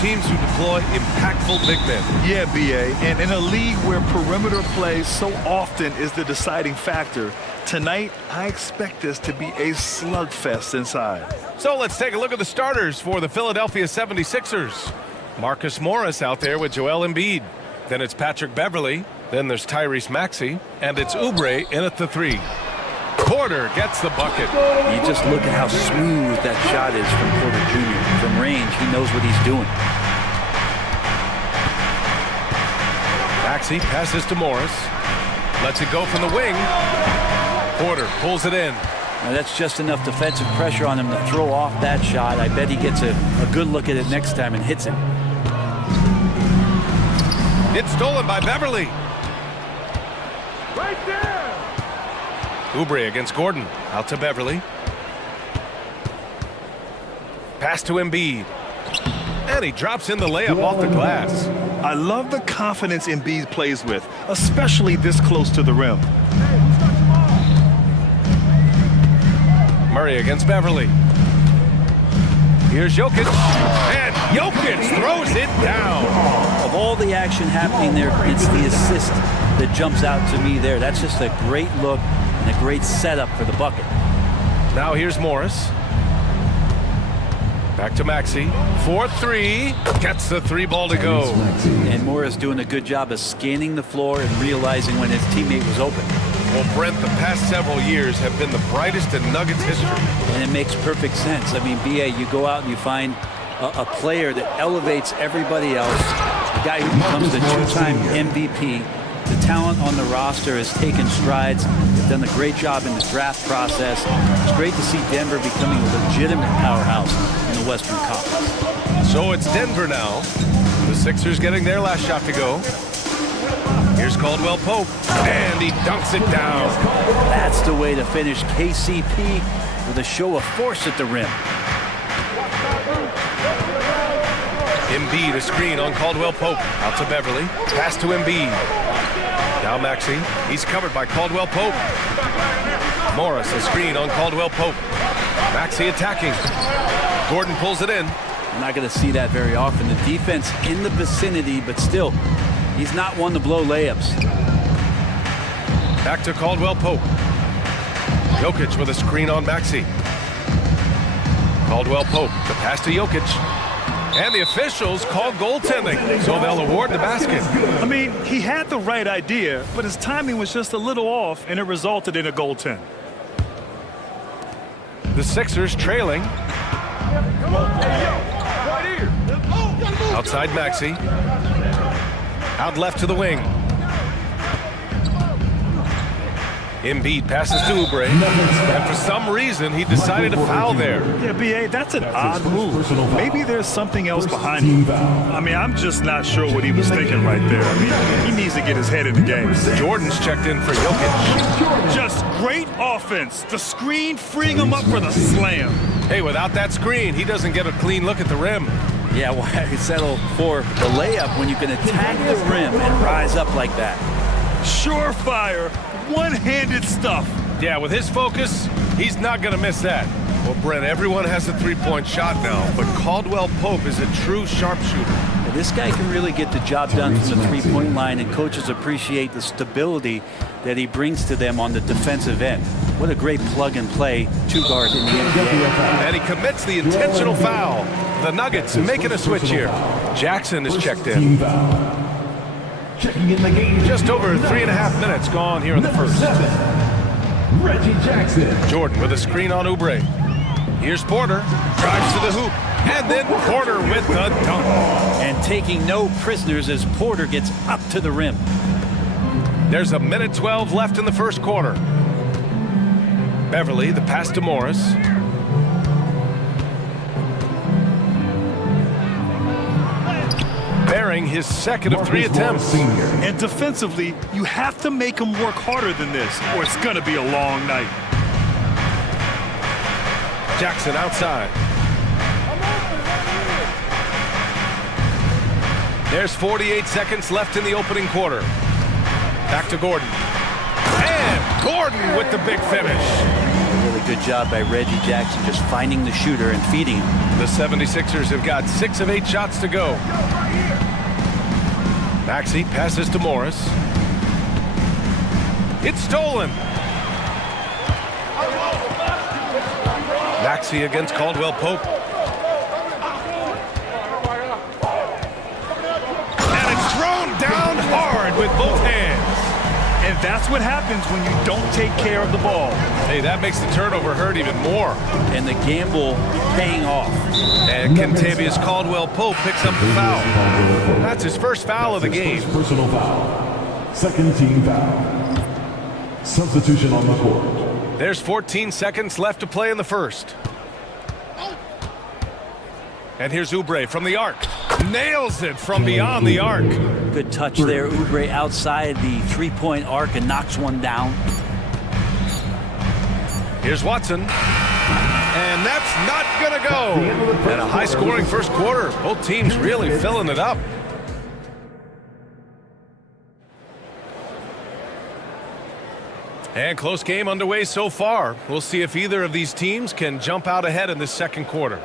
teams who deploy impactful big men. Yeah, BA, and in a league where perimeter play so often is the deciding factor, tonight I expect this to be a slugfest inside. So let's take a look at the starters for the Philadelphia 76ers. Marcus Morris out there with Joel Embiid. Then it's Patrick Beverley. Then there's Tyrese Maxey. And it's Oubre in at the 3. Porter gets the bucket. You just look at how smooth that shot is from Porter Jr. From range, he knows what he's doing. Maxey passes to Morris. Lets it go from the wing. Porter pulls it in. Now that's just enough defensive pressure on him to throw off that shot. I bet he gets a good look at it next time and hits it. It's stolen by Beverley. Right there! Oubre against Gordon. Out to Beverley. Pass to Embiid. And he drops in the layup off the glass. I love the confidence Embiid plays with, especially this close to the rim. Murray against Beverley. Here's Jokic. And Jokic throws it down. Of all the action happening there, it's the assist that jumps out to me there. That's just a great look and a great setup for the bucket. Now here's Morris. Back to Maxey. 4-3. Gets the 3 ball to go. And Morris doing a good job of scanning the floor and realizing when his teammate was open. Well, Brent, the past several years have been the brightest in Nuggets history. And it makes perfect sense. I mean, BA, you go out and you find a player that elevates everybody else, a guy who becomes the 2-time MVP. The talent on the roster has taken strides. They've done a great job in the draft process. It's great to see Denver becoming a legitimate powerhouse in the Western Conference. So it's Denver now. The Sixers getting their last shot to go. Here's Caldwell Pope, and he dunks it down. That's the way to finish. KCP with a show of force at the rim. Embiid, a screen on Caldwell Pope. Out to Beverley. Pass to Embiid. Now Maxey. He's covered by Caldwell Pope. Morris, a screen on Caldwell Pope. Maxey attacking. Gordon pulls it in. You're not going to see that very often. The defense in the vicinity, but still, he's not one to blow layups. Back to Caldwell Pope. Jokic with a screen on Maxey. Caldwell Pope. The pass to Jokic. And the officials call goaltending, so they'll award the basket. I mean, he had the right idea, but his timing was just a little off, and it resulted in a goaltend. The Sixers trailing. Outside Maxey. Out left to the wing. Embiid passes to Oubre, and for some reason he decided to foul there. Yeah, BA, that's an odd move. Maybe there's something else behind it. I mean, I'm just not sure what he was thinking right there. I mean, he needs to get his head in the game. Jordan's checked in for Jokic. Just great offense. The screen freeing him up for the slam. Hey, without that screen, he doesn't get a clean look at the rim. Yeah, why settle for the layup when you can attack the rim and rise up like that? Surefire. One-handed stuff. Yeah, with his focus, he's not going to miss that. Well, Brent, everyone has a three-point shot now, but Caldwell Pope is a true sharpshooter. Well, this guy can really get the job done from the three-point line, and coaches appreciate the stability that he brings to them on the defensive end. What a great plug-and-play two-guard in the NBA. And he commits the intentional foul. The Nuggets making a switch here. Jackson is checked in. Checking in the game. Just over 3.5 minutes gone here in the first. Reggie Jackson. Jordan with a screen on Oubre. Here's Porter. Drives to the hoop. And then Porter with the dunk. And taking no prisoners as Porter gets up to the rim. There's 1:12 left in the first quarter. Beverley, the pass to Morris. Bearing his second of 3 attempts. And defensively, you have to make him work harder than this, or it's going to be a long night. Jackson outside. There's 48 seconds left in the opening quarter. Back to Gordon. And Gordon with the big finish. Really good job by Reggie Jackson just finding the shooter and feeding him. The 76ers have got 6 of 8 shots to go. Maxey passes to Morris. It's stolen. Maxey against Caldwell Pope. And it's thrown down hard with both hands. And that's what happens when you don't take care of the ball. Hey, that makes the turnover hurt even more. And the gamble paying off. And Kentavious Caldwell Pope picks up the foul. That's his first foul of the game. Personal foul. Second team foul. Substitution on the court. There's 14 seconds left to play in the first. And here's Oubre from the arc. Nails it from beyond the arc. Good touch there. Oubre outside the three-point arc and knocks one down. Here's Watson. And that's not going to go. And a high-scoring first quarter. Both teams really filling it up. And close game underway so far. We'll see if either of these teams can jump out ahead in this second quarter.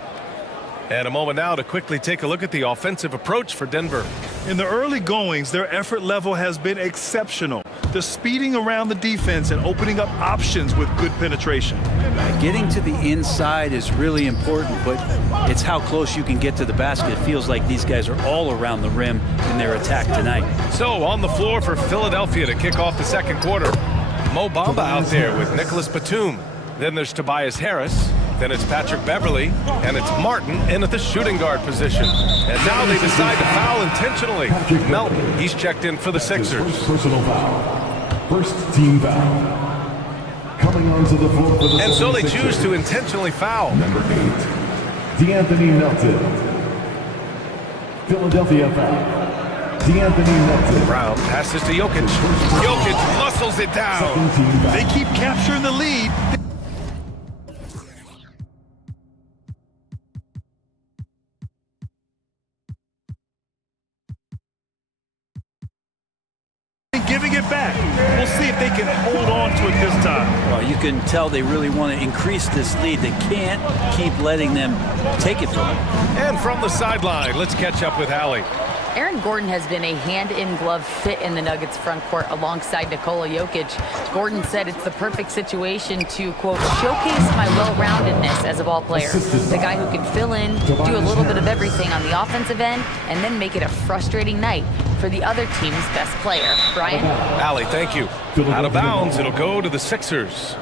And a moment now to quickly take a look at the offensive approach for Denver. In the early goings, their effort level has been exceptional. They're speeding around the defense and opening up options with good penetration. Getting to the inside is really important, but it's how close you can get to the basket. It feels like these guys are all around the rim in their attack tonight. So on the floor for Philadelphia to kick off the second quarter. Mo Bamba out there with Nicholas Batum. Then there's Tobias Harris. Then it's Patrick Beverly, and it's Martin in at the shooting guard position. And now they decide to foul intentionally. Melton, he's checked in for the Sixers. Personal foul. First team foul. Coming onto the floor for the And so they 76ers. choose to intentionally foul. Number 8, DeAnthony Melton. Philadelphia foul. DeAnthony Melton. Brown passes to Jokic. Jokic muscles it down. Second team foul. They keep capturing the lead. Giving it back. We'll see if they can hold on to it this time. Well, you can tell they really want to increase this lead. They can't keep letting them take it from them. And from the sideline, let's catch up with Allie. Aaron Gordon has been a hand-in-glove fit in the Nuggets front court alongside Nikola Jokic. Gordon said it's the perfect situation to, quote, showcase my well-roundedness as a ball player. The guy who can fill in, do a little bit of everything on the offensive end, and then make it a frustrating night for the other team's best player. Brian? Allie, thank you. Out of bounds, it'll go to the Sixers.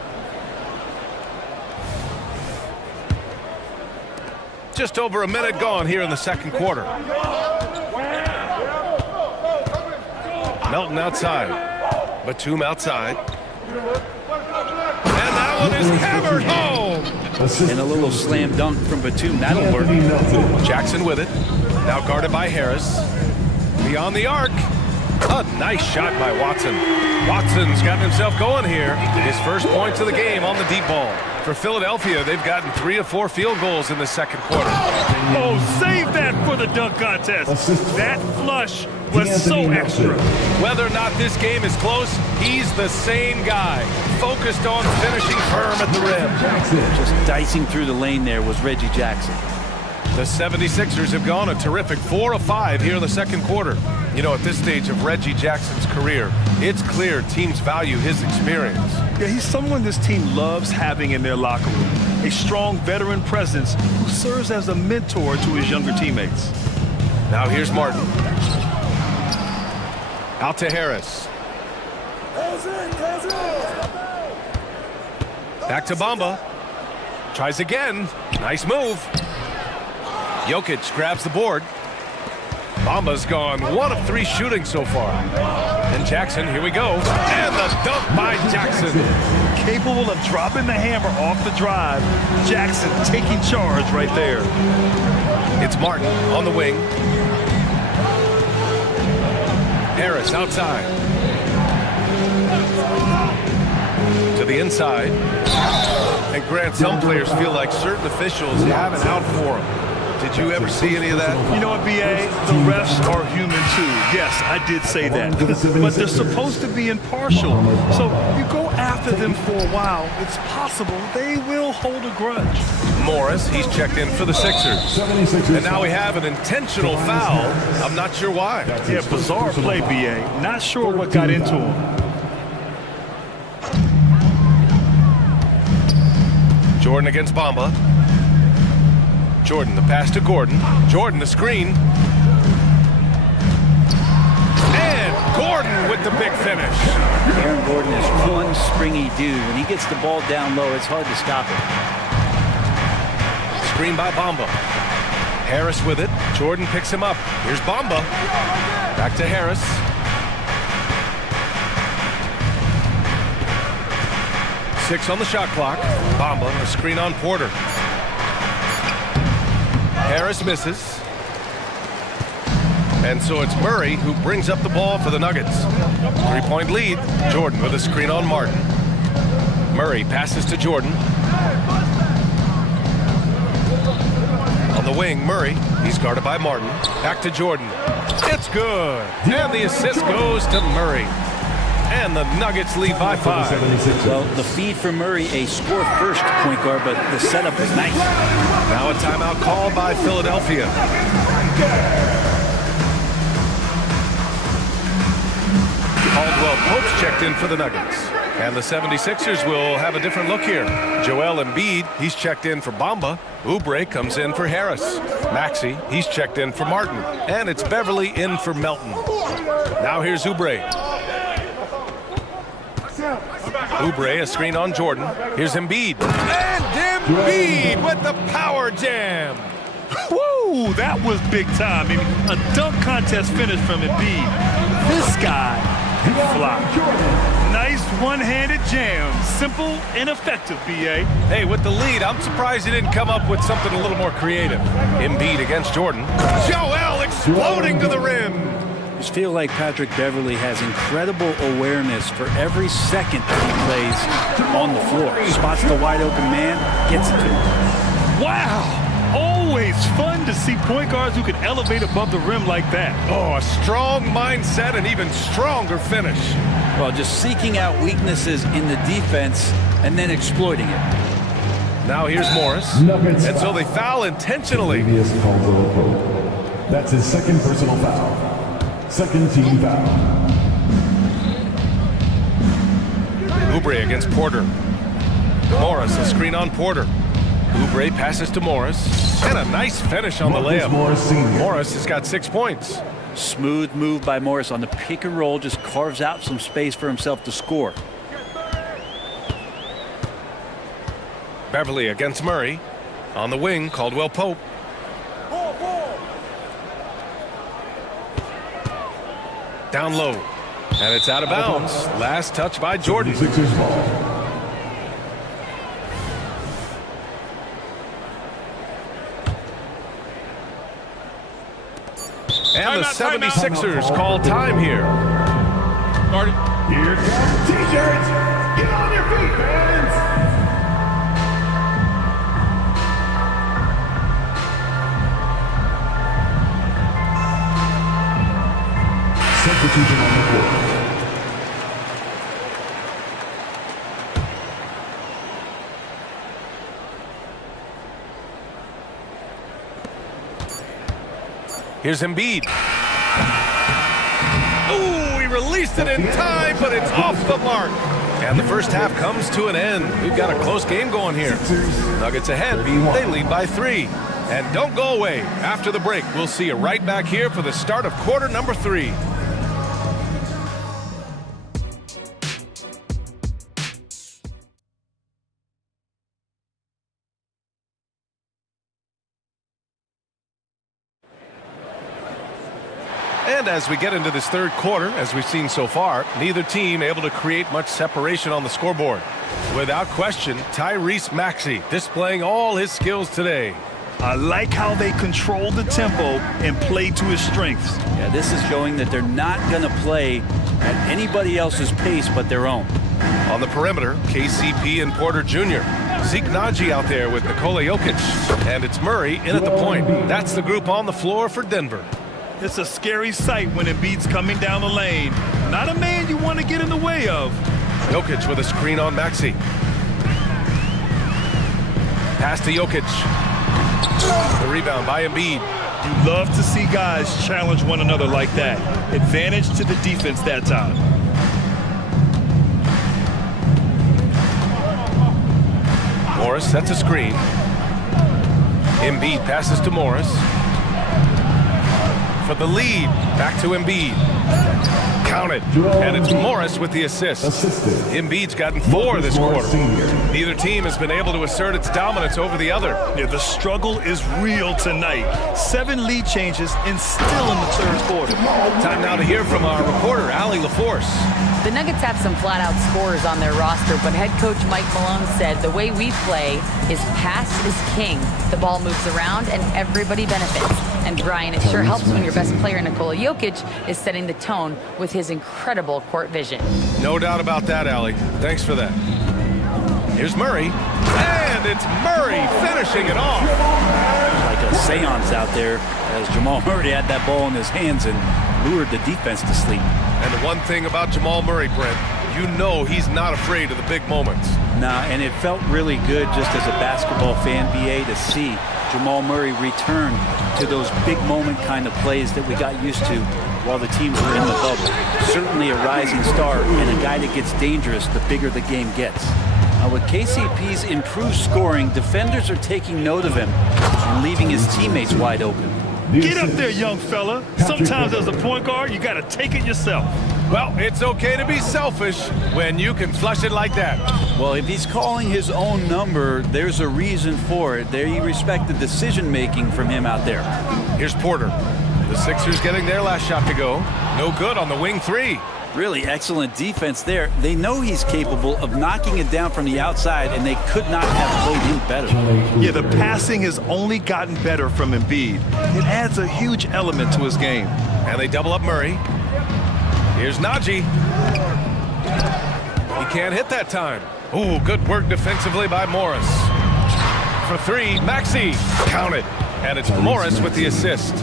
Just over a minute gone here in the second quarter. Melton outside. Batum outside. And that one is hammered home. And a little slam dunk from Batum. That'll work. Jackson with it. Now guarded by Harris. Beyond the arc. A nice shot by Watson. Watson's gotten himself going here. His first points of the game on the deep ball. For Philadelphia, they've gotten 3 of 4 field goals in the second quarter. Oh, save that for the dunk contest. That flush was so extra. Whether or not this game is close, he's the same guy. Focused on finishing firm at the rim. Just dicing through the lane there was Reggie Jackson. The 76ers have gone a terrific 4 of 5 here in the second quarter. You know, at this stage of Reggie Jackson's career, it's clear teams value his experience. Yeah, he's someone this team loves having in their locker room. A strong veteran presence who serves as a mentor to his younger teammates. Now here's Martin. Out to Harris. Back to Bamba. Tries again. Nice move. Jokic grabs the board. Bamba's gone 1 of 3 shooting so far. And Jackson, here we go. And the dunk by Jackson. Capable of dropping the hammer off the drive. Jackson taking charge right there. It's Martin on the wing. Harris outside. To the inside. And Grant, some players feel like certain officials have it out for them. Did you ever see any of that? You know what, B.A.? The refs are human two. Yes, I did say that. But they're supposed to be impartial. So you go after them for a while, it's possible they will hold a grudge. Morris, he's checked in for the Sixers. 76ers. And now we have an intentional foul. I'm not sure why. Yeah, bizarre play, BA. Not sure what got into him. Jordan against Bamba. Jordan, the pass to Gordon. Jordan, the screen. And Gordon with the big finish. Aaron Gordon is one springy dude. When he gets the ball down low, it's hard to stop it. Screen by Bamba. Harris with it. Jordan picks him up. Here's Bamba. Back to Harris. Six on the shot clock. Bamba, a screen on Porter. Harris misses. And so it's Murray who brings up the ball for the Nuggets. 3-point lead. Jordan with a screen on Martin. Murray passes to Jordan. On the wing, Murray. He's guarded by Martin. Back to Jordan. It's good. And the assist goes to Murray. And the Nuggets lead by 5. Well, the feed for Murray, a score-first point guard, but the setup is nice. Now a timeout called by Philadelphia. Caldwell Pope's checked in for the Nuggets. And the 76ers will have a different look here. Joel Embiid, he's checked in for Bamba. Oubre comes in for Harris. Maxey, he's checked in for Martin. And it's Beverly in for Melton. Now here's Oubre. Oubre, a screen on Jordan. Here's Embiid. And Embiid with the power jam. Woo, that was big time. I mean, a dunk contest finish from Embiid. This guy can fly. Nice one-handed jam. Simple and effective, BA. Hey, with the lead, I'm surprised he didn't come up with something a little more creative. Embiid against Jordan. Joel exploding to the rim. I just feel like Patrick Beverly has incredible awareness for every second that he plays on the floor. Spots the wide open man, gets it to him. Wow! Always fun to see point guards who can elevate above the rim like that. Oh, a strong mindset and even stronger finish. Well, just seeking out weaknesses in the defense and then exploiting it. Now here's Morris. And so they foul intentionally. That's his second personal foul. Second team foul. Oubre against Porter. Morris, a screen on Porter. Oubre passes to Morris. And a nice finish on the layup. Morris has got 6 points. Smooth move by Morris on the pick and roll, just carves out some space for himself to score. Beverly against Murray. On the wing, Caldwell Pope. Down low. And it's out of bounds. Last touch by Jordan. Sixers ball. And the 76ers call time here. Here comes T-shirts. Get on your feet, fans. Substitution on the court. Here's Embiid. Ooh, he released it in time, but it's off the mark. And the first half comes to an end. We've got a close game going here. Nuggets ahead. They lead by 3. And don't go away. After the break, we'll see you right back here for the start of quarter number 3. And as we get into this third quarter, as we've seen so far, neither team able to create much separation on the scoreboard. Without question, Tyrese Maxey displaying all his skills today. I like how they control the tempo and play to his strengths. Yeah, this is showing that they're not going to play at anybody else's pace but their own. On the perimeter, KCP and Porter Jr. Zeke Naji out there with Nikola Jokic. And it's Murray in at the point. That's the group on the floor for Denver. It's a scary sight when Embiid's coming down the lane. Not a man you want to get in the way of. Jokic with a screen on Maxey. Pass to Jokic. The rebound by Embiid. You love to see guys challenge one another like that. Advantage to the defense that time. Morris sets a screen. Embiid passes to Morris. For the lead, back to Embiid. Counted, and it's Morris with the assist. Embiid's gotten 4 this quarter. Neither team has been able to assert its dominance over the other. Yeah, the struggle is real tonight. 7 lead changes and still in the third quarter. Time now to hear from our reporter, Allie LaForce. The Nuggets have some flat-out scorers on their roster, but head coach Mike Malone said the way we play is pass is king. The ball moves around and everybody benefits. And Brian, it sure helps when your best player, Nikola Jokic, is setting the tone with his incredible court vision. No doubt about that, Allie. Thanks for that. Here's Murray, and it's Murray finishing it off. Like a seance out there as Jamal Murray had that ball in his hands and lured the defense to sleep. And the one thing about Jamal Murray, Brent, you know he's not afraid of the big moments. Nah, and it felt really good just as a basketball fan, BA, to see Jamal Murray return to those big moment kind of plays that we got used to while the teams were in the bubble. Certainly a rising star and a guy that gets dangerous the bigger the game gets. Now with KCP's improved scoring, defenders are taking note of him and leaving his teammates wide open. Get up there, young fella. Sometimes as a point guard, you got to take it yourself. Well, it's okay to be selfish when you can flush it like that. Well, if he's calling his own number, there's a reason for it. There you respect the decision-making from him out there. Here's Porter. The Sixers getting their last shot to go. No good on the wing 3. Really excellent defense there. They know he's capable of knocking it down from the outside, and they could not have played him better. Yeah, the passing has only gotten better from Embiid. It adds a huge element to his game. And they double up Murray. Here's Najee. He can't hit that time. Ooh, good work defensively by Morris. For 3, Maxey. Counted. And it's Morris with the assist.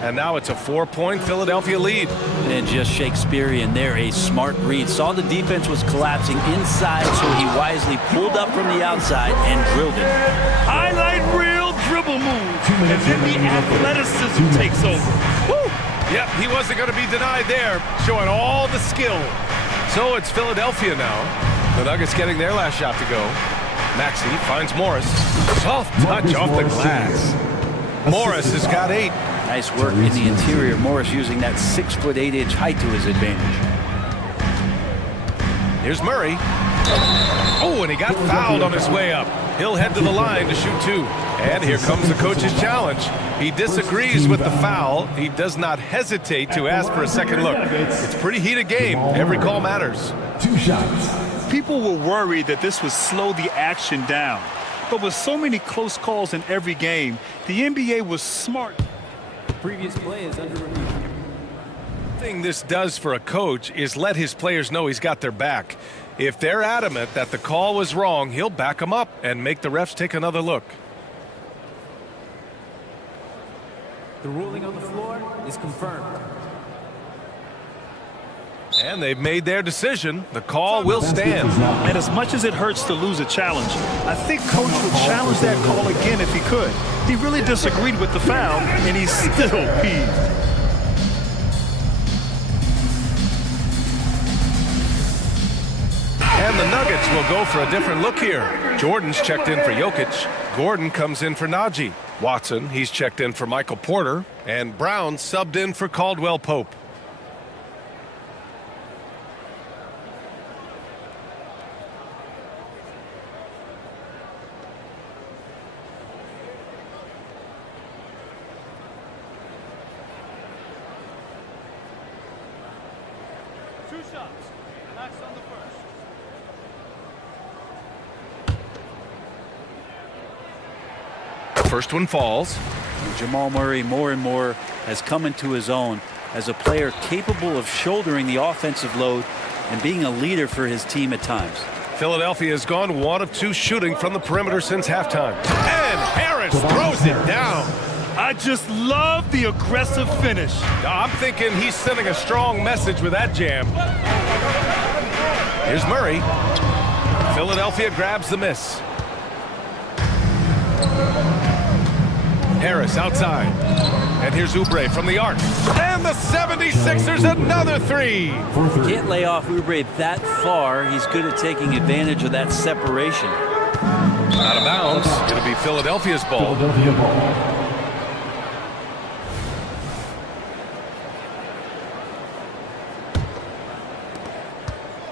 And now it's a 4-point Philadelphia lead. And just Shakespearean there, a smart read. Saw the defense was collapsing inside, so he wisely pulled up from the outside and drilled it. Highlight reel dribble move. And then the athleticism takes over. Woo! Yep, he wasn't going to be denied there, showing all the skill. So it's Philadelphia now. The Nuggets getting their last shot to go. Maxey finds Morris. Soft touch off the glass. Morris has got 8. Nice work in the interior. Morris using that 6'8" height to his advantage. Here's Murray. Oh, and he got fouled on his way up. He'll head to the line to shoot 2. And here comes the coach's challenge. He disagrees with the foul. He does not hesitate to ask for a second look. It's a pretty heated game. Every call matters. 2 shots. People were worried that this would slow the action down. But with so many close calls in every game, the NBA was smart. Previous play is under review. The thing this does for a coach is let his players know he's got their back. If they're adamant that the call was wrong, he'll back them up and make the refs take another look. The ruling on the floor is confirmed. And they've made their decision. The call will stand. And as much as it hurts to lose a challenge, I think Coach would challenge that call again if he could. He really disagreed with the foul, and he's still peeved. And the Nuggets will go for a different look here. Jordan's checked in for Jokic. Gordon comes in for Najee. Watson, he's checked in for Michael Porter. And Brown subbed in for Caldwell Pope. First one falls. Jamal Murray more and more has come into his own as a player capable of shouldering the offensive load and being a leader for his team at times. Philadelphia has gone 1 of 2 shooting from the perimeter since halftime. And Harris throws it down. I just love the aggressive finish. I'm thinking he's sending a strong message with that jam. Here's Murray. Philadelphia grabs the miss. Harris outside. And here's Oubre from the arc. And the 76ers another three. Can't lay off Oubre that far. He's good at taking advantage of that separation. Out of bounds. It'll be Philadelphia's ball. Philadelphia ball.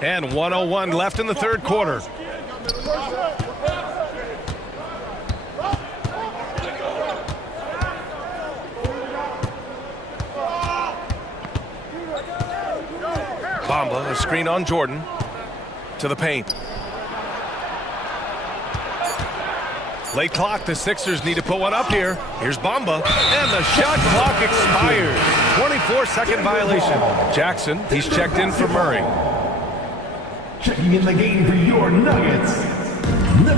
And 1:01 left in the third quarter. Bamba, a screen on Jordan. To the paint. Late clock, the Sixers need to put one up here. Here's Bamba, and the shot clock expires. 24-second violation. Jackson, he's checked in for Murray. Checking in the game for your Nuggets.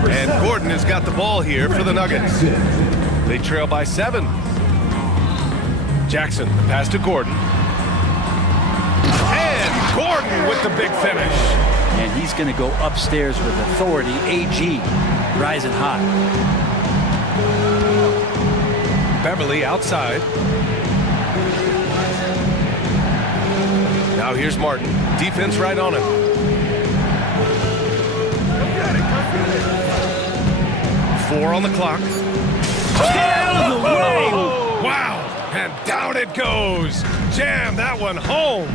And Gordon has got the ball here for the Nuggets. They trail by 7. Jackson, pass to Gordon. And Gordon with the big finish. And he's going to go upstairs with authority. AG rising hot. Beverly outside. Now here's Martin. Defense right on him. Four on the clock. Get out of the way! Wow! And down it goes. Jam that one home.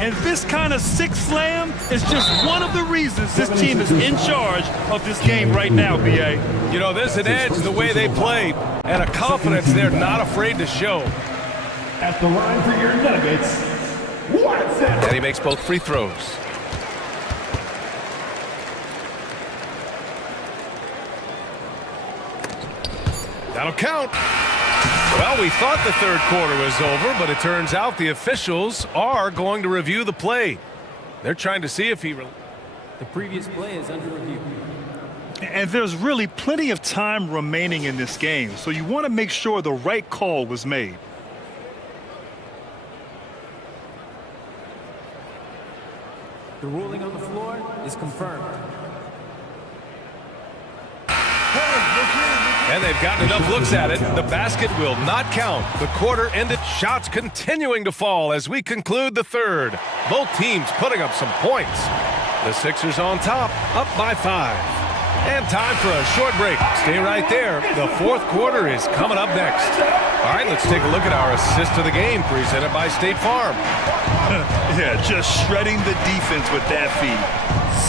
And this kind of sick slam is just one of the reasons this team is in charge of this game right now, B.A. You know, there's an edge the way they play and a confidence they're not afraid to show. At the line for your Nuggets, Watson. And he makes both free throws. That'll count. Well, we thought the third quarter was over, but it turns out the officials are going to review the play. They're trying to see if he... The previous play is under review. And there's really plenty of time remaining in this game, so you want to make sure the right call was made. The ruling on the floor is confirmed. And they've gotten enough looks at it. The basket will not count. The quarter ended. Shots continuing to fall as we conclude the third. Both teams putting up some points. The Sixers on top, up by 5. And time for a short break. Stay right there. The fourth quarter is coming up next. All right, let's take a look at our assist of the game presented by State Farm. Yeah, just shredding the defense with that feed.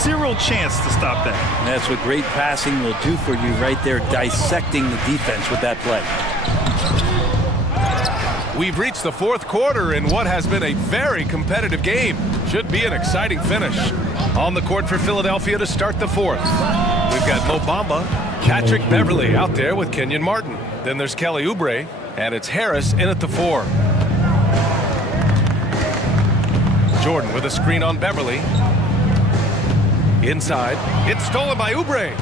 Zero chance to stop that. And that's what great passing will do for you right there, dissecting the defense with that play. We've reached the fourth quarter in what has been a very competitive game. Should be an exciting finish. On the court for Philadelphia to start the fourth. We've got Mo Bamba, Patrick Beverly out there with Kenyon Martin. Then there's Kelly Oubre, and it's Harris in at the 4. Jordan with a screen on Beverly. Inside, it's stolen by Oubre.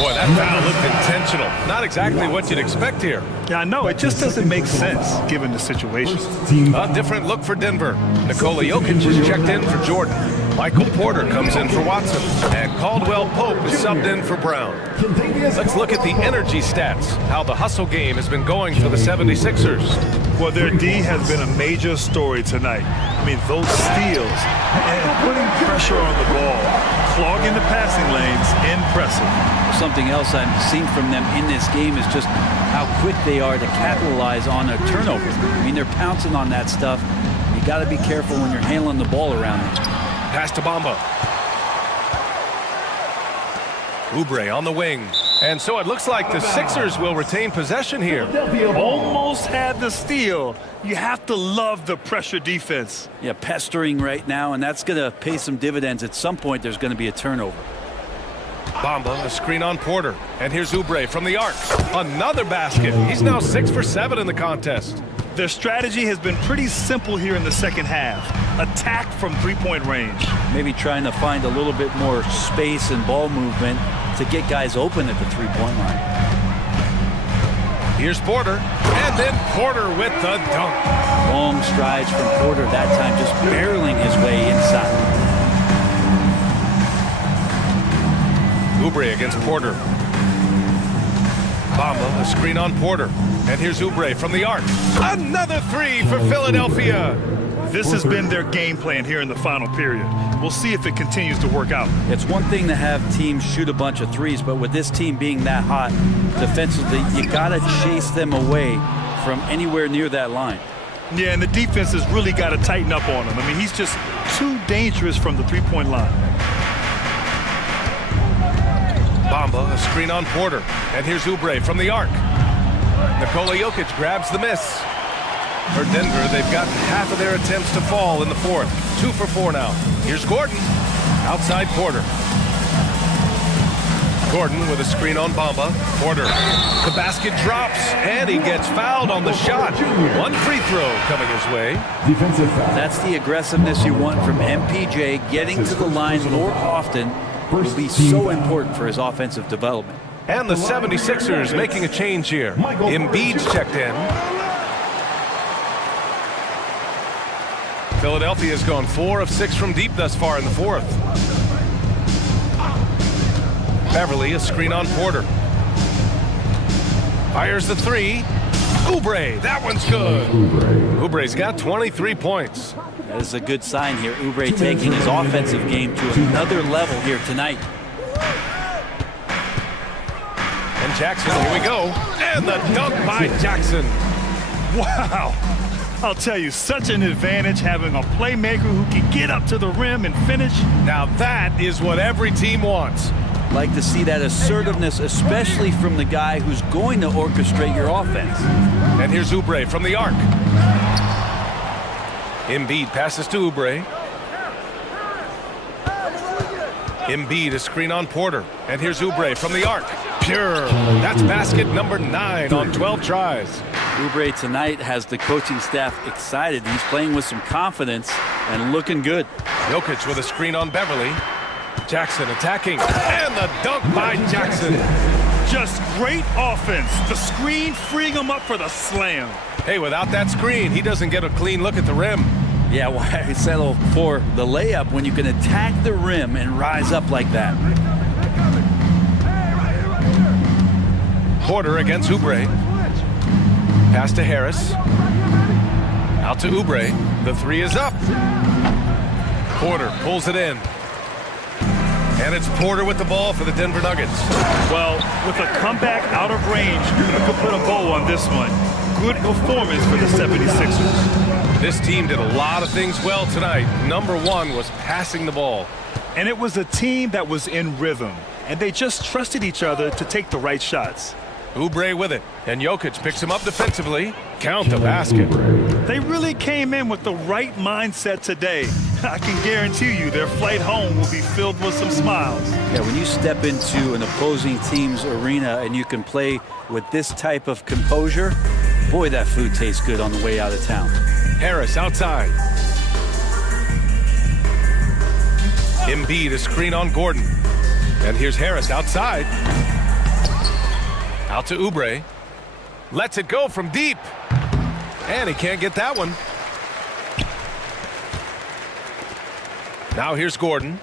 Boy, that foul looked intentional. Not exactly what you'd expect here. Yeah, I know. It just doesn't make sense given the situation. A different look for Denver. Nikola Jokic is checked in for Jordan. Michael Porter comes in for Watson. And Caldwell Pope is subbed in for Brown. Let's look at the energy stats, how the hustle game has been going for the 76ers. Well, their D has been a major story tonight. I mean, those steals and putting pressure on the ball, clogging the passing lanes, impressive. Something else I've seen from them in this game is just how quick they are to capitalize on a turnover. I mean, they're pouncing on that stuff. You got to be careful when you're handling the ball around them. Pass to Bamba. Oubre on the wing. And so it looks like the Sixers will retain possession here. Almost had the steal. You have to love the pressure defense. Yeah, pestering right now, and that's going to pay some dividends. At some point, there's going to be a turnover. Bamba, a screen on Porter. And here's Oubre from the arc. Another basket. He's now 6 for 7 in the contest. Their strategy has been pretty simple here in the second half. Attack from three-point range. Maybe trying to find a little bit more space and ball movement to get guys open at the three-point line. Here's Porter, and then Porter with the dunk. Long strides from Porter that time, just barreling his way inside. Oubre against Porter. Bamba, a screen on Porter. And here's Oubre from the arc. Another three for Philadelphia. This has been their game plan here in the final period. We'll see if it continues to work out. It's one thing to have teams shoot a bunch of threes, but with this team being that hot defensively, you gotta chase them away from anywhere near that line. Yeah, and the defense has really got to tighten up on him. I mean, he's just too dangerous from the three-point line. Bamba, a screen on Porter. And here's Oubre from the arc. Nikola Jokic grabs the miss. For Denver, they've got half of their attempts to fall in the fourth. 2 for 4 now. Here's Gordon. Outside Porter. Gordon with a screen on Bamba. Porter. The basket drops, and he gets fouled on the shot. One free throw coming his way. Defensive foul. That's the aggressiveness you want from MPJ. Getting to the line more often will be so important for his offensive development. And the 76ers making a change here. Embiid's checked in. Philadelphia's gone 4 of 6 from deep thus far in the fourth. Beverly, a screen on Porter. Fires the three. Oubre, that one's good. Oubre's got 23 points. That is a good sign here. Oubre taking his offensive game to another level here tonight. And Jackson, here we go. And the dunk by Jackson. Wow. I'll tell you, such an advantage having a playmaker who can get up to the rim and finish. Now that is what every team wants. Like to see that assertiveness, especially from the guy who's going to orchestrate your offense. And here's Oubre from the arc. Embiid passes to Oubre. Embiid, a screen on Porter. And here's Oubre from the arc. Pure. That's basket number 9 on 12 tries. Oubre tonight has the coaching staff excited. He's playing with some confidence and looking good. Jokic with a screen on Beverly. Jackson attacking. And the dunk by Jackson. Just great offense. The screen freeing him up for the slam. Hey, without that screen, he doesn't get a clean look at the rim. Yeah, why settle for the layup when you can attack the rim and rise up like that? Porter against Oubre. Pass to Harris. Out to Oubre. The three is up. Porter pulls it in. And it's Porter with the ball for the Denver Nuggets. Well, with a comeback out of range, you could put a bow on this one. Good performance for the 76ers. This team did a lot of things well tonight. Number 1 was passing the ball. And it was a team that was in rhythm. And they just trusted each other to take the right shots. Oubre with it. And Jokic picks him up defensively. Count the basket. They really came in with the right mindset today. I can guarantee you their flight home will be filled with some smiles. Yeah, when you step into an opposing team's arena and you can play with this type of composure, boy, that food tastes good on the way out of town. Harris outside. Embiid, a screen on Gordon. And here's Harris outside. Out to Oubre. Lets it go from deep. And he can't get that one. Now here's Gordon.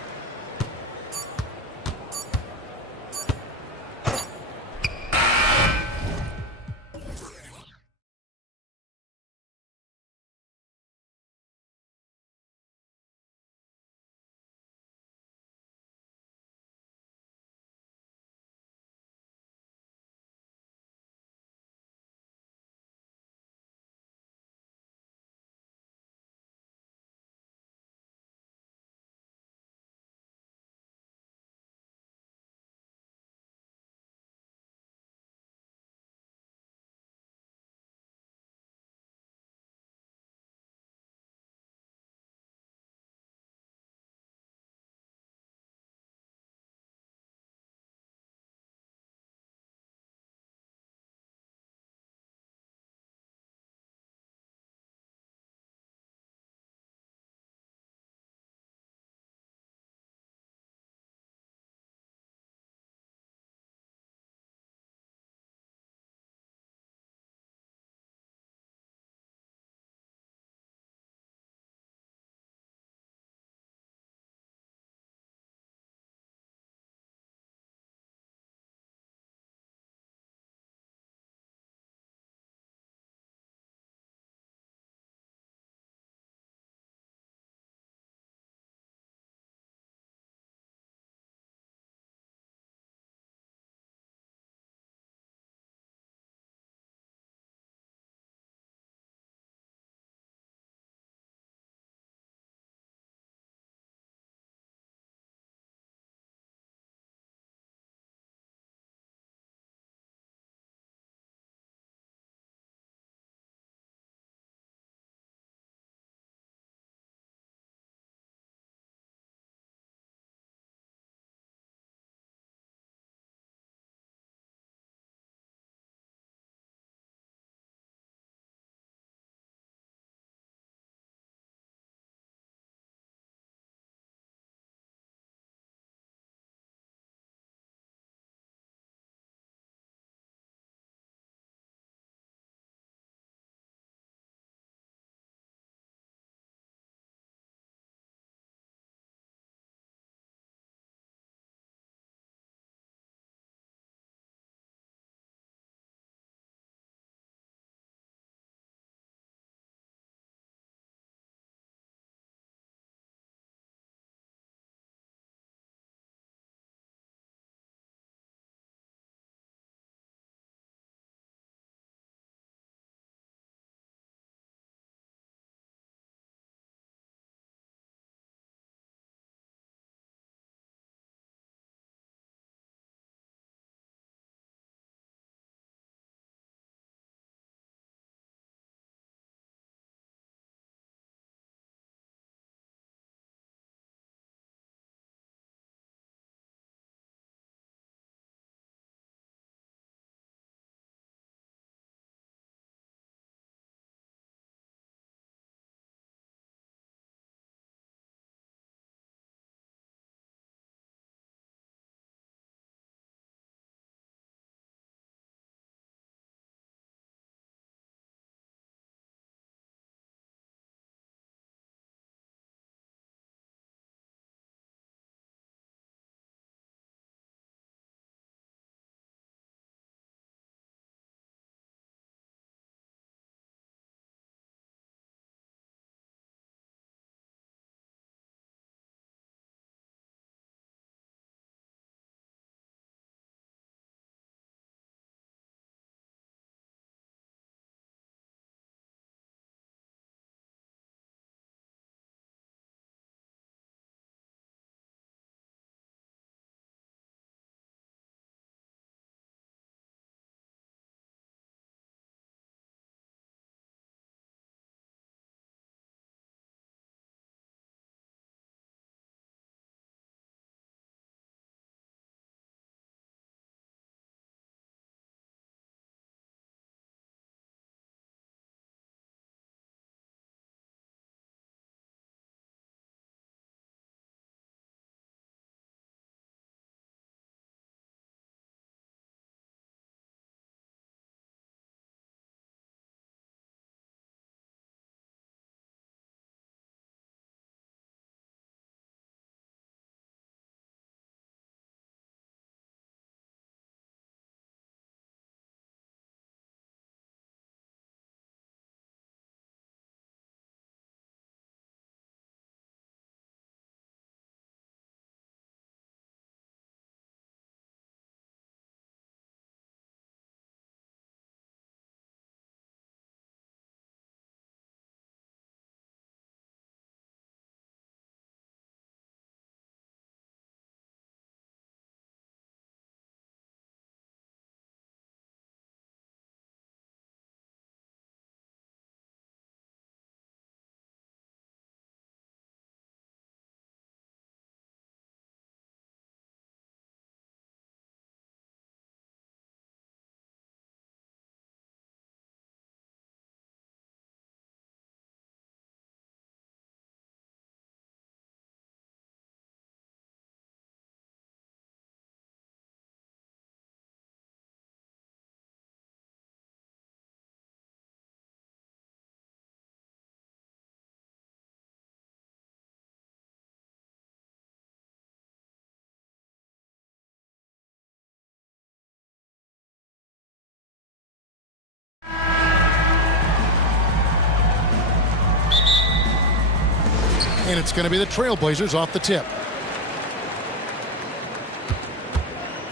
And it's going to be the Trailblazers off the tip.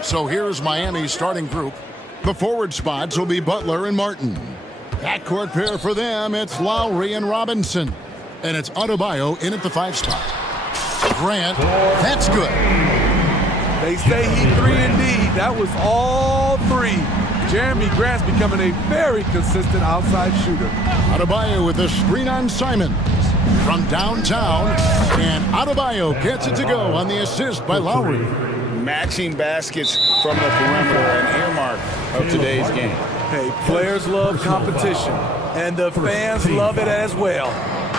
So here's Miami's starting group. The forward spots will be Butler and Martin. Backcourt pair for them, it's Lowry and Robinson. And it's Adebayo in at the 5 spot. Grant, that's good. They say he 3 and D. That was all 3. Jeremy Grant's becoming a very consistent outside shooter. Adebayo with a screen on Simon from downtown, and Adebayo gets it to go on the assist by Lowry. Matching baskets from the perimeter, an earmark of today's game. Hey, players love competition, and the fans love it as well.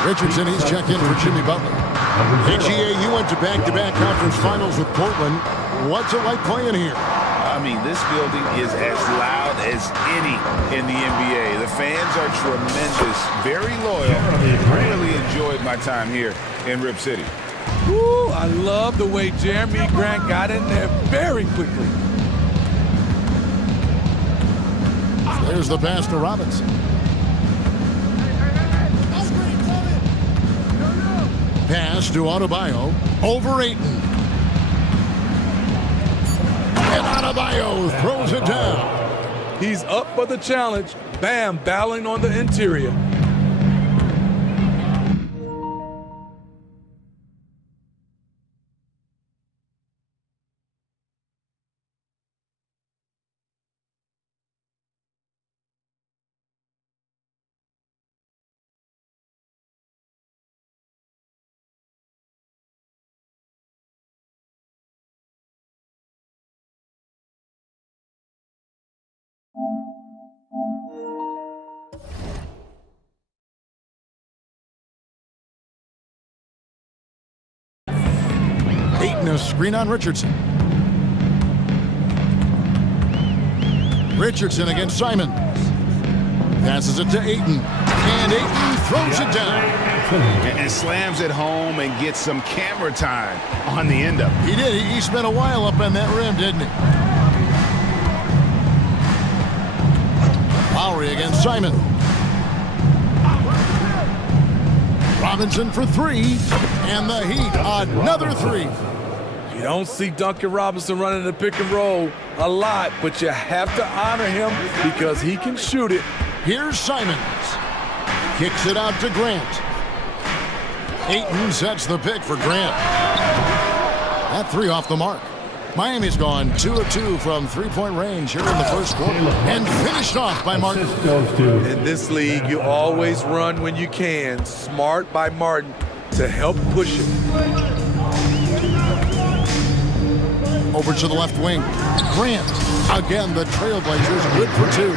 Richardson, he's checked in for Jimmy Butler. HEA, you went to back-to-back conference finals with Portland. What's it like playing here? I mean, this building is as loud as any in the NBA. The fans are tremendous, very loyal. Really enjoyed my time here in Rip City. Woo, I love the way Jeremy Grant got in there very quickly. There's the pass to Robinson. Pass to Adebayo over Ayton. And Adebayo throws it down. He's up for the challenge. Bam, battling on the interior. Ayton, a screen on Richardson. Richardson against Simon. Passes it to Ayton. And Ayton throws it down. And slams it home and gets some camera time on the end of it. He did. He spent a while up on that rim, didn't he? Lowry against Simon. Robinson for 3. And the Heat, another 3. You don't see Duncan Robinson running the pick and roll a lot, but you have to honor him because he can shoot it. Here's Simons. Kicks it out to Grant. Ayton sets the pick for Grant. That 3 off the mark. Miami's gone 2 of 2 from 3-point range here in the first quarter. And finished off by Martin. In this league, you always run when you can. Smart by Martin to help push it. Over to the left wing. Grant. Again, the Trailblazers good for 2.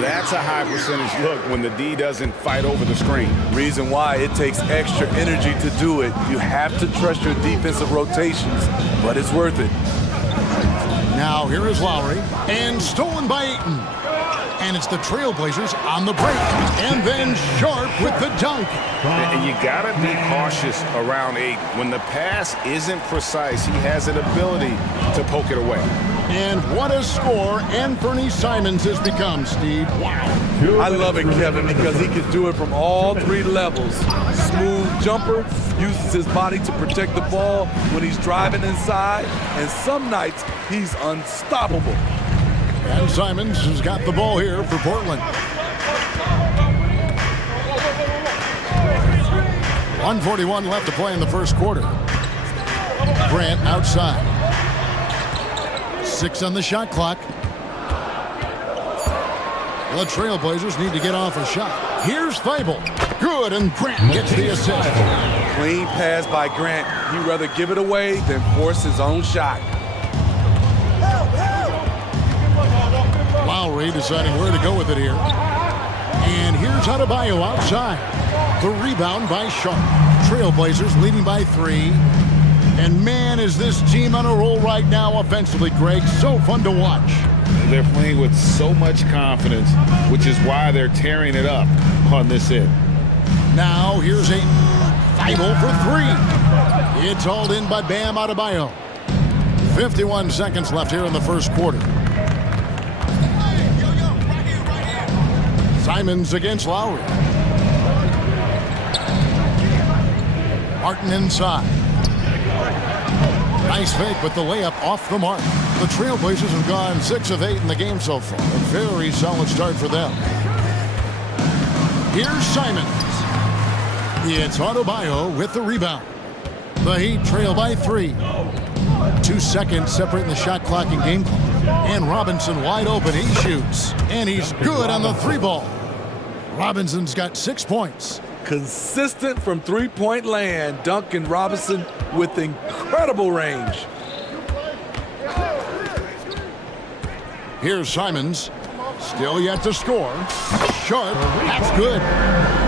That's a high percentage look when the D doesn't fight over the screen. Reason why it takes extra energy to do it. You have to trust your defensive rotations, but it's worth it. Now here is Lowry. And stolen by Ayton. And it's the Trailblazers on the break. And then Sharp with the dunk. And you gotta be cautious around Ayton. When the pass isn't precise, he has an ability to poke it away. And what a score Anthony Simons has become, Steve. Wow. I love it, Kevin, because he can do it from all 3 levels. Smooth jumper, uses his body to protect the ball when he's driving inside, and some nights he's unstoppable. And Simons has got the ball here for Portland. 1:41 left to play in the first quarter. Grant outside. 6 on the shot clock. The Trailblazers need to get off a shot. Here's Thibault. Good, and Grant gets the assist. Clean pass by Grant. He'd rather give it away than force his own shot. Lowry deciding where to go with it here. And here's Adebayo outside. The rebound by Sharp. Trailblazers leading by 3. And man, is this team on a roll right now offensively, Greg. So fun to watch. They're playing with so much confidence, which is why they're tearing it up on this end. Now here's Ayton. Thibault for 3. It's hauled in by Bam Adebayo. 51 seconds left here in the first quarter. Simons against Lowry. Martin inside. Nice fake, but the layup off the mark. The Trailblazers have gone 6 of 8 in the game so far. A very solid start for them. Here's Simons. It's Adebayo with the rebound. The Heat trail by 3. 2 seconds separating the shot clock and game clock. And Robinson wide open. He shoots. And he's good on the 3-ball. Robinson's got 6 points. Consistent from three-point land. Duncan Robinson with incredible range. Here's Simons. Still yet to score. Sharp. That's good.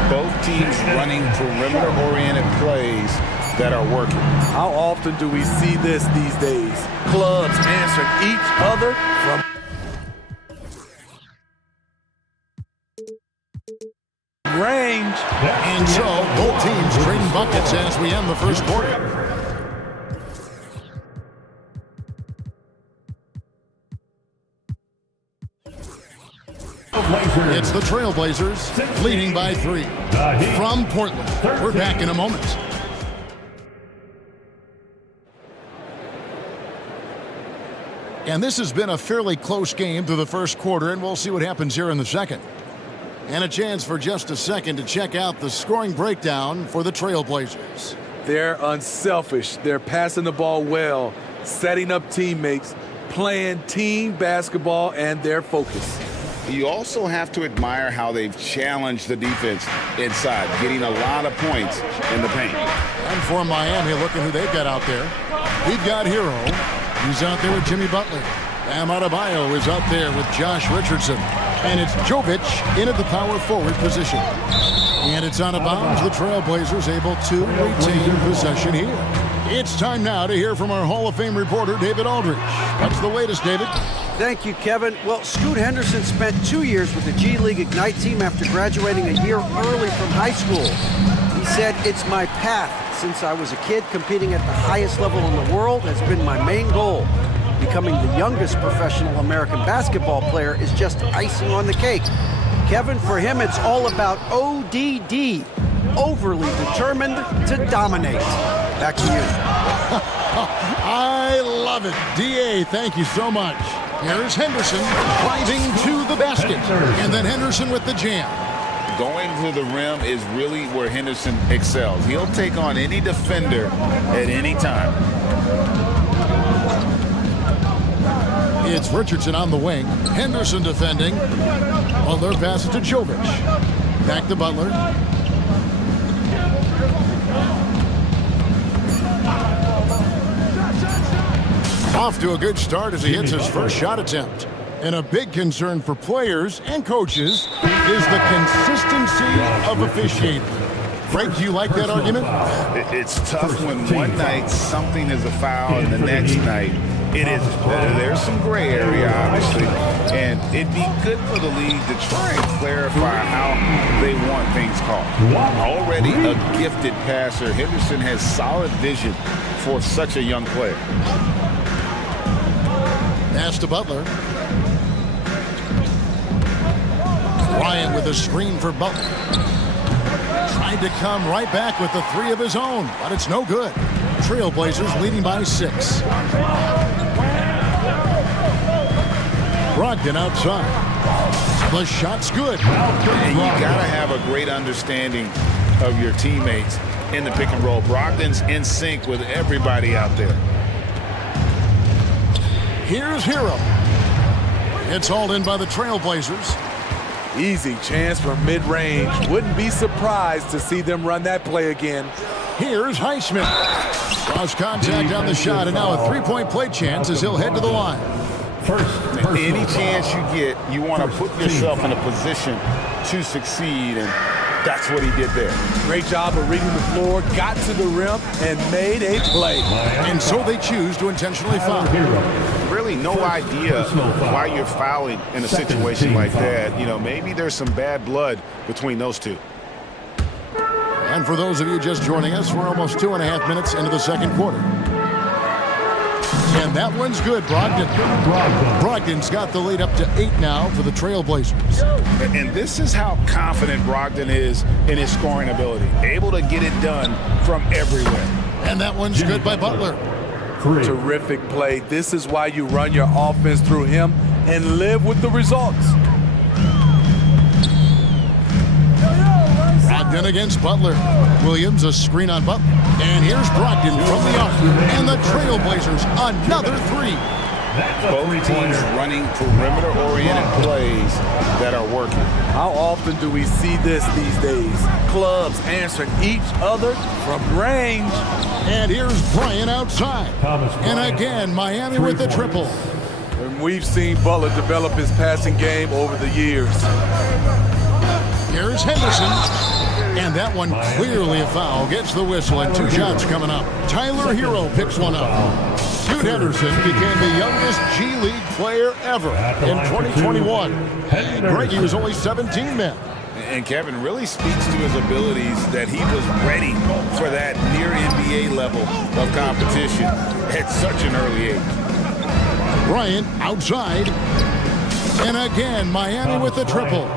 Both teams running perimeter-oriented plays that are working. How often do we see this these days? Clubs answering each other from range. And so, both teams trading buckets as we end the first quarter. It's the Trailblazers leading by 3 from Portland. We're back in a moment. And this has been a fairly close game through the first quarter, and we'll see what happens here in the second. And a chance for just a second to check out the scoring breakdown for the Trailblazers. They're unselfish. They're passing the ball well, setting up teammates, playing team basketball, and their focus. You also have to admire how they've challenged the defense inside, getting a lot of points in the paint. And for Miami, look at who they've got out there. We've got Hero. He's out there with Jimmy Butler. Bam Adebayo is out there with Josh Richardson. And it's Jovic in at the power forward position. And it's out of bounds. The Trailblazers able to retain possession here. It's time now to hear from our Hall of Fame reporter, David Aldridge. What's the latest, David? Thank you, Kevin. Well, Scoot Henderson spent 2 years with the G League Ignite team after graduating a year early from high school. He said, "It's my path. Since I was a kid, competing at the highest level in the world has been my main goal. Becoming the youngest professional American basketball player is just icing on the cake." Kevin, for him, it's all about ODD, overly determined to dominate. Back to you. I love it. DA, thank you so much. Here's Henderson driving to the basket. And then Henderson with the jam. Going to the rim is really where Henderson excels. He'll take on any defender at any time. It's Richardson on the wing. Henderson defending. Butler passes to Jovic. Back to Butler. Off to a good start as he hits his first shot attempt. And a big concern for players and coaches is the consistency of officiating. Frank, do you like that argument? It's tough when one night something is a foul and the next night it isn't. There's some gray area, obviously, and it'd be good for the league to try and clarify how they want things called. Already a gifted passer, Henderson has solid vision for such a young player. Pass to Butler. Bryant with a screen for Butler. Tried to come right back with the 3 of his own, but it's no good. Trailblazers leading by 6. Brogdon outside. The shot's good. And you got to have a great understanding of your teammates in the pick and roll. Brogdon's in sync with everybody out there. Here's Hero. It's hauled in by the Trailblazers. Easy chance from mid-range. Wouldn't be surprised to see them run that play again. Here's Highsmith. Lost contact on the shot, and now a 3-point play chance as he'll head to the line. Any chance you get, you want to put yourself in a position to succeed, and that's what he did there. Great job of reading the floor, got to the rim, and made a play. And so they choose to intentionally foul. Really no idea why you're fouling in a situation like that. You know, maybe there's some bad blood between those two. And for those of you just joining us, we're almost 2.5 minutes into the second quarter. And that one's good, Brogdon. Brogdon's got the lead up to 8 now for the Trailblazers. And this is how confident Brogdon is in his scoring ability. Able to get it done from everywhere. And that one's good by Butler. Terrific play. This is why you run your offense through him and live with the results. Brogdon against Butler. Williams, a screen on Butler. And here's Brogdon from the arc. And the Trailblazers, another 3. Both teams running perimeter-oriented plays that are working. How often do we see this these days? Clubs answering each other from range. And here's Bryant outside. And again, Miami with the triple. And we've seen Butler develop his passing game over the years. Here's Henderson. And that one clearly a foul. Gets the whistle and 2 shots coming up. Tyler Hero picks one up. Scoot Henderson became the youngest G League player ever in 2021. Greggy was only 17 men. And Kevin really speaks to his abilities that he was ready for that near NBA level of competition at such an early age. Bryant outside. And again, Miami with the triple.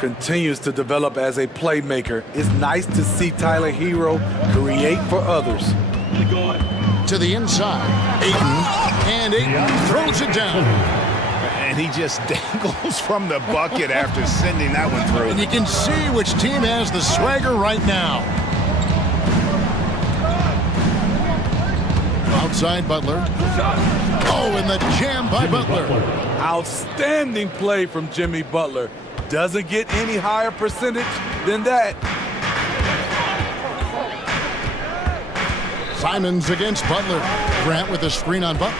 Continues to develop as a playmaker. It's nice to see Tyler Hero create for others. To the inside. Ayton. And Ayton throws it down. And he just dangles from the bucket after sending that one through. And you can see which team has the swagger right now. Outside Butler. Oh, and the jam by Butler. Outstanding play from Jimmy Butler. Doesn't get any higher percentage than that. Simons against Butler. Grant with a screen on Butler.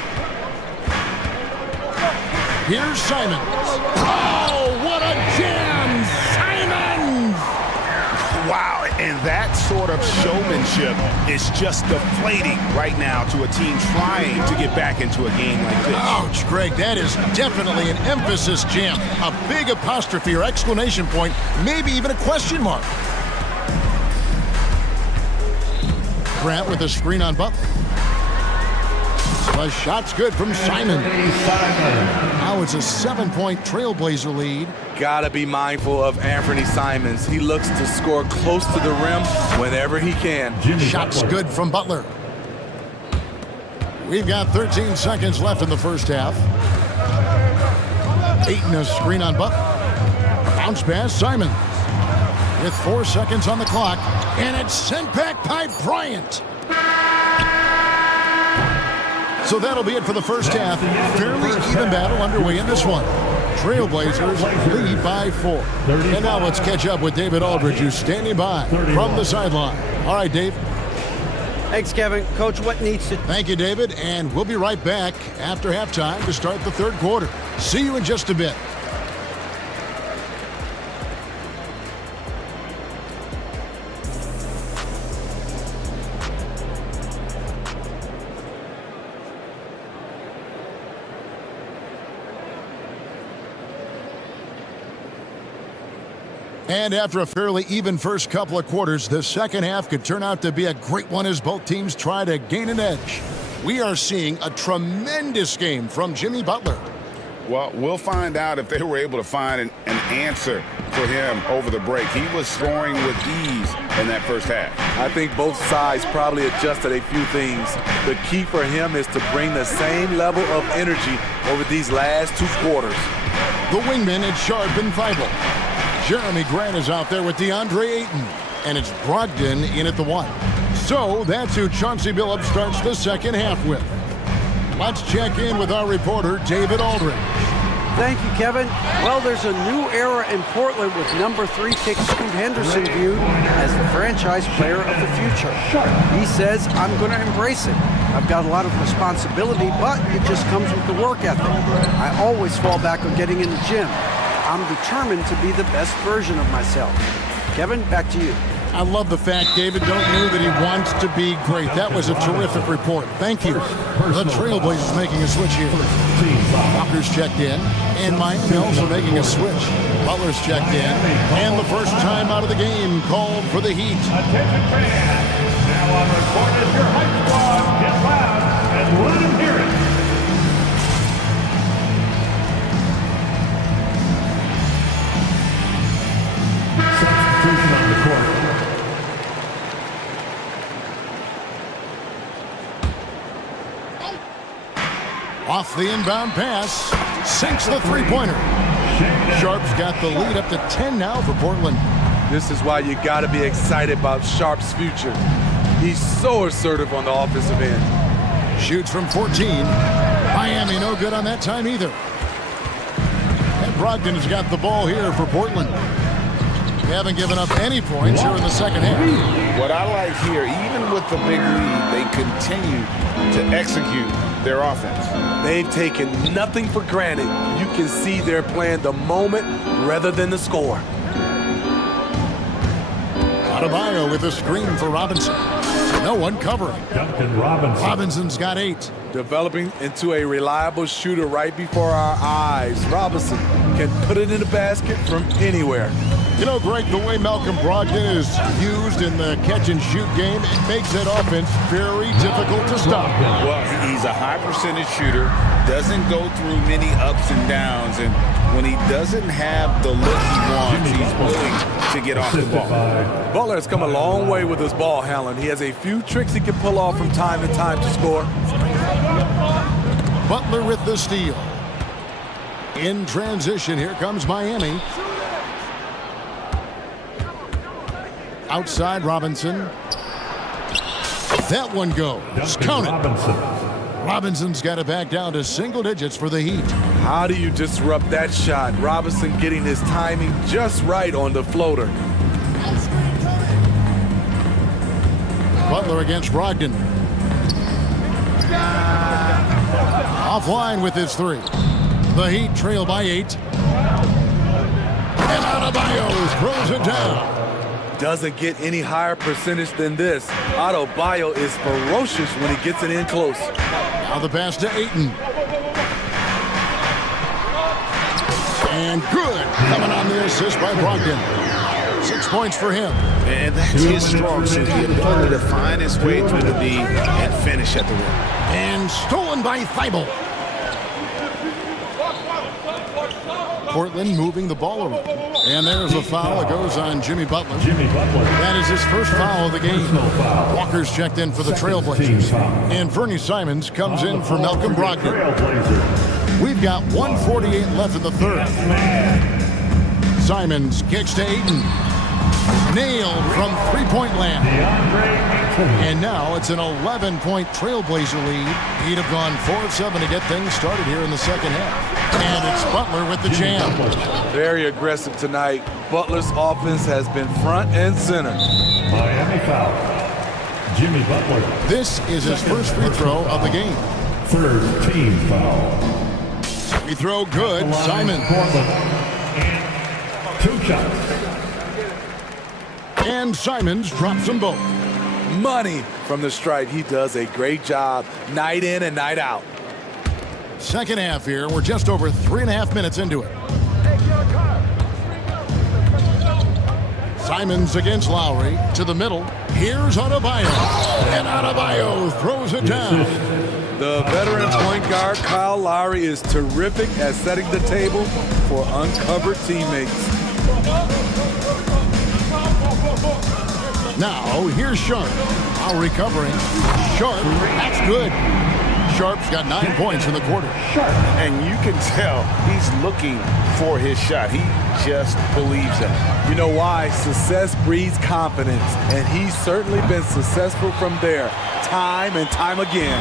Here's Simons. Oh, what a jam! Simons! Wow, and that sort of showmanship is just deflating right now to a team trying to get back into a game like this. Ouch, Greg, that is definitely an emphasis jam. A big apostrophe or exclamation point, maybe even a question mark. Grant with a screen on Butler. The shot's good from Simon. Now it's a 7-point Trailblazer lead. Gotta be mindful of Anthony Simons. He looks to score close to the rim whenever he can. Shot's good from Butler. We've got 13 seconds left in the first half. Ayton a screen on Butler. Bounce pass, Simons. With 4 seconds on the clock. And it's sent back by Bryant. So that'll be it for the first half. Fairly even battle underway in this one. Trailblazers lead by 4. And now let's catch up with David Aldridge, who's standing by from the sideline. All right, Dave. Thanks, Kevin. Coach, what needs to... Thank you, David. And we'll be right back after halftime to start the third quarter. See you in just a bit. And after a fairly even first couple of quarters, the second half could turn out to be a great one as both teams try to gain an edge. We are seeing a tremendous game from Jimmy Butler. Well, we'll find out if they were able to find an answer for him over the break. He was scoring with ease in that first half. I think both sides probably adjusted a few things. The key for him is to bring the same level of energy over these last 2 quarters. The wingman is Sharp and Feibel. Jeremy Grant is out there with DeAndre Ayton. And it's Brogdon in at the 1. So that's who Chauncey Billups starts the second half with. Let's check in with our reporter, David Aldridge. Thank you, Kevin. Well, there's a new era in Portland with number 3 pick Scoot Henderson viewed as the franchise player of the future. He says, I'm going to embrace it. I've got a lot of responsibility, but it just comes with the work ethic. I always fall back on getting in the gym. I'm determined to be the best version of myself. Kevin, back to you. I love the fact David don't know that he wants to be great. That was a terrific report. Thank you. The Trailblazers making a switch here. Walker's checked in, and Miami also making a switch. Butler's checked in, and the first time out of the game called for the Heat. Attention fans, now on record as your hype squad. Get loud and let them hear it. Off the inbound pass, sinks the three-pointer. Sharp's got the lead up to 10 now for Portland. This is why you got to be excited about Sharp's future. He's so assertive on the offensive end. Shoots from 14. Miami no good on that time either. And Brogdon's got the ball here for Portland. They haven't given up any points here in the second half. What I like here, even with the big lead, they continue to execute their offense. They've taken nothing for granted. You can see they're playing the moment rather than the score. Adebayo with a screen for Robinson. No one covering. Duncan Robinson. Robinson's got 8. Developing into a reliable shooter right before our eyes. Robinson can put it in the basket from anywhere. You know, Greg, the way Malcolm Brogdon is used in the catch-and-shoot game, it makes that offense very difficult to stop. Well, he's a high percentage shooter, doesn't go through many ups and downs, and when he doesn't have the look he wants, he's willing to get off the ball. Butler has come a long way with his ball handling. He has a few tricks he can pull off from time to time to score. Butler with the steal. In transition, here comes Miami. Outside Robinson. That one goes. Count it. Robinson's got it back down to single digits for the Heat. How do you disrupt that shot? Robinson getting his timing just right on the floater. Butler against Brogdon. Offline with his 3. The Heat trail by 8. And Adebayo throws it down. Doesn't get any higher percentage than this. Adebayo is ferocious when he gets it in close. Now the pass to Ayton. And good. Coming on the assist by Brogdon. 6 points for him. And that's his strong suit, the ability to find his way through the D and finish at the rim. And stolen by Thibault. Portland moving the ball around. And there's a foul that goes on Jimmy Butler. That is his first foul of the game. Walker's checked in for the Trailblazers. And Fernie Simons comes in for Malcolm Brogdon. We've got 1:48 left in the third. Simons kicks to Ayton. Nailed from three-point land. And now it's an 11-point Trailblazer lead. He'd have gone 4 of 7 to get things started here in the second half. And it's Butler with the jam. Very aggressive tonight. Butler's offense has been front and center. Miami foul. Jimmy Butler. This is his first free throw of the game. Third team foul. Free throw good. Simon. And 2 shots. And Simons drops them both. Money from the stripe. He does a great job night in and night out. Second half here. We're just over 3.5 minutes into it. Simons against Lowry to the middle. Here's Adebayo. And Adebayo throws it down. The veteran point guard Kyle Lowry is terrific at setting the table for uncovered teammates. Now, here's Sharp. Lowry covering. Sharp, that's good. Sharp's got 9 points in the quarter. And you can tell he's looking for his shot. He just believes in it. You know why? Success breeds confidence, and he's certainly been successful from there, time and time again.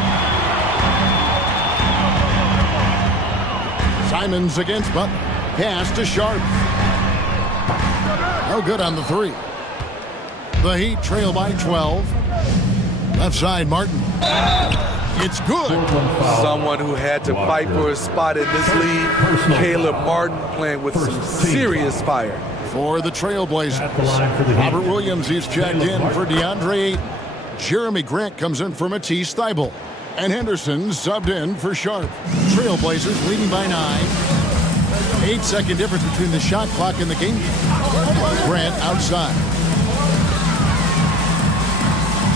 Simons against Butler. Pass to Sharp. No good on the 3. The Heat trail by 12. Left side, Martin. It's good. Someone who had to fight for his spot in this league, Caleb Martin, playing with some serious fire. For the Trailblazers, Robert Williams, he's checked in for DeAndre Ayton. Jeremy Grant comes in for Matisse Thybulle. And Henderson subbed in for Sharp. Trailblazers leading by 9. 8-second difference between the shot clock and the game. Grant outside.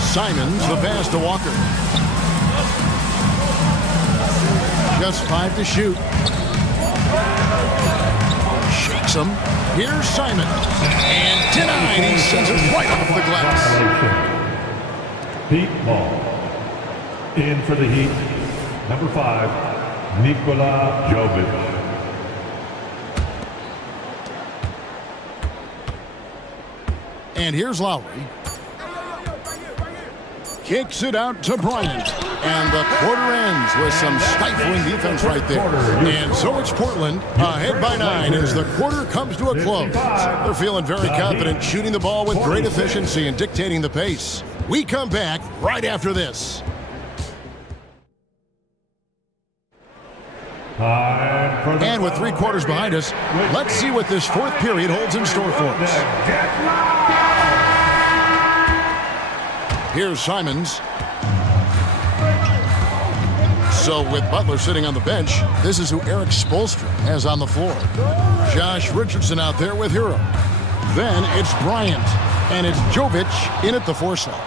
Simons, the pass to Walker. Just 5 to shoot. Shakes him. Here's Simon. And denied. He sends it right off the glass. Heat ball. In for the Heat, number 5, Nikola Jovic. And here's Lowry. Kicks it out to Bryant. And the quarter ends with some stifling defense right there. And so it's Portland ahead by 9 as the quarter comes to a close. They're feeling very confident, shooting the ball with great efficiency and dictating the pace. We come back right after this. And with 3 quarters behind us, let's see what this fourth period holds in store for us. Here's Simons. So with Butler sitting on the bench, this is who Eric Spoelstra has on the floor. Josh Richardson out there with Hero. Then it's Bryant, and it's Jovic in at the 4 slot.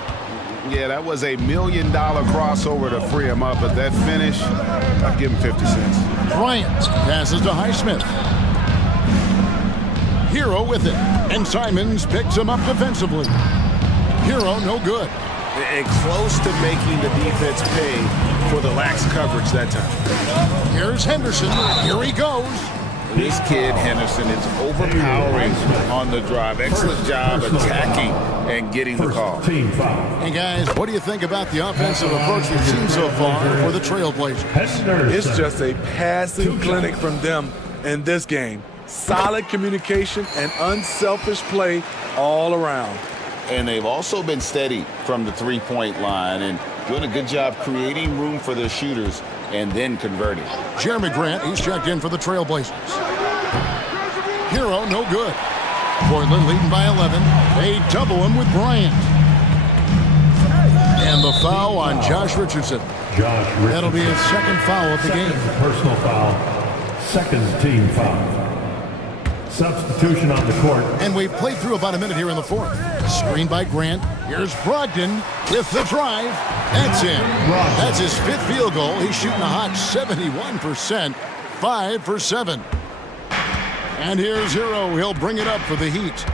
Yeah, that was $1 million crossover to free him up, but that finish, I'd give him 50 cents. Bryant passes to Highsmith. Hero with it, and Simons picks him up defensively. Hero no good. And close to making the defense pay for the lax coverage that time. Here's Henderson. Here he goes. This kid, Henderson, is overpowering on the drive. Excellent job attacking and getting the call. Hey, guys, what do you think about the offensive approach we've seen so far for the Trailblazers? It's just a passing clinic from them in this game. Solid communication and unselfish play all around. And they've also been steady from the three-point line and doing a good job creating room for their shooters and then converting. Jeremy Grant, he's checked in for the Trailblazers. Hero, no good. Portland leading by 11. They double him with Bryant. And the foul on Josh Richardson. That'll be his second foul of the game. Personal foul. Second team foul. Substitution on the court. And we've played through about a minute here in the fourth. Screen by Grant. Here's Brogdon with the drive. That's in. That's his 5th field goal. He's shooting a hot 71%. 5 for 7. And here's Hero. He'll bring it up for the Heat.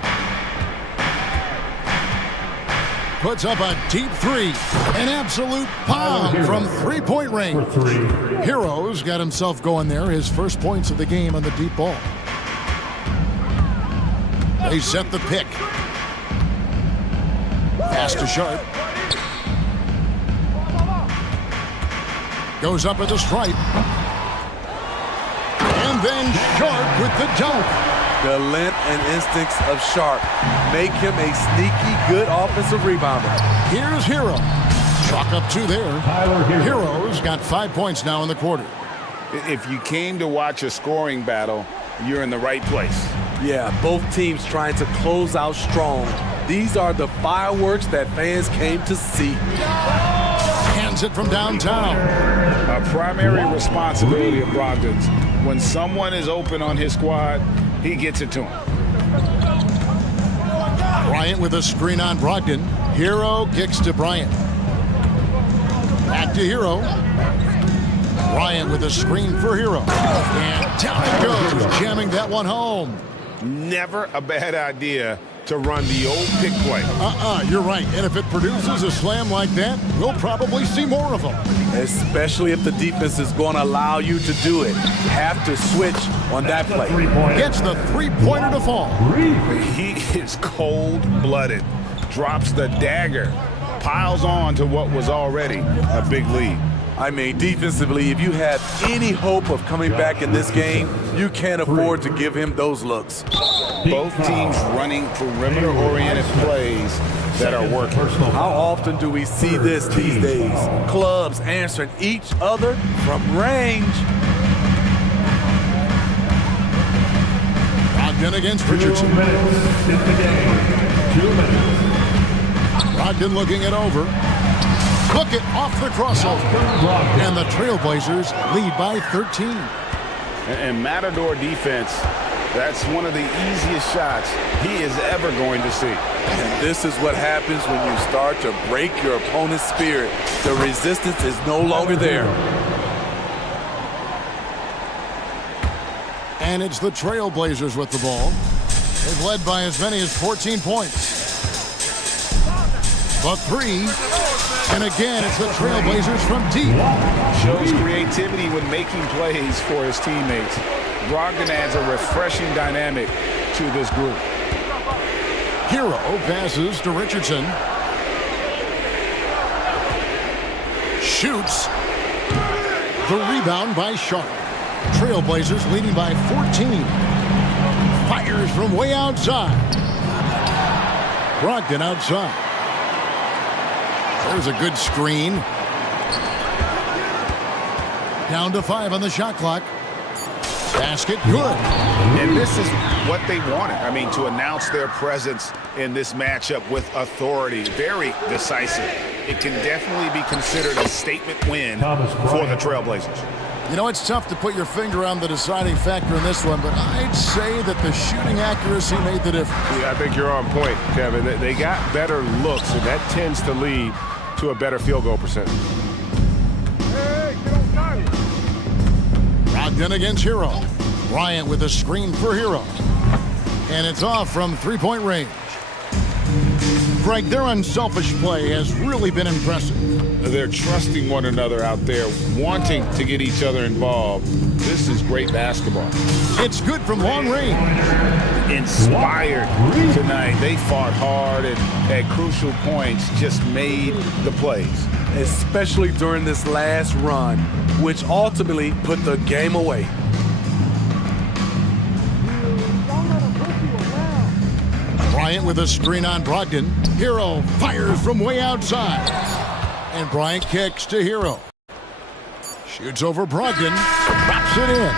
Puts up a deep 3. An absolute bomb from 3-point range. Hero's got himself going there. His first points of the game on the deep ball. They set the pick. Pass to Sharp. Goes up at the stripe. And then Sharp with the dunk. The length and instincts of Sharp make him a sneaky good offensive rebounder. Here's Hero. Chalk up 2 there. Hero's got 5 points now in the quarter. If you came to watch a scoring battle, you're in the right place. Yeah, both teams trying to close out strong. These are the fireworks that fans came to see. Hands it from downtown. A primary responsibility of Brogdon's. When someone is open on his squad, he gets it to him. Bryant with a screen on Brogdon. Hero kicks to Bryant. Back to Hero. Bryant with a screen for Hero. And down it goes, jamming that one home. Never a bad idea to run the old pick play. You're right. And if it produces a slam like that, we'll probably see more of them. Especially if the defense is going to allow you to do it. Have to switch on that play. Gets the 3-pointer to fall. He is cold-blooded. Drops the dagger. Piles on to what was already a big lead. I mean, defensively, if you have any hope of coming back in this game, you can't afford to give him those looks. Both teams running perimeter-oriented plays that are working. How often do we see this these days? Clubs answering each other from range. Brogdon against Richardson. 2 minutes in the game. 2 minutes. Brogdon looking it over. Hook it off the crossover. And the Trailblazers lead by 13. And Matador defense, that's one of the easiest shots he is ever going to see. And this is what happens when you start to break your opponent's spirit. The resistance is no longer there. And it's the Trailblazers with the ball. They've led by as many as 14 points. The three. And again, it's the Trailblazers from deep. Shows creativity when making plays for his teammates. Brogdon adds a refreshing dynamic to this group. Hero passes to Richardson. Shoots. The rebound by Sharp. Trailblazers leading by 14. Fires from way outside. Brogdon outside. There's a good screen. Down to 5 on the shot clock. Basket good. And this is what they wanted. I mean, to announce their presence in this matchup with authority. Very decisive. It can definitely be considered a statement win for the Trailblazers. You know, it's tough to put your finger on the deciding factor in this one, but I'd say that the shooting accuracy made the difference. Yeah, I think you're on point, Kevin. They got better looks, and that tends to lead to a better field goal percentage. Brogdon against Hero. Bryant with a screen for Hero. And it's off from three-point range. Greg, their unselfish play has really been impressive. They're trusting one another out there, wanting to get each other involved. This is great basketball. It's good from long range. Inspired tonight. They fought hard and at crucial points just made the plays. Especially during this last run, which ultimately put the game away. Bryant with a screen on Brogdon. Hero fires from way outside. And Bryant kicks to Hero. Shoots over Brogdon. Drops it in.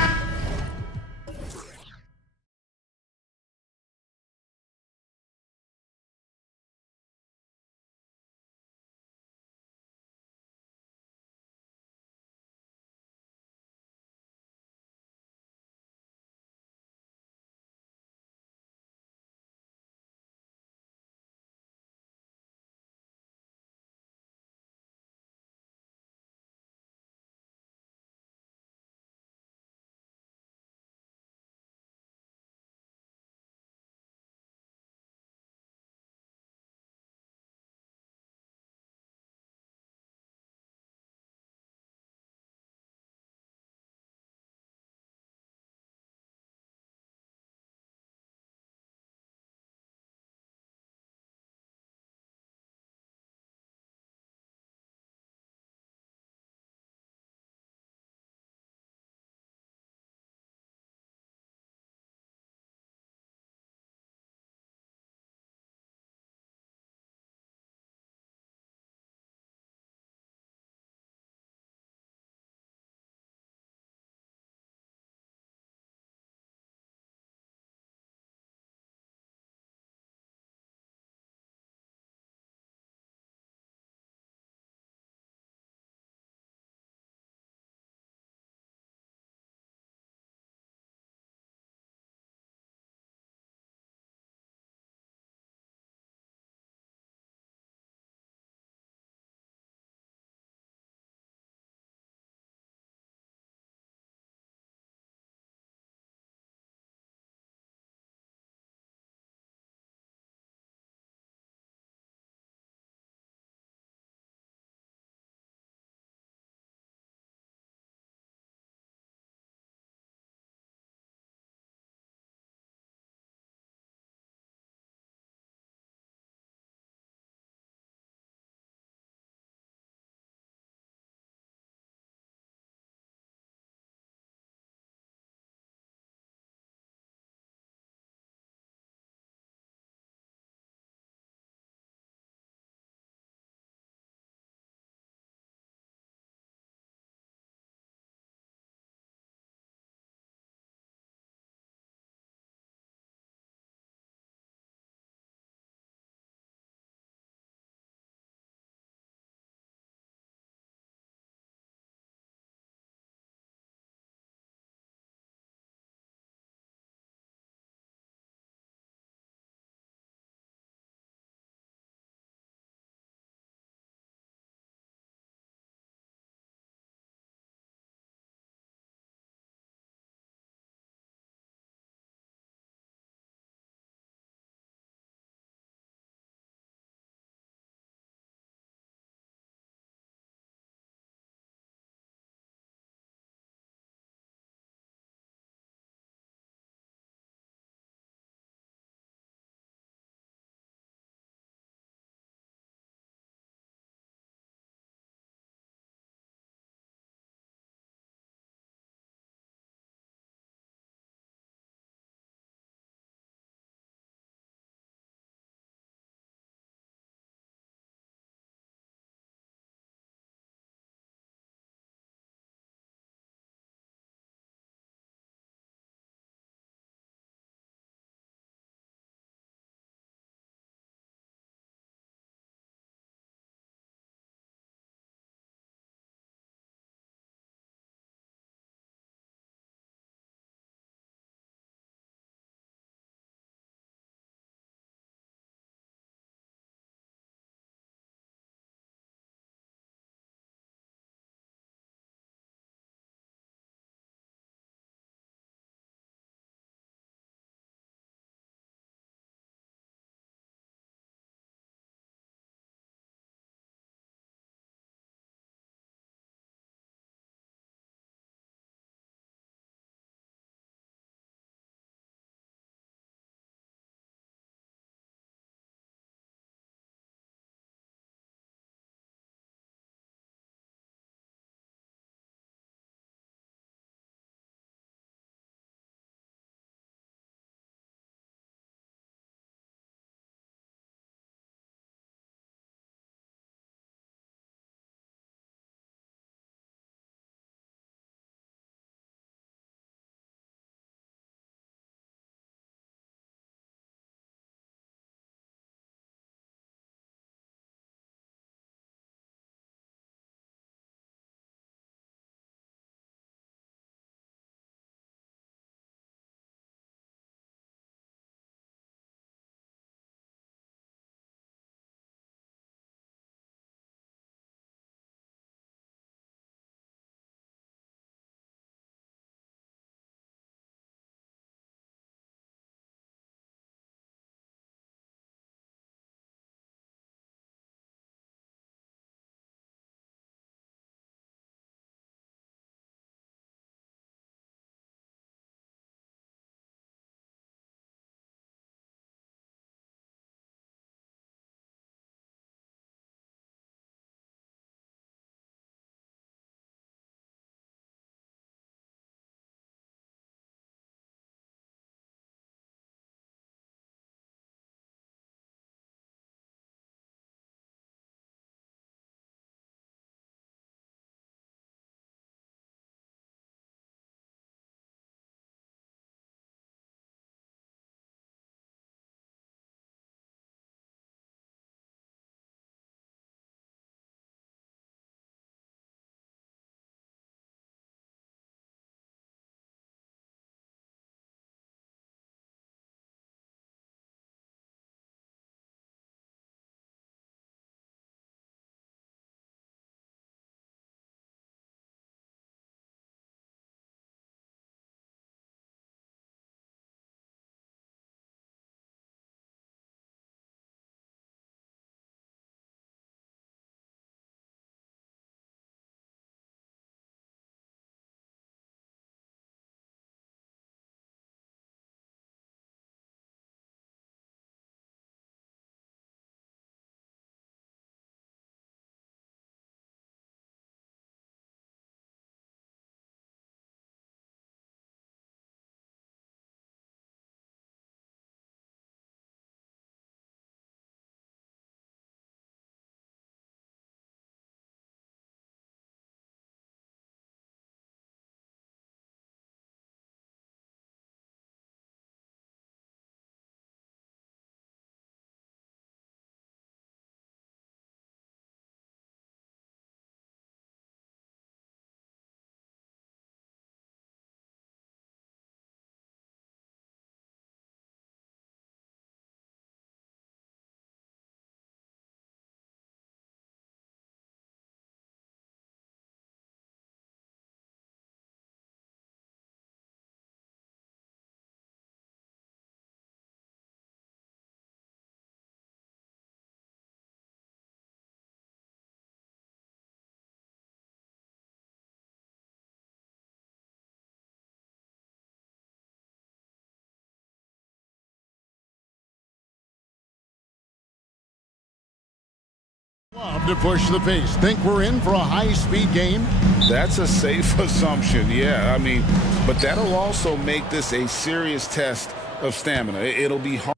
To push the pace. Think we're in for a high-speed game? That's a safe assumption, yeah. I mean, but that'll also make this a serious test of stamina. It'll be hard.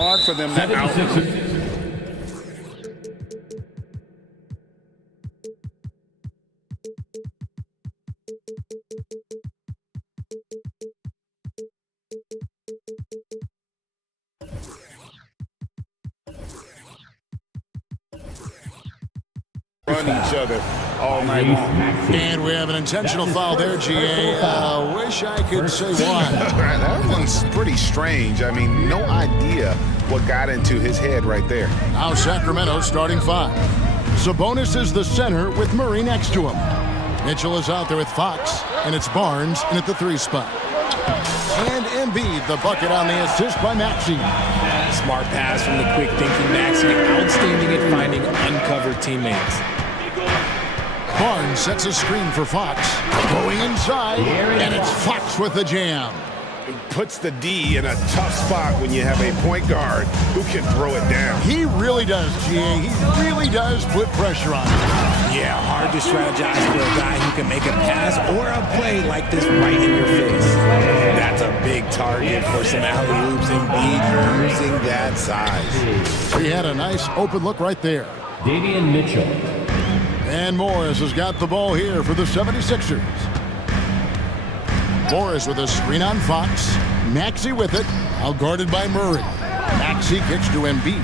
Hard for them to out. Run each other all night long. And we have an intentional foul there, GA. Wish I could say why. That one's pretty strange. I mean, no idea what got into his head right there. Now Sacramento starting 5. Sabonis is the center with Murray next to him. Mitchell is out there with Fox, and it's Barnes in at the 3 spot. And Embiid, the bucket on the assist by Maxey. Smart pass from the quick-thinking Maxey. Outstanding at finding uncovered teammates. Barnes sets a screen for Fox. Going inside, and it's Fox with the jam. Puts the D in a tough spot when you have a point guard who can throw it down. He really does, GA. He really does put pressure on him. Yeah, hard to strategize for a guy who can make a pass or a play like this right in your face. That's a big target for some alley-oops. Embiid using that size. He had a nice open look right there. Davian Mitchell. And Morris has got the ball here for the 76ers. Morris with a screen on Fox. Maxey with it, out guarded by Murray. Maxey kicks to Embiid.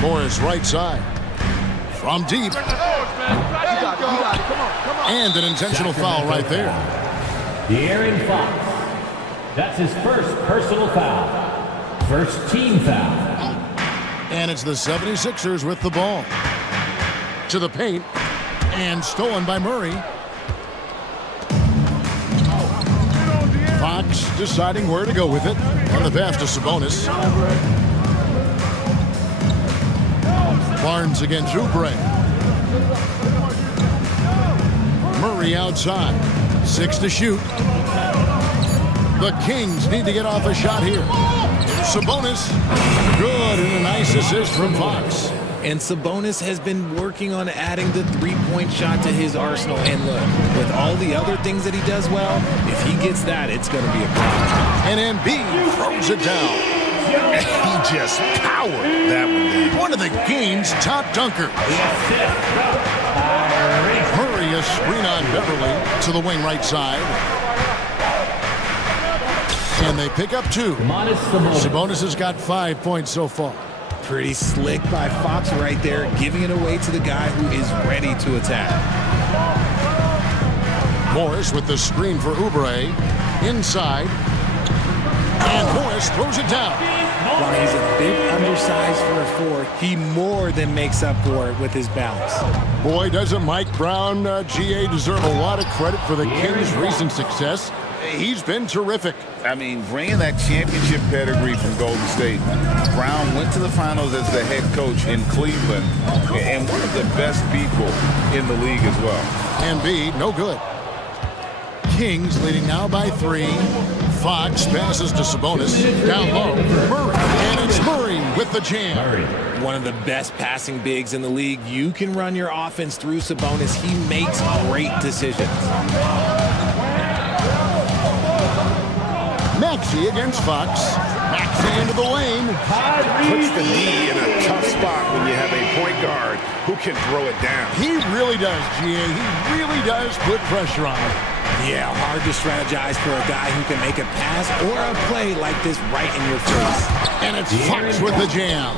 Morris right side. From deep. And an intentional foul right there. De'Aaron Fox. That's his first personal foul. First team foul. And it's the 76ers with the ball. To the paint. And stolen by Murray. Fox deciding where to go with it. On the pass to Sabonis. Barnes against Oubre. Murray outside. 6 to shoot. The Kings need to get off a shot here. Sabonis. Good, and a nice assist from Fox. And Sabonis has been working on adding the three-point shot to his arsenal. And look, with all the other things that he does well, if he gets that, it's going to be a problem. And Embiid throws it down. He just powered that one down. One of the game's top dunkers. Murray a screen on Beverly to the wing right side. And they pick up 2. Sabonis has got 5 points so far. Pretty slick by Fox right there, giving it away to the guy who is ready to attack. Morris with the screen for Oubre. Inside. And Morris throws it down. While he's a bit undersized for a 4, he more than makes up for it with his bounce. Boy, doesn't Mike Brown, GA, deserve a lot of credit for the Kings' recent success. He's been terrific. I mean, bringing that championship pedigree from Golden State. Brown went to the finals as the head coach in Cleveland and one of the best people in the league as well. Embiid, no good. Kings leading now by 3. Fox passes to Sabonis. Down low, Murray. And it's Murray with the jam. One of the best passing bigs in the league. You can run your offense through Sabonis. He makes great decisions. Maxey against Fox. Maxey into the lane. Puts the D in a tough spot when you have a point guard who can throw it down. He really does, GA. He really does put pressure on him. Yeah, hard to strategize for a guy who can make a pass or a play like this right in your face. And it's Fox with the jam.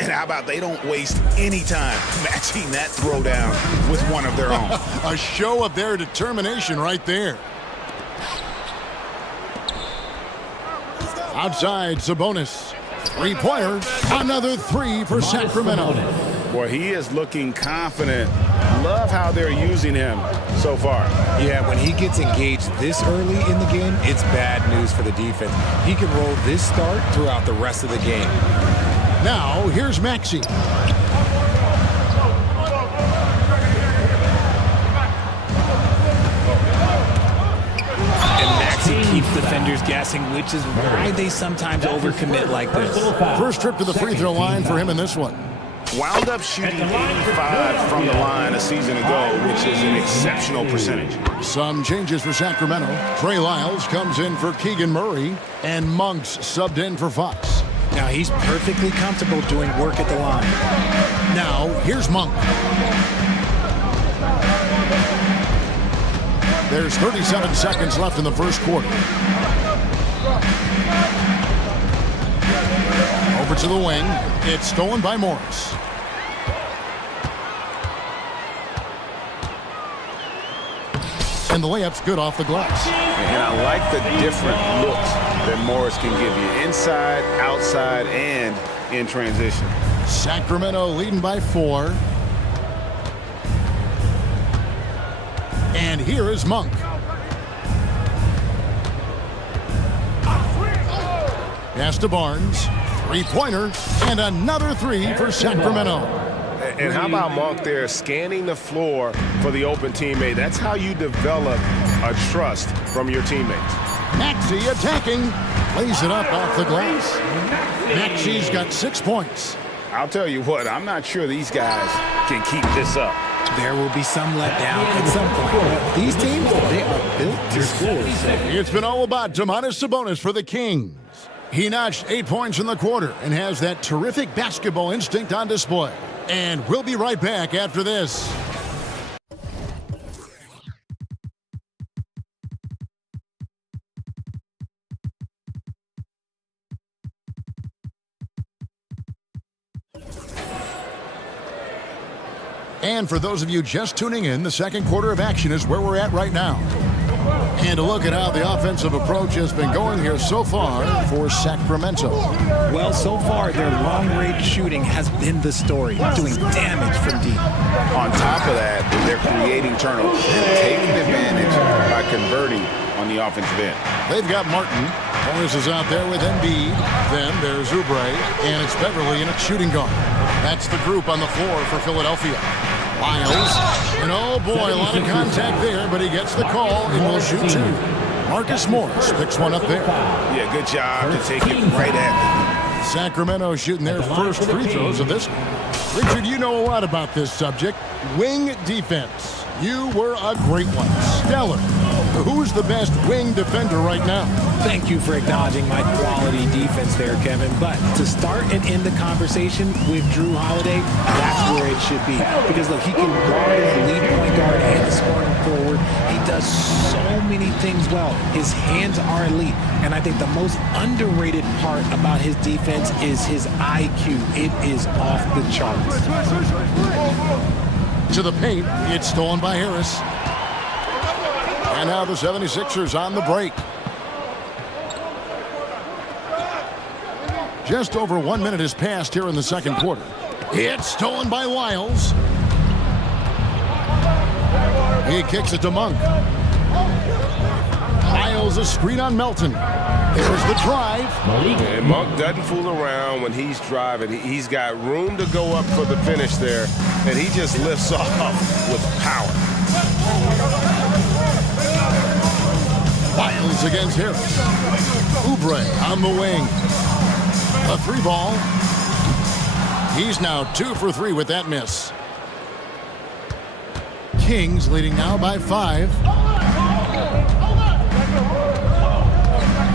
And how about they don't waste any time matching that throwdown with one of their own. A show of their determination right there. Outside, Sabonis. 3-pointer. Another 3 for Sacramento. Boy, he is looking confident. Love how they're using him so far. Yeah, when he gets engaged this early in the game, it's bad news for the defense. He can roll this start throughout the rest of the game. Now, here's Maxey. Keeps defenders guessing, which is why they sometimes overcommit like this. First trip to the free throw line for him in this one. Wound up shooting 85 from the line a season ago, which is an exceptional percentage. Some changes for Sacramento. Trey Lyles comes in for Keegan Murray, and Monk's subbed in for Fox. Now he's perfectly comfortable doing work at the line. Now, here's Monk. There's 37 seconds left in the first quarter. Over to the wing. It's stolen by Morris. And the layup's good off the glass. And I like the different looks that Morris can give you. Inside, outside, and in transition. Sacramento leading by 4. And here is Monk. Pass to Barnes. Three-pointer. And another three for Sacramento. And how about Monk there scanning the floor for the open teammate? That's how you develop a trust from your teammates. Maxey attacking. Plays it up off the glass. Maxey's got 6 points. I'll tell you what, I'm not sure these guys can keep this up. There will be some letdown at some point. These teams, they are built to score. It's been all about Domantas Sabonis for the Kings. He notched 8 points in the quarter and has that terrific basketball instinct on display. And we'll be right back after this. And for those of you just tuning in, the second quarter of action is where we're at right now. And a look at how the offensive approach has been going here so far for Sacramento. Well, so far, their long-range shooting has been the story, doing damage from deep. On top of that, they're creating turnovers and taking advantage by converting on the offensive end. They've got Martin. Morris is out there with Embiid. Then there's Oubre, and it's Beverly in at shooting guard. That's the group on the floor for Philadelphia. Lyles, and oh boy, a lot of contact there, but he gets the call and will shoot 2. Marcus Morris picks one up there. Yeah, good job to take it right at them. Sacramento shooting their first free throws of this. Richard, you know a lot about this subject. Wing defense. You were a great one. Stellar. Who's the best wing defender right now? Thank you for acknowledging my quality defense there, Kevin. But to start and end the conversation with Drew Holiday, that's where it should be. Because, look, he can guard as a lead point guard and a scoring forward. He does so many things well. His hands are elite. And I think the most underrated part about his defense is his IQ. It is off the charts. To the paint, it's stolen by Harris. And now the 76ers on the break. Just over 1 minute has passed here in the second quarter. It's stolen by Lyles. He kicks it to Monk. Lyles a screen on Melton. There's the drive. And Monk doesn't fool around when he's driving. He's got room to go up for the finish there, and he just lifts off with power. Lyles against Harris. Oubre on the wing. A 3 ball. He's now 2 for 3 with that miss. Kings leading now by 5.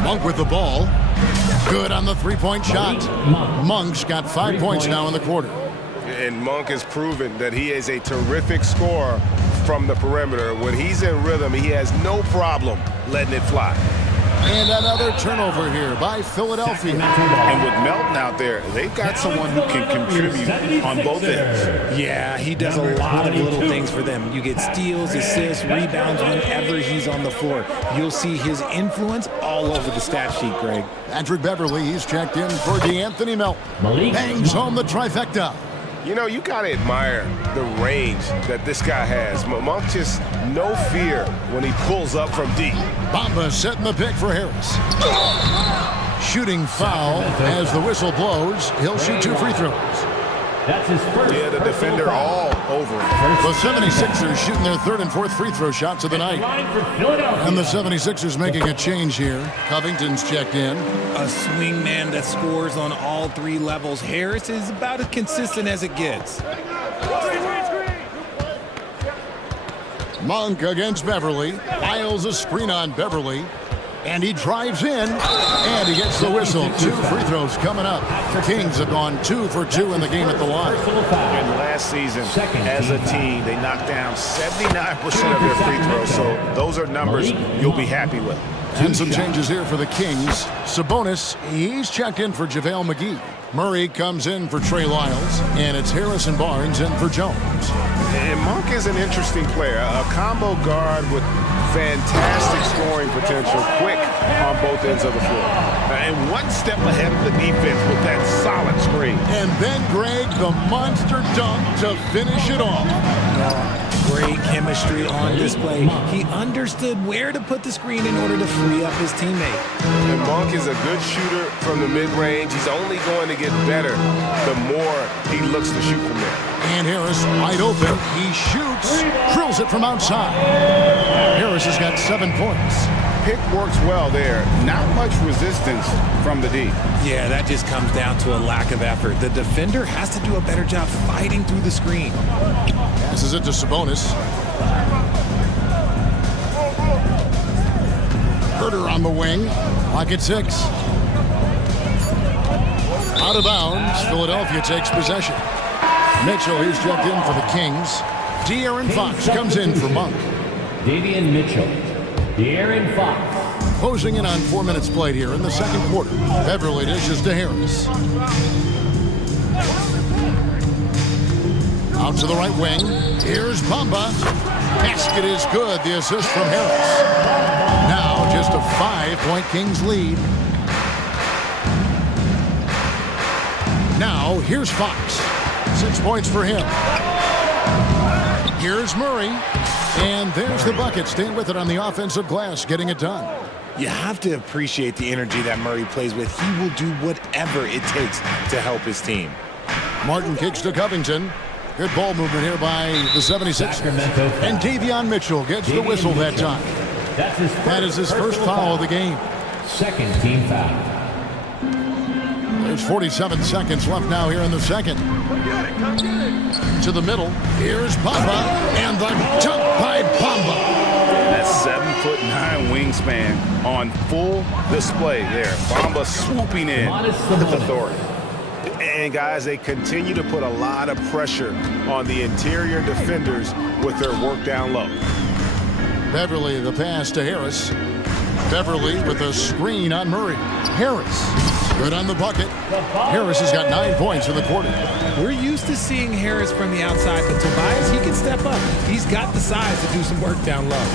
Monk with the ball. Good on the 3-point shot. Monk's got 5 points now in the quarter. And Monk has proven that he is a terrific scorer from the perimeter. When he's in rhythm, he has no problem letting it fly. And another turnover here by Philadelphia. And with Melton out there, they've got someone who can contribute on both ends. Yeah, he does a lot of little things for them. You get steals, assists, rebounds whenever he's on the floor. You'll see his influence all over the stat sheet, Greg. Patrick Beverly, he's checked in for DeAnthony Melton. Bangs home the trifecta. You know, you got to admire the range that this guy has. Monk just no fear when he pulls up from deep. Bamba setting the pick for Harris. shooting foul. As the whistle blows, he'll shoot 2 free throws. That's his first. Yeah, the defender all over him. The 76ers shooting their 3rd and 4th free throw shots of the night. And the 76ers making a change here. Covington's checked in. A swing man that scores on all 3 levels. Harris is about as consistent as it gets. Monk against Beverly. Files a screen on Beverly. And he drives in, and he gets the whistle. 2 free throws coming up. The Kings have gone 2 for 2 in the game at the line. And last season, as a team, they knocked down 79% of their free throws. So those are numbers you'll be happy with. And some changes here for the Kings. Sabonis, he's checked in for JaVale McGee. Murray comes in for Trey Lyles, and it's Harrison Barnes in for Jones. And Monk is an interesting player, a combo guard with fantastic scoring potential, quick on both ends of the floor. And one step ahead of the defense with that solid screen. And then Greg, the monster dunk to finish it off. Great chemistry on display. He understood where to put the screen in order to free up his teammate. And Monk is a good shooter from the mid-range. He's only going to get better the more he looks to shoot from there. And Harris wide open. He shoots, drills it from outside. Harris has got 7 points. Pick works well there. Not much resistance from the D. Yeah, that just comes down to a lack of effort. The defender has to do a better job fighting through the screen. Passes it to Sabonis. Herter on the wing. Lock at 6. Out of bounds. Philadelphia takes possession. Mitchell, he's checked in for the Kings. De'Aaron Fox comes in for Monk. Davian Mitchell. De'Aaron Fox. Closing in on 4 minutes played here in the second quarter. Beverly dishes to Harris. Out to the right wing. Here's Bamba. Basket is good. The assist from Harris. Now just a 5-point Kings lead. Now here's Fox. 6 points for him. Here's Murray. And there's the bucket. Staying with it on the offensive glass, getting it done. You have to appreciate the energy that Murray plays with. He will do whatever it takes to help his team. Martin kicks to Covington. Good ball movement here by the 76ers. And Davion Mitchell gets the whistle that time. That is his first foul of the game. Second team foul. There's 47 seconds left now here in the second. To the middle. Here's Bamba. And the dunk by Bamba. That 7'9" wingspan on full display there. Bamba swooping in with authority. And guys, they continue to put a lot of pressure on the interior defenders with their work down low. Beverly, the pass to Harris. Beverly with a screen on Murray. Harris, good on the bucket. Harris has got 9 points in the quarter. We're used to seeing Harris from the outside, but Tobias, he can step up. He's got the size to do some work down low.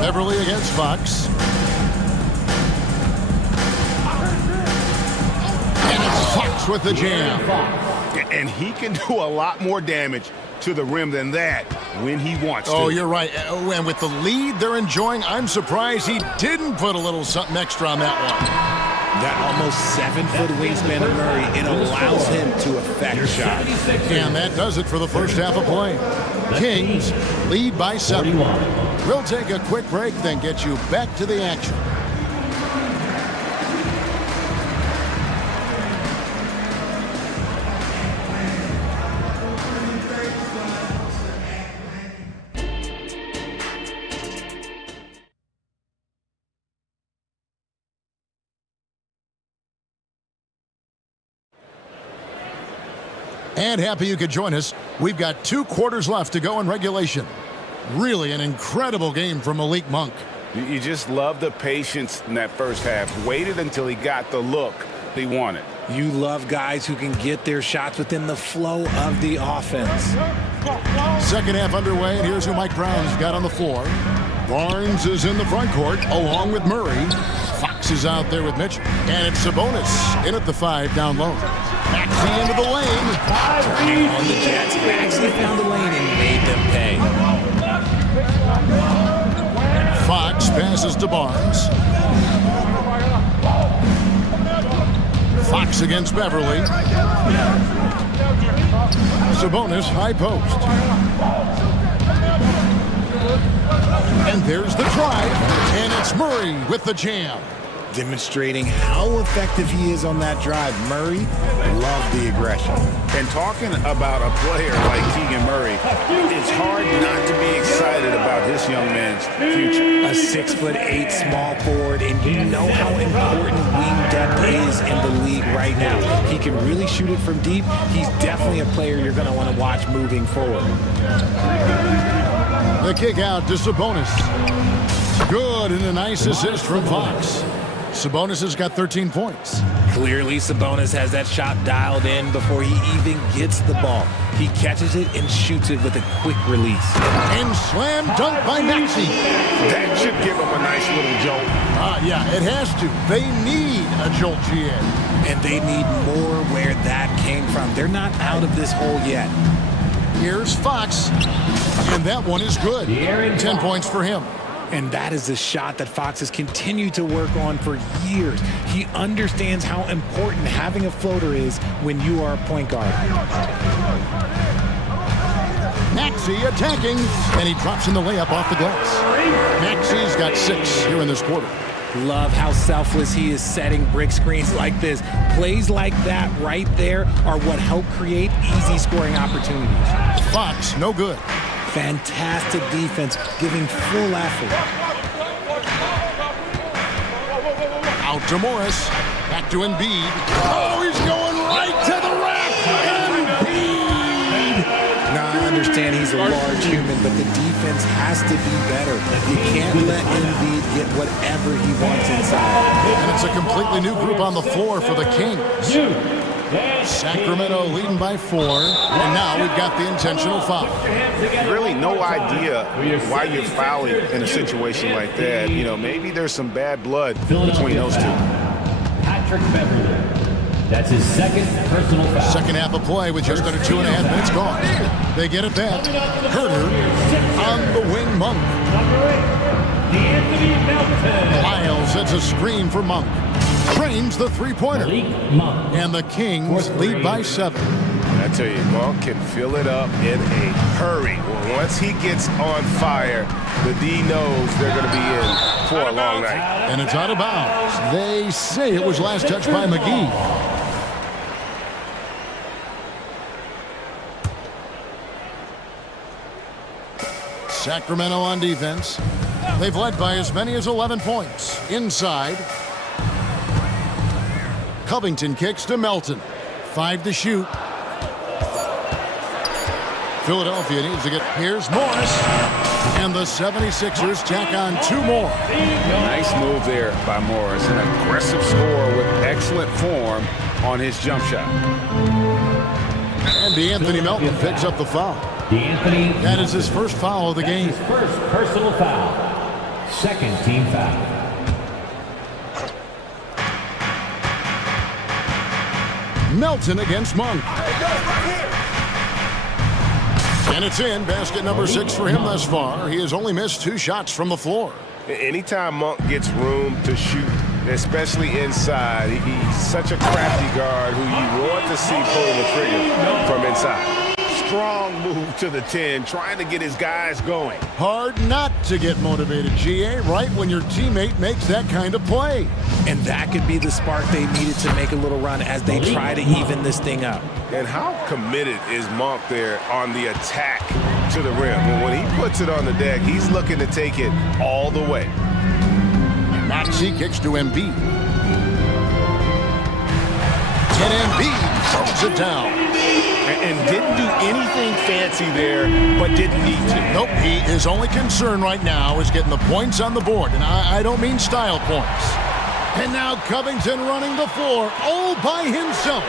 Beverly against Fox. And it's Fox with the jam. And he can do a lot more damage to the rim than that when he wants to. Oh, you're right. And with the lead they're enjoying, I'm surprised he didn't put a little something extra on that one. That almost 7-foot wingspan of Murray, it allows him to affect shots. And that does it for the first half of play. Kings lead by 7. We'll take a quick break, then get you back to the action. And happy you could join us. We've got 2 quarters left to go in regulation. Really an incredible game from Malik Monk. You just love the patience in that first half. Waited until he got the look he wanted. You love guys who can get their shots within the flow of the offense. Second half underway, and here's who Mike Brown's got on the floor. Barnes is in the front court, along with Murray. Fox is out there with Mitchell. And it's Sabonis in at the 5 down low. Maxey into the lane. Turning on the Jets. Maxey found the lane and made them pay. Fox passes to Barnes. Fox against Beverly. Sabonis high post. And there's the drive, and it's Murray with the jam. Demonstrating how effective he is on that drive. Murray, love the aggression. And talking about a player like Keegan Murray, it's hard not to be excited about this young man's future. A 6'8" small forward, and you know how important wing depth is in the league right now. He can really shoot it from deep. He's definitely a player you're going to want to watch moving forward. The kick out to Sabonis. Good, and a nice assist from Fox. Sabonis has got 13 points. Clearly, Sabonis has that shot dialed in before he even gets the ball. He catches it and shoots it with a quick release. And slam dunk by Maxey. That should give him a nice little jolt. Yeah, it has to. They need a jolt, GA. And they need more where that came from. They're not out of this hole yet. Here's Fox. And that one is good. 10 points for him. And that is a shot that Fox has continued to work on for years. He understands how important having a floater is when you are a point guard. Maxey attacking, and he drops in the layup off the glass. Maxey's got 6 here in this quarter. Love how selfless he is setting brick screens like this. Plays like that right there are what help create easy scoring opportunities. Fox, no good. Fantastic defense, giving full effort. Out to Morris. Back to Embiid. Oh, he's going right to the rack. Embiid! Now, I understand he's a large human, but the defense has to be better. You can't let Embiid get whatever he wants inside. And it's a completely new group on the floor for the Kings. Sacramento leading by 4, and now we've got the intentional foul. Really no idea why you're fouling in a situation like that. You know, maybe there's some bad blood between those two. Patrick Beverly. That's his second personal foul. Second half of play with just under 2.5 minutes gone. They get it back. Herter on the wing, Monk. Lyles sets a screen for Monk. Trains the three-pointer. And the Kings lead by 7. I tell you, Monk can fill it up in a hurry. Well, once he gets on fire, the D knows they're going to be in for a long night. And it's out of bounds. They say it was last touched by McGee. Sacramento on defense. They've led by as many as 11 points. Inside. Covington kicks to Melton. 5 to shoot. Philadelphia needs to get... Here's Morris. And the 76ers tack on 2 more. Nice move there by Morris. An aggressive score with excellent form on his jump shot. And DeAnthony Melton picks up the foul. That is his first foul of the game. His first personal foul. Second team foul. Melton against Monk. And it's in. Basket number 6 for him thus far. He has only missed 2 shots from the floor. Anytime Monk gets room to shoot, especially inside, he's such a crafty guard who you want to see pulling the trigger from inside. Strong move to the 10, trying to get his guys going. Hard not to get motivated, GA, right when your teammate makes that kind of play. And that could be the spark they needed to make a little run as they try to even this thing up. And how committed is Monk there on the attack to the rim? Well, when he puts it on the deck, he's looking to take it all the way. Maxey kicks to Embiid. And Embiid throws it down. And didn't do anything fancy there, but didn't need to. Nope, his only concern right now is getting the points on the board. And I don't mean style points. And now Covington running the floor all by himself.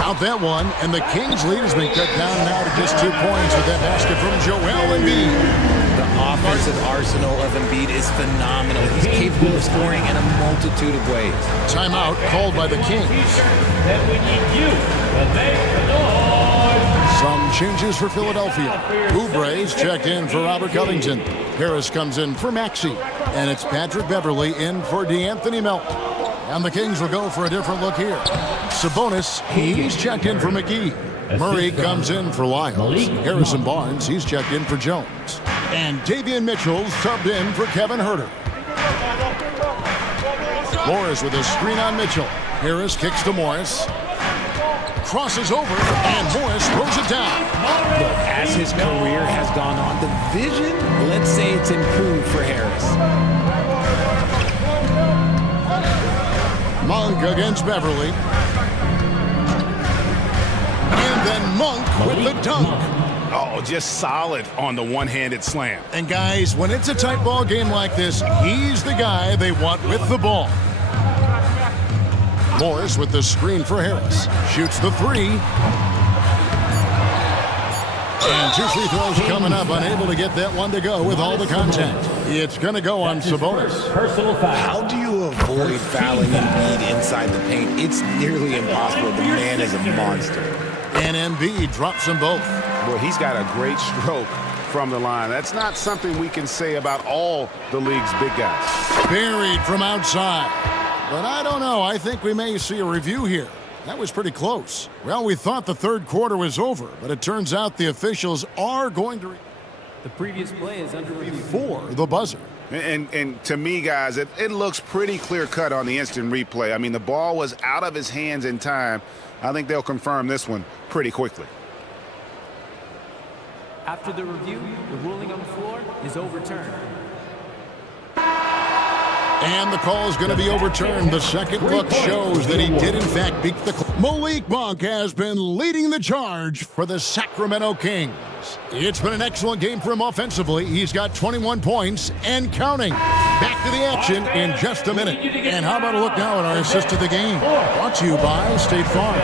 Out that one, and the Kings' lead has been cut down now to just 2 points with that basket from Joel Embiid. The offensive arsenal of Embiid is phenomenal. He's capable of scoring in a multitude of ways. Timeout called by the Kings. Some changes for Philadelphia. Oubre's checked in for Robert Covington. Harris comes in for Maxey. And it's Patrick Beverley in for DeAnthony Melton. And the Kings will go for a different look here. Sabonis, he's checked in for McGee. Murray comes in for Lyles. Harrison Barnes, he's checked in for Jones. And Davian Mitchell's subbed in for Kevin Huerter. Morris with a screen on Mitchell. Harris kicks to Morris. Crosses over, and Morris throws it down. Look, as his career has gone on, the vision, let's say it's improved for Harris. Monk against Beverly. And then Monk with the dunk. Oh, just solid on the one-handed slam. And guys, when it's a tight ball game like this, he's the guy they want with the ball. Morris with the screen for Harris. Shoots the three. And 2 free throws coming up. Unable to get that one to go with all the contact. It's going to go on Sabonis. Personal foul. How do you avoid fouling Embiid inside the paint? It's nearly impossible. The man is a monster. And Embiid drops them both. Well, he's got a great stroke from the line. That's not something we can say about all the league's big guys. Buried from outside. But I don't know. I think we may see a review here. That was pretty close. Well, we thought the third quarter was over, but it turns out the officials are going to... The previous play is under review. Before the buzzer. And to me, guys, it looks pretty clear-cut on the instant replay. I mean, the ball was out of his hands in time. I think they'll confirm this one pretty quickly. After the review, the ruling on the floor is overturned. And the call is going to be overturned. The second look shows that he did, in fact, beat the clock. Malik Monk has been leading the charge for the Sacramento Kings. It's been an excellent game for him offensively. He's got 21 points and counting. Back to the action in just a minute. And how about a look now at our assist of the game? Brought to you by State Farm.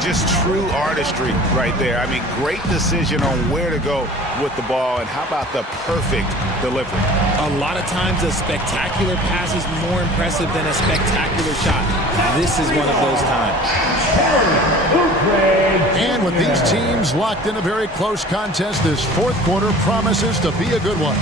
Just true artistry right there. I mean, great decision on where to go with the ball, and how about the perfect delivery? A lot of times a spectacular pass is more impressive than a spectacular shot. This is one of those times. And with these teams locked in a very close contest, this fourth quarter promises to be a good one.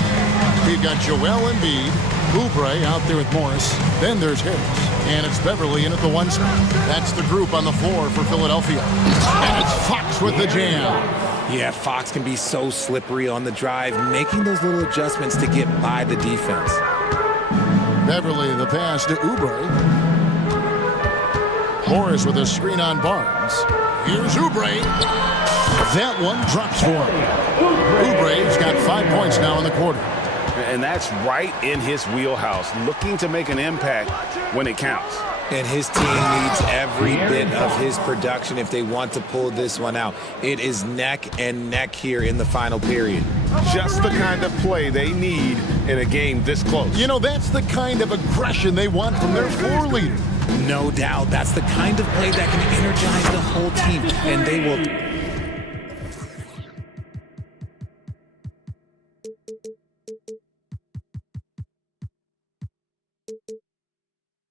We've got Joel Embiid, Oubre out there with Morris. Then there's Harris. And it's Beverly in at the 1 spot. That's the group on the floor for Philadelphia. And it's Fox with the jam. Yeah, Fox can be so slippery on the drive, making those little adjustments to get by the defense. Beverly the pass to Oubre. Morris with a screen on Barnes. Here's Oubre. That one drops for him. Oubre's got 5 points now in the quarter. And that's right in his wheelhouse, looking to make an impact when it counts. And his team needs every bit of his production if they want to pull this one out. It is neck and neck here in the final period. Just the kind of play they need in a game this close. You know, that's the kind of aggression they want from their floor leader. No doubt. That's the kind of play that can energize the whole team. And they will...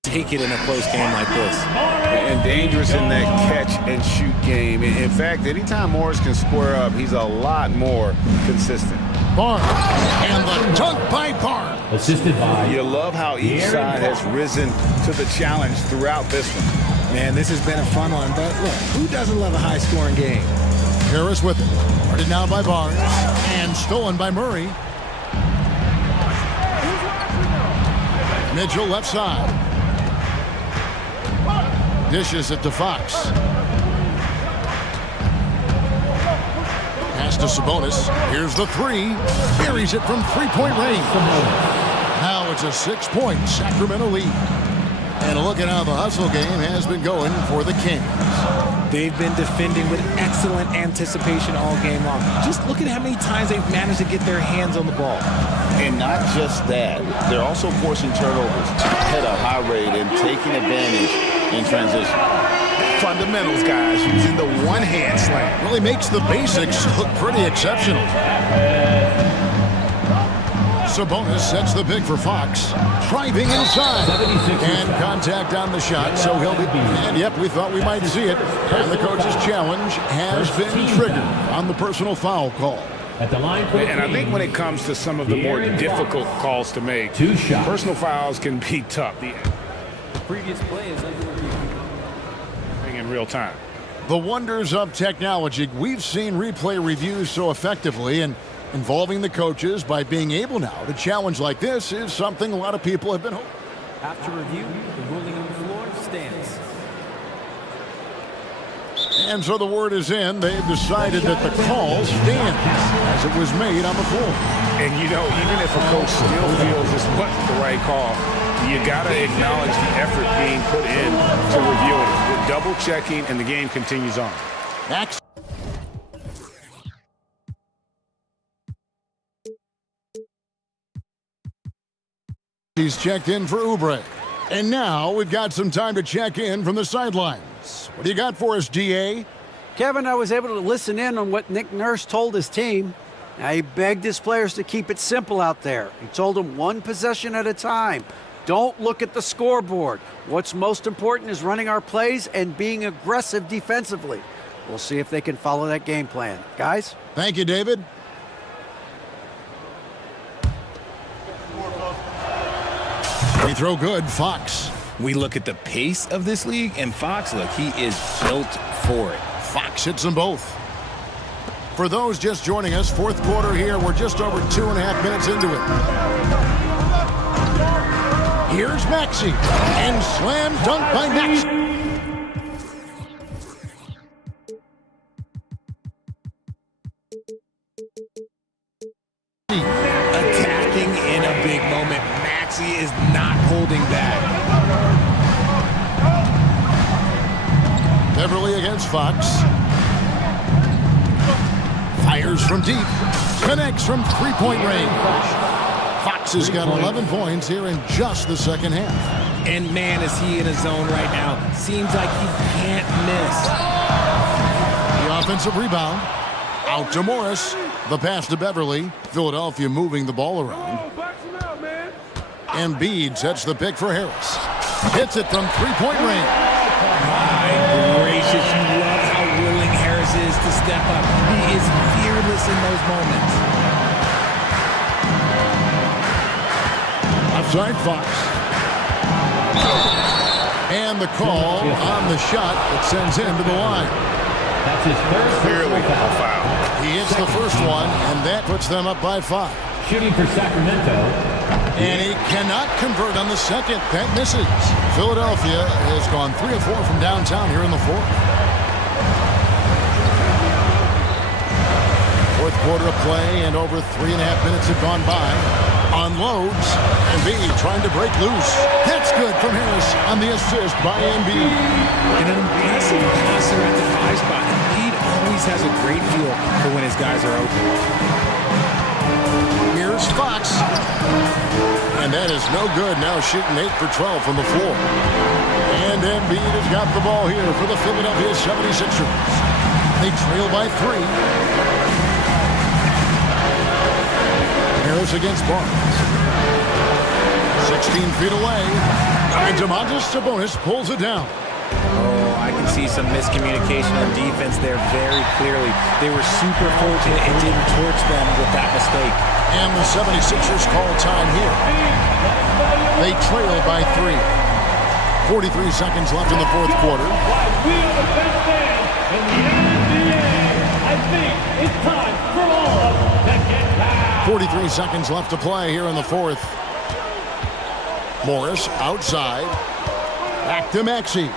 take it in a close game like this. And dangerous in that catch-and-shoot game. In fact, anytime Morris can square up, he's a lot more consistent. Barnes, and the dunk by Barnes. Assisted by... You love how each side has risen to the challenge throughout this one. Man, this has been a fun one, but look, who doesn't love a high-scoring game? Harris with it. Guarded now by Barnes, and stolen by Murray. Mitchell left side. Dishes it to Fox. Pass to Sabonis. Here's the three. Buries it from three-point range. Now it's a 6-point Sacramento lead. And look at how the hustle game has been going for the Kings. They've been defending with excellent anticipation all game long. Just look at how many times they've managed to get their hands on the ball. And not just that, they're also forcing turnovers at a high rate and taking advantage in transition. Fundamentals, guys, using the one-hand slam. Really makes the basics look pretty exceptional. Sabonis sets the pick for Fox. Driving inside. And contact on the shot, so he'll be... And yep, we thought we might see it. And the coach's challenge has been triggered on the personal foul call. At the line for And I think when it comes to some of the more difficult calls to make, personal fouls can be tough. The Previous play is under review. in real time. The wonders of technology. We've seen replay reviews so effectively, and involving the coaches by being able now to challenge like this is something a lot of people have been hoping. After review, the ruling on the floor stands. And so the word is in. They've decided that the call stands as it was made on the floor. And you know, even if a coach still feels this wasn't the right call, you gotta acknowledge the effort being put in to reviewing it. With double checking, and the game continues on. Next. He's checked in for Oubre. And now we've got some time to check in from the sidelines. What do you got for us, DA? Kevin, I was able to listen in on what Nick Nurse told his team. Now, he begged his players to keep it simple out there. He told them one possession at a time. Don't look at the scoreboard. What's most important is running our plays and being aggressive defensively. We'll see if they can follow that game plan. Guys? Thank you, David. Free throw good, Fox. We look at the pace of this league, and Fox, look, he is built for it. Fox hits them both. For those just joining us, fourth quarter here. We're just over 2.5 minutes into it. Here's Maxey, and slam dunk by Maxey. Attacking in a big moment. Maxey is not holding back. Beverly against Fox. Fires from deep. Connects from three-point range. Fox has got 11 points here in just the second half. And man, is he in a zone right now. Seems like he can't miss. The offensive rebound. Out to Morris. The pass to Beverly. Philadelphia moving the ball around. Embiid sets the pick for Harris. Hits it from three-point range. My gracious, you love how willing Harris is to step up. He is fearless in those moments. Outside Fox. And the call on the shot that sends him to the line. That's his first Clearly a foul. He hits the first one, and that puts them up by 5. Shooting for Sacramento. And he cannot convert on the second. That misses. Philadelphia has gone 3 of 4 from downtown here in the fourth. Fourth quarter of play, and over 3.5 minutes have gone by. Unloads. Embiid trying to break loose. That's good from Harris on the assist by Embiid. And an impressive passer at the 5 spot. Embiid always has a great feel for when his guys are open. Here's Fox. And that is no good. Now shooting 8 for 12 from the floor. And Embiid has got the ball here for the Philadelphia 76ers. They trail by 3. Harris against Barnes. 16 feet away. And Domantas Sabonis pulls it down. Oh, I can see some miscommunication on defense there very clearly. They were super fortunate and didn't torch them with that mistake. And the 76ers call time here. They trail by 3. 43 seconds left in the fourth quarter. We are the best fans in the NBA. I think it's time for all of us to get back. 43 seconds left to play here in the fourth. Morris outside. Back to Maxey.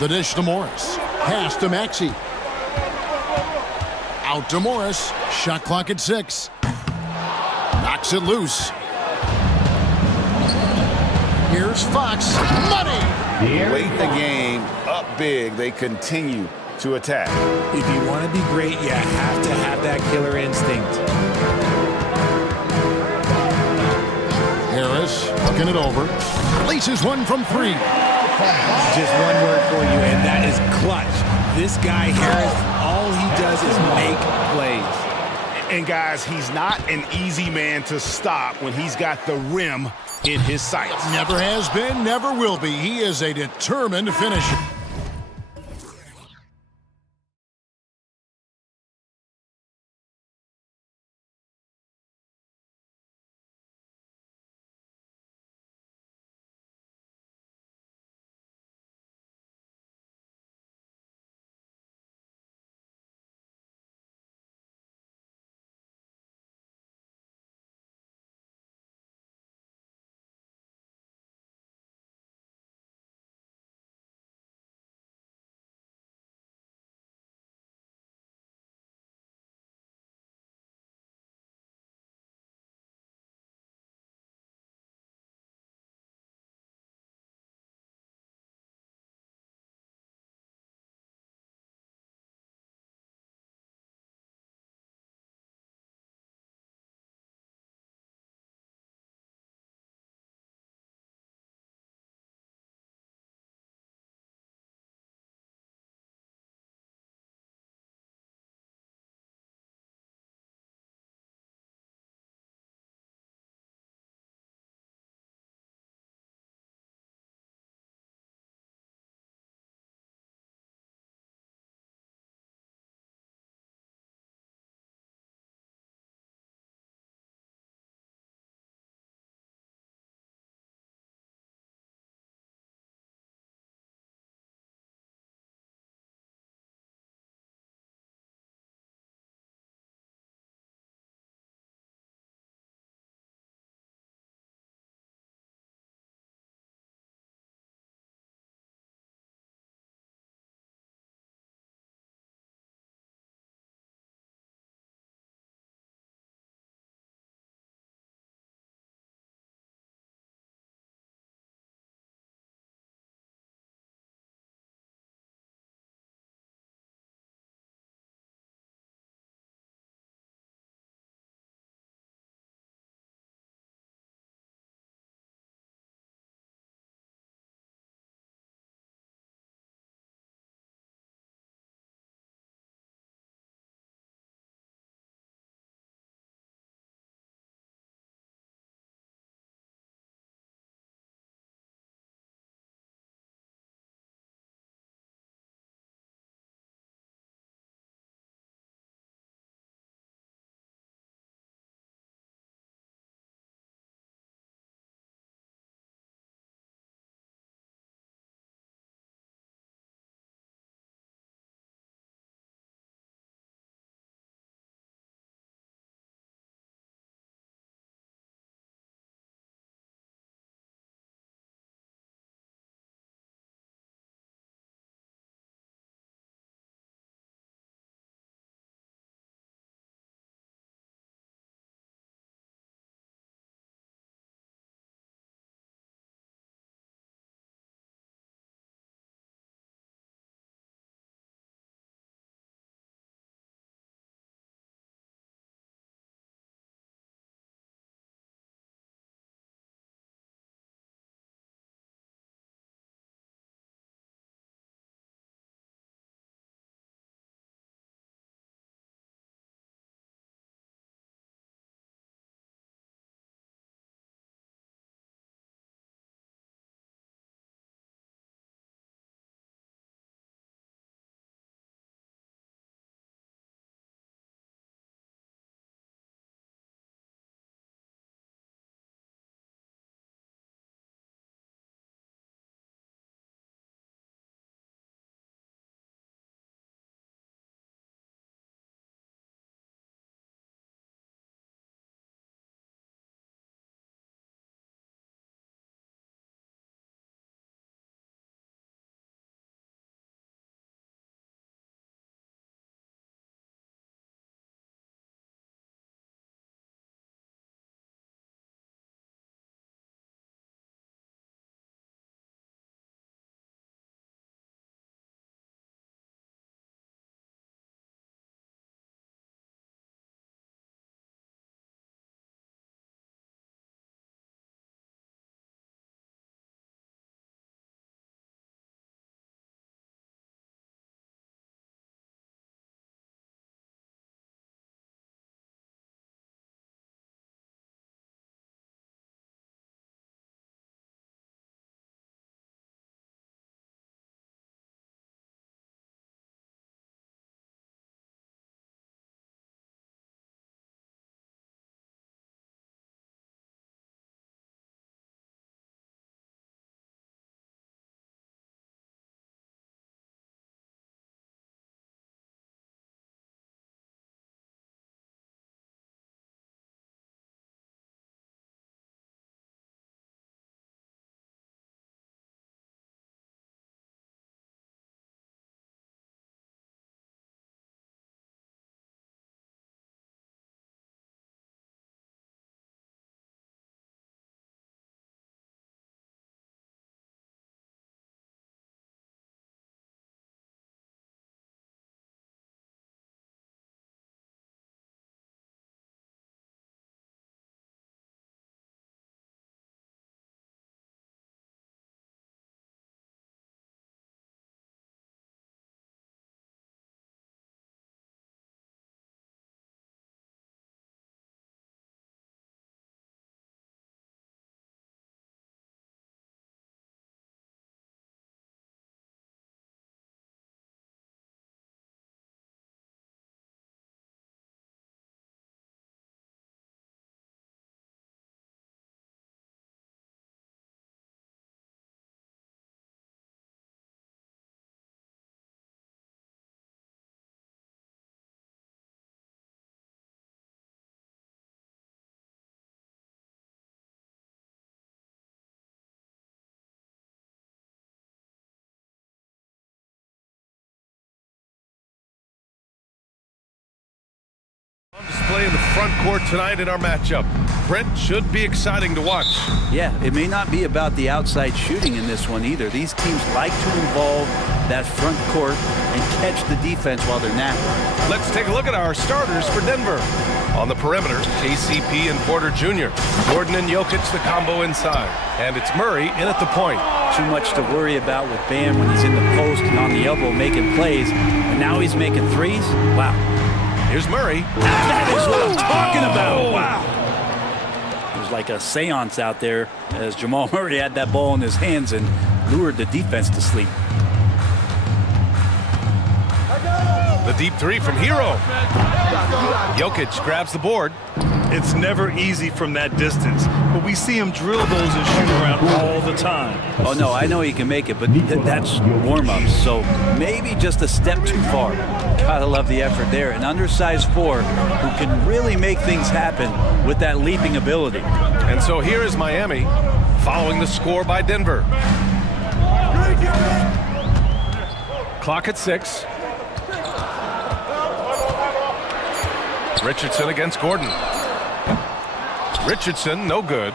The dish to Morris. Pass to Maxey. Out to Morris. Shot clock at 6. Knocks it loose. Here's Fox. Money! Late in the game, up big, they continue to attack. If you want to be great, you have to have that killer instinct. Harris looking it over. Laces one from 3. Just one word for you, and that is clutch. This guy, Harris, all he does is make plays. And guys, he's not an easy man to stop when he's got the rim in his sights. Never has been, never will be. He is a determined finisher. play in the front court tonight in our matchup. Brent, should be exciting to watch. Yeah, it may not be about the outside shooting in this one either. These teams like to involve that front court and catch the defense while they're napping. Let's take a look at our starters for Denver. On the perimeter, KCP and Porter Jr. Gordon and Jokic, the combo inside. And it's Murray in at the point. Too much to worry about with Bam when he's in the post and on the elbow making plays. And now he's making threes? Wow. Here's Murray. That is what I'm talking about. Wow. It was like a seance out there as Jamal Murray had that ball in his hands and lured the defense to sleep. The deep three from Hero. Jokic grabs the board. It's never easy from that distance, but we see him drill those and shoot around all the time. Oh, no, I know he can make it, but that's warm-ups, so maybe just a step too far. Gotta love the effort there. An undersized four who can really make things happen with that leaping ability. And so here is Miami, following the score by Denver. Clock at 6. Richardson against Gordon. Richardson, no good.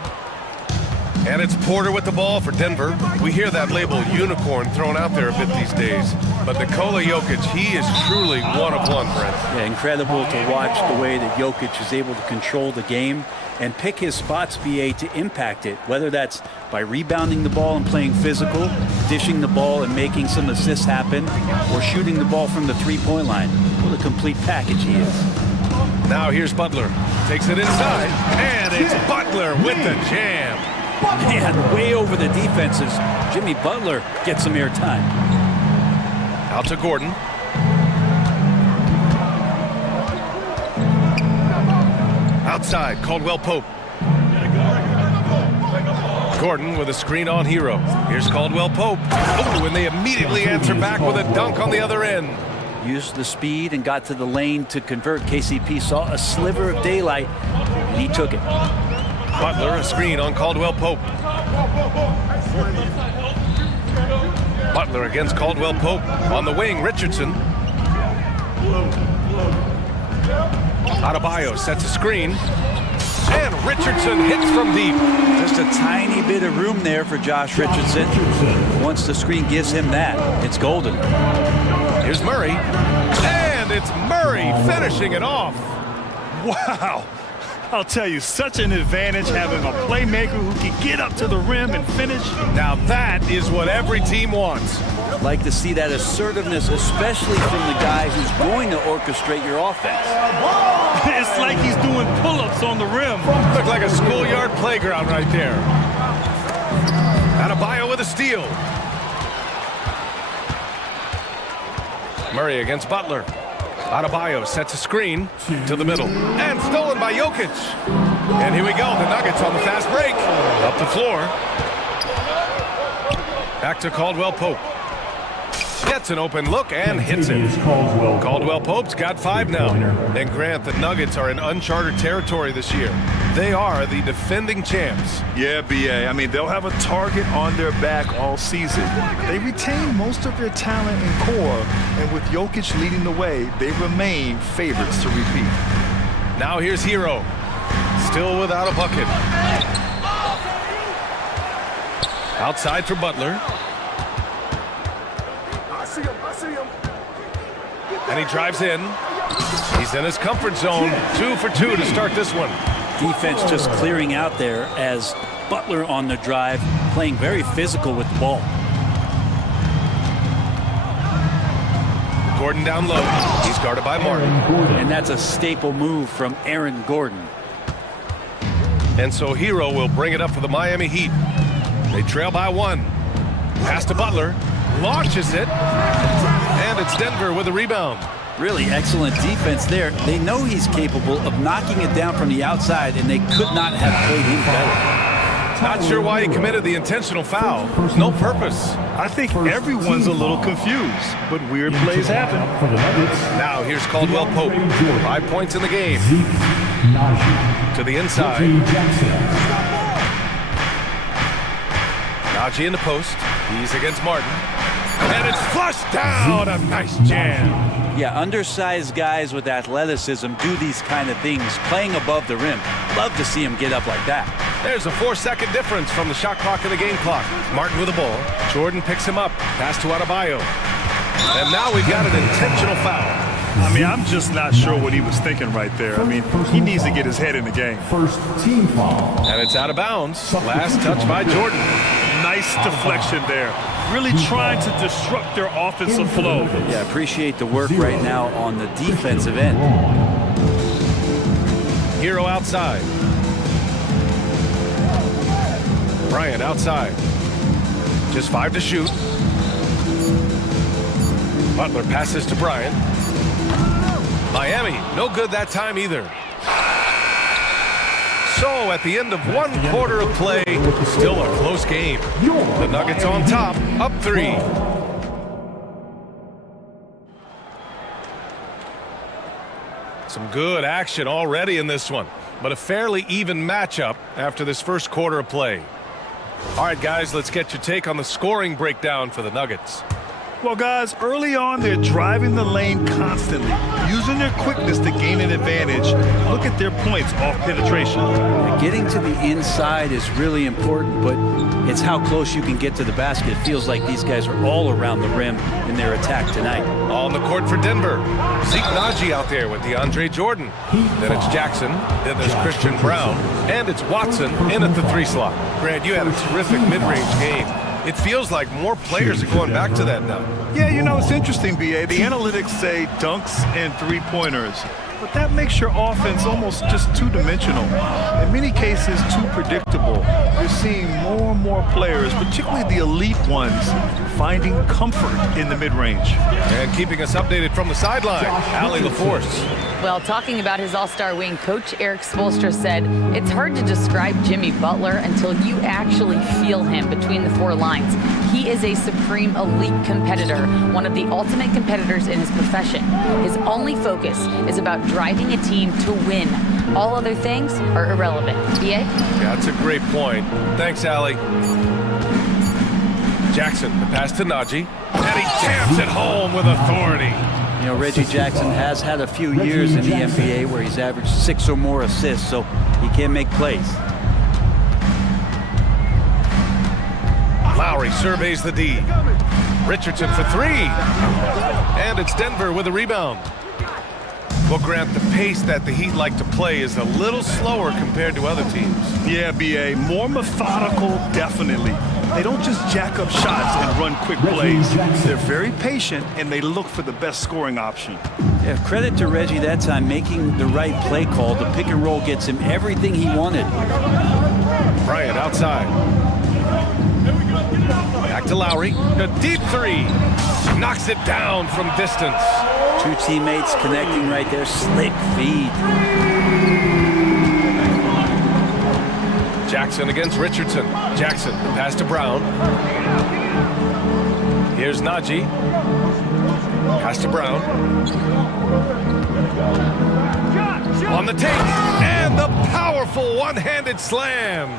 And it's Porter with the ball for Denver. We hear that label unicorn thrown out there a bit these days. But Nikola Jokic, he is truly one of one, Brent. Yeah, incredible to watch the way that Jokic is able to control the game and pick his spots, BA, to impact it, whether that's by rebounding the ball and playing physical, dishing the ball and making some assists happen, or shooting the ball from the three-point line. What a complete package he is. Now here's Butler. Takes it inside, and it's Butler with the jam. Man, way over the defenses. Jimmy Butler gets some airtime. Out to Gordon. Outside, Caldwell Pope. Gordon with a screen on Hero. Here's Caldwell Pope. Oh, and they immediately answer back with a dunk on the other end. Used the speed and got to the lane to convert. KCP saw a sliver of daylight, and he took it. Butler, a screen on Caldwell Pope. Butler against Caldwell Pope. On the wing, Richardson. Adebayo sets a screen. And Richardson hits from deep. Just a tiny bit of room there for Josh Richardson. Once the screen gives him that, it's golden. Here's Murray. And it's Murray finishing it off. Wow. I'll tell you, such an advantage having a playmaker who can get up to the rim and finish. Now that is what every team wants. I'd like to see that assertiveness, especially from the guy who's going to orchestrate your offense. It's like he's doing pull-ups on the rim. Look like a schoolyard playground right there. Adebayo with a steal. Murray against Butler. Adebayo sets a screen to the middle. And stolen by Jokic. And here we go, the Nuggets on the fast break. Up the floor. Back to Caldwell Pope. Gets an open look and hits it. Caldwell Pope's got 5 now. And Grant, the Nuggets are in uncharted territory this year. They are the defending champs. Yeah, BA. I mean, they'll have a target on their back all season. They retain most of their talent and core, and with Jokic leading the way, they remain favorites to repeat. Now here's Hero. Still without a bucket. Outside for Butler. And he drives in. He's in his comfort zone. 2 for 2 to start this one. Defense just clearing out there as Butler on the drive, playing very physical with the ball. Gordon down low. He's guarded by Martin. And that's a staple move from Aaron Gordon. And so Hero will bring it up for the Miami Heat. They trail by 1. Pass to Butler. Launches it. And it's Denver with a rebound. Really excellent defense there. They know he's capable of knocking it down from the outside, and they could not have played him better. Not sure why he committed the intentional foul. No purpose. I think everyone's a little confused, but weird plays happen. Now here's Caldwell Pope. 5 points in the game. To the inside. Najee in the post. He's against Martin. And it's flushed down. A nice jam. Yeah, undersized guys with athleticism do these kind of things, playing above the rim. Love to see him get up like that. There's a 4-second difference from the shot clock and the game clock. Martin with the ball. Jordan picks him up. Pass to Adebayo. And now we've got an intentional foul. I mean, I'm just not sure what he was thinking right there. I mean, he needs to get his head in the game. First team foul. And it's out of bounds. Last touch by Jordan. Nice deflection there. Really trying to disrupt their offensive flow. Yeah, appreciate the work right now on the defensive end. Hero outside. Bryant outside. Just 5 to shoot. Butler passes to Bryant. Miami, no good that time either. So at the end of 1 quarter of play, still a close game. The Nuggets on top, up 3. Some good action already in this one, but a fairly even matchup after this first quarter of play. All right, guys, let's get your take on the scoring breakdown for the Nuggets. Well, guys, early on, they're driving the lane constantly, using their quickness to gain an advantage. Look at their points off penetration. Getting to the inside is really important, but it's how close you can get to the basket. It feels like these guys are all around the rim in their attack tonight. On the court for Denver. Zeke Naji out there with DeAndre Jordan. Then it's Jackson. Then there's Christian Brown. And it's Watson in at the 3 slot. Grant, you had a terrific mid-range game. It feels like more players are going back to that now. Yeah, you know, it's interesting, B.A. The analytics say dunks and 3-pointers, but that makes your offense almost just two-dimensional. In many cases, too predictable. You're seeing more and more players, particularly the elite ones, finding comfort in the mid-range. And keeping us updated from the sideline, Allie LaForce. Well, talking about his all-star wing, Coach Eric Spoelstra said, it's hard to describe Jimmy Butler until you actually feel him between the 4 lines. He is a supreme elite competitor, one of the ultimate competitors in his profession. His only focus is about driving a team to win. All other things are irrelevant. B.A.? That's a great point. Thanks, Allie. Jackson, the pass to Naji. And he jams it home with authority. You know, Reggie Jackson has had a few years in the NBA where he's averaged 6 or more assists, so he can make plays. Lowry surveys the D. Richardson for 3. And it's Denver with a rebound. Well, Grant, the pace that the Heat like to play is a little slower compared to other teams. Yeah, B.A. More methodical, definitely. They don't just jack up shots and run quick plays. They're very patient, and they look for the best scoring option. Yeah, credit to Reggie that time, making the right play call. The pick and roll gets him everything he wanted. Bryant outside. Back to Lowry. A deep 3. Knocks it down from distance. 2 teammates connecting right there. Slick feed. Jackson against Richardson. Jackson, the pass to Brown. Here's Naji. Pass to Brown. On the take. And the powerful one-handed slam.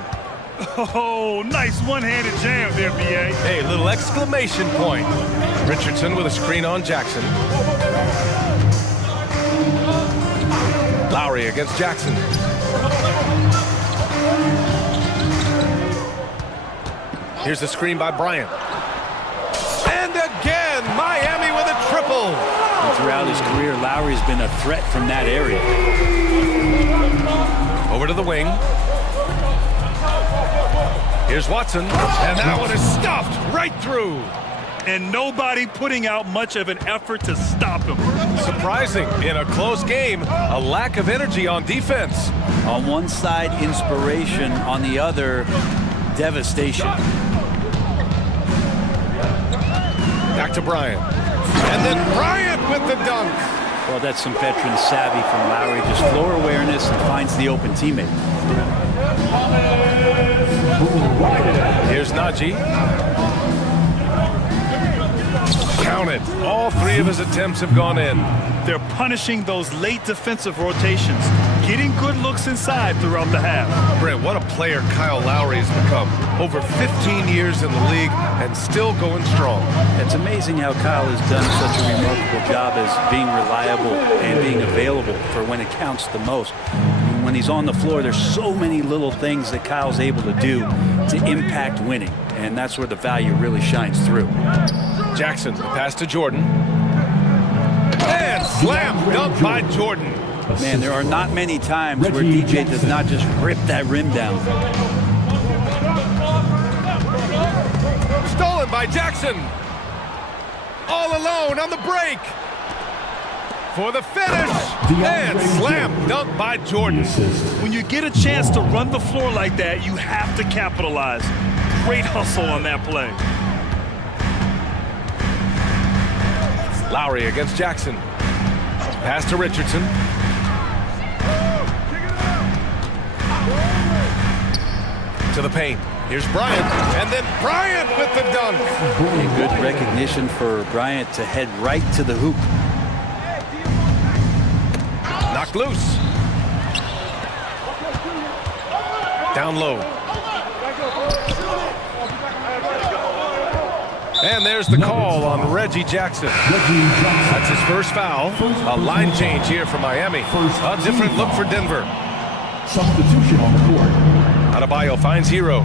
Oh, nice one-handed jam there, B.A. Hey, little exclamation point. Richardson with a screen on Jackson. Lowry against Jackson. Here's the screen by Bryant. And again, Miami with a triple. And throughout his career, Lowry's been a threat from that area. Over to the wing. Here's Watson, and that one is stuffed right through. And nobody putting out much of an effort to stop him. Surprising, in a close game, a lack of energy on defense. On one side, inspiration. On the other, devastation. Back to Bryant. And then Bryant with the dunk. Well, that's some veteran savvy from Lowry. Just floor awareness and finds the open teammate. Here's Naji. Count it. All 3 of his attempts have gone in. They're punishing those late defensive rotations, getting good looks inside throughout the half. Brent, what a player Kyle Lowry has become. Over 15 years in the league and still going strong. It's amazing how Kyle has done such a remarkable job as being reliable and being available for when it counts the most. When he's on the floor, there's so many little things that Kyle's able to do to impact winning, and that's where the value really shines through. Jackson, the pass to Jordan. And slam dunk by Jordan. Man, there are not many times where DJ does not just rip that rim down. Stolen by Jackson. All alone on the break. For the finish. And slam dunk by Jordan. When you get a chance to run the floor like that, you have to capitalize. Great hustle on that play. Lowry against Jackson. Pass to Richardson. To the paint. Here's Bryant. And then Bryant with the dunk. A good recognition for Bryant to head right to the hoop. Knocked loose. Down low. And there's the call on Reggie Jackson. That's his first foul. A line change here for Miami. A different look for Denver. Substitution on the court. Adebayo finds Hero.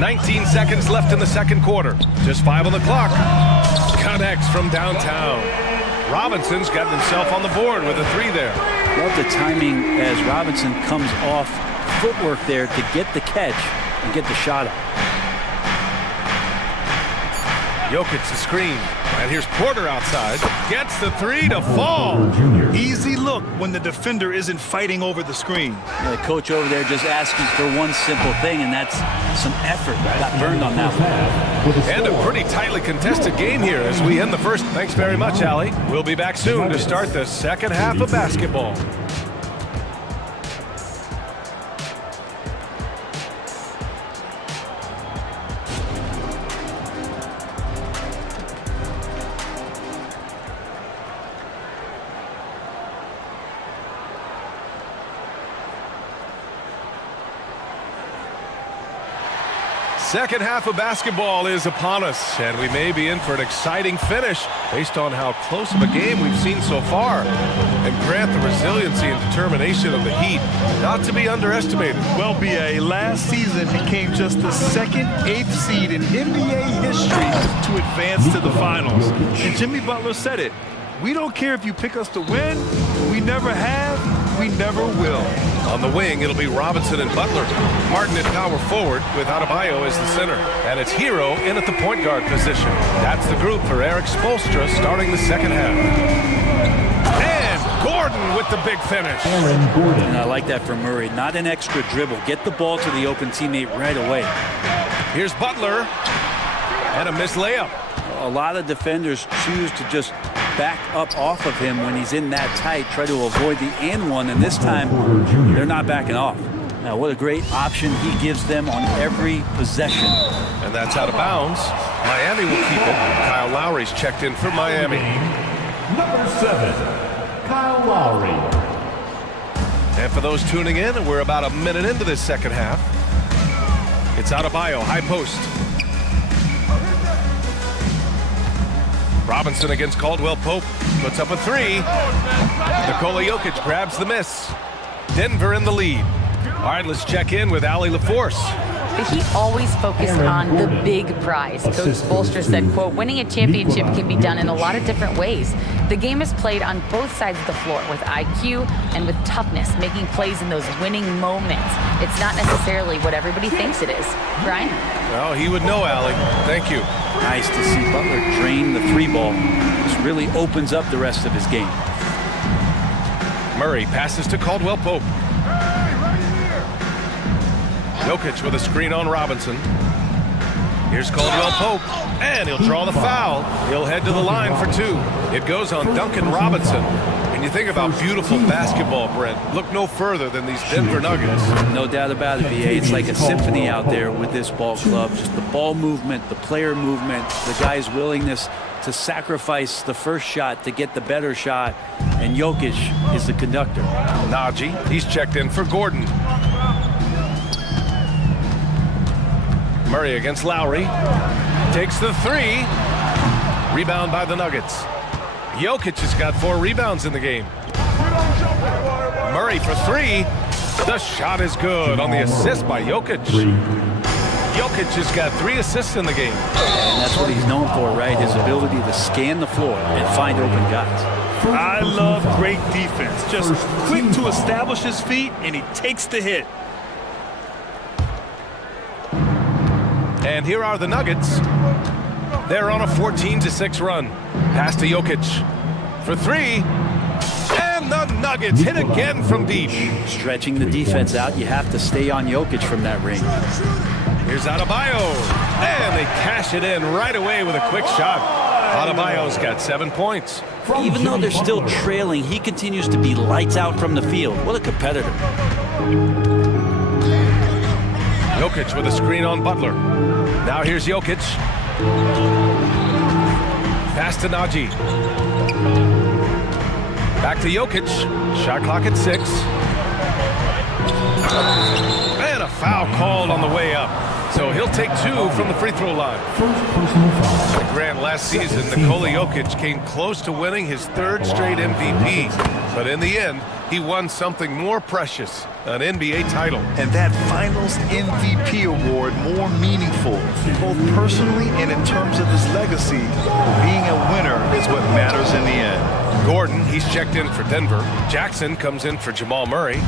19 seconds left in the second quarter. Just 5 on the clock. Connects from downtown. Robinson's got himself on the board with a 3 there. Love the timing as Robinson comes off footwork there to get the catch and get the shot up. Jokic the screen. And here's Porter outside. Gets the 3 to fall. Easy look when the defender isn't fighting over the screen. The coach over there just asking for one simple thing, and that's some effort. Got burned on that one. And a pretty tightly contested game here as we end the first. Thanks very much, Allie. We'll be back soon to start the second half of basketball. Second half of basketball is upon us, and we may be in for an exciting finish based on how close of a game we've seen so far. And Grant, the resiliency and determination of the Heat, not to be underestimated. Well, BA, last season became just the second 8th seed in NBA history to advance to the finals. And Jimmy Butler said it. We don't care if you pick us to win. We never have. We never will. On the wing, it'll be Robinson and Butler. Martin at power forward with Adebayo as the center. And it's Hero in at the point guard position. That's the group for Eric Spoelstra starting the second half. And Gordon with the big finish. And I like that from Murray. Not an extra dribble. Get the ball to the open teammate right away. Here's Butler. And a missed layup. A lot of defenders choose to just back up off of him when he's in that tight, try to avoid the and one, and this time they're not backing off. Now, what a great option he gives them on every possession. And that's out of bounds. Miami will keep it. Kyle Lowry's checked in for Miami. Number 7, Kyle Lowry. And for those tuning in, we're about a minute into this second half. It's Adebayo, high post. Robinson against Caldwell Pope. Puts up a 3. Nikola Jokic grabs the miss. Denver in the lead. All right, let's check in with Allie LaForce. The Heat always focus on the big prize. Coach Spoelstra said, quote, winning a championship can be done in a lot of different ways. The game is played on both sides of the floor with IQ and with toughness, making plays in those winning moments. It's not necessarily what everybody thinks it is. Brian? Well, he would know, Allie. Thank you. Nice to see Butler drain the 3 ball. This really opens up the rest of his game. Murray passes to Caldwell Pope. Jokic with a screen on Robinson. Here's Caldwell Pope, and he'll draw the foul. He'll head to the line for 2. It goes on Duncan Robinson. And you think about beautiful basketball, Brent. Look no further than these Denver Nuggets. No doubt about it, BA. It's like a symphony out there with this ball club. Just the ball movement, the player movement, the guy's willingness to sacrifice the first shot to get the better shot, and Jokic is the conductor. Najee, he's checked in for Gordon. Murray against Lowry. Takes the three. Rebound by the Nuggets. Jokic has got 4 rebounds in the game. Murray for 3. The shot is good on the assist by Jokic. Jokic has got 3 assists in the game. And that's what he's known for, right? His ability to scan the floor and find open guys. I love great defense. Just quick to establish his feet, and he takes the hit. And here are the Nuggets. They're on a 14-6 run. Pass to Jokic for 3. And the Nuggets hit again from deep. Stretching the defense out, you have to stay on Jokic from that range. Here's Adebayo. And they cash it in right away with a quick shot. Adebayo's got 7 points. Even though they're still trailing, he continues to be lights out from the field. What a competitor. Jokic with a screen on Butler. Now here's Jokic. Pass to Najee. Back to Jokic. Shot clock at 6. And a foul called on the way up. So he'll take 2 from the free throw line. Grant, last season, Nikola Jokic came close to winning his 3rd straight MVP. But in the end, he won something more precious, an NBA title. And that Finals MVP award more meaningful, both personally and in terms of his legacy. Being a winner is what matters in the end. Gordon, he's checked in for Denver. Jackson comes in for Jamal Murray.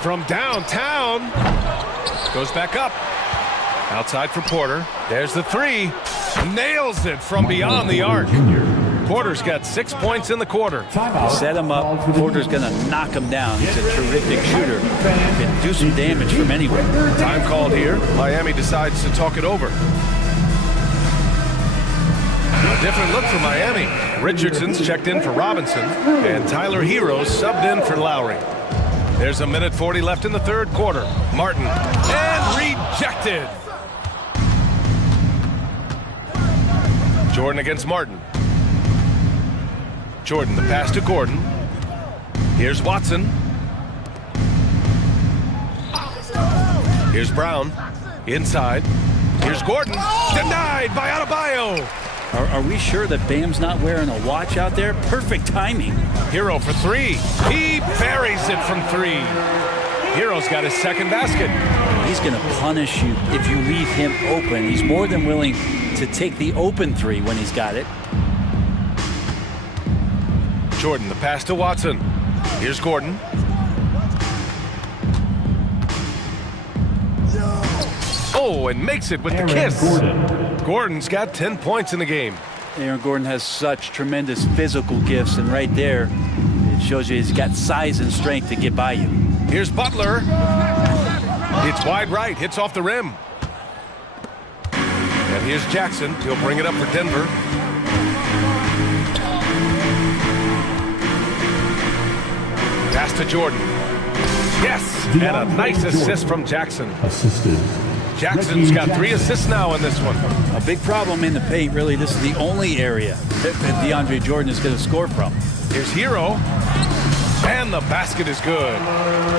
From downtown, goes back up. Outside for Porter. There's the 3. Nails it from beyond the arc. Porter's got 6 points in the quarter. Set him up. Porter's going to knock him down. He's a terrific shooter. Can do some damage from anywhere. Time called here. Miami decides to talk it over. A different look for Miami. Richardson's checked in for Robinson. And Tyler Hero's subbed in for Lowry. There's 1:40 left in the 3rd quarter. Martin. And rejected. Jordan against Martin. Jordan, the pass to Gordon. Here's Watson. Here's Brown. Inside. Here's Gordon. Denied by Adebayo. Are we sure that Bam's not wearing a watch out there? Perfect timing. Hero for 3. He buries it from 3. Hero's got his 2nd basket. He's going to punish you if you leave him open. He's more than willing to take the open 3 when he's got it. Jordan, the pass to Watson. Here's Gordon. Oh, and makes it with the kiss. Gordon's got 10 points in the game. Aaron Gordon has such tremendous physical gifts, and right there, it shows you he's got size and strength to get by you. Here's Butler. It's wide right, hits off the rim. And here's Jackson. He'll bring it up for Denver. Pass to Jordan. Yes, and a nice assist from Jackson. Jackson's got 3 assists now in this one. A big problem in the paint, really. This is the only area that DeAndre Jordan is going to score from. Here's Hero. And the basket is good.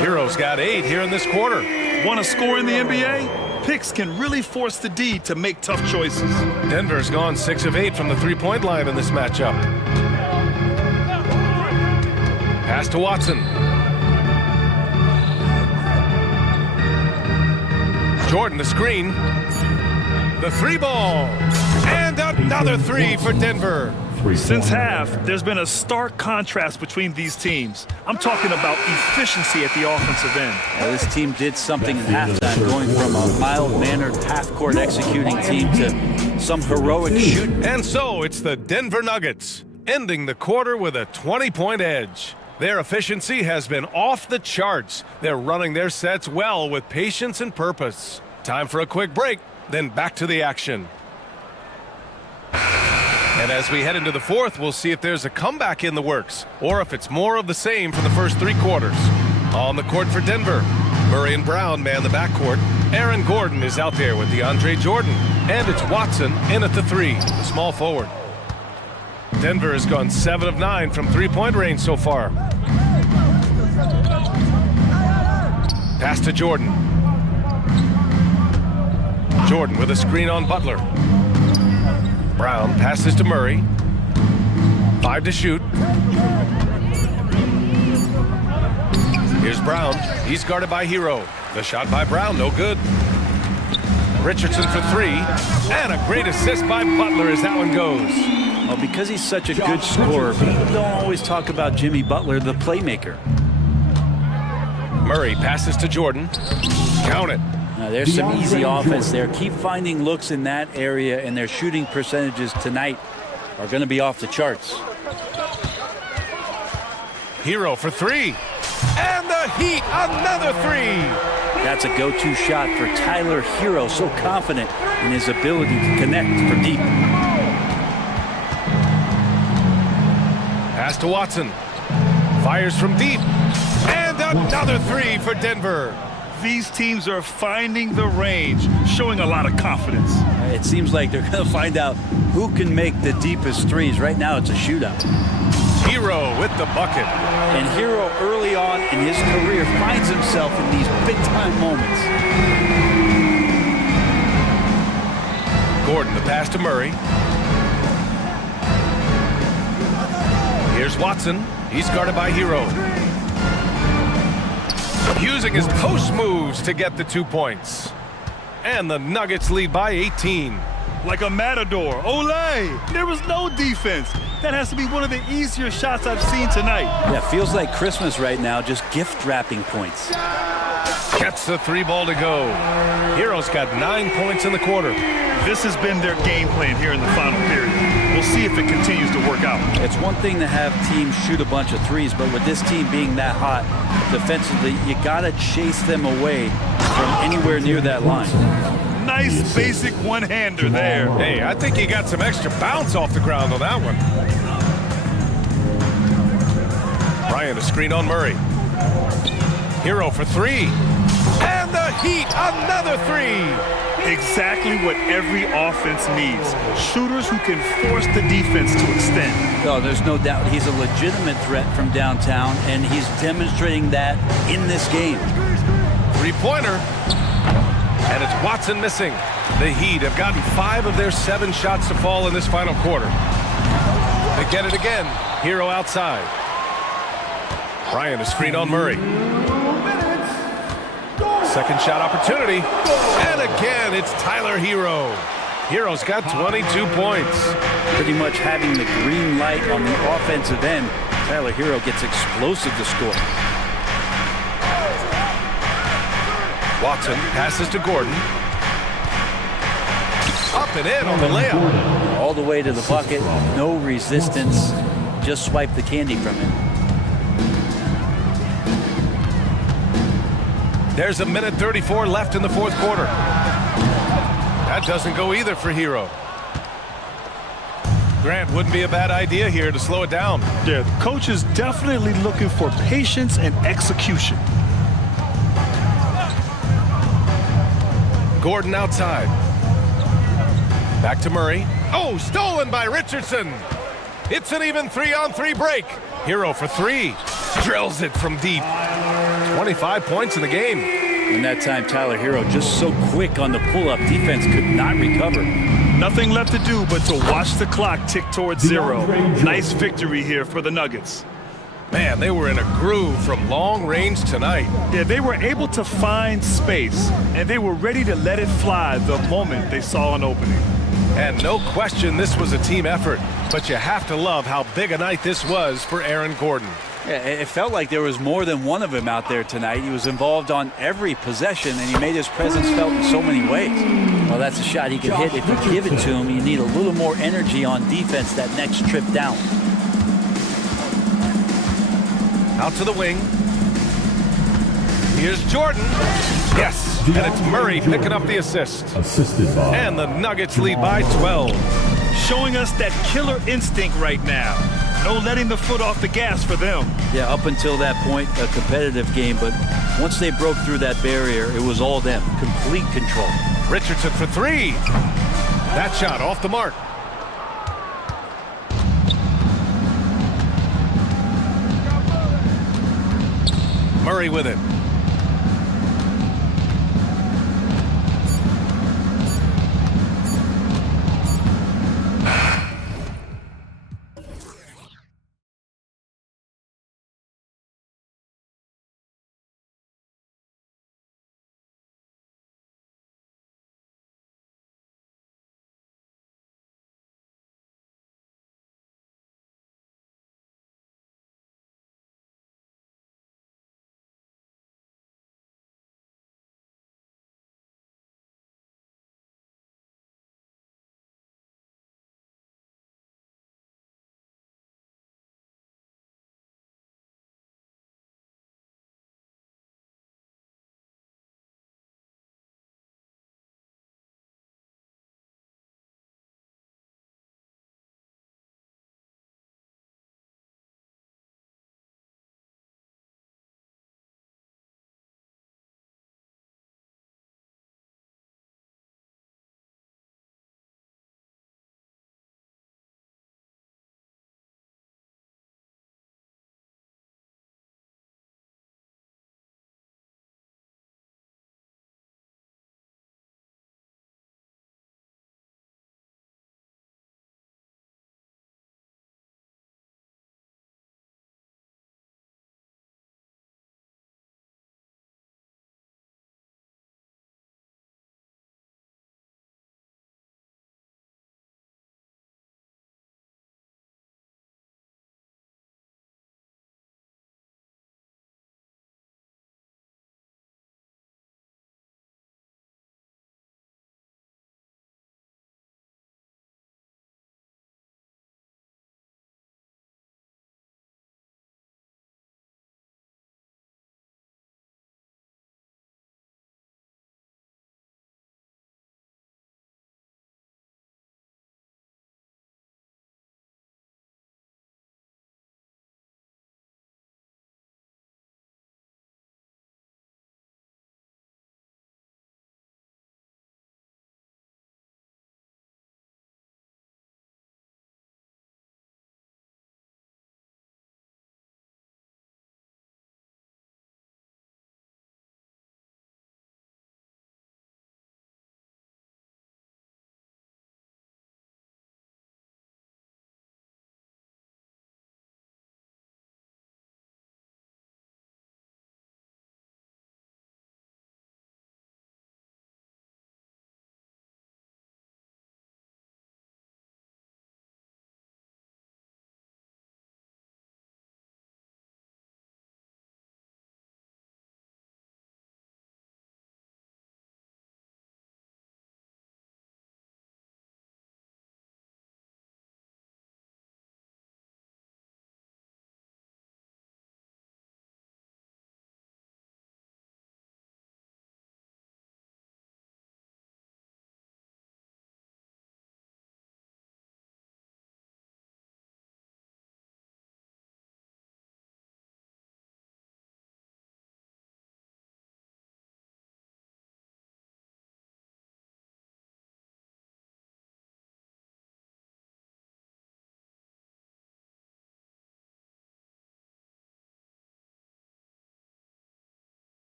Hero's got 8 here in this quarter. Want to score in the NBA? Picks can really force the D to make tough choices. Denver's gone 6 of 8 from the 3-point line in this matchup. Pass to Watson. Jordan, the screen. The 3-ball. And another 3 for Denver. Since half, there's been a stark contrast between these teams. I'm talking about efficiency at the offensive end. Well, this team did something in halftime, going from a mild-mannered half-court executing team to some heroic shoot. And so it's the Denver Nuggets, ending the quarter with a 20-point edge. Their efficiency has been off the charts. They're running their sets well with patience and purpose. Time for a quick break, then back to the action. And as we head into the 4th, we'll see if there's a comeback in the works, or if it's more of the same from the first 3 quarters. On the court for Denver, Murray and Brown man the backcourt. Aaron Gordon is out there with DeAndre Jordan. And it's Watson in at the 3, the small forward. Denver has gone 7 of 9 from three-point range so far. Pass to Jordan. Jordan with a screen on Butler. Brown passes to Murray. 5 to shoot. Here's Brown. He's guarded by Hero. The shot by Brown, no good. Richardson for 3. And a great assist by Butler as that one goes. Well, because he's such a good scorer, people don't always talk about Jimmy Butler, the playmaker. Murray passes to Jordan. Count it. Now, there's some easy offense there. Keep finding looks in that area, and their shooting percentages tonight are going to be off the charts. Hero for 3. And the Heat, another 3. That's a go-to shot for Tyler Hero, so confident in his ability to connect for deep. Pass to Watson. Fires from deep. And another 3 for Denver. These teams are finding the range, showing a lot of confidence. It seems like they're going to find out who can make the deepest threes. Right now, it's a shootout. Hero with the bucket. And Hero early on in his career finds himself in these big-time moments. Gordon, the pass to Murray. Here's Watson. He's guarded by Hero. Using his post moves to get the 2 points. And the Nuggets lead by 18. Like a matador. Olé! There was no defense. That has to be one of the easier shots I've seen tonight. Yeah, feels like Christmas right now, just gift wrapping points. Gets the 3 ball to go. Hero's got 9 points in the quarter. This has been their game plan here in the final period. We'll see if it continues to work out. It's one thing to have teams shoot a bunch of threes, but with this team being that hot defensively, you gotta chase them away from anywhere near that line. Nice basic one-hander there. Hey, I think he got some extra bounce off the ground on that one. Bryant, a screen on Murray. Hero for 3. And the Heat, another 3. Exactly what every offense needs. Shooters who can force the defense to extend. No, there's no doubt he's a legitimate threat from downtown, and he's demonstrating that in this game. 3-pointer. And it's Watson missing. The Heat have gotten 5 of their 7 shots to fall in this final quarter. They get it again. Hero outside. Bryant, a screen on Murray. Second shot opportunity. And again, it's Tyler Hero. Hero's got 22 points. Pretty much having the green light on the offensive end. Tyler Hero gets explosive to score. Watson passes to Gordon. Up and in on the layup. All the way to the bucket. No resistance. Just swipe the candy from it. There's a minute 34 left in the fourth quarter. That doesn't go either for Hero. Grant, wouldn't be a bad idea here to slow it down. Yeah, the coach is definitely looking for patience and execution. Gordon outside. Back to Murray. Oh, stolen by Richardson. It's an even 3-on-3 break. Hero for 3. Drills it from deep. 25 points in the game. And that time, Tyler Hero just so quick on the pull-up. Defense could not recover. Nothing left to do but to watch the clock tick towards 0. Nice victory here for the Nuggets. Man, they were in a groove from long range tonight. Yeah, they were able to find space, and they were ready to let it fly the moment they saw an opening. And no question this was a team effort, but you have to love how big a night this was for Aaron Gordon. Yeah, it felt like there was more than one of him out there tonight. He was involved on every possession, and he made his presence felt in so many ways. Well, that's a shot he could hit. If you give it to him, you need a little more energy on defense that next trip down. Out to the wing. Here's Jordan. Yes, and it's Murray picking up the assist. And the Nuggets lead by 12. Showing us that killer instinct right now. No letting the foot off the gas for them. Yeah, up until that point, a competitive game, but once they broke through that barrier, it was all them. Complete control. Richardson for three. That shot off the mark. Murray with it.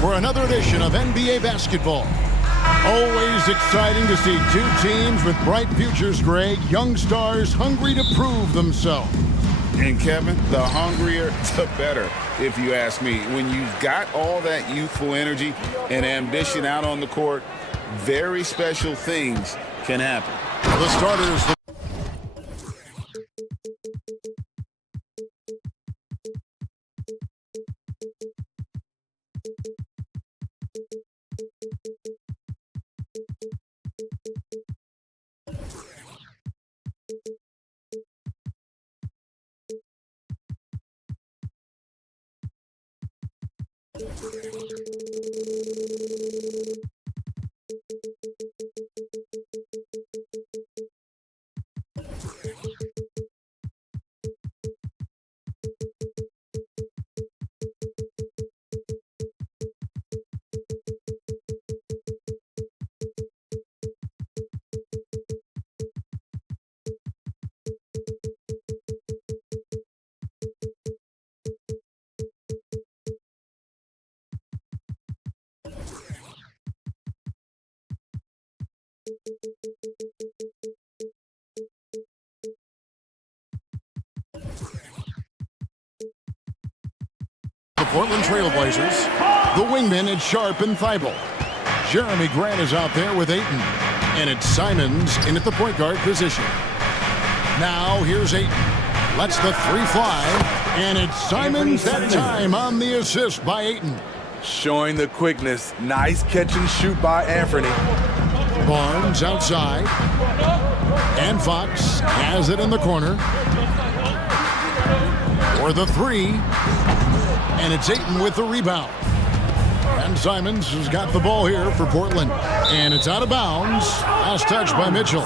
For another edition of NBA basketball. Always exciting to see two teams with bright futures, Greg. Young stars hungry to prove themselves. And Kevin, the hungrier, the better, if you ask me. When you've got all that youthful energy and ambition out on the court, very special things can happen. The starters. The Portland Trailblazers, the wingman is Sharp and Thibault. Jeremy Grant is out there with Ayton, and it's Simons in at the point guard position. Now here's Ayton, lets the three fly, and it's Simons that time on the assist by Ayton. Showing the quickness. Nice catch and shoot by Anthony. Barnes outside, and Fox has it in the corner for the three. And it's Ayton with the rebound. And Simons has got the ball here for Portland. And it's out of bounds. Last touch by Mitchell.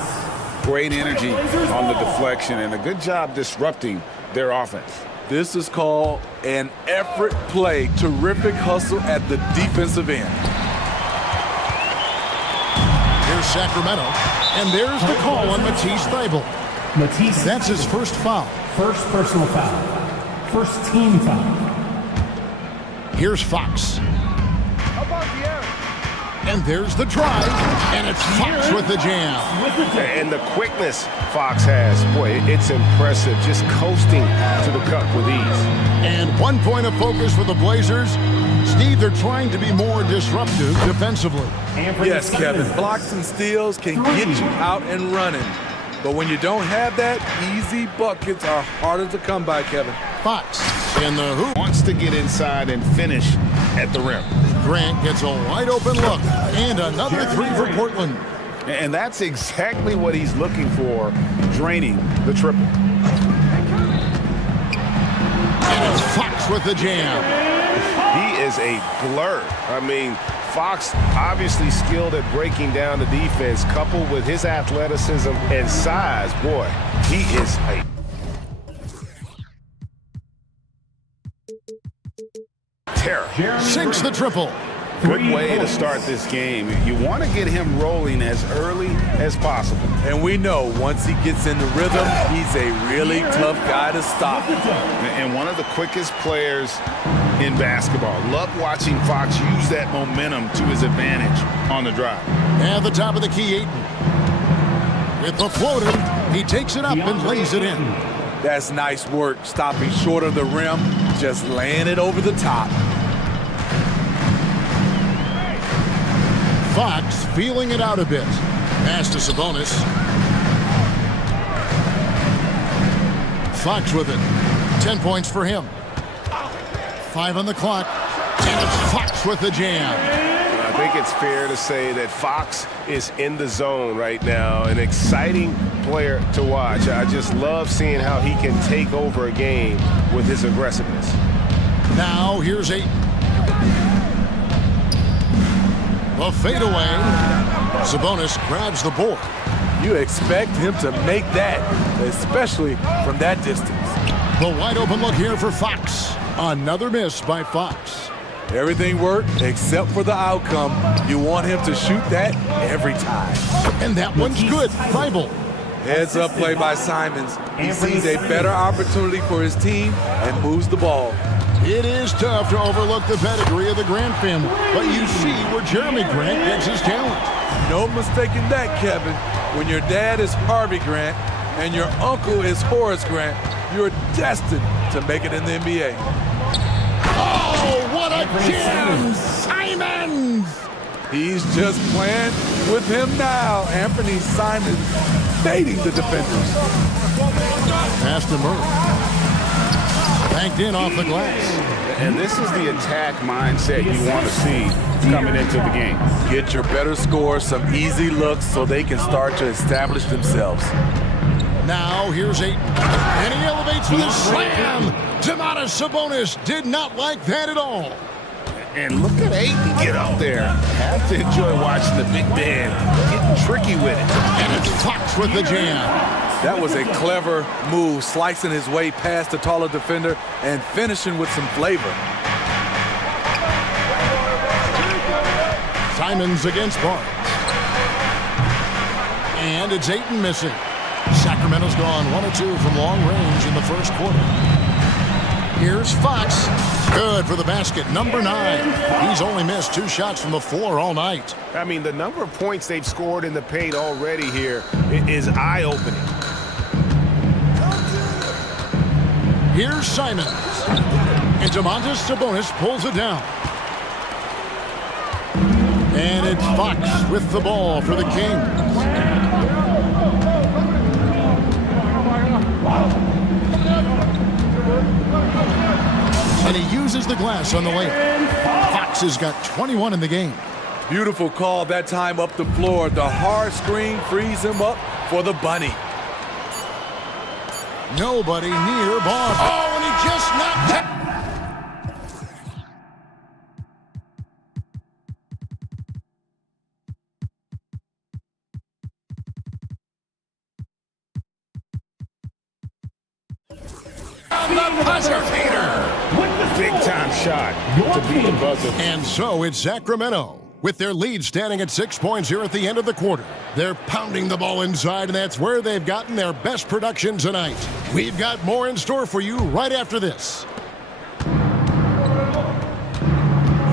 Great energy on the deflection and a good job disrupting their offense. This is called an effort play. Terrific hustle at the defensive end. Here's Sacramento. And there's the call on Matisse Thybulle. Matisse. That's his first foul. First personal foul. First team foul. Here's Fox. And there's the drive, and it's Fox with the jam. And the quickness Fox has, boy, it's impressive. Just coasting to the cup with ease. And 1 point of focus for the Blazers. Steve, they're trying to be more disruptive defensively. Yes, Kevin. Blocks and steals can get you out and running. But when you don't have that, easy buckets are harder to come by, Kevin. Fox in the hoop. Wants to get inside and finish at the rim. Grant gets a wide open look. And another three for Portland. And that's exactly what he's looking for, draining the triple. And it's Fox with the jam. He is a blur. I mean, Fox obviously skilled at breaking down the defense, coupled with his athleticism and size. Boy, he is a... terror. Sinks the triple. Good way to start this game. You want to get him rolling as early as possible. And we know once he gets in the rhythm, he's a really tough guy to stop. And one of the quickest players in basketball. Love watching Fox use that momentum to his advantage on the drive. At the top of the key, Ayton. With the floater, he takes it up and lays it in. That's nice work, stopping short of the rim, just laying it over the top. Fox feeling it out a bit. Pass to Sabonis. Fox with it. 10 points for him. 5 on the clock. And it's Fox with the jam. I think it's fair to say that Fox is in the zone right now. An exciting player to watch. I just love seeing how he can take over a game with his aggressiveness. Now here's Ayton. The fadeaway. Sabonis grabs the board. You expect him to make that, especially from that distance. The wide open look here for Fox. Another miss by Fox. Everything worked except for the outcome. You want him to shoot that every time. And that one's good. Thybulle. Heads up play by Simons. He sees a better opportunity for his team and moves the ball. It is tough to overlook the pedigree of the Grant family, but you see where Jeremy Grant gets his talent. No mistaking that, Kevin. When your dad is Harvey Grant and your uncle is Horace Grant, you're destined to make it in the NBA. Oh, what a jam! Simons! He's just playing with him now. Anthony Simons baiting the defenders. Pass to Murray. Banked in off the glass. And this is the attack mindset you want to see coming into the game. Get your better score some easy looks so they can start to establish themselves. Now here's Ayton. And he elevates with a slam. Domantas Sabonis did not like that at all. And look at Ayton get up there. Have to enjoy watching the big man getting tricky with it. And it's Fox with the jam. That was a clever move, slicing his way past the taller defender and finishing with some flavor. Simons against Barnes. And it's Ayton missing. Sacramento's gone 1 of 2 from long range in the first quarter. Here's Fox. Good for the basket, number 9. He's only missed 2 shots from the floor all night. I mean, the number of points they've scored in the paint already here is eye-opening. Here's Simons. And Domantas Sabonis pulls it down. And it's Fox with the ball for the Kings. And he uses the glass on the layup. Fox has got 21 in the game. Beautiful call that time up the floor. The hard screen frees him up for the bunny. Nobody near Barnes. Oh, and he just knocked it. The buzzer beater. Big time shot to beat the buzzer. And so it's Sacramento with their lead standing at 6 points here at the end of the quarter. They're pounding the ball inside, and that's where they've gotten their best production tonight. We've got more in store for you right after this.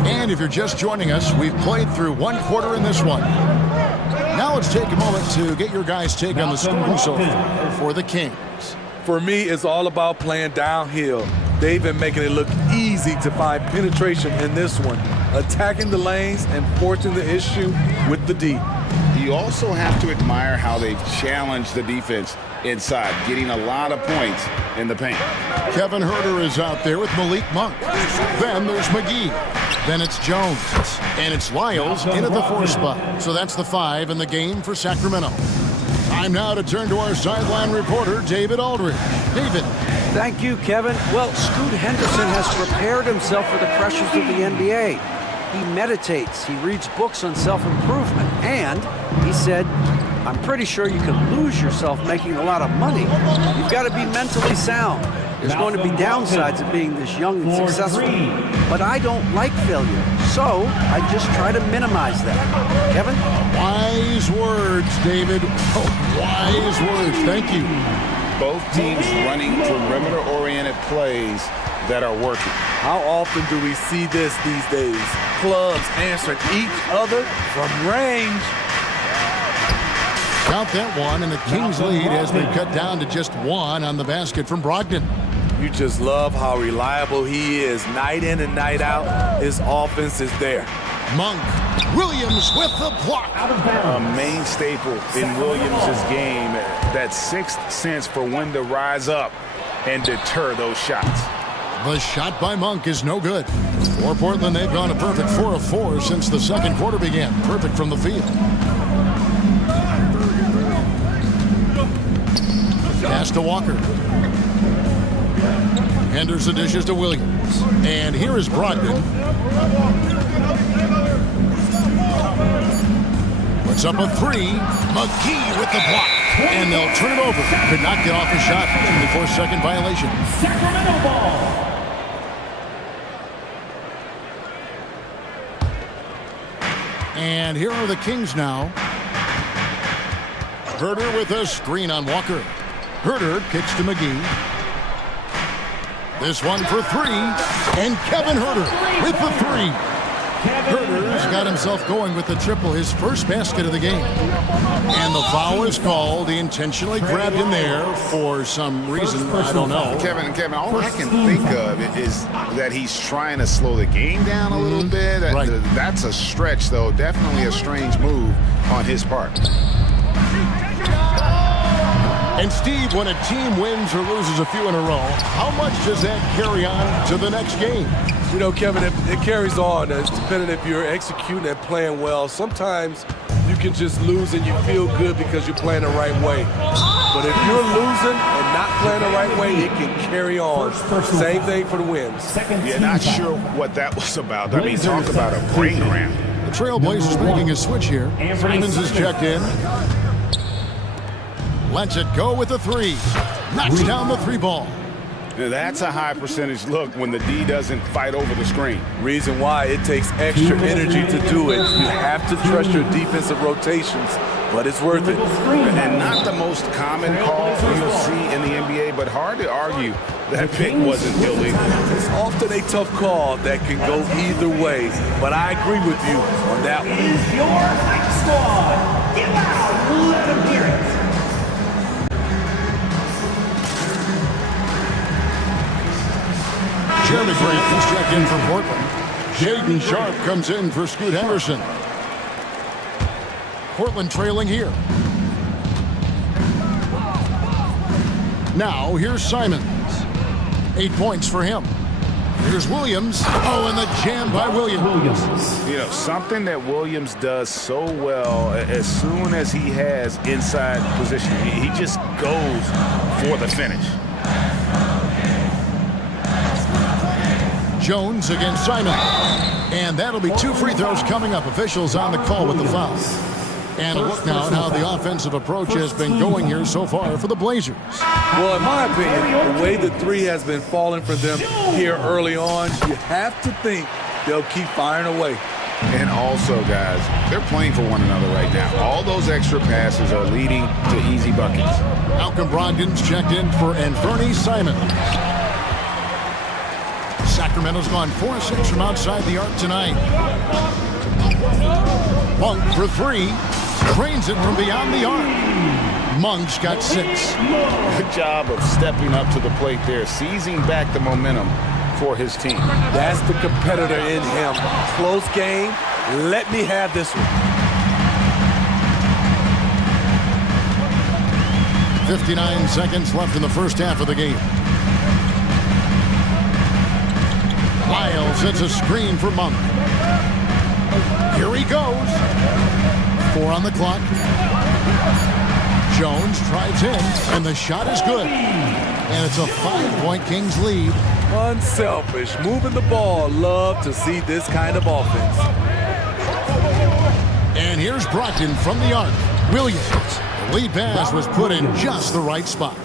And if you're just joining us, we've played through 1 quarter in this one. Now let's take a moment to get your guys' take on the scoring so far for the Kings. For me, it's all about playing downhill. They've been making it look easy to find penetration in this one, attacking the lanes and forcing the issue with the D. You also have to admire how they've challenged the defense inside, getting a lot of points in the paint. Kevin Huerter is out there with Malik Monk. Then there's McGee. Then it's Jones. And it's Lyles in at the 4 spot. So that's the 5 in the game for Sacramento. Time now to turn to our sideline reporter, David Aldridge. David. Thank you, Kevin. Well, Scoot Henderson has prepared himself for the pressures of the NBA. He meditates, he reads books on self-improvement, and he said, I'm pretty sure you can lose yourself making a lot of money. You've got to be mentally sound. There's going to be downsides of being this young and successful. But I don't like failure, so I just try to minimize that. Kevin? Wise words, David. Oh, wise words. Thank you. Both teams running perimeter-oriented plays that are working. How often do we see this these days? Clubs answering each other from range. Count that one, and the Kings' lead has been cut down to just 1 on the basket from Brogdon. You just love how reliable he is. Night in and night out, his offense is there. Monk. Williams with the block. A main staple in Williams' game, that 6th sense for when to rise up and deter those shots. The shot by Monk is no good. For Portland, they've gone a perfect 4 of 4 since the second quarter began. Perfect from the field. Pass to Walker. Henders the dishes to Williams. And here is Brogdon. Puts up a 3. McGee with the block. And they'll turn it over. Could not get off a shot. 24-second violation. Sacramento ball. And here are the Kings now. Herder with a screen on Walker. Herder kicks to McGee. This one for three, and Kevin Herder with the three. Herder's got himself going with the triple, his first basket of the game. And the foul is called. He intentionally grabbed him there for some reason, I don't know. Kevin, all I can think of is that he's trying to slow the game down a little bit. Right. That's a stretch, though. Definitely a strange move on his part. And Steve, when a team wins or loses a few in a row, how much does that carry on to the next game? You know, Kevin, it carries on. It's depending if you're executing and playing well. Sometimes you can just lose and you feel good because you're playing the right way. But if you're losing and not playing the right way, it can carry on. Same thing for the wins. Yeah, not sure what that was about. I mean, talk about a brain cramp. The Trailblazers making a switch here. Simons is checked in. Lets it go with the three. Knocks down the three ball. Now, that's a high percentage look when the D doesn't fight over the screen. Reason why it takes extra energy to do it. You have to trust your defensive rotations, but it's worth it. And not the most common call you'll see in the NBA, but hard to argue that pick wasn't illegal. It's often a tough call that can go either way, but I agree with you on that one. Is your squad. Get loud. Let them hear it. Jeremy Grant is checked in for Portland. Shaden Sharp comes in for Scoot Henderson. Portland trailing here. Now here's Simons. 8 points for him. Here's Williams. Oh, and the jam by Williams. You know, something that Williams does so well, as soon as he has inside position, he just goes for the finish. Jones against Simon. And that'll be 2 free throws coming up. Officials on the call with the foul. And a look now at how the offensive approach has been going here so far for the Blazers. Well, in my opinion, the way the three has been falling for them here early on, you have to think they'll keep firing away. And also, guys, they're playing for one another right now. All those extra passes are leading to easy buckets. Malcolm Brogdon's checked in for Anthony Simons. Sacramento's gone 4-6 from outside the arc tonight. Monk for three. Drains it from beyond the arc. Monk's got 6. Good job of stepping up to the plate there, seizing back the momentum for his team. That's the competitor in him. Close game. Let me have this one. 59 seconds left in the first half of the game. Lyles hits a screen for Monk. Here he goes. 4 on the clock. Jones drives in, and the shot is good. And it's a 5-point Kings lead. Unselfish, moving the ball. Love to see this kind of offense. And here's Brogdon from the arc. Williams. The lead pass was put in just the right spot.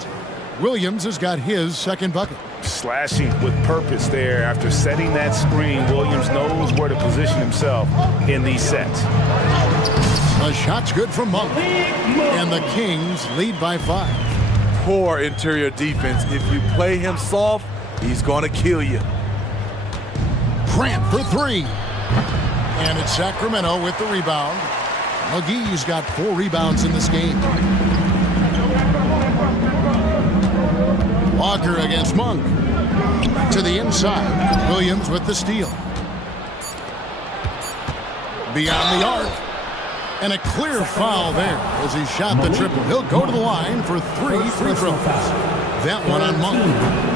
Williams has got his second bucket. Slashing with purpose there after setting that screen. Williams knows where to position himself in these sets. The shot's good from Monk. And the Kings lead by 5. Poor interior defense. If you play him soft, he's going to kill you. Grant for 3. And it's Sacramento with the rebound. McGee's got 4 rebounds in this game. Walker against Monk. To the inside. Williams with the steal. Beyond the arc. And a clear foul there as he shot the triple. He'll go to the line for 3 free throws. That one on Monk.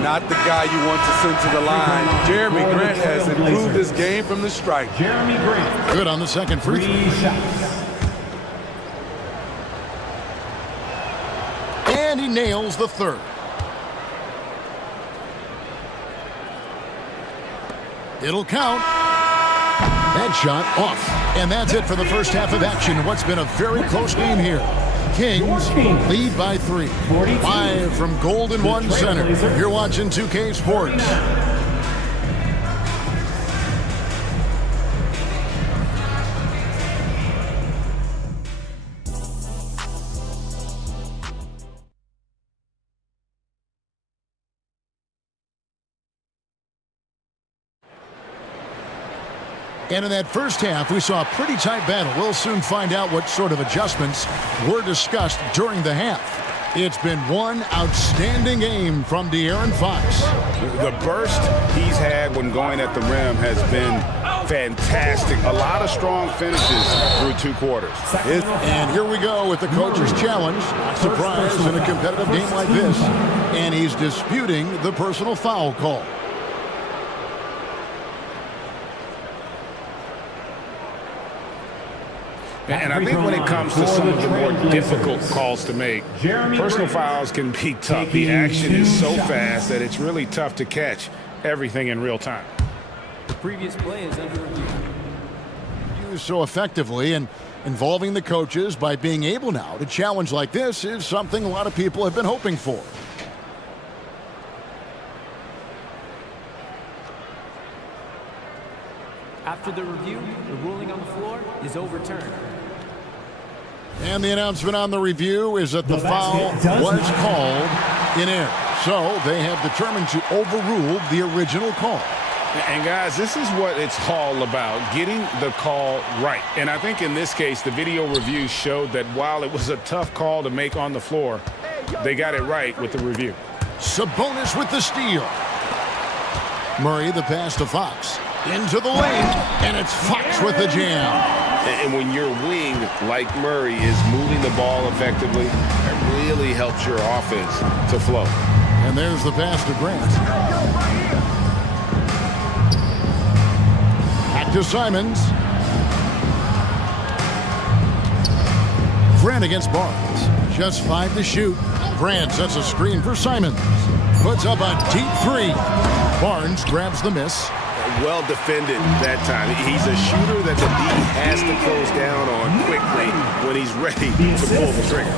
Not the guy you want to send to the line. Jeremy Grant has improved his game from the stripe. Jeremy Grant. Good on the second free throw. 3 shots. And he nails the third. It'll count. That shot off. And that's it for the first half of action. What's been a very close game here. Kings lead by 3. Live from Golden One Center. You're watching 2K Sports. And in that first half, we saw a pretty tight battle. We'll soon find out what sort of adjustments were discussed during the half. It's been one outstanding game from De'Aaron Fox. The burst he's had when going at the rim has been fantastic. A lot of strong finishes through 2 quarters. And here we go with the coach's challenge. Surprise in a competitive game like this. And he's disputing the personal foul call. And I think when it comes to some of the more difficult calls to make, personal fouls can be tough. The action is so fast that it's really tough to catch everything in real time. The previous play is under review. Used so effectively, and involving the coaches by being able now to challenge like this is something a lot of people have been hoping for. After the review, the ruling on the floor is overturned. And the announcement on the review is that the foul was called in error. So they have determined to overrule the original call. And guys, this is what it's all about, getting the call right. And I think in this case, the video review showed that while it was a tough call to make on the floor, they got it right with the review. Sabonis with the steal. Murray the pass to Fox. Into the lane, and it's Fox with the jam. And when your wing, like Murray, is moving the ball effectively, it really helps your offense to flow. And there's the pass to Grant. Back to Simons. Grant against Barnes. Just 5 to shoot. Grant sets a screen for Simons. Puts up a deep 3. Barnes grabs the miss. Well defended that time. He's a shooter that the D has to close down on quickly when he's ready to pull the trigger.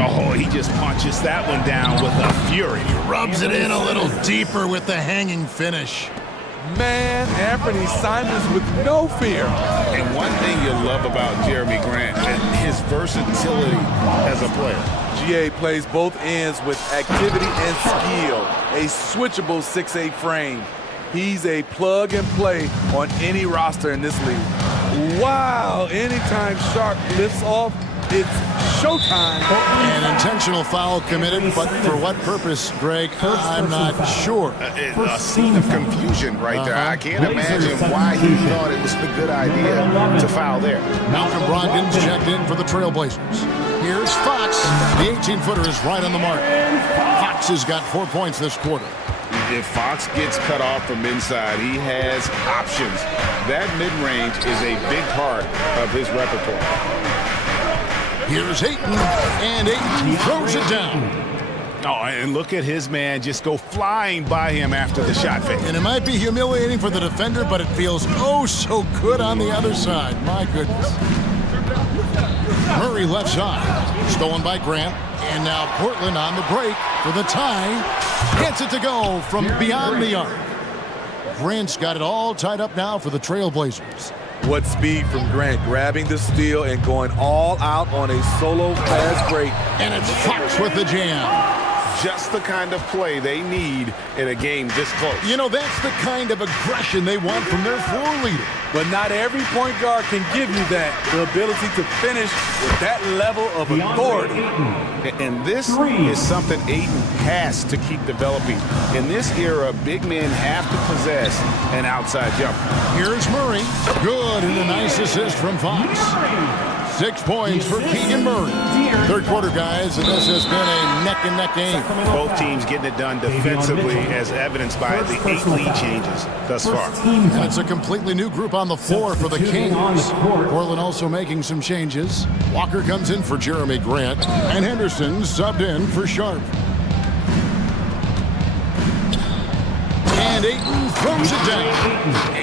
Oh, he just punches that one down with a fury. He rubs it in a little deeper with the hanging finish. Man, Anthony Simons with no fear. And one thing you love about Jeremy Grant is his versatility as a player. GA plays both ends with activity and skill. A switchable 6'8" frame. He's a plug and play on any roster in this league. Wow, anytime Sharp lifts off, it's showtime. An intentional foul committed, but for what purpose, Greg? I'm not sure. A scene of confusion right there. I can't imagine why he thought it was a good idea to foul there. Malcolm Brogdon's checked in for the Trailblazers. Here's Fox. The 18-footer is right on the mark. Fox has got 4 points this quarter. If Fox gets cut off from inside, he has options. That mid-range is a big part of his repertoire. Here's Ayton, and Ayton throws it down. Oh, and look at his man just go flying by him after the shot fake. And it might be humiliating for the defender, but it feels oh so good on the other side. My goodness. Murray left side. Stolen by Grant. And now Portland on the break for the tie. Gets it to go from beyond the arc. Grant's got it all tied up now for the Trailblazers. What speed from Grant, grabbing the steal and going all out on a solo fast break. And it's Fox with the jam. Just the kind of play they need in a game this close. You know, that's the kind of aggression they want from their floor leader. But not every point guard can give you that, the ability to finish with that level of authority. And this is something Ayton has to keep developing. In this era, big men have to possess an outside jumper. Here's Murray. Good, and a nice assist from Fox. 6 points for Keegan Murray. Third quarter, guys, and this has been a neck-and-neck game. Both teams getting it done defensively, as evidenced by the 8 lead changes thus far. And it's a completely new group on the floor for the Kings. Portland also making some changes. Walker comes in for Jeremy Grant, and Henderson subbed in for Sharp. And Ayton throws it down.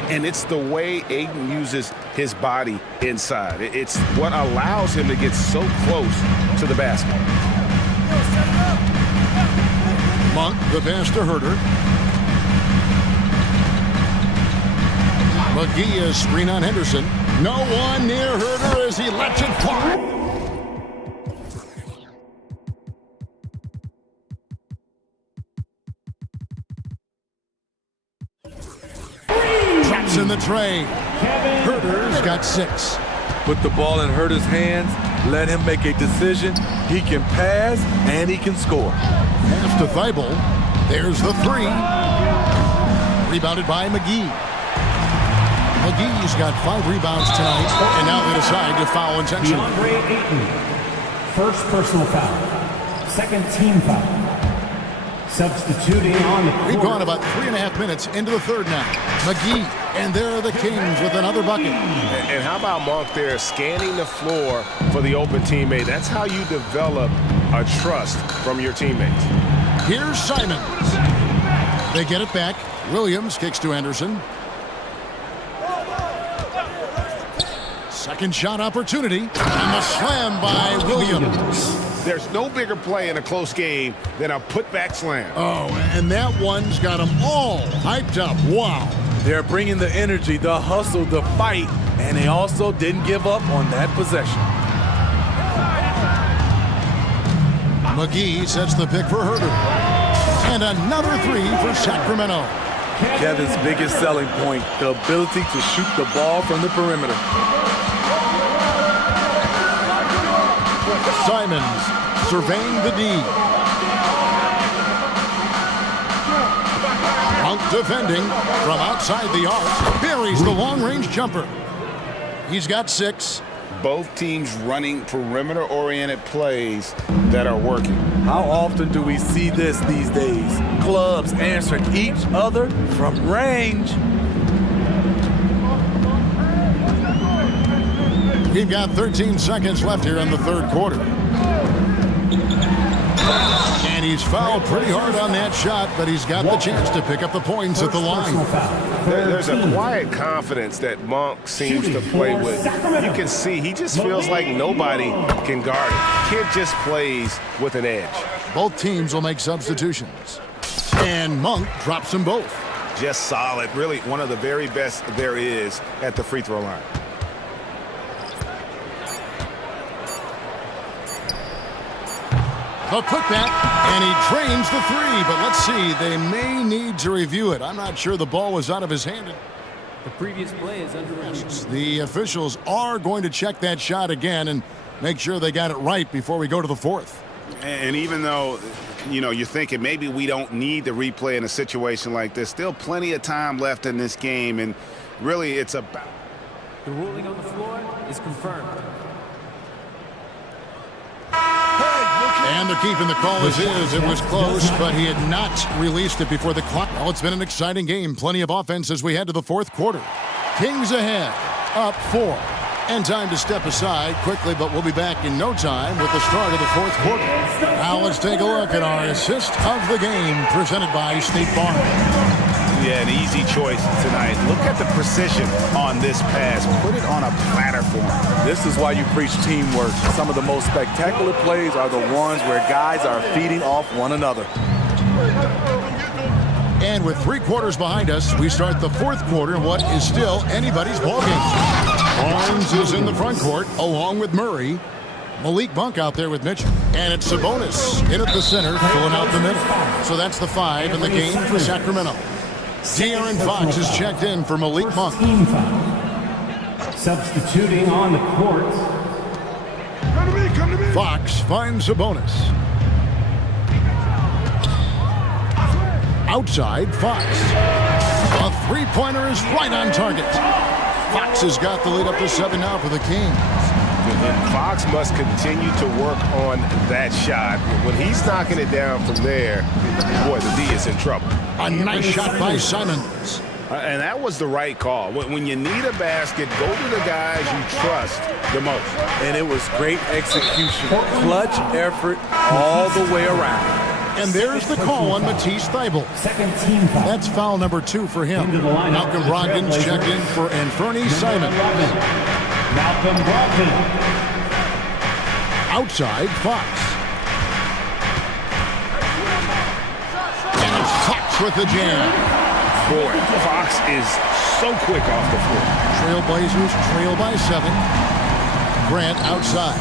And it's the way Ayton uses his body inside. It's what allows him to get so close to the basket. Monk, the pass to Herter. McGee screen on Henderson. No one near Herter as he lets it fly. Traps in the tray. Herder's got 6. Put the ball in Herder's hands. Let him make a decision. He can pass and he can score. Pass to Thibault. There's the 3. Rebounded by McGee. McGee's got 5 rebounds tonight, and now they decide to foul intentionally. DeAndre Ayton, first personal foul. Second team foul. Substituting on the court. We've gone about 3.5 minutes into the third now. McGee, and there are the Kings with another bucket. And how about Monk there scanning the floor for the open teammate? That's how you develop a trust from your teammates. Here's Simons. They get it back. Williams kicks to Anderson. Second shot opportunity, and the slam by Williams. There's no bigger play in a close game than a putback slam. Oh, and that one's got them all hyped up. Wow. They're bringing the energy, the hustle, the fight, and they also didn't give up on that possession. McGee sets the pick for Herder. And another 3 for Sacramento. Kevin's biggest selling point, the ability to shoot the ball from the perimeter. Simons surveying the D. Monk defending from outside the arc. Buries the long-range jumper. He's got 6. Both teams running perimeter-oriented plays that are working. How often do we see this these days? Clubs answering each other from range. We've got 13 seconds left here in the third quarter. And he's fouled pretty hard on that shot, but he's got the chance to pick up the points at the line. There's a quiet confidence that Monk seems to play with. You can see he just feels like nobody can guard it. Kid just plays with an edge. Both teams will make substitutions. And Monk drops them both. Just solid. Really one of the very best there is at the free throw line. A putback, and he drains the 3, but let's see, they may need to review it. I'm not sure the ball was out of his hand. The previous play is under review. The officials are going to check that shot again and make sure they got it right before we go to the fourth. And even though, you know, you're thinking maybe we don't need the replay in a situation like this, still plenty of time left in this game, and really it's about... The ruling on the floor is confirmed. And they're keeping the call as is. It was close, but he had not released it before the clock. Well, it's been an exciting game. Plenty of offense as we head to the fourth quarter. Kings ahead, up 4. And time to step aside quickly, but we'll be back in no time with the start of the fourth quarter. Now let's take a look at our assist of the game presented by State Farm. Yeah, an easy choice tonight. Look at the precision on this pass. Put it on a platter for him. This is why you preach teamwork. Some of the most spectacular plays are the ones where guys are feeding off one another. And with 3 quarters behind us, we start the fourth quarter in what is still anybody's ballgame. Barnes is in the front court along with Murray. Malik Monk out there with Mitchell. And it's Sabonis in at the center, filling out the middle. So that's the 5 in the game for Sacramento. De'Aaron Fox is checked in for Malik Monk. Substituting on the court. Fox finds Sabonis. Outside, Fox. A 3-pointer is right on target. Fox has got the lead up to 7 now for the Kings. And Fox must continue to work on that shot. When he's knocking it down from there, boy, the D is in trouble. A nice shot by Simons. And that was the right call. When you need a basket, go to the guys you trust the most. And it was great execution. Clutch effort all the way around. And there's the call on Matisse Thybulle. Second team foul. That's foul number 2 for him. Malcolm Brogdon's checked in for Anthony Simons. Malcolm Brogdon. Outside, Fox. And it's Fox with the jam. Boy, Fox is so quick off the floor. Trailblazers trail by 7. Grant outside.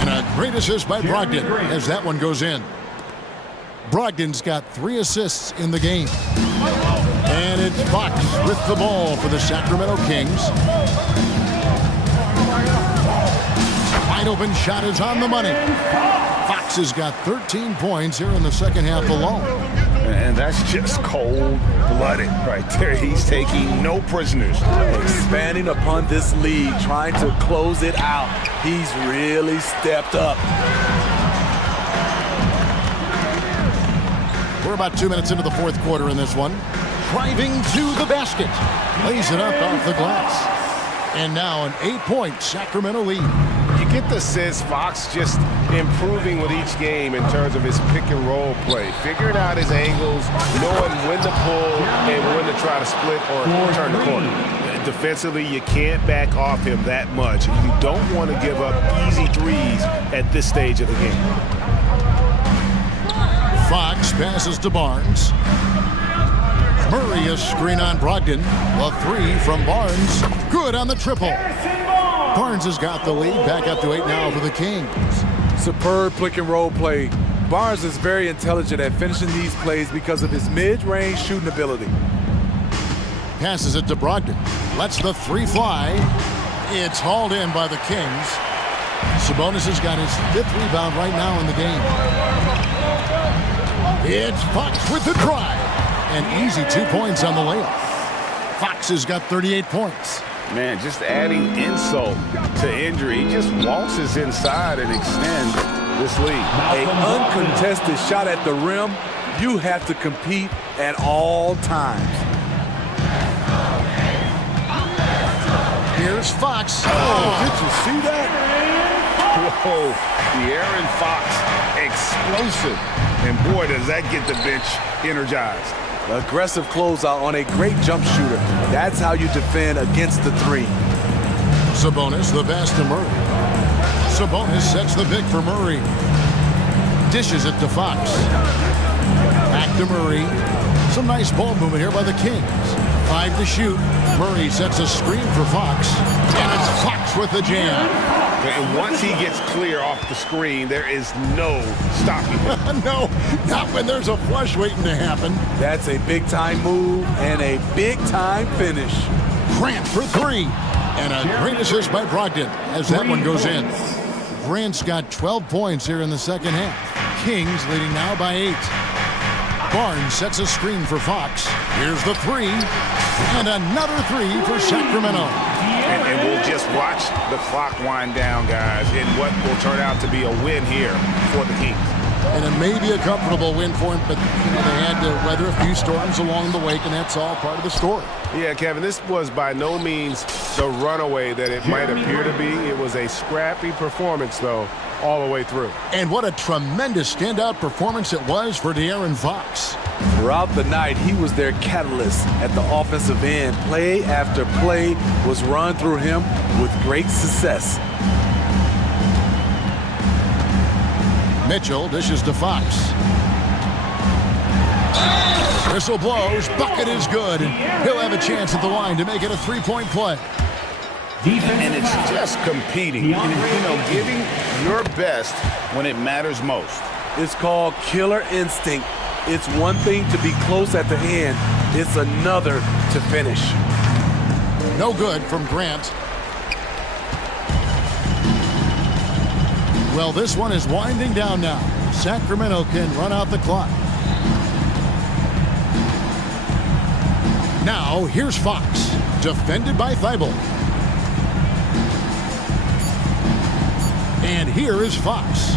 And a great assist by Brogdon as that one goes in. Brogdon's got 3 assists in the game. And it's Fox with the ball for the Sacramento Kings. Wide open shot is on the money. Fox has got 13 points here in the second half alone. And that's just cold-blooded right there. He's taking no prisoners. Expanding upon this lead, trying to close it out. He's really stepped up. We're about 2 minutes into the fourth quarter in this one. Driving to the basket. Lays it up off the glass. And now an 8-point Sacramento lead. You get the sense Fox just improving with each game in terms of his pick and roll play. Figuring out his angles, knowing when to pull and when to try to split or turn the corner. Defensively, you can't back off him that much. You don't want to give up easy threes at this stage of the game. Fox passes to Barnes. Murray a screen on Brogdon. A three from Barnes. Good on the triple. Barnes has got the lead. Back up to 8 now for the Kings. Superb pick and roll play. Barnes is very intelligent at finishing these plays because of his mid-range shooting ability. Passes it to Brogdon. Lets the three fly. It's hauled in by the Kings. Sabonis has got his 5th rebound right now in the game. It's Fox with the drive. An easy 2 points on the layup. Fox has got 38 points. Man, just adding insult to injury. He just waltzes inside and extends this lead. An uncontested shot at the rim. You have to compete at all times. Here's Fox. Oh, did you see that? Whoa, De'Aaron Fox, explosive. And boy, does that get the bench energized. Aggressive closeout on a great jump shooter. That's how you defend against the three. Sabonis, the pass to Murray. Sabonis sets the pick for Murray. Dishes it to Fox. Back to Murray. Some nice ball movement here by the Kings. 5 to shoot. Murray sets a screen for Fox. And it's Fox with the jam. And once he gets clear off the screen, there is no stopping him. No, not when there's a flush waiting to happen. That's a big-time move and a big-time finish. Grant for 3. And a great assist by Brogdon as that one goes in. Grant's got 12 points here in the second half. Kings leading now by 8. Barnes sets a screen for Fox. Here's the 3. And another 3 for Sacramento. And we'll just watch the clock wind down, guys, in what will turn out to be a win here for the Kings. And it may be a comfortable win for him, but they had to weather a few storms along the way, and that's all part of the story. Yeah, Kevin, this was by no means the runaway that it might appear to be. It was a scrappy performance, though, all the way through. And what a tremendous standout performance it was for De'Aaron Fox. Throughout the night, he was their catalyst at the offensive end. Play after play was run through him with great success. Mitchell dishes to Fox. Whistle blows, bucket is good, and he'll have a chance at the line to make it a 3-point play. And it's just competing, giving your best when it matters most. It's called killer instinct. It's one thing to be close at the end. It's another to finish. No good from Grant. Well, this one is winding down now. Sacramento can run out the clock. Now, here's Fox, defended by Thibault. And here is Fox.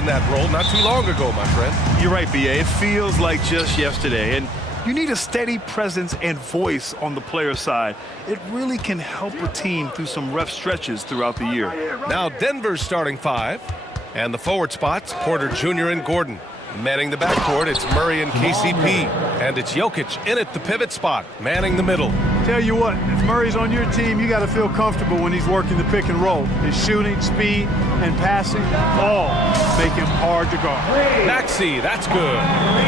in that role not too long ago, my friend. You're right, B.A. It feels like just yesterday. And you need a steady presence and voice on the player side. It really can help a team through some rough stretches throughout the year. Now Denver's starting five. And the forward spots, Porter Jr. and Gordon. Manning the backcourt, it's Murray and KCP. And it's Jokic in at the pivot spot, manning the middle. Tell you what, if Murray's on your team, you got to feel comfortable when he's working the pick and roll. His shooting, speed, and passing all make him hard to guard. Maxey, that's good.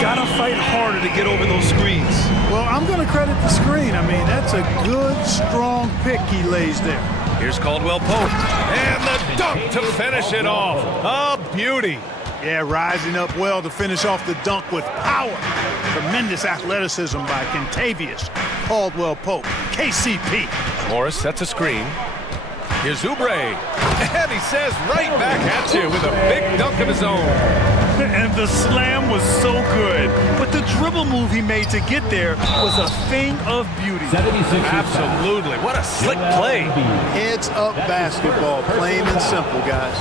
Gotta fight harder to get over those screens. Well, I'm going to credit the screen. I mean, that's a good, strong pick he lays there. Here's Caldwell Pope. And the dunk to finish it off. A beauty. Yeah, rising up well to finish off the dunk with power. Tremendous athleticism by Kentavious Caldwell Pope, KCP. Morris sets a screen. Here's Oubre. And he says right back at you with a big dunk of his own. And the slam was so good. But the dribble move he made to get there was a thing of beauty. Absolutely. What a slick play. Heads up basketball, plain and simple, guys.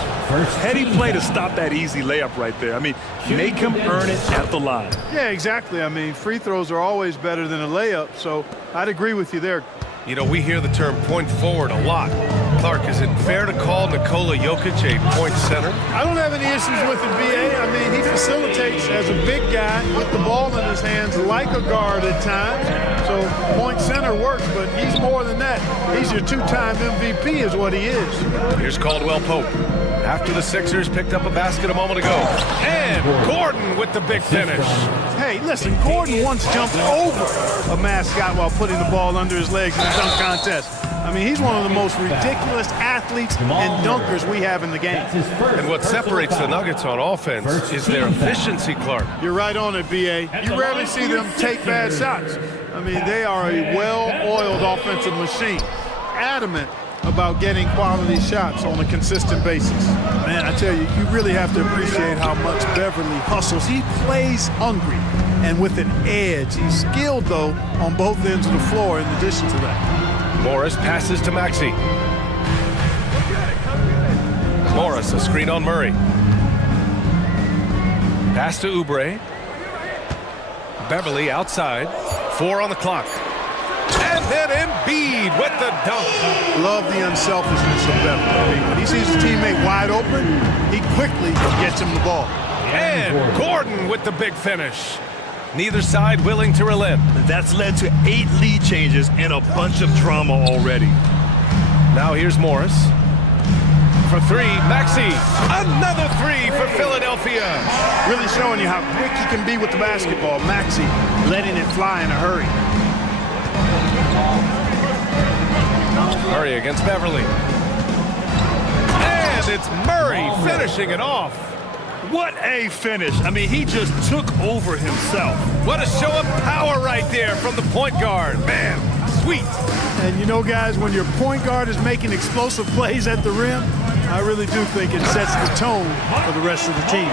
Heady play to stop that easy layup right there. I mean, make him earn it at the line. Yeah, exactly. I mean, free throws are always better than a layup, so I'd agree with you there. You know, we hear the term point forward a lot. Clark, is it fair to call Nikola Jokic a point center? I don't have any issues with it, B.A. I mean, he facilitates as a big guy with the ball in his hands like a guard at times. So point center works, but he's more than that. He's your two-time MVP is what he is. Here's Caldwell Pope. After the Sixers picked up a basket a moment ago. And Gordon with the big finish. Hey, listen, Gordon once jumped over a mascot while putting the ball under his legs in a dunk contest. I mean, he's one of the most ridiculous athletes and dunkers we have in the game. And what separates the Nuggets on offense is their efficiency, Clark. You're right on it, B.A. You rarely see them take bad shots. I mean, they are a well-oiled offensive machine, adamant about getting quality shots on a consistent basis. Man, I tell you, you really have to appreciate how much Beverly hustles. He plays hungry and with an edge. He's skilled, though, on both ends of the floor in addition to that. Morris passes to Maxey. Morris, a screen on Murray. Pass to Oubre. Beverly outside. 4 on the clock. And then Embiid with the dunk. Love the unselfishness of Beverly. I mean, when he sees his teammate wide open, he quickly gets him the ball. And Gordon with the big finish. Neither side willing to relent. That's led to 8 lead changes and a bunch of drama already. Now here's Morris. For 3, Maxey. Another 3 for Philadelphia. Really showing you how quick he can be with the basketball. Maxey letting it fly in a hurry. Murray against Beverly. And it's Murray finishing it off. What a finish. I mean, he just took over himself. What a show of power right there from the point guard. Man, sweet. And you know, guys, when your point guard is making explosive plays at the rim, I really do think it sets the tone for the rest of the team.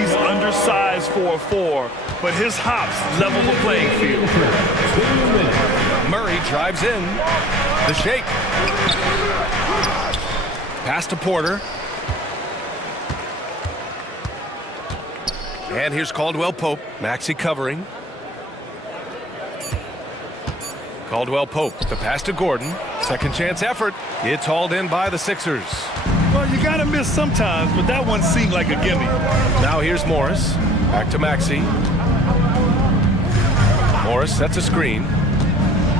He's undersized for a 4, but his hops level the playing field. Murray drives in. The shake. Pass to Porter. And here's Caldwell Pope. Maxey covering. Caldwell Pope. The pass to Gordon. Second chance effort. It's hauled in by the Sixers. Well, you gotta miss sometimes, but that one seemed like a gimme. Now here's Morris. Back to Maxey. Morris sets a screen.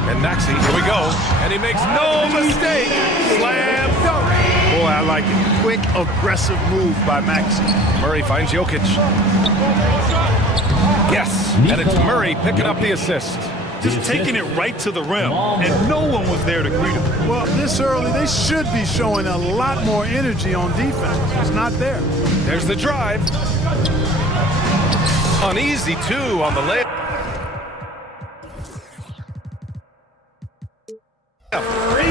And Maxey, here we go. And he makes no mistake. Slam dunk. Boy, I like it. Quick, aggressive move by Maxey. Murray finds Jokic. Yes, and it's Murray picking up the assist. Just taking it right to the rim, and no one was there to greet him. Well, this early, they should be showing a lot more energy on defense. It's not there. There's the drive. Uneasy, too, on the layup.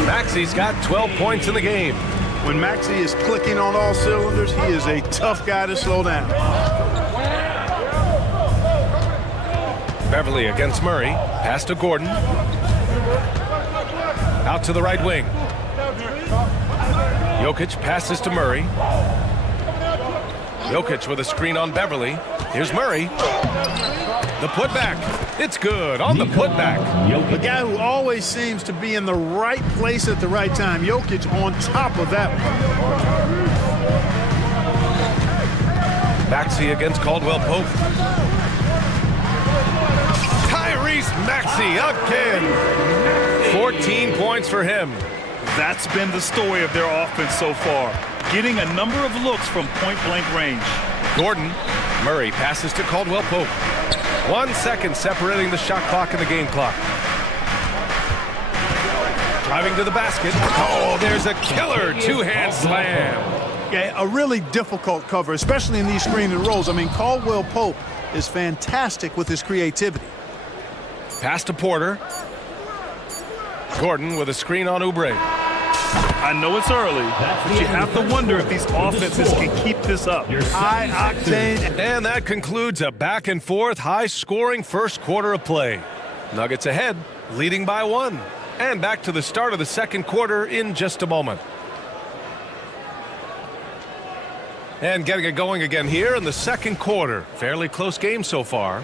Maxey's got 12 points in the game. When Maxey is clicking on all cylinders, he is a tough guy to slow down. Beverly against Murray. Pass to Gordon. Out to the right wing. Jokic passes to Murray. Jokic with a screen on Beverly. Here's Murray. The putback. It's good on the putback. The guy who always seems to be in the right place at the right time. Jokic on top of that one. Maxey against Caldwell Pope. Tyrese Maxey again. 14 points for him. That's been the story of their offense so far, getting a number of looks from point-blank range. Gordon. Murray passes to Caldwell Pope. 1 second separating the shot clock and the game clock. Driving to the basket. Oh, there's a killer two-hand slam. Yeah, a really difficult cover, especially in these screen and rolls. I mean, Caldwell Pope is fantastic with his creativity. Pass to Porter. Gordon with a screen on Oubre. I know it's early, but you have to wonder if these offenses can keep this up. High octane. And that concludes a back and forth, high-scoring first quarter of play. Nuggets ahead, leading by 1. And back to the start of the second quarter in just a moment. And getting it going again here in the second quarter. Fairly close game so far.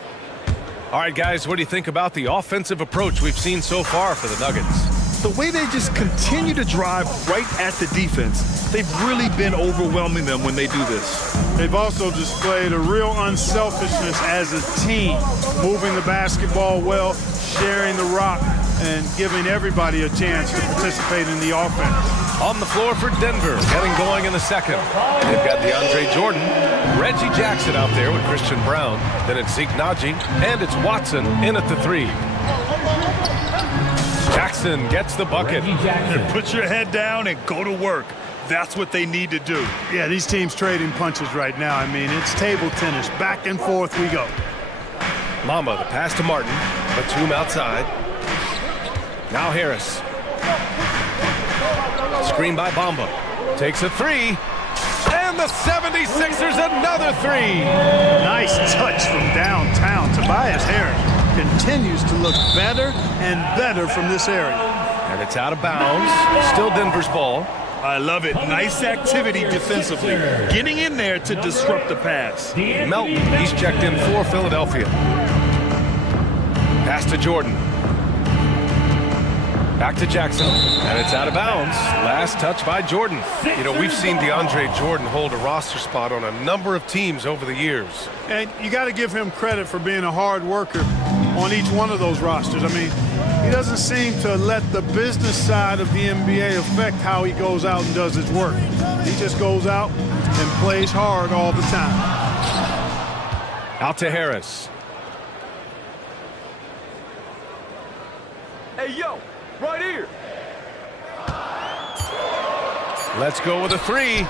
All right, guys, what do you think about the offensive approach we've seen so far for the Nuggets? The way they just continue to drive right at the defense, they've really been overwhelming them when they do this. They've also displayed a real unselfishness as a team, moving the basketball well, sharing the rock, and giving everybody a chance to participate in the offense. On the floor for Denver, getting going in the second. They've got DeAndre Jordan, Reggie Jackson out there with Christian Brown. Then it's Zeke Naji, and it's Watson in at the 3. Jackson gets the bucket. Put your head down and go to work. That's what they need to do. Yeah, these teams trading punches right now. I mean, it's table tennis. Back and forth we go. Mamba, the pass to Martin. Batum outside. Now Harris. Screen by Bamba. Takes a 3. And the 76ers another 3. Nice touch from downtown. Tobias Harris continues to look better and better from this area. And it's out of bounds. Still Denver's ball. I love it. Nice activity defensively. Getting in there to disrupt the pass. Melton, he's checked in for Philadelphia. Pass to Jordan. Back to Jackson, and it's out of bounds. Last touch by Jordan. You know, we've seen DeAndre Jordan hold a roster spot on a number of teams over the years. And you got to give him credit for being a hard worker on each one of those rosters. I mean, he doesn't seem to let the business side of the NBA affect how he goes out and does his work. He just goes out and plays hard all the time. Out to Harris. Hey, yo, right here. Let's go with a 3.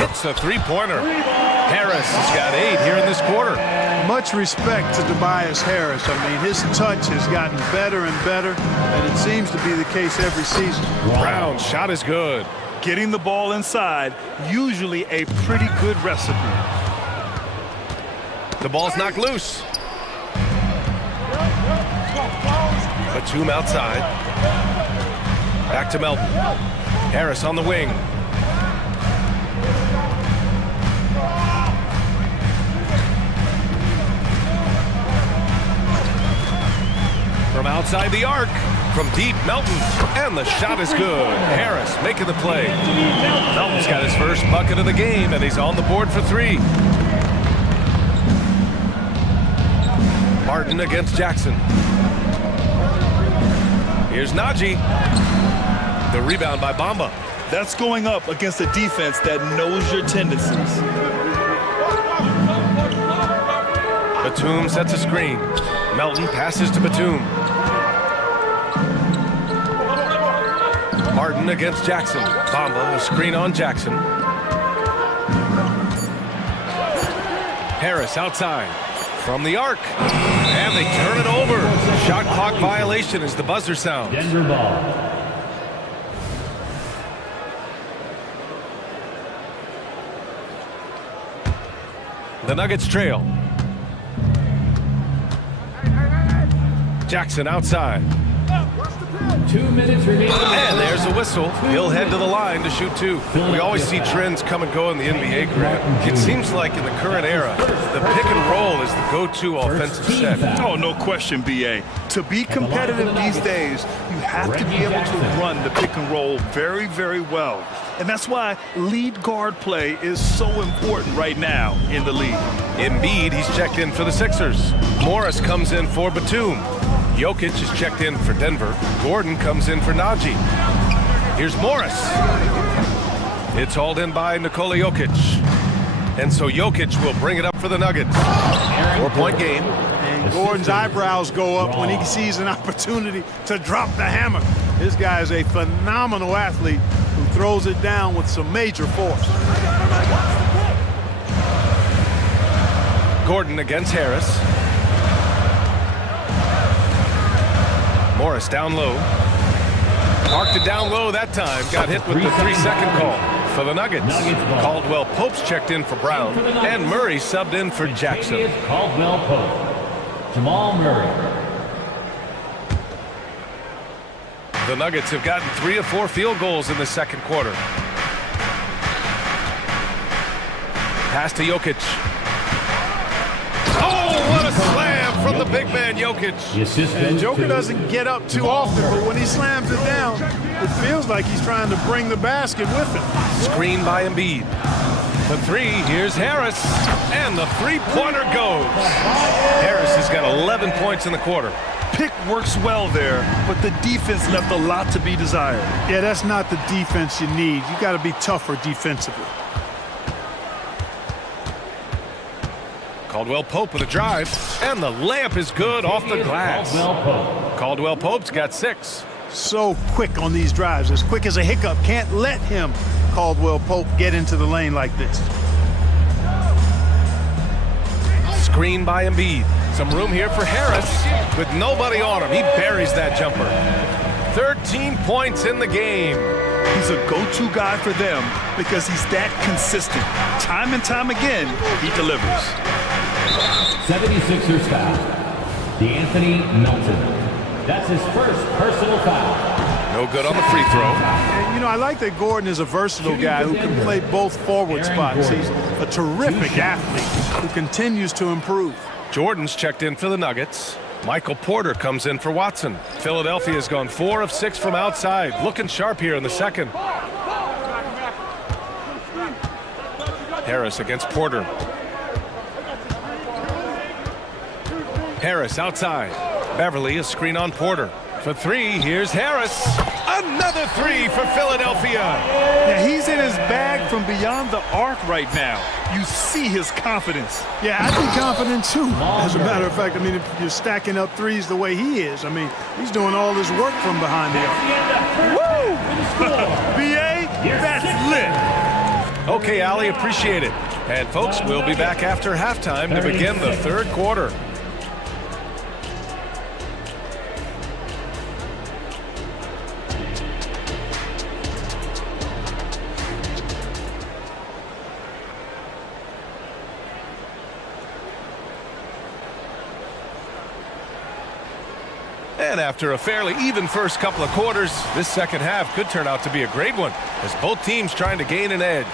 Hits a three-pointer. Harris has got 8 here in this quarter. Much respect to Tobias Harris. I mean, his touch has gotten better and better, and it seems to be the case every season. Brown's shot is good. Getting the ball inside, usually a pretty good recipe. The ball's knocked loose. Batum outside. Back to Melton. Harris on the wing. From outside the arc, from deep, Melton, and the shot is good. Harris making the play. Melton's got his first bucket of the game, and he's on the board for 3. Martin against Jackson. Here's Naji. The rebound by Bamba. That's going up against a defense that knows your tendencies. Batum sets a screen. Melton passes to Batum. Martin against Jackson. Bamba, a screen on Jackson. Harris outside. From the arc. And they turn it over. Shot clock violation as the buzzer sounds. Denver ball. The Nuggets trail. Jackson outside. 2 minutes remaining. And there's a whistle, he'll head to the line to shoot two. We always see trends come and go in the NBA, Grant. It seems like in the current era, the pick and roll is the go-to offensive set. Oh, no question, BA. To be competitive these days, you have to be able to run the pick and roll very, very well. And that's why lead guard play is so important right now in the league. Embiid, he's checked in for the Sixers. Morris comes in for Batum. Jokic is checked in for Denver. Gordon comes in for Najee. Here's Morris. It's hauled in by Nikola Jokic. And so Jokic will bring it up for the Nuggets. 4-point game. And Gordon's eyebrows go up when he sees an opportunity to drop the hammer. This guy is a phenomenal athlete who throws it down with some major force. Gordon against Harris. Morris down low. Marked it down low that time. Got hit with the 3-second call for the Nuggets. Caldwell Pope's checked in for Brown. And Murray subbed in for Jackson. Caldwell Pope. Jamal Murray. The Nuggets have gotten 3 of 4 field goals in the second quarter. Pass to Jokic. Oh, what a slam from the big man, Jokic. And Joker doesn't get up too often, but when he slams it down, it feels like he's trying to bring the basket with him. Screen by Embiid. The three, here's Harris. And the three-pointer goes. Harris has got 11 points in the quarter. Pick works well there, but the defense left a lot to be desired. Yeah, that's not the defense you need. You got to be tougher defensively. Caldwell Pope with a drive, and the layup is good off the glass. Caldwell Pope's got 6. So quick on these drives, as quick as a hiccup. Can't let him, Caldwell Pope, get into the lane like this. Screen by Embiid. Some room here for Harris with nobody on him. He buries that jumper. 13 points in the game. He's a go-to guy for them because he's that consistent. Time and time again, he delivers. 76ers foul. DeAnthony Melton. That's his first personal foul. No good on the free throw. And, you know, I like that Gordon is a versatile guy who can play both forward spots. He's a terrific athlete who continues to improve. Jordan's checked in for the Nuggets. Michael Porter comes in for Watson. Philadelphia's gone 4 of 6 from outside. Looking sharp here in the second. Harris against Porter. Harris outside. Beverly, a screen on Porter. For 3, here's Harris. Another 3 for Philadelphia. Yeah, he's in his bag from beyond the arc right now. You see his confidence. Yeah, I'd be confident too. As a matter of fact, I mean, if you're stacking up threes the way he is, I mean, he's doing all this work from behind the arc. Woo! BA, that's lit. Okay, Ali, appreciate it. And folks, we'll be back after halftime to begin the third quarter. And after a fairly even first couple of quarters, this second half could turn out to be a great one, as both teams trying to gain an edge.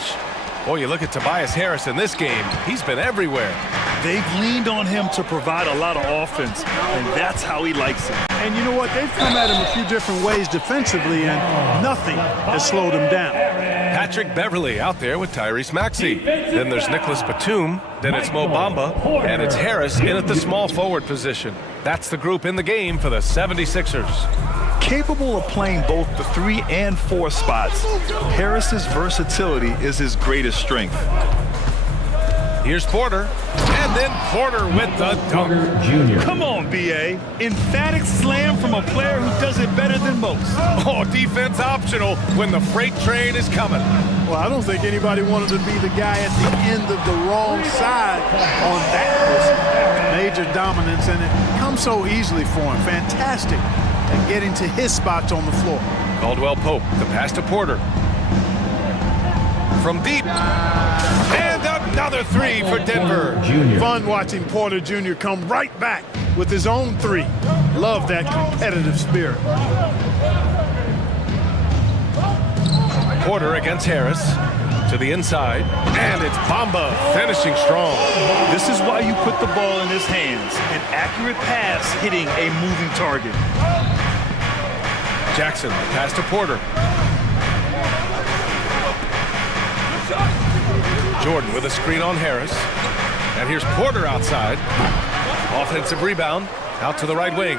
Boy, you look at Tobias Harris in this game, he's been everywhere. They've leaned on him to provide a lot of offense, and that's how he likes it. And you know what? They've come at him a few different ways defensively, and nothing has slowed him down. Patrick Beverly out there with Tyrese Maxey. Then there's Nicholas Batum. Then it's Mo Bamba. And it's Harris in at the small forward position. That's the group in the game for the 76ers. Capable of playing both the 3 and 4 spots, Harris's versatility is his greatest strength. Here's Porter. And then Porter with the dunk. Come on, B.A. Emphatic slam from a player who does it better than most. Oh, defense optional when the freight train is coming. Well, I don't think anybody wanted to be the guy at the end of the wrong side on that. Major dominance, and it comes so easily for him. Fantastic at getting to his spots on the floor. Caldwell Pope, the pass to Porter. From deep. And another 3 for Denver. Fun watching Porter Jr. come right back with his own 3. Love that competitive spirit. Porter against Harris. To the inside, and it's Bamba finishing strong. This is why you put the ball in his hands. An accurate pass hitting a moving target. Jackson, pass to Porter. Jordan with a screen on Harris. And here's Porter outside. Offensive rebound, out to the right wing.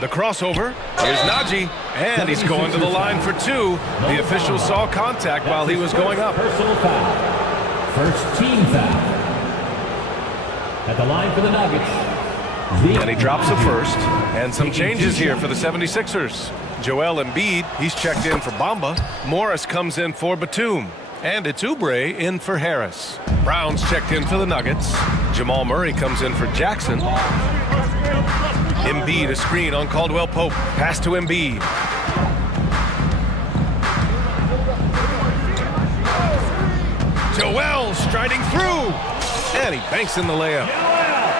The crossover, here's Najee, and he's going to the line for two. The official saw contact while he was going up. Personal foul. First team foul. At the line for the Nuggets. And he drops the first. And some changes here for the 76ers. Joel Embiid, he's checked in for Bamba. Morris comes in for Batum. And it's Oubre in for Harris. Brown's checked in for the Nuggets. Jamal Murray comes in for Jackson. Embiid, a screen on Caldwell Pope. Pass to Embiid. Joel striding through. And he banks in the layup.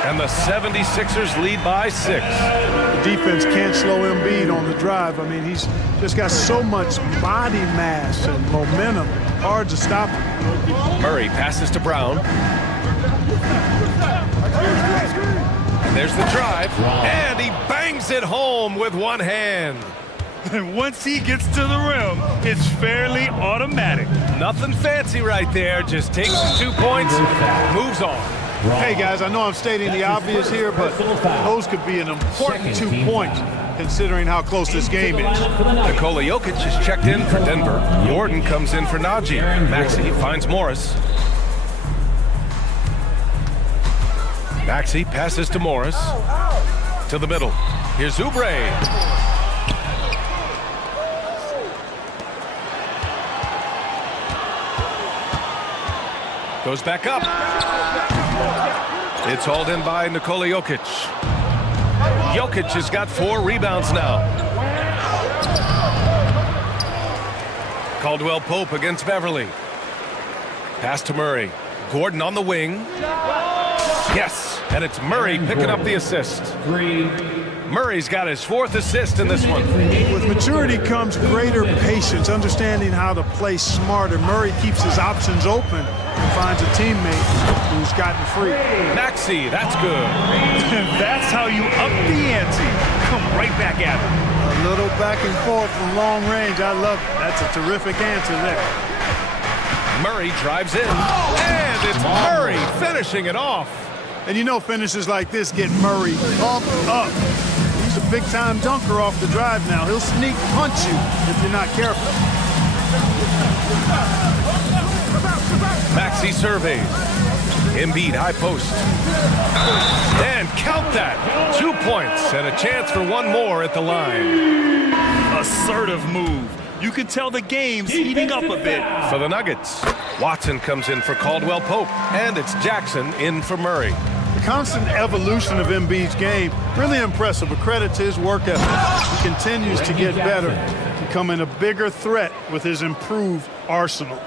And the 76ers lead by 6. The defense can't slow Embiid on the drive. I mean, he's just got so much body mass and momentum. Hard to stop him. Murray passes to Brown. And there's the drive. And he bangs it home with one hand. And once he gets to the rim, it's fairly automatic. Nothing fancy right there. Just takes the 2 points, moves on. Hey, guys, I know I'm stating the obvious here, but those could be an important 2 points considering how close this game is. Nikola Jokic is checked in for Denver. Gordon comes in for Najee. Maxey finds Morris. Maxey passes to Morris. To the middle. Here's Oubre. Goes back up. It's hauled in by Nikola Jokic. Jokic has got 4 rebounds now. Caldwell Pope against Beverly. Pass to Murray. Gordon on the wing. Yes, and it's Murray picking up the assist. Murray's got his 4th assist in this one. With maturity comes greater patience, understanding how to play smarter. Murray keeps his options open and finds a teammate who's gotten free. Maxey, that's good. That's how you up the ante. Come right back at him. A little back and forth from long range. I love it. That's a terrific answer there. Murray drives in, and it's Murray finishing it off. And you know finishes like this get Murray up. He's a big-time dunker off the drive now. He'll sneak punch you if you're not careful. Maxey surveys. Embiid high post. And count that. 2 points and a chance for one more at the line. Assertive move. You can tell the game's heating up a bit. For the Nuggets, Watson comes in for Caldwell Pope, and it's Jackson in for Murray. The constant evolution of Embiid's game, really impressive. A credit to his work ethic. He continues to get better, becoming a bigger threat with his improved arsenal.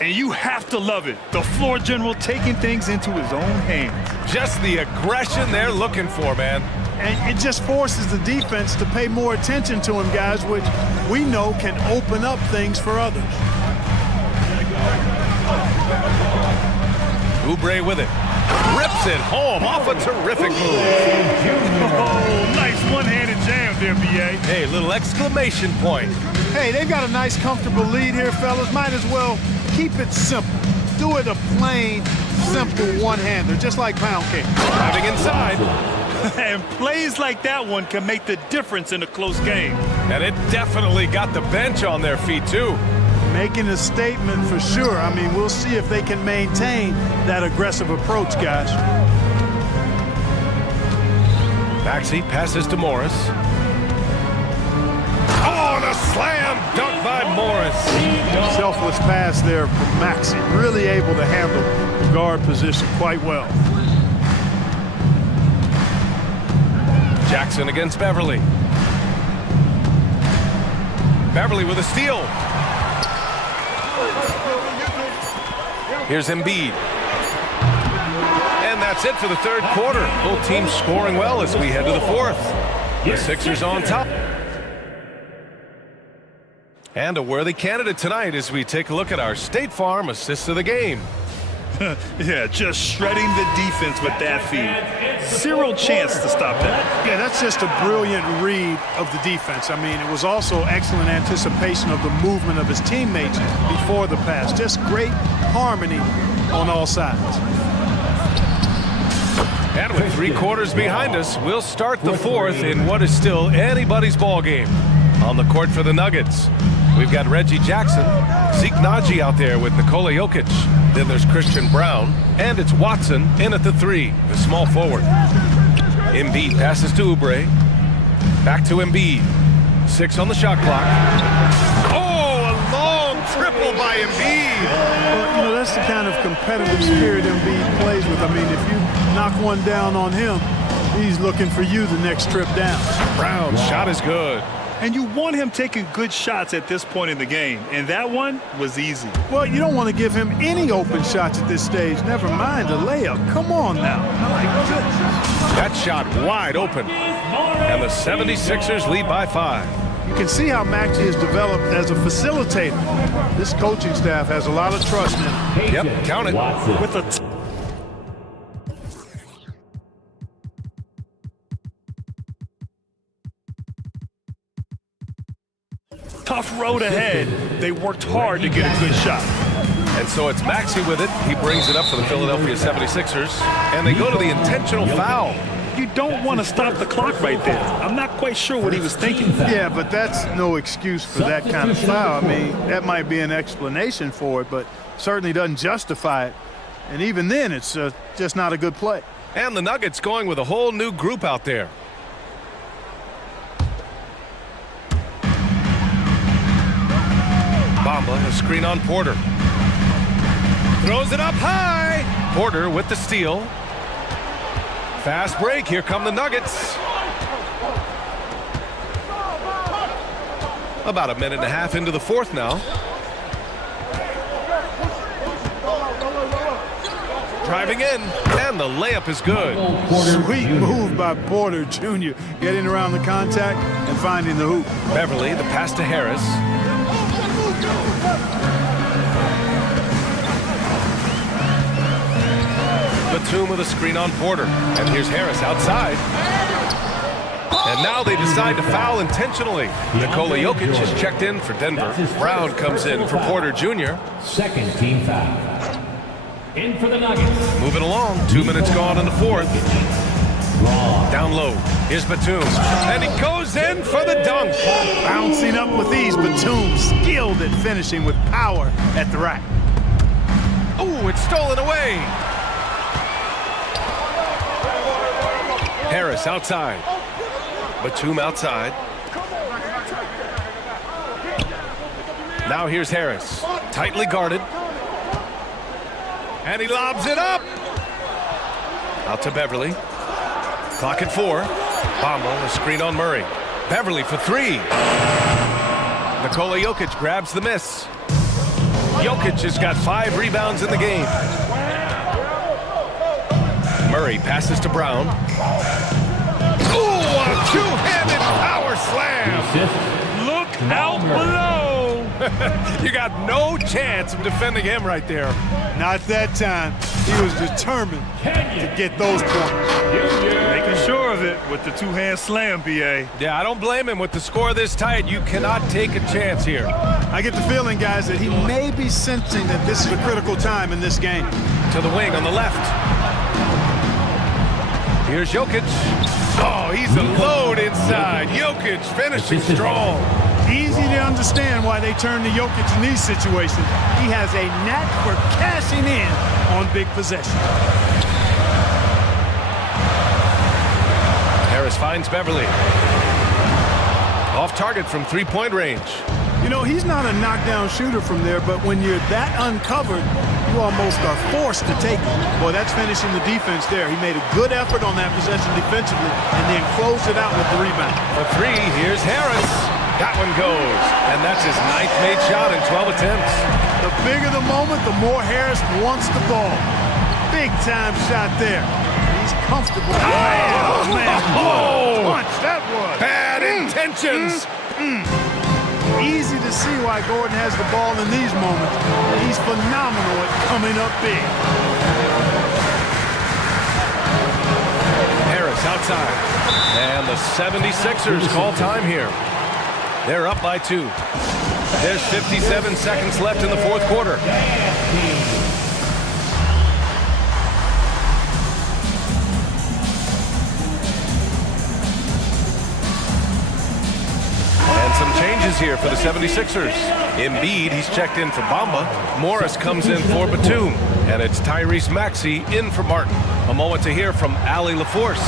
And you have to love it. The floor general taking things into his own hands. Just the aggression they're looking for, man. And it just forces the defense to pay more attention to him, guys, which we know can open up things for others. Oubre with it. Rips it home off a terrific move. Oh, nice one-handed jam there, B.A. Hey, little exclamation point. Hey, they've got a nice, comfortable lead here, fellas. Might as well keep it simple. Do it a plain, simple one-hander, just like pound cake. Driving inside. And plays like that one can make the difference in a close game. And it definitely got the bench on their feet, too. Making a statement for sure. I mean, we'll see if they can maintain that aggressive approach, guys. Maxey passes to Morris. Oh, and a slam dunk by Morris. Selfless pass there from Maxey. Really able to handle the guard position quite well. Jackson against Beverly. Beverly with a steal. Here's Embiid. And that's it for the third quarter. Both teams scoring well as we head to the fourth. The Sixers on top. And a worthy candidate tonight as we take a look at our State Farm assist of the game. Yeah, just shredding the defense with that feed. Zero chance to stop that. Yeah, that's just a brilliant read of the defense. I mean, it was also excellent anticipation of the movement of his teammates before the pass. Just great harmony on all sides. And with 3 quarters behind us, we'll start the 4th in what is still anybody's ball game. On the court for the Nuggets, we've got Reggie Jackson, Zeke Naji out there with Nikola Jokic. Then there's Christian Brown, and it's Watson in at the 3, the small forward. Embiid passes to Oubre. Back to Embiid. 6 on the shot clock. Oh, a long triple by Embiid. Well, you know, that's the kind of competitive spirit Embiid plays with. I mean, if you knock one down on him, he's looking for you the next trip down. Brown's shot is good. And you want him taking good shots at this point in the game, and that one was easy. Well, you don't want to give him any open shots at this stage, never mind a layup. Come on now. My goodness. That shot wide open, and the 76ers lead by 5. You can see how Maxey has developed as a facilitator. This coaching staff has a lot of trust in him. Yep, count it. With a tough road ahead, they worked hard to get a good shot. And so it's Maxey with it. He brings it up for the Philadelphia 76ers, and they go to the intentional foul. You don't want to stop the clock right there. I'm not quite sure what he was thinking. Yeah, but that's no excuse for that kind of foul. I mean, that might be an explanation for it, but certainly doesn't justify it. And even then, it's just not a good play. And the Nuggets going with a whole new group out there. Bamba, a screen on Porter. Throws it up high. Porter with the steal. Fast break. Here come the Nuggets. About a minute and a half into the 4th now. Driving in, and the layup is good. Sweet move by Porter Jr. Getting around the contact and finding the hoop. Beverly, the pass to Harris. Batum with a screen on Porter. And here's Harris outside. And now they decide to foul intentionally. Nikola Jokic is checked in for Denver. Brown comes in for Porter Jr. Second team foul. In for the Nuggets. Moving along. 2 minutes gone in the 4th. Down low. Here's Batum. And he goes in for the dunk. Bouncing up with ease. Batum skilled at finishing with power at the rack. Oh, it's stolen away. Harris outside. Batum outside. Now here's Harris. Tightly guarded. And he lobs it up. Out to Beverly. Clock at 4. Bamba, a screen on Murray. Beverly for 3. Nikola Jokic grabs the miss. Jokic has got 5 rebounds in the game. Murray passes to Brown. Ooh, a two-handed power slam. Look out below. You got no chance of defending him right there. Not that time. He was determined to get those points. Making sure of it with the two-hand slam, B.A. Yeah, I don't blame him. With the score this tight, you cannot take a chance here. I get the feeling, guys, that he may be sensing that this is a critical time in this game. To the wing on the left. Here's Jokic. Oh, he's a load inside. Jokic finishing strong. Easy to understand why they turn to Jokic in these situations. He has a knack for cashing in on big possessions. Harris finds Beverly. Off target from three-point range. You know, he's not a knockdown shooter from there, but when you're that uncovered, you almost are forced to take it. Boy, that's finishing the defense there. He made a good effort on that possession defensively and then closed it out with the rebound. For 3, here's Harris. That one goes, and that's his 9th made shot in 12 attempts. The bigger the moment, the more Harris wants the ball. Big time shot there. He's comfortable. Oh, man. Oh, punch that was. Bad intentions. Easy to see why Gordon has the ball in these moments. He's phenomenal at coming up big. Harris outside. And the 76ers call time here. They're up by 2. There's 57 seconds left in the fourth quarter. And some changes here for the 76ers. Embiid, he's checked in for Bamba. Morris comes in for Batum. And it's Tyrese Maxey in for Martin. A moment to hear from Allie LaForce.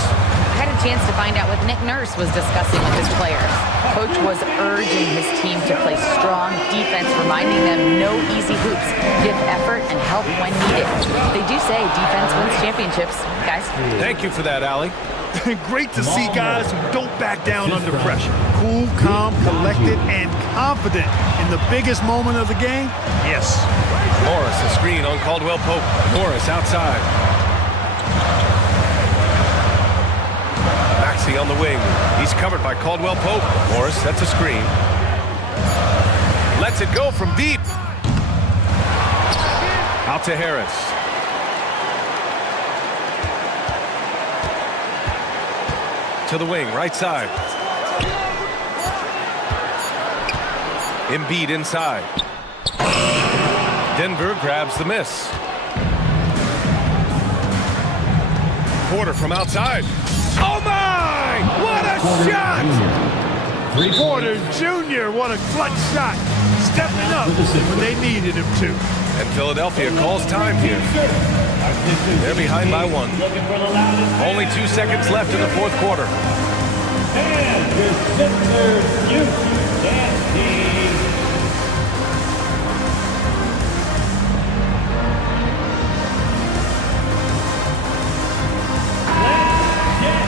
I had a chance to find out what Nick Nurse was discussing with his players. Coach was urging his team to play strong defense, reminding them no easy hoops, give effort and help when needed. They do say defense wins championships, guys. Thank you for that, Allie. Great to see guys who don't back down under pressure. Cool, calm, collected, and confident in the biggest moment of the game? Yes. Morris, a screen on Caldwell Pope. Morris outside. Maxey on the wing. He's covered by Caldwell Pope. Morris, that's a screen. Lets it go from deep. Out to Harris. To the wing, right side. Embiid inside. Denver grabs the miss. Porter from outside. Oh my! What a shot! Porter Jr., what a clutch shot. Stepping up when they needed him to. And Philadelphia calls time here. They're behind by 1. Only 2 seconds left in the fourth quarter. And your Sixers youth dance team. Let's get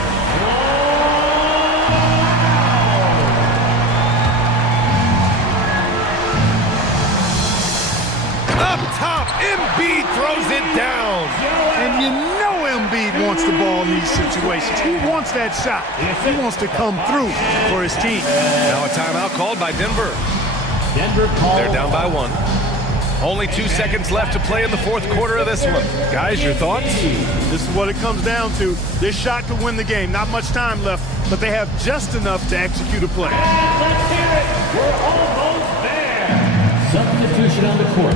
Up top, Embiid throws it down. And you know Embiid wants the ball in these situations. He wants that shot. He wants to come through for his team. Now a timeout called by Denver. They're down by 1. Only 2 seconds left to play in the fourth quarter of this one. Guys, your thoughts? This is what it comes down to. This shot could win the game. Not much time left, but they have just enough to execute a play. And let's hear it. We're almost there. Substitution on the court.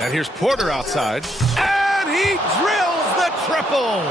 And here's Porter outside. And he drills the triple.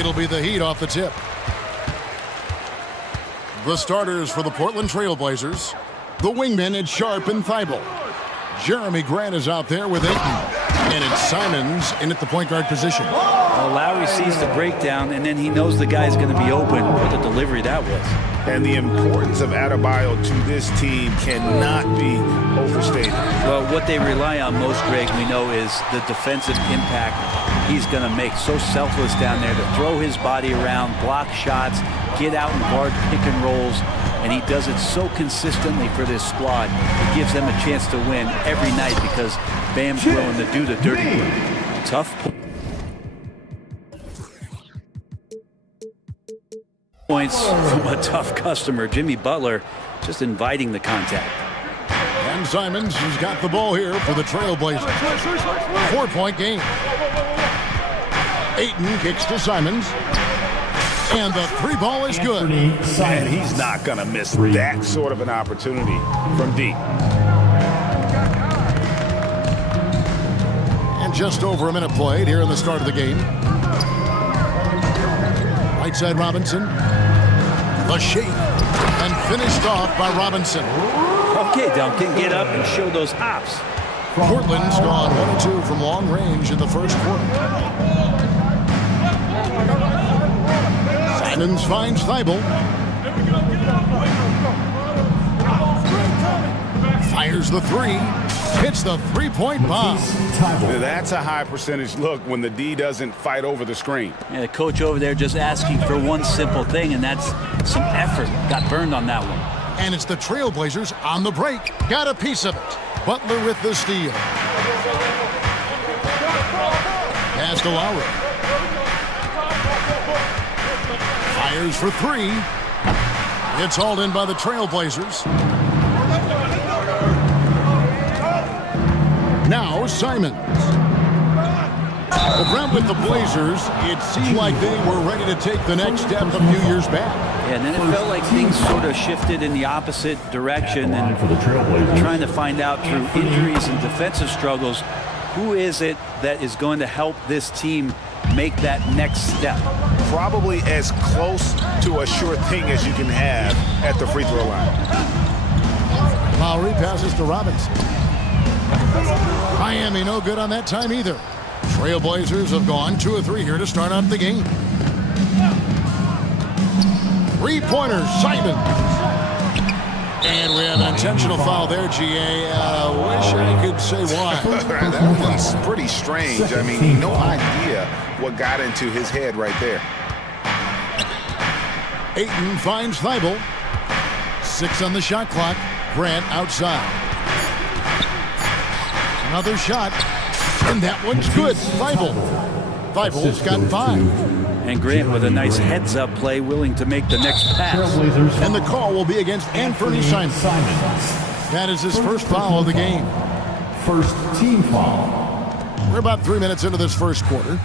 It'll be the Heat off the tip. The starters for the Portland Trailblazers. The wingmen, it's Sharp and Thibault. Jeremy Grant is out there with Ayton. And it's Simons in at the point guard position. Well, Lowry sees the breakdown, and then he knows the guy's going to be open. What a delivery that was. And the importance of Adebayo to this team cannot be overstated. Well, what they rely on most, Greg, we know, is the defensive impact he's going to make. So selfless down there to throw his body around, block shots, get out and guard pick and rolls. And he does it so consistently for this squad. It gives them a chance to win every night because Bam's willing to do the dirty work. Tough points from a tough customer. Jimmy Butler just inviting the contact. And Simons has got the ball here for the Trailblazers. 4-point game. Ayton kicks to Simons. And the three ball is good. And he's not going to miss that sort of an opportunity from deep. And just over a minute played here in the start of the game. Right side Robinson. The shake. And finished off by Robinson. Okay, Duncan, get up and show those hops. Portland's gone 1-2 from long range in the first quarter. Simons finds Thibault. Fires the three. Hits the three-point bomb. That's a high percentage look when the D doesn't fight over the screen. Yeah, the coach over there just asking for one simple thing, and that's some effort. Got burned on that one. And it's the Trailblazers on the break. Got a piece of it. Butler with the steal. Pass to Lowry. Fires for three. It's hauled in by the Trailblazers. Now Simons. Well, Brent, with the Blazers, it seemed like they were ready to take the next step a few years back. Yeah, and then it felt like things sort of shifted in the opposite direction, and trying to find out through injuries and defensive struggles, who is it that is going to help this team make that next step? Probably as close to a sure thing as you can have at the free throw line. Lowry passes to Robinson. Miami no good on that time either. Trailblazers have gone 2 of 3 here to start out the game. Three-pointer, Simons. And we have an intentional foul there, GA. Wish I could say why. That one's pretty strange. I mean, no idea what got into his head right there. Ayton finds Thibault. 6 on the shot clock. Grant outside. Another shot. And that one's good. Thibault's got 5. And Grant with a nice heads-up play, willing to make the next pass. And the call will be against Anthony Simons. That is his first foul of the game. First team foul. We're about 3 minutes into this first quarter.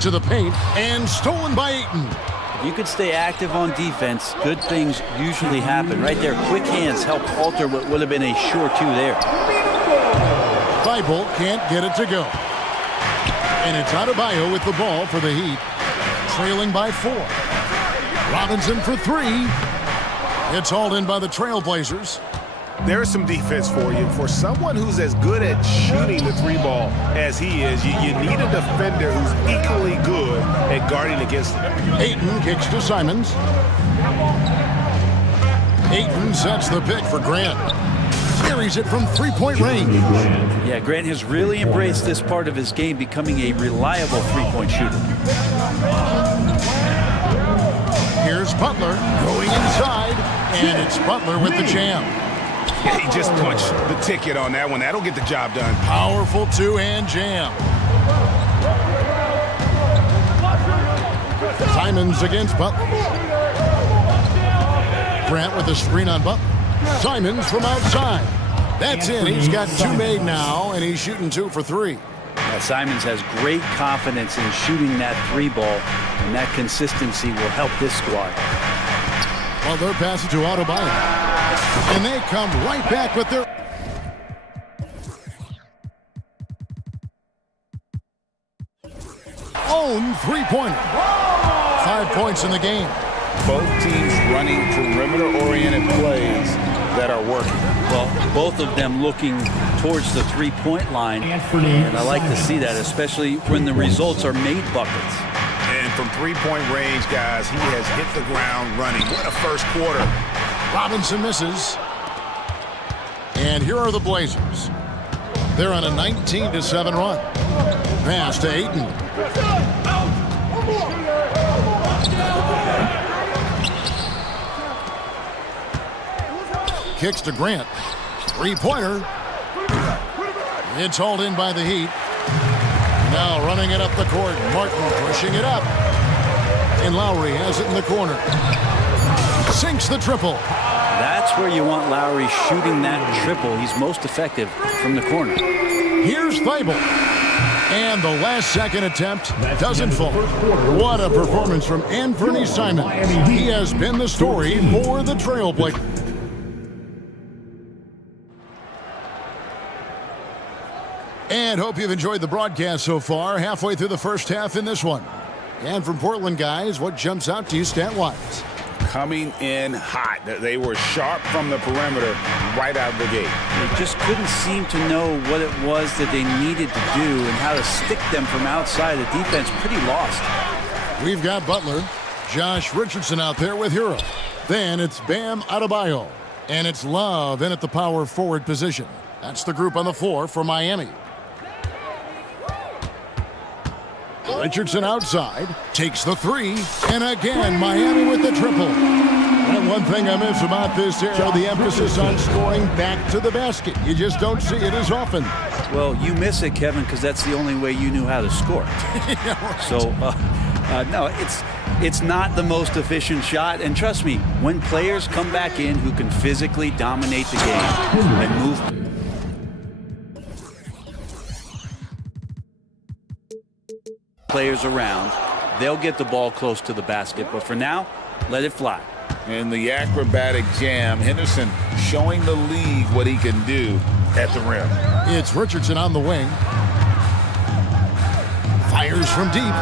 To the paint, and stolen by Ayton. If you could stay active on defense, good things usually happen. Right there, quick hands help alter what would have been a sure 2 there. Thibault can't get it to go. And it's Adebayo with the ball for the Heat. Trailing by 4. Robinson for 3. It's hauled in by the Trailblazers. There's some defense for you. For someone who's as good at shooting the 3-ball as he is, you need a defender who's equally good at guarding against him. Ayton kicks to Simons. Ayton sets the pick for Grant. Carries it from 3-point range. Yeah, Grant has really embraced this part of his game, becoming a reliable 3-point shooter. Here's Butler going inside, and it's Butler with the jam. Yeah, he just punched the ticket on that one. That'll get the job done. Powerful 2-hand jam. Simons against Butler. Grant with the screen on Butler. Simons from outside. That's in. He's got 2 made now, and he's shooting 2 for 3. Now, Simons has great confidence in shooting that 3-ball, and that consistency will help this squad. Well, they're passing to Adebayo. And they come right back with their own 3-pointer. 5 points in the game. Both teams running perimeter-oriented plays that are working. Well, both of them looking towards the three-point line, and I like to see that, especially when the results are made buckets. And from three-point range, guys, he has hit the ground running. What a first quarter. Robinson misses. And here are the Blazers. They're on a 19-7 run. Pass to Ayton. Kicks to Grant. Three-pointer. It's hauled in by the Heat. Now running it up the court. Martin pushing it up. And Lowry has it in the corner. Sinks the triple. That's where you want Lowry shooting that triple. He's most effective from the corner. Here's Thibault. And the last second attempt doesn't fall. What a performance from Anthony Simons. He has been the story for the Trailblazers. And hope you've enjoyed the broadcast so far. Halfway through the first half in this one. And from Portland, guys, what jumps out to you stat-wise? Coming in hot. They were sharp from the perimeter right out of the gate. They just couldn't seem to know what it was that they needed to do and how to stick them from outside. The defense pretty lost. We've got Butler, Josh Richardson out there with Hero. Then it's Bam Adebayo. And it's Love in at the power forward position. That's the group on the floor for Miami. Richardson outside, takes the three, and again, Miami with the triple. And one thing I miss about this era, the emphasis on scoring back to the basket. You just don't see it as often. Well, you miss it, Kevin, because that's the only way you knew how to score. Yeah, right. So, no, it's not the most efficient shot. And trust me, when players come back in who can physically dominate the game and move players around, they'll get the ball close to the basket. But for now, let it fly. In the acrobatic jam, Henderson showing the league what he can do at the rim. It's Richardson on the wing. Fires from deep.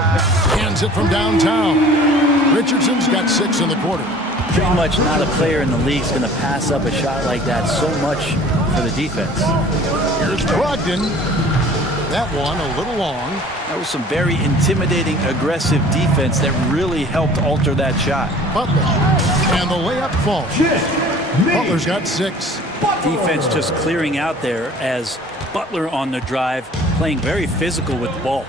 Hands it from downtown. Richardson's got 6 in the quarter. Pretty much not a player in the league is going to pass up a shot like that so much for the defense. Here's Brogdon. That one a little long. That was some very intimidating, aggressive defense that really helped alter that shot. Butler. And the layup falls. Butler's got 6. Defense just clearing out there as Butler on the drive, playing very physical with the ball.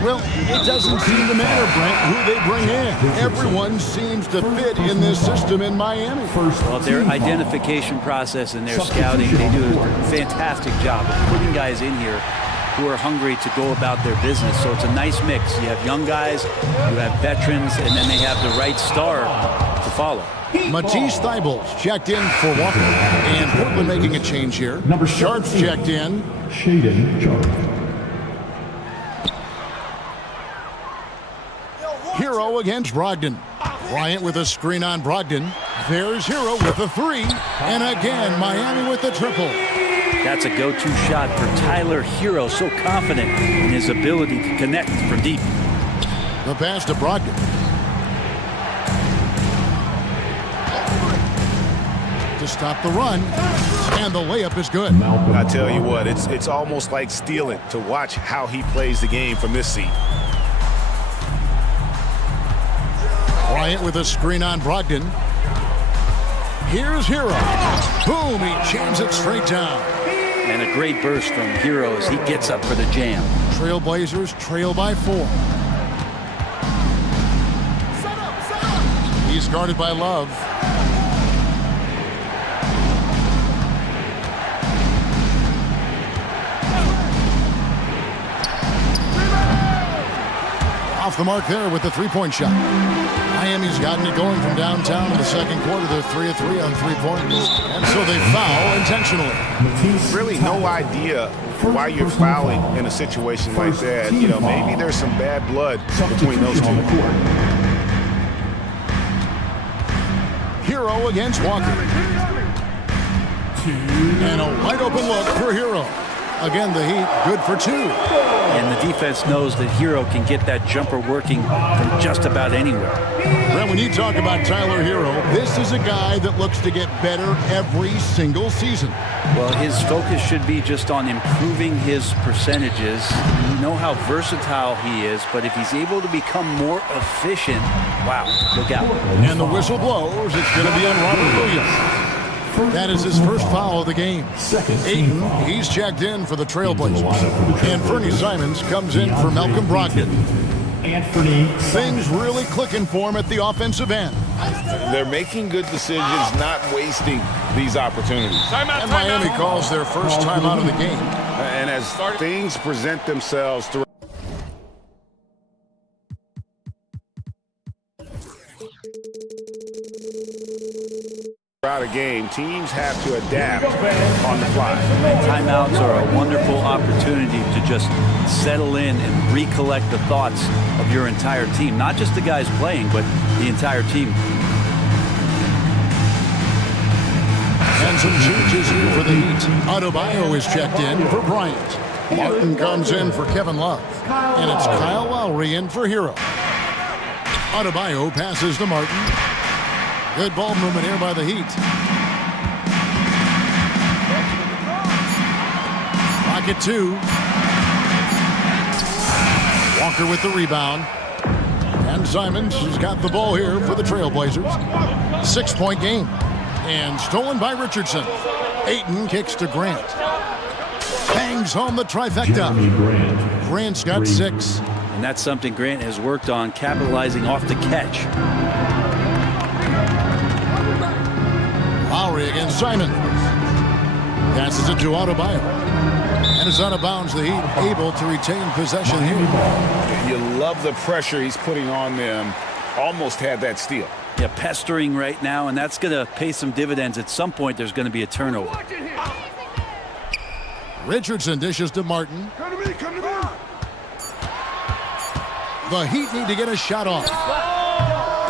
Well, it doesn't seem to matter, Brent, who they bring in. Everyone seems to fit in this system in Miami. Well, their identification process and their scouting, they do a fantastic job of putting guys in here who are hungry to go about their business. So it's a nice mix. You have young guys, you have veterans, and then they have the right star to follow. Matisse Thybulle's checked in for Walker. And Portland making a change here. Number Sharp's checked in. Shaden Sharp. Hero against Brogdon. Bryant with a screen on Brogdon. There's Hero with the 3. And again, Miami with the triple. That's a go-to shot for Tyler Hero, so confident in his ability to connect from deep. The pass to Brogdon. To stop the run, and the layup is good. I tell you what, it's almost like stealing to watch how he plays the game from this seat. Bryant with a screen on Brogdon. Here's Hero. Boom, he jams it straight down. And a great burst from Hero as he gets up for the jam. Trailblazers trail by 4. He's guarded by Love. Off the mark there with the three-point shot. Miami's gotten it going from downtown in the second quarter. They're 3 of 3 on 3 points. And so they foul intentionally. Really no idea why you're fouling in a situation like that. You know, maybe there's some bad blood between those two. Hero against Walker. And a wide open look for Hero. Again, the Heat good for 2. And the defense knows that Hero can get that jumper working from just about anywhere. Well, when you talk about Tyler Hero, this is a guy that looks to get better every single season. Well, his focus should be just on improving his percentages. You know how versatile he is, but if he's able to become more efficient, wow, look out. And the whistle blows. It's going to be on Robert Williams. That is his first foul of the game. Ayton, he's checked in for the Trailblazers. And Fernie Simons comes in for Malcolm Brogdon. Things really clicking for him at the offensive end. They're making good decisions, not wasting these opportunities. And Miami calls their first time out of the game. And as things present themselves throughout a game, teams have to adapt on the fly. Timeouts are a wonderful opportunity to just settle in and recollect the thoughts of your entire team. Not just the guys playing, but the entire team. And some changes here for the Heat. Adebayo is checked in for Bryant. Martin comes in for Kevin Love. And it's Kyle Lowry in for Hero. Adebayo passes to Martin. Good ball movement here by the Heat. Rocket 2. Walker with the rebound. And Simons has got the ball here for the Trailblazers. 6-point game. And stolen by Richardson. Ayton kicks to Grant. Bangs home the trifecta. Grant's got 6. And that's something Grant has worked on, capitalizing off the catch. Lowry against Simon. Passes it to Adebayo. And it's out of bounds. The Heat able to retain possession here. You love the pressure he's putting on them. Almost had that steal. Yeah, pestering right now, and that's going to pay some dividends. At some point, there's going to be a turnover. Richardson dishes to Martin. Come to me, come to me. The Heat need to get a shot off.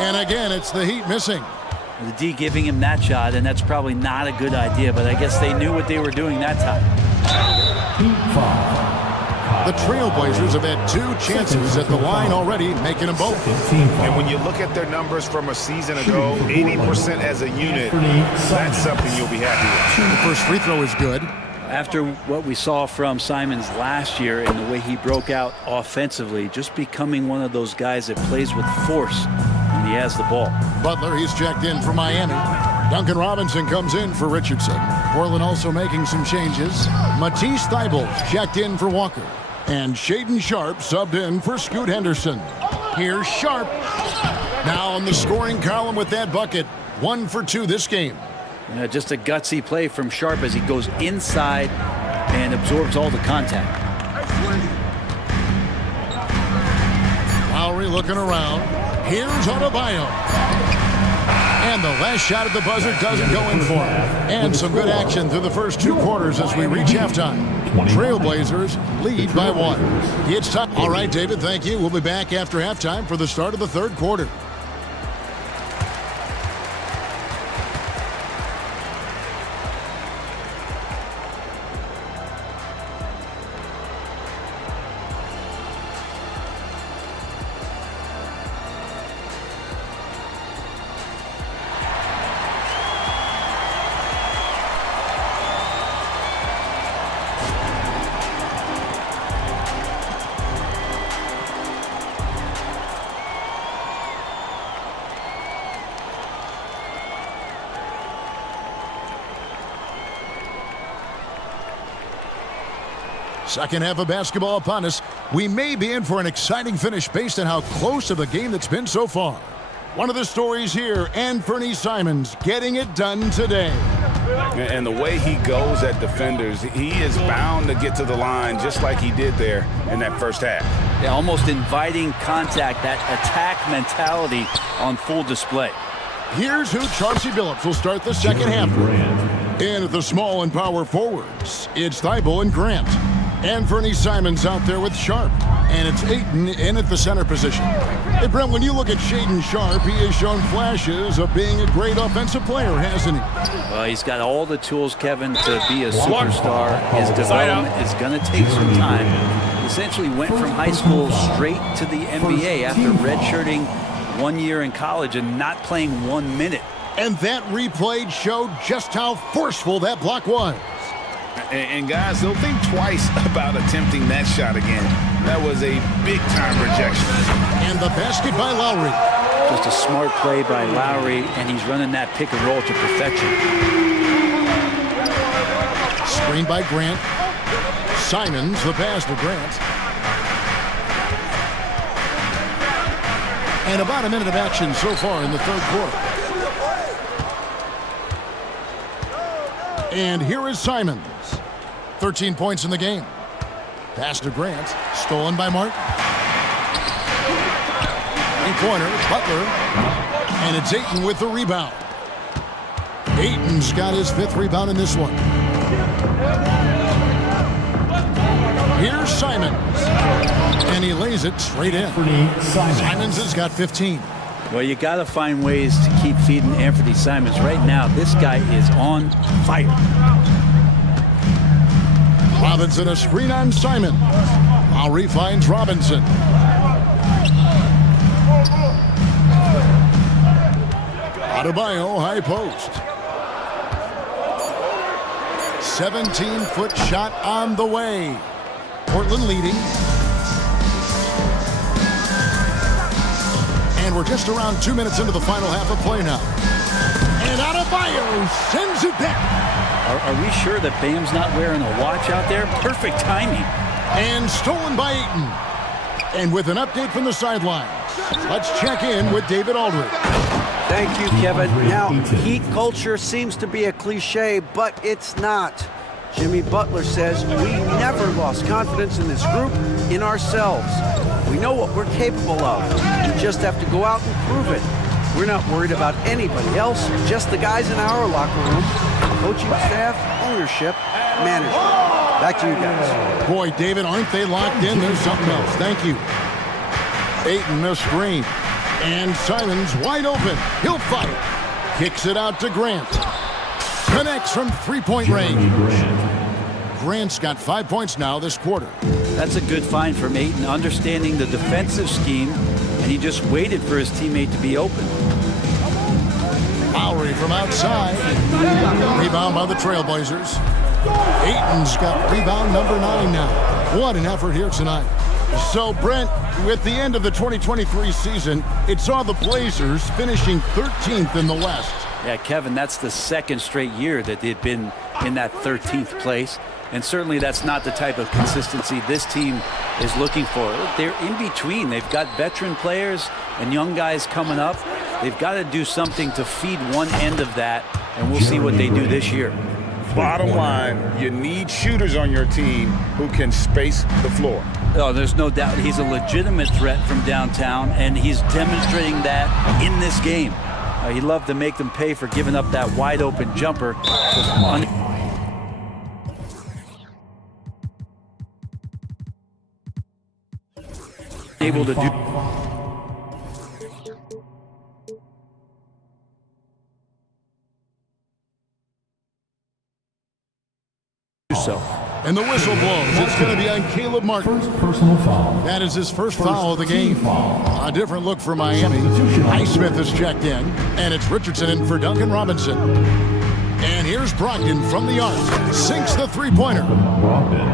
And again, it's the Heat missing. The D giving him that shot, and that's probably not a good idea, but I guess they knew what they were doing that time. The Trailblazers have had 2 chances at the line already, making them both. And when you look at their numbers from a season ago, 80% as a unit, that's something you'll be happy with. The first free throw is good. After what we saw from Simons last year and the way he broke out offensively, just becoming one of those guys that plays with force when he has the ball. Butler, he's checked in for Miami. Duncan Robinson comes in for Richardson. Portland also making some changes. Matisse Thybulle checked in for Walker. And Shaden Sharp subbed in for Scoot Henderson. Here's Sharp. Now on the scoring column with that bucket. 1 for 2 this game. Just a gutsy play from Sharp as he goes inside and absorbs all the contact. Lowry looking around. Here's Adebayo. And the last shot at the buzzer doesn't go in for him. And some good action through the first 2 quarters as we reach halftime. Trailblazers lead by 1. It's time. All right, David, thank you. We'll be back after halftime for the start of the 3rd quarter. Second half of basketball upon us. We may be in for an exciting finish based on how close of a game that's been so far. One of the stories here, and Fernie Simons getting it done today. And the way he goes at defenders, he is bound to get to the line just like he did there in that first half. Yeah, almost inviting contact, that attack mentality on full display. Here's who Chauncey Billups will start the second half with. And at the small and power forwards, it's Thybulle and Grant. And Vernie Simons out there with Sharp. And it's Ayton in at the center position. Hey, Brent, when you look at Shaedon Sharp, he has shown flashes of being a great offensive player, hasn't he? Well, he's got all the tools, Kevin, to be a superstar. His development is going to take some time. He essentially went from high school straight to the NBA after redshirting 1 year in college and not playing 1 minute. And that replay showed just how forceful that block was. And guys, they'll think twice about attempting that shot again. That was a big-time rejection. And the basket by Lowry. Just a smart play by Lowry, and he's running that pick and roll to perfection. Screen by Grant. Simons, the pass to Grant. And about a minute of action so far in the third quarter. And here is Simons. 13 points in the game. Pass to Grant. Stolen by Martin. Three-pointer, Butler. And it's Ayton with the rebound. Ayton's got his 5th rebound in this one. Here's Simons. And he lays it straight in. Simons has got 15. Well, you got to find ways to keep feeding Anthony Simons. Right now, this guy is on fire. Robinson, a screen on Simon. Lowry finds Robinson. Adebayo, high post. 17-foot shot on the way. Portland leading. And we're just around 2 minutes into the final half of play now. And Adebayo sends it back. Are we sure that Bam's not wearing a watch out there? Perfect timing. And stolen by Ayton. And with an update from the sidelines, let's check in with David Aldridge. Thank you, Kevin. Now, heat culture seems to be a cliche, but it's not. Jimmy Butler says we never lost confidence in this group, in ourselves. We know what we're capable of. We just have to go out and prove it. We're not worried about anybody else, just the guys in our locker room, coaching staff, ownership, management. Back to you guys. Boy, David, aren't they locked in? There's something else. Thank you. Ayton, a screen. And Simons wide open. He'll fight. Kicks it out to Grant. Connects from three-point range. Grant's got 5 points now this quarter. That's a good find from Ayton, understanding the defensive scheme, and he just waited for his teammate to be open. Lowry from outside. Rebound by the Trailblazers. Ayton's got rebound number 9 now. What an effort here tonight. So, Brent, with the end of the 2023 season, it saw the Blazers finishing 13th in the West. Yeah, Kevin, that's the second straight year that they've been in that 13th place. And certainly that's not the type of consistency this team is looking for. They're in between. They've got veteran players and young guys coming up. They've got to do something to feed one end of that, and we'll see what they do this year. Bottom line, you need shooters on your team who can space the floor. Oh, there's no doubt he's a legitimate threat from downtown, and he's demonstrating that in this game. He'd love to make them pay for giving up that wide-open jumper. Able to do so. And the whistle blows. It's going to be on Caleb Martin. First personal foul. That is his first foul of the game. A different look for Miami. Highsmith has checked in, and it's Richardson in for Duncan Robinson. And here's Brogdon from the arc. Sinks the three-pointer.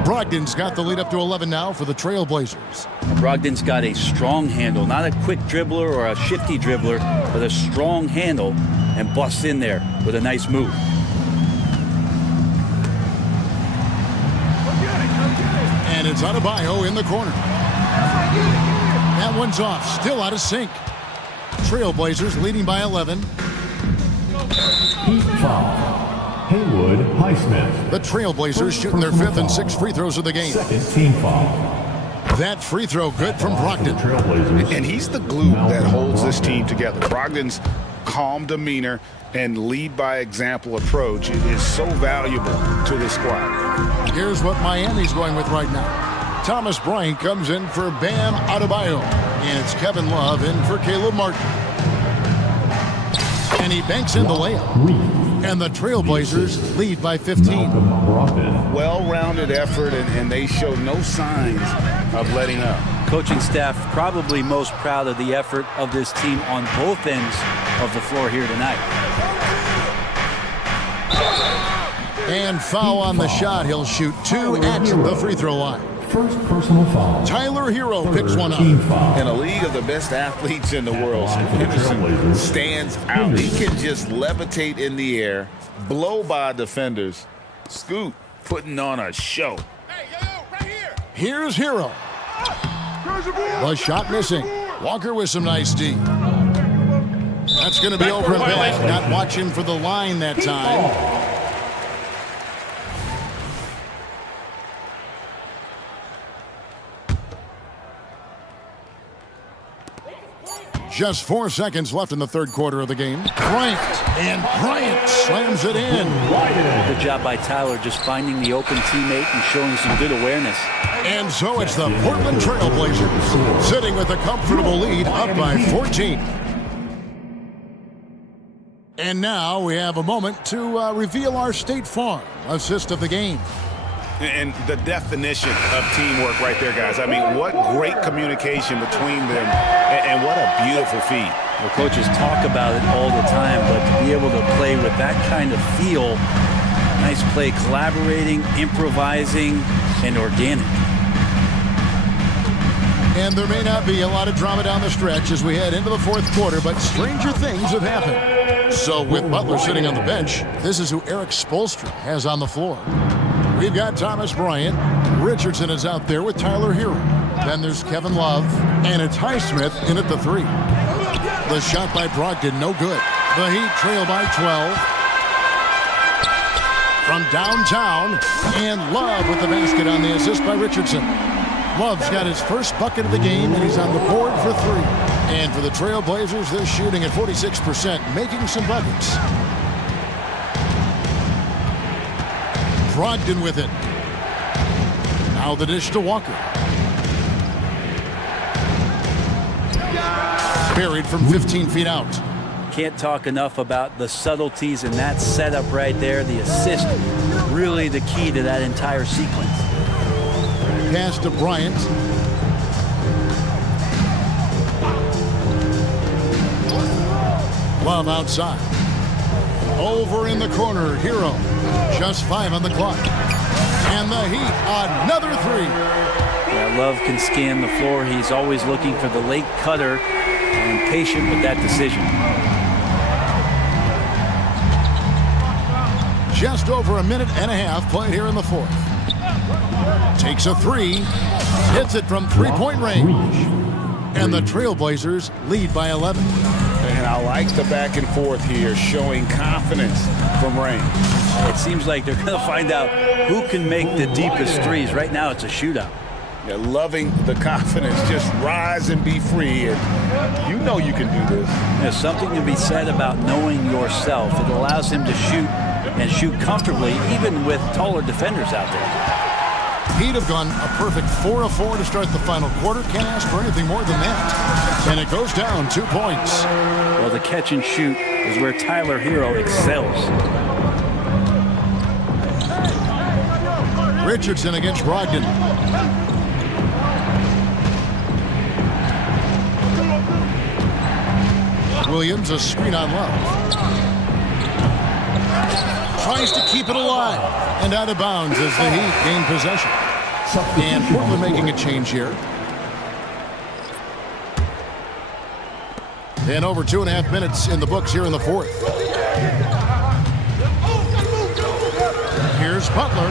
Brogdon's got the lead up to 11 now for the Trailblazers. Brogdon's got a strong handle, not a quick dribbler or a shifty dribbler, but a strong handle, and busts in there with a nice move. And it's Adebayo in the corner. That one's off, still out of sync. Trailblazers leading by 11. Heat foul. Haywood Highsmith. The Trailblazers shooting their 5th and 6th free throws of the game. Second team foul. That free throw good from Brogdon. And he's the glue that holds this team together. Brogdon's calm demeanor and lead by example approach is so valuable to the squad. Here's what Miami's going with right now. Thomas Bryant comes in for Bam Adebayo, and it's Kevin Love in for Caleb Martin. And he banks in the layup. And the Trailblazers lead by 15. Well-rounded effort, and they show no signs of letting up. Coaching staff probably most proud of the effort of this team on both ends of the floor here tonight. And foul on the shot. He'll shoot 2 at the free throw line. First personal foul. Tyler Hero picks one up. In a league of the best athletes in the world, Henderson stands out. He can just levitate in the air, blow by defenders. Scoot putting on a show. Here's Hero. The shot missing. Walker with some nice D. That's going to be over and back. Not watching for the line that time. Just 4 seconds left in the third quarter of the game. Bryant slams it in. Good job by Tyler just finding the open teammate and showing some good awareness. And so it's the Portland Trailblazers sitting with a comfortable lead up by 14. And now we have a moment to reveal our State Farm assist of the game. And the definition of teamwork right there, guys. I mean, what great communication between them, and what a beautiful feed. Well, coaches talk about it all the time, but to be able to play with that kind of feel, nice play, collaborating, improvising, and organic. And there may not be a lot of drama down the stretch as we head into the fourth quarter, but stranger things have happened. So with Butler sitting on the bench, this is who Eric Spoelstra has on the floor. We've got Thomas Bryant. Richardson is out there with Tyler Hero. Then there's Kevin Love. And it's Highsmith in at the 3. The shot by Brogdon, no good. The Heat trail by 12. From downtown. And Love with the basket on the assist by Richardson. Love's got his first bucket of the game, and he's on the board for 3. And for the Trailblazers, they're shooting at 46%, making some buckets. Brogdon with it. Now the dish to Walker. Buried from 15 feet out. Can't talk enough about the subtleties in that setup right there. The assist, really the key to that entire sequence. Pass to Bryant. Love outside. Over in the corner, Hero. Just 5 on the clock. And the Heat, another 3. Yeah, Love can scan the floor. He's always looking for the late cutter and patient with that decision. Just over a minute and a half played here in the fourth. Takes a 3. Hits it from three-point range. And the Trailblazers lead by 11. And I like the back and forth here, showing confidence from range. It seems like they're going to find out who can make the deepest threes. Right now, it's a shootout. They're loving the confidence. Just rise and be free. And you know you can do this. There's something to be said about knowing yourself. It allows him to shoot and shoot comfortably, even with taller defenders out there. He'd have gone a perfect 4 of 4 to start the final quarter. Can't ask for anything more than that. And it goes down 2 points. Well, the catch and shoot is where Tyler Hero excels. Richardson against Brogdon. Williams, a screen on Love. Tries to keep it alive. And out of bounds as the Heat gain possession. And Portland making a change here. And over 2.5 minutes in the books here in the fourth. Here's Butler.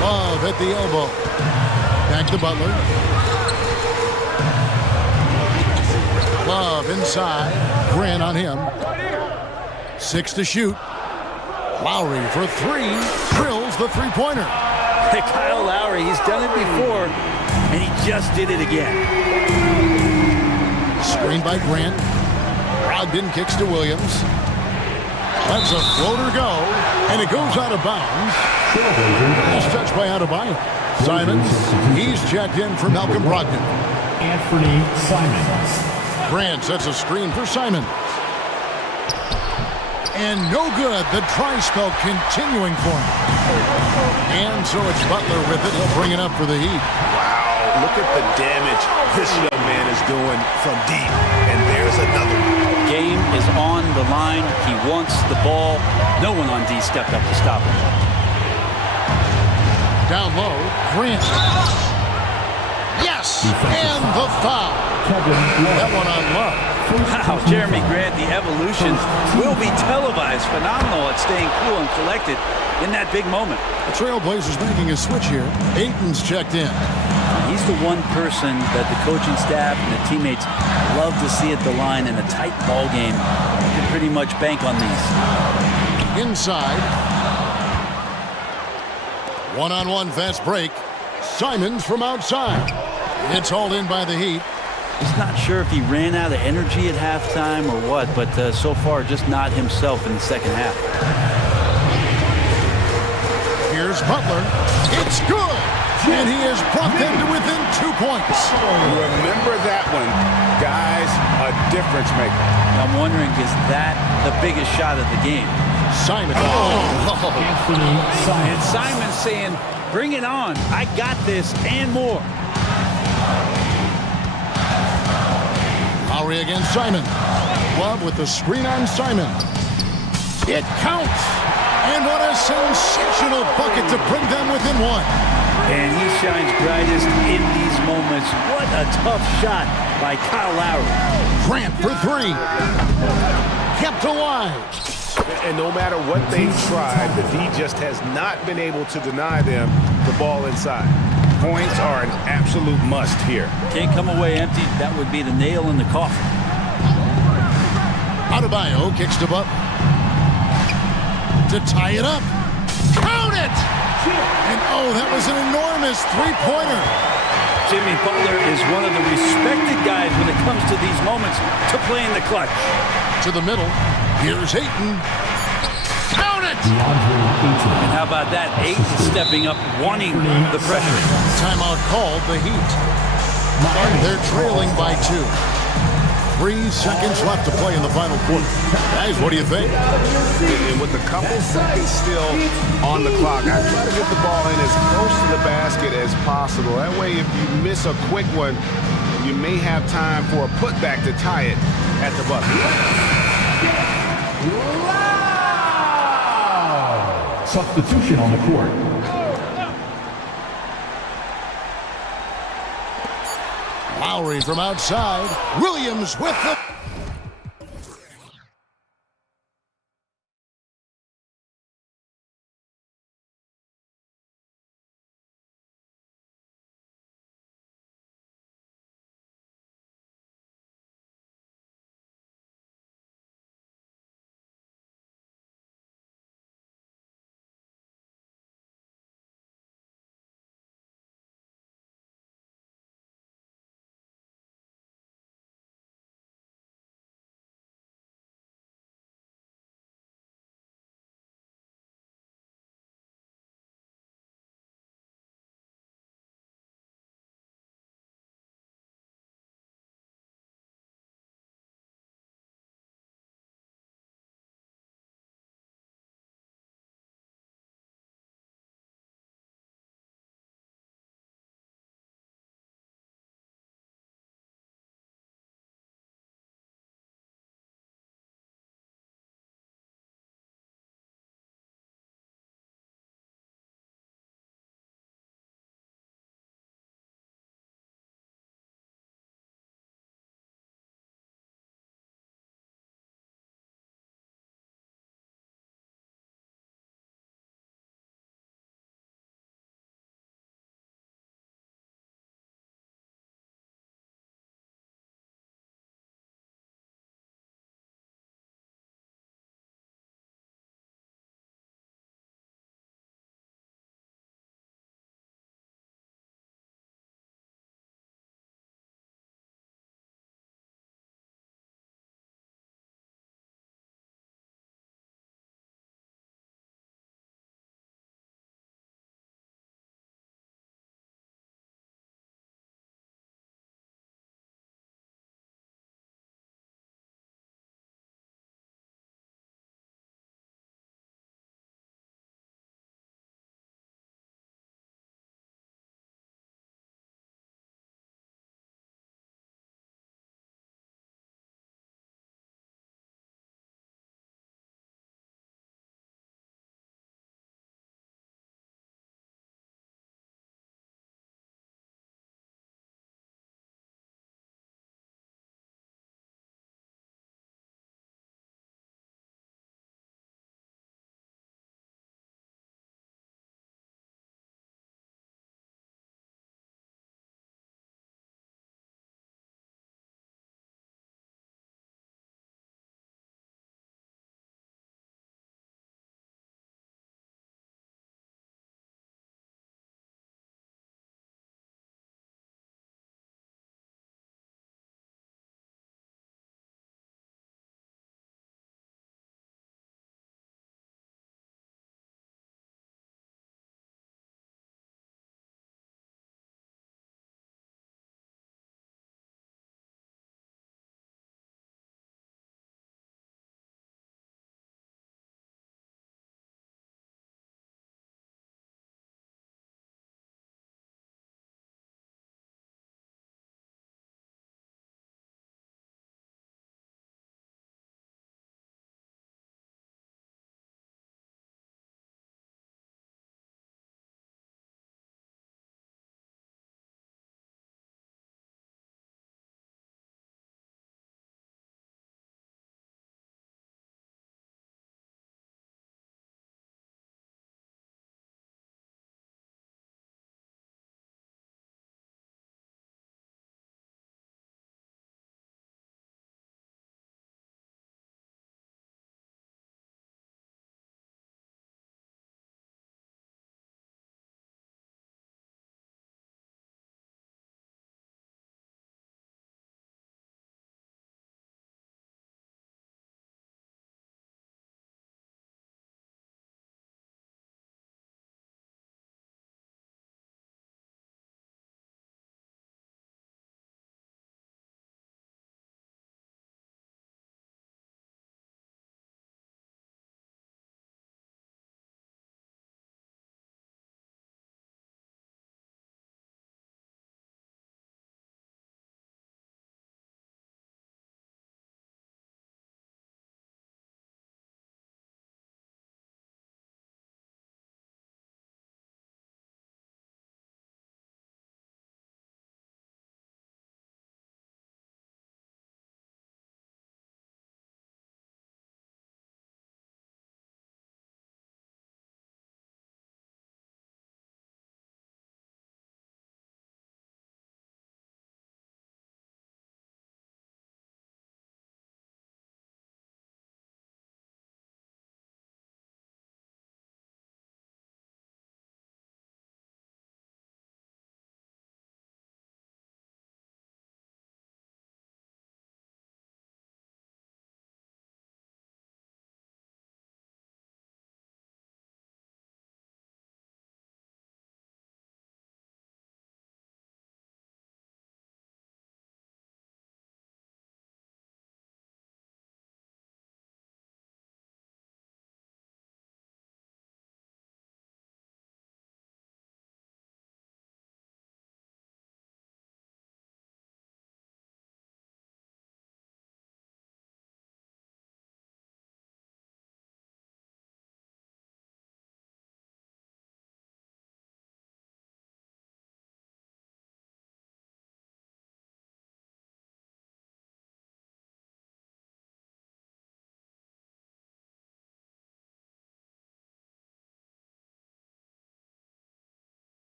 Love at the elbow. Back to Butler. Love inside. Grant on him. 6 to shoot. Lowry for 3. Drills the three-pointer. Hey, Kyle Lowry, he's done it before, and he just did it again. Screen by Grant. Brogdon kicks to Williams. That's a floater go, and it goes out of bounds. Last touch by Adebayo. Simons, he's checked in for Malcolm Brogdon. Anthony Simons. Grant sets a screen for Simons. And no good. The dry spell continuing for him. And so it's Butler with it. He'll bring it up for the Heat. Wow, look at the damage this young man is doing from deep. And there's another one. Game is on the line. He wants the ball. No one on D stepped up to stop him. Down low, Grant. Yes! And the foul. That one on Love. Wow, Jeremy Grant, the evolution will be televised. Phenomenal at staying cool and collected in that big moment. The Trailblazers making a switch here. Ayton's checked in. He's the one person that the coaching staff and the teammates love to see at the line in a tight ball game. You can pretty much bank on these. Inside. One-on-one fast break. Simons from outside. It's hauled in by the Heat. He's not sure if he ran out of energy at halftime or what, but so far just not himself in the second half. Here's Butler. It's good! And he has brought them to within 2 points. Remember that one. Guys, a difference maker. I'm wondering, is that the biggest shot of the game? Simon. Anthony Simons. And Simon's saying, bring it on. I got this and more. Lowry against Simon. Love with the screen on Simon. It counts. And what a sensational bucket to bring them within one. And he shines brightest in these moments. What a tough shot by Kyle Lowry. Grant for three. Kept alive. And no matter what they've tried, the D just has not been able to deny them the ball inside. Points are an absolute must here. Can't come away empty. That would be the nail in the coffin. Adebayo kicks to Butler. To tie it up. Count it! And oh, that was an enormous three-pointer. Jimmy Butler is one of the respected guys when it comes to these moments to play in the clutch. To the middle. Here's Ayton. Count it! And how about that? Ayton stepping up, wanting the pressure. Timeout called, the Heat. They're trailing by 2. 3 seconds left to play in the final quarter. Guys, what do you think? And with a couple seconds still on the clock, I try to get the ball in as close to the basket as possible. That way, if you miss a quick one, you may have time for a putback to tie it at the bucket. Wow! Substitution on the court. Lowry from outside. Williams with the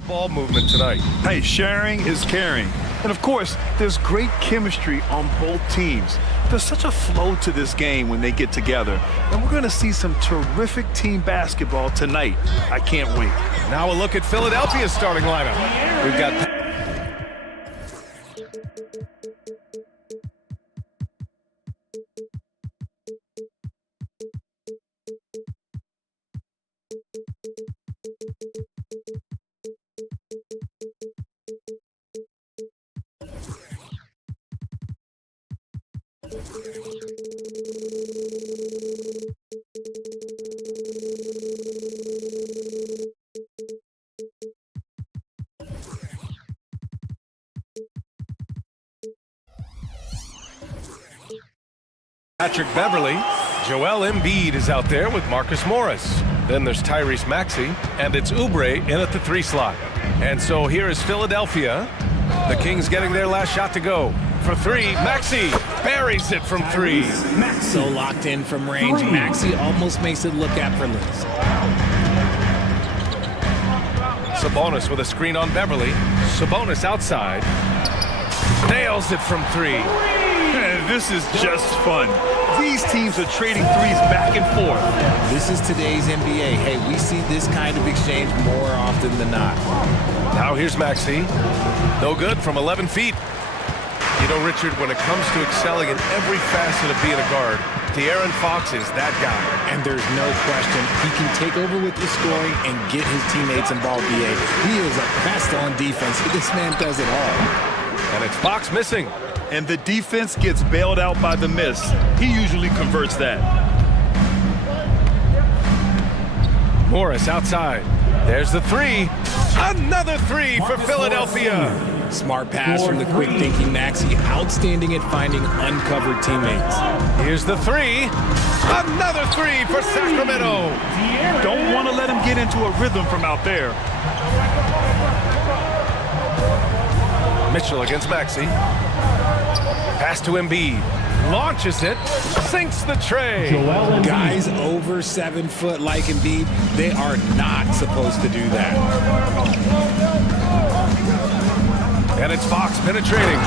Ball movement tonight. Hey, sharing is caring. And of course, there's great chemistry on both teams. There's such a flow to this game when they get together. And we're going to see some terrific team basketball tonight. I can't wait. Now a look at Philadelphia's starting lineup. We've got Patrick Beverly. Joel Embiid is out there with Marcus Morris. Then there's Tyrese Maxey, and it's Oubre in at the 3 slot. And so here is Philadelphia. The Kings getting their last shot to go. For 3, Maxey buries it from 3. So locked in from range. Maxey almost makes it look effortless. Sabonis with a screen on Beverly. Sabonis outside. Nails it from 3. This is just fun. These teams are trading threes back and forth. This is today's NBA. Hey, we see this kind of exchange more often than not. Now here's Maxey. No good from 11 feet. You know, Richard, when it comes to excelling in every facet of being a guard, De'Aaron Fox is that guy. And there's no question, he can take over with the scoring and get his teammates involved, BA. He is a pest on defense. This man does it all. And it's Fox missing. And the defense gets bailed out by the miss. He usually converts that. Morris outside. There's the 3. Another 3 for Philadelphia. Smart pass from the quick-thinking Maxey. Outstanding at finding uncovered teammates. Here's the 3. Another 3 for Sacramento. Don't want to let him get into a rhythm from out there. Mitchell against Maxey. Pass to Embiid. Launches it. Sinks the tray. Guys over 7 foot like Embiid, they are not supposed to do that. And it's Fox penetrating.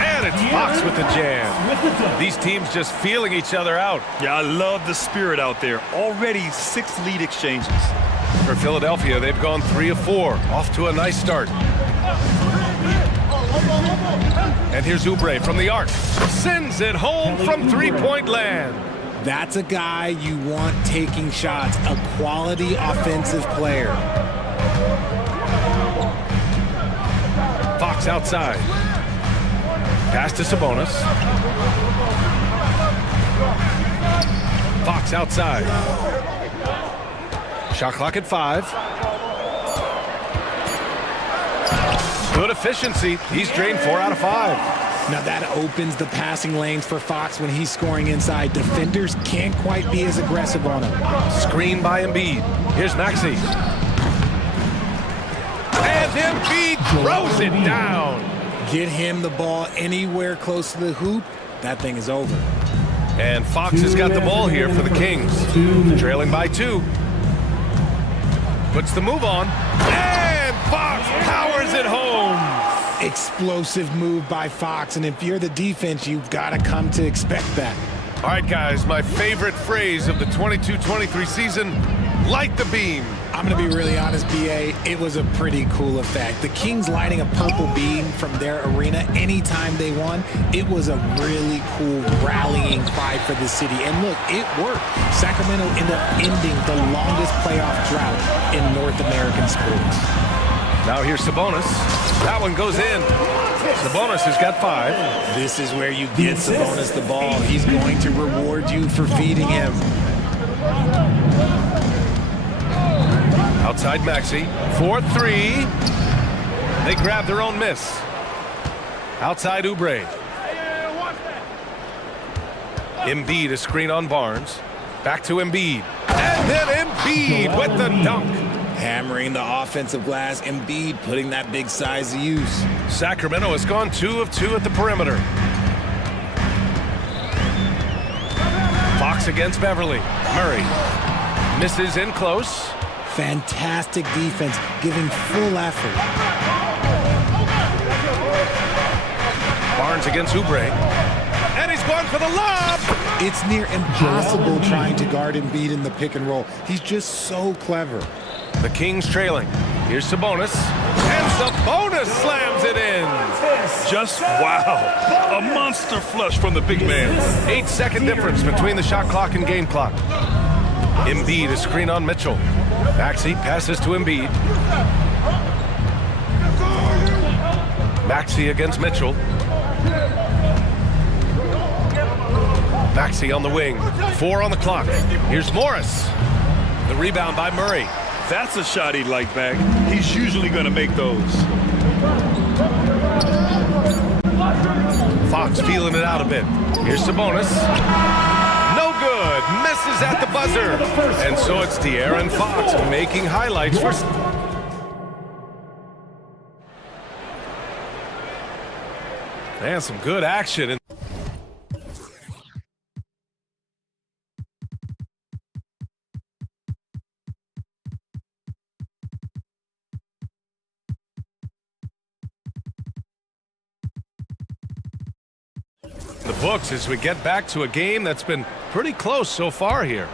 And it's Fox with the jam. These teams just feeling each other out. Yeah, I love the spirit out there. Already 6 lead exchanges. For Philadelphia, they've gone 3 of 4. Off to a nice start. And here's Oubre from the arc. Sends it home from 3-point land. That's a guy you want taking shots, a quality offensive player. Fox outside. Pass to Sabonis. Fox outside. Shot clock at 5. Good efficiency. He's drained 4 out of 5. Now that opens the passing lanes for Fox when he's scoring inside. Defenders can't quite be as aggressive on him. Screen by Embiid. Here's Maxey. And Embiid throws it down. Get him the ball anywhere close to the hoop, that thing is over. And Fox has got the ball here for the Kings. Trailing by 2. Puts the move on. And Fox powers it home. Explosive move by Fox, and if you're the defense, you've got to come to expect that. All right, guys, my favorite phrase of the 22-23 season, light the beam. I'm going to be really honest, BA, it was a pretty cool effect. The Kings lighting a purple beam from their arena anytime they won, it was a really cool rallying cry for the city. And look, it worked. Sacramento ended up ending the longest playoff drought in North American sports. Now here's Sabonis. That one goes in. Sabonis has got 5. This is where you get Sabonis the ball. He's going to reward you for feeding him. Outside Maxey. 4-3. They grab their own miss. Outside Oubre. Embiid, a screen on Barnes. Back to Embiid. And then Embiid with the dunk. Hammering the offensive glass. Embiid putting that big size to use. Sacramento has gone 2 of 2 at the perimeter. Fox against Beverly. Murray misses in close. Fantastic defense, giving full effort. Barnes against Oubre. And he's going for the lob! It's near impossible trying to guard Embiid in the pick and roll. He's just so clever. The Kings trailing. Here's Sabonis. And Sabonis slams it in! Just wow. A monster flush from the big man. 8-second difference between the shot clock and game clock. Embiid is screen on Mitchell. Maxey passes to Embiid. Maxey against Mitchell. Maxey on the wing. 4 on the clock. Here's Morris. The rebound by Murray. That's a shot he'd like back. He's usually going to make those. Fox feeling it out a bit. Here's Sabonis. No good. Misses at the buzzer. And so it's De'Aaron Fox making highlights for... And some good action. The books as we get back to a game that's been pretty close so far here.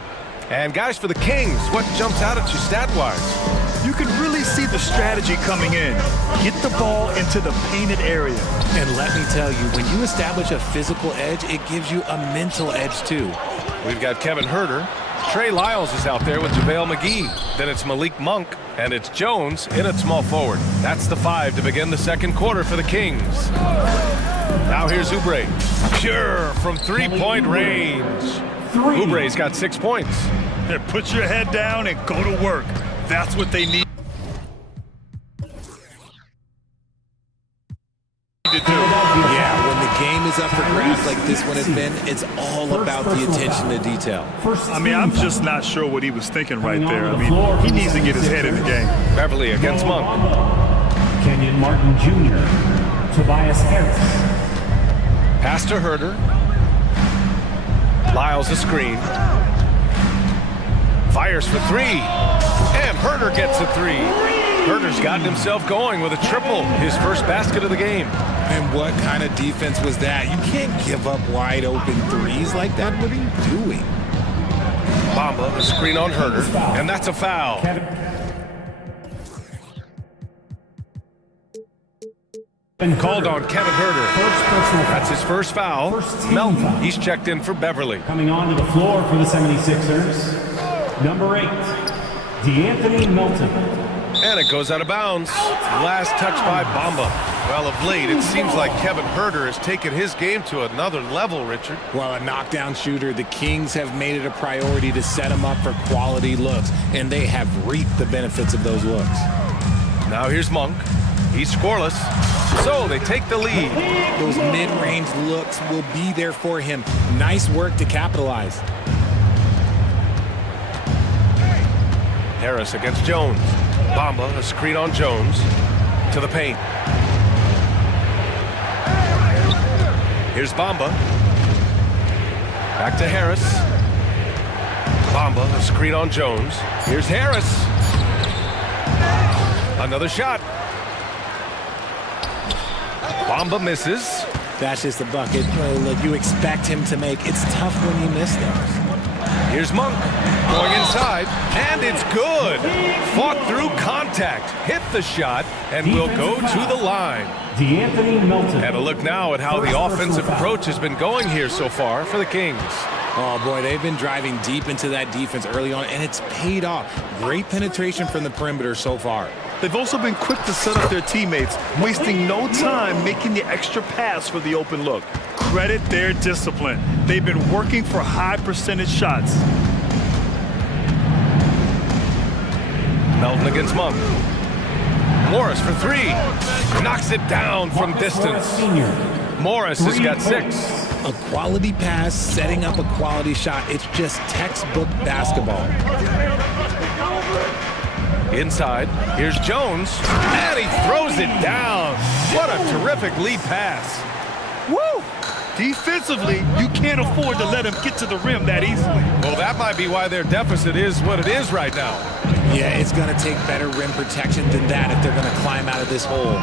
And guys, for the Kings, what jumps out at you stat-wise? You can really see the strategy coming in. Get the ball into the painted area. And let me tell you, when you establish a physical edge, it gives you a mental edge too. We've got Kevin Huerter. Trey Lyles is out there with JaVale McGee. Then it's Malik Monk, and it's Jones in at small forward. That's the 5 to begin the second quarter for the Kings. Now here's Oubre. Pure from three-point range. Oubre's got 6 points. Put your head down and go to work. That's what they need to do. Yeah, when the game is up for grabs like this one has been, it's all about the attention to detail. I mean, I'm just not sure what he was thinking right there. I mean, he needs to get his head in the game. Beverly against Monk. Kenyon Martin Jr. Tobias Harris. Pass to Huerter. Lyles a screen. Fires for 3. And Huerter gets a 3. Huerter's gotten himself going with a triple, his first basket of the game. And what kind of defense was that? You can't give up wide open threes like that. What are you doing? Bamba, the screen on Huerter, and that's a foul. Called on Kevin Huerter. That's his first foul. Melton, he's checked in for Beverly. Coming onto the floor for the 76ers, number 8, DeAnthony Melton. And it goes out of bounds. Last touch by Bamba. Well, of late, it seems like Kevin Huerter has taken his game to another level, Richard. Well, a knockdown shooter, the Kings have made it a priority to set him up for quality looks, and they have reaped the benefits of those looks. Now here's Monk. He's scoreless. So they take the lead. Those mid-range looks will be there for him. Nice work to capitalize. Harris against Jones. Bamba, a screen on Jones. To the paint. Here's Bamba. Back to Harris. Bamba, a screen on Jones. Here's Harris. Another shot. Bamba misses. That's just a bucket. Look, you expect him to make. It's tough when you miss those. Here's Monk going inside, and it's good. Fought through contact, hit the shot, and will go to the line. DeAnthony Melton. And a look now at how the offensive approach has been going here so far for the Kings. Oh, boy, they've been driving deep into that defense early on, and it's paid off. Great penetration from the perimeter so far. They've also been quick to set up their teammates, wasting no time making the extra pass for the open look. Credit their discipline. They've been working for high percentage shots. Melton against Monk. Morris for 3. Knocks it down from distance. Morris has got 6. A quality pass, setting up a quality shot. It's just textbook basketball. Inside, here's Jones, and he throws it down. What a terrific lead pass. Woo! Defensively, you can't afford to let him get to the rim that easily. Well, that might be why their deficit is what it is right now. Yeah, it's going to take better rim protection than that if they're going to climb out of this hole.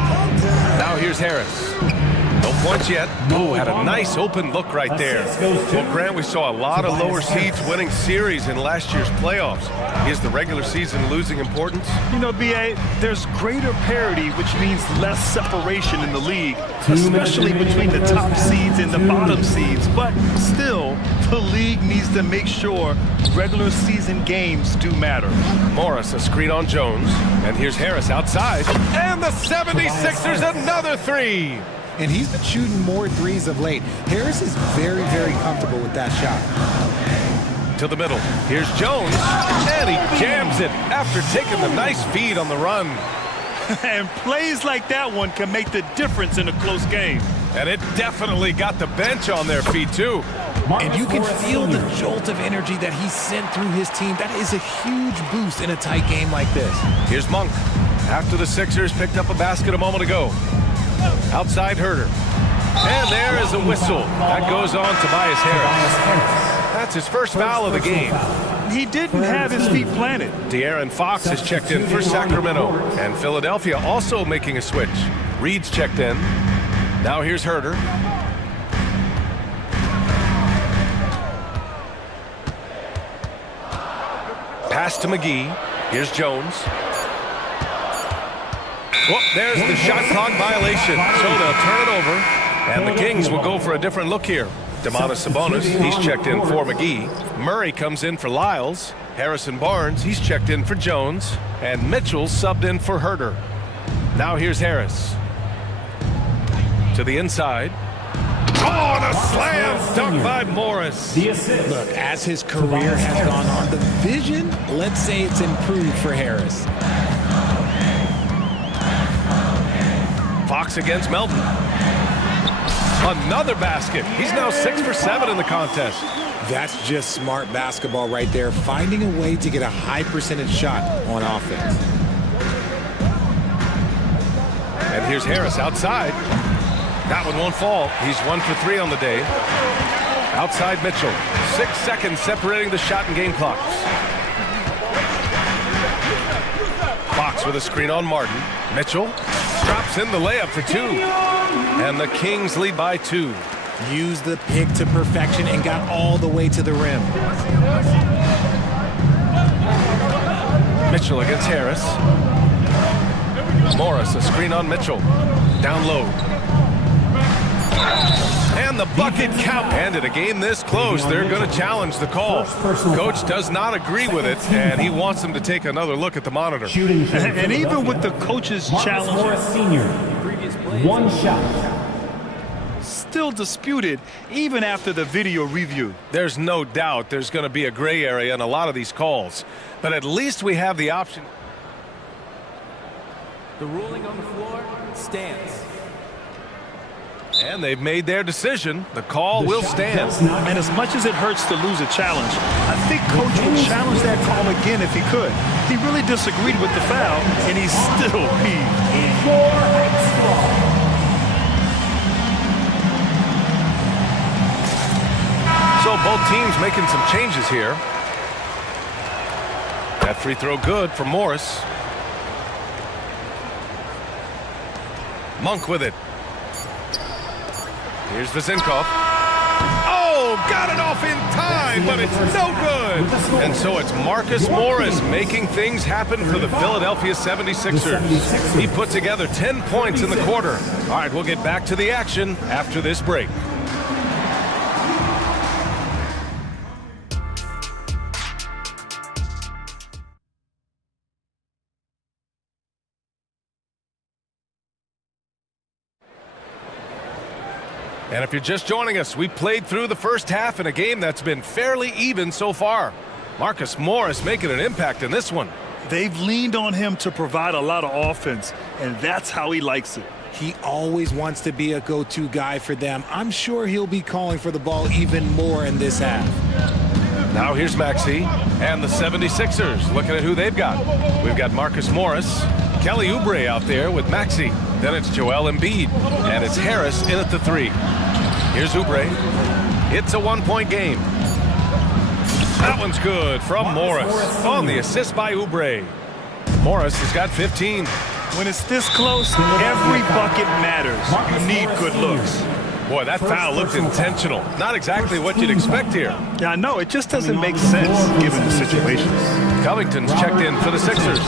Now here's Harris. No points yet. Oh, had a nice open look right there. Well, Grant, we saw a lot of lower seeds winning series in last year's playoffs. Is the regular season losing importance? You know, B.A., there's greater parity, which means less separation in the league, especially between the top seeds and the bottom seeds. But still, the league needs to make sure regular season games do matter. Morris, a screen on Jones. And here's Harris outside. And the 76ers, another three. And he's been shooting more threes of late. Harris is very, very comfortable with that shot. To the middle. Here's Jones. And he jams it after taking the nice feed on the run. And plays like that one can make the difference in a close game. And it definitely got the bench on their feet, too. And you can feel the jolt of energy that he sent through his team. That is a huge boost in a tight game like this. Here's Monk. After the Sixers picked up a basket a moment ago. Outside Herder. And there is a whistle. That goes on Tobias Harris. That's his first foul of the game. He didn't have his feet planted. De'Aaron Fox has checked in for Sacramento. And Philadelphia also making a switch. Reed's checked in. Now here's Herder. Pass to McGee. Here's Jones. Well, there's the shot clock violation, so they'll turn it over, and the Kings will go for a different look here. Domantas Sabonis, he's checked in for McGee. Murray comes in for Lyles. Harrison Barnes, he's checked in for Jones, and Mitchell subbed in for Herder. Now here's Harris. To the inside. Oh, and a slam dunk by Morris. Look, as his career has gone on, the vision, let's say it's improved for Harris. Fox against Melton. Another basket. He's now 6 for 7 in the contest. That's just smart basketball right there, finding a way to get a high percentage shot on offense. And here's Harris outside. That one won't fall. He's 1 for 3 on the day. Outside Mitchell. 6 seconds separating the shot and game clocks. Fox with a screen on Martin. Mitchell drops in the layup for 2. And the Kings lead by 2. Used the pick to perfection and got all the way to the rim. Mitchell against Harris. Morris, a screen on Mitchell. Down low. And the bucket count. And in a game this close, they're going to challenge the call. Coach does not agree with it, and he wants them to take another look at the monitor. And even with the coach's challenge, Morris Sr., 1 shot. Still disputed even after the video review. There's no doubt there's going to be a gray area in a lot of these calls, but at least we have the option. The ruling on the floor stands. And they've made their decision. The call will stand. And as much as it hurts to lose a challenge, I think Coach would challenge that call again if he could. He really disagreed with the foul, and he's still peeved. So both teams making some changes here. That free throw good for Morris. Monk with it. Here's Vezinkov. Oh, got it off in time, but it's no good. And so it's Marcus Morris making things happen for the Philadelphia 76ers. He put together 10 points in the quarter. All right, we'll get back to the action after this break. And if you're just joining us, we played through the first half in a game that's been fairly even so far. Marcus Morris making an impact in this one. They've leaned on him to provide a lot of offense, and that's how he likes it. He always wants to be a go-to guy for them. I'm sure he'll be calling for the ball even more in this half. Now here's Maxey and the 76ers looking at who they've got. We've got Marcus Morris, Kelly Oubre out there with Maxey. Then it's Joel Embiid, and it's Harris in at the 3. Here's Oubre. It's a one-point game. That one's good from Morris on the assist by Oubre. Morris has got 15. When it's this close, every bucket matters. You need good looks. Boy, that foul looked intentional. Not exactly what you'd expect here. Yeah, I know. It just doesn't make sense given the situations. Covington's checked in for the Sixers.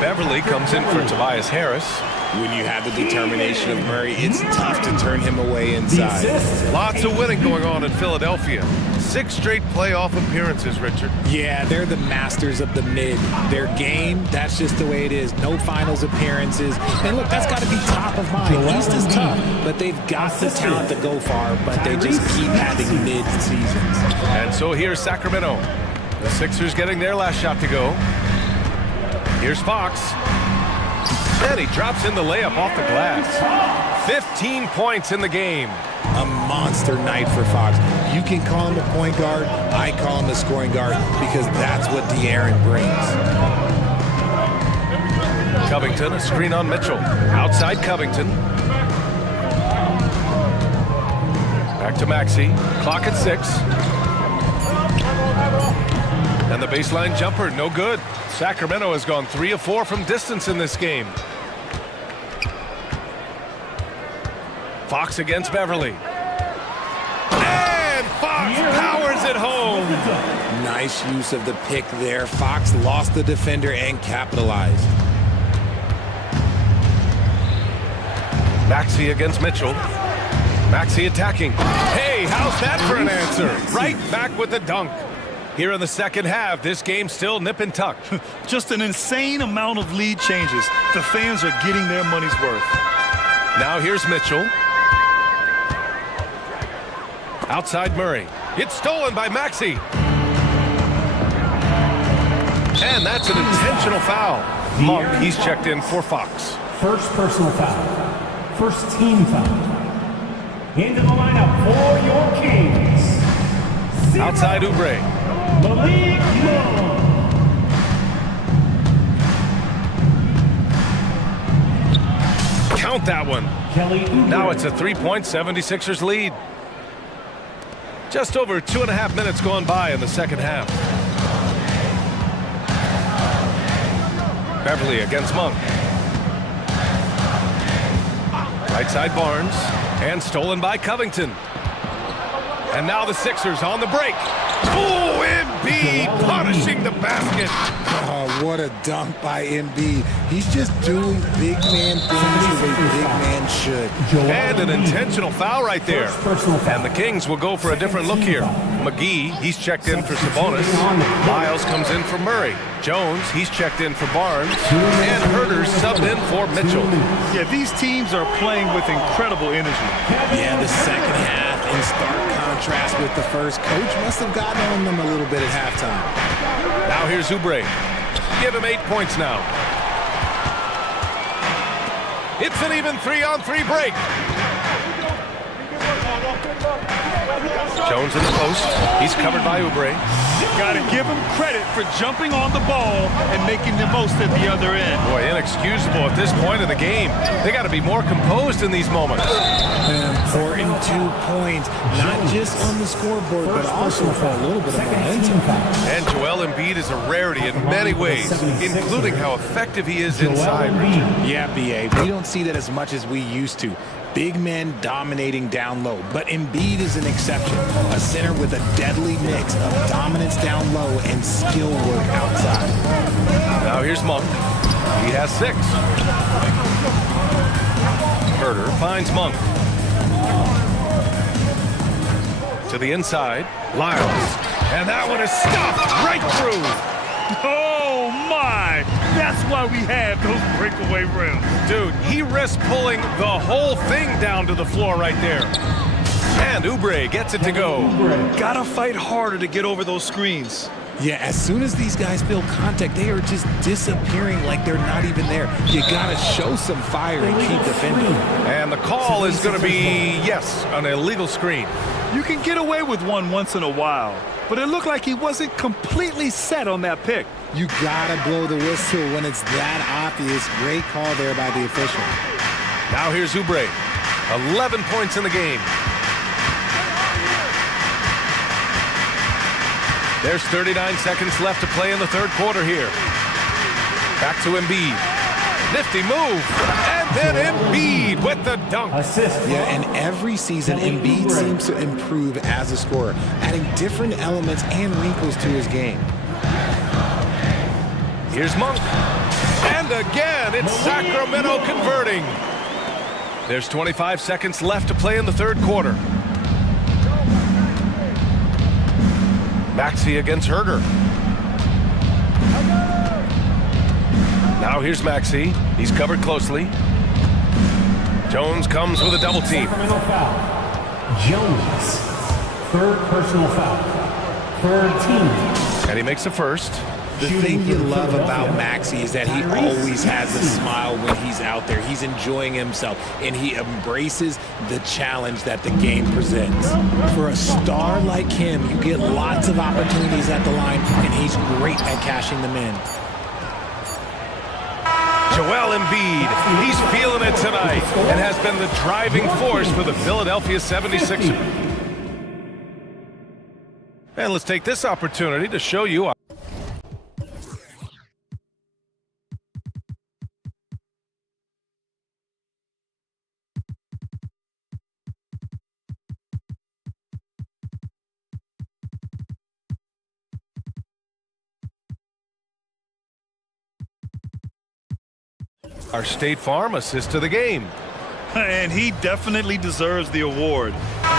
Beverly comes in for Tobias Harris. When you have the determination of Murray, it's tough to turn him away inside. Lots of winning going on in Philadelphia. 6 straight playoff appearances, Richard. Yeah, they're the masters of the mid. Their game, that's just the way it is. No finals appearances. And look, that's got to be top of mind. East is tough, but they've got the talent to go far, but they just keep having mid-seasons. And so here's Sacramento. The Sixers getting their last shot to go. Here's Fox. And he drops in the layup off the glass. 15 points in the game. A monster night for Fox. You can call him a point guard. I call him a scoring guard because that's what De'Aaron brings. Covington, a screen on Mitchell. Outside Covington. Back to Maxey. Clock at 6. And the baseline jumper, no good. Sacramento has gone 3 of 4 from distance in this game. Fox against Beverly. And Fox powers it home. Nice use of the pick there. Fox lost the defender and capitalized. Maxey against Mitchell. Maxey attacking. Hey, how's that for an answer? Right back with the dunk. Here in the second half, this game's still nip and tuck. Just an insane amount of lead changes. The fans are getting their money's worth. Now here's Mitchell. Outside Murray. It's stolen by Maxey. And that's an intentional foul. Monk, he's checked in for Fox. First personal foul. First team foul. Into the lineup for your Kings. Outside Oubre. Malik Monk. Count that one. Now it's a 3-point 76ers lead. Just over 2.5 minutes gone by in the second half. Beverly against Monk. Right side Barnes. And stolen by Covington. And now the Sixers on the break. Oh, Embiid punishing the basket. Oh, what a dunk by Embiid. He's just doing big man things the way big man should. And an intentional foul right there. And the Kings will go for a different look here. McGee, he's checked in for Sabonis. Miles comes in for Murray. Jones, he's checked in for Barnes. And Herter's subbed in for Mitchell. Yeah, these teams are playing with incredible energy. Yeah, the second half in stark contrast with the first. Coach must have gotten on them a little bit at halftime. Now here's Oubre. Give him 8 points now. It's an even 3-on-3 break. Jones in the post. He's covered by Oubre. Got to give him credit for jumping on the ball and making the most at the other end. Boy, inexcusable at this point of the game. They got to be more composed in these moments. An important 2 points, not just on the scoreboard, but also for a little bit of momentum. And Joel Embiid is a rarity in many ways, including how effective he is inside. Yeah, B.A., we don't see that as much as we used to. Big men dominating down low, but Embiid is an exception. A center with a deadly mix of dominance down low and skill work outside. Now here's Monk. He has 6. Herter finds Monk. To the inside, Lyles. And that one is stopped right through. Oh, my! That's why we have those breakaway rims. Dude, he risked pulling the whole thing down to the floor right there. And Oubre gets it to go. Gotta fight harder to get over those screens. Yeah, as soon as these guys feel contact, they are just disappearing like they're not even there. You gotta show some fire and keep defending. And the call is gonna be, yes, an illegal screen. You can get away with one once in a while, but it looked like he wasn't completely set on that pick. You gotta blow the whistle when it's that obvious. Great call there by the official. Now here's Oubre. 11 points in the game. There's 39 seconds left to play in the third quarter here. Back to Embiid. Nifty move. And then Embiid with the dunk. Yeah, and every season, Embiid seems to improve as a scorer, adding different elements and wrinkles to his game. Here's Monk. And again, it's Sacramento converting. There's 25 seconds left to play in the third quarter. Maxey against Herder. Now here's Maxey. He's covered closely. Jones comes with a double team. Jones, third personal foul. Third team. And he makes a first. The thing you love about Maxey is that he always has a smile when he's out there. He's enjoying himself, and he embraces the challenge that the game presents. For a star like him, you get lots of opportunities at the line, and he's great at cashing them in. Joel Embiid, he's feeling it tonight and has been the driving force for the Philadelphia 76ers. And let's take this opportunity to show you our State Farm assist to the game. And he definitely deserves the award.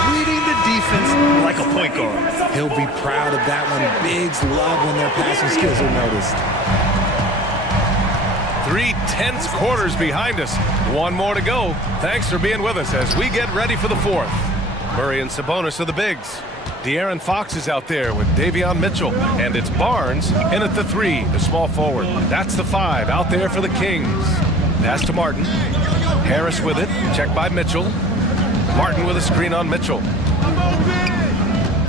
Reading the defense like a point guard. He'll be proud of that one. Bigs love when their passing skills are noticed. 3 tense quarters behind us. One more to go. Thanks for being with us as we get ready for the fourth. Murray and Sabonis are the bigs. De'Aaron Fox is out there with Davion Mitchell. And it's Barnes in at the 3, the small forward. That's the 5 out there for the Kings. Pass to Martin. Harris with it. Checked by Mitchell. Martin with a screen on Mitchell.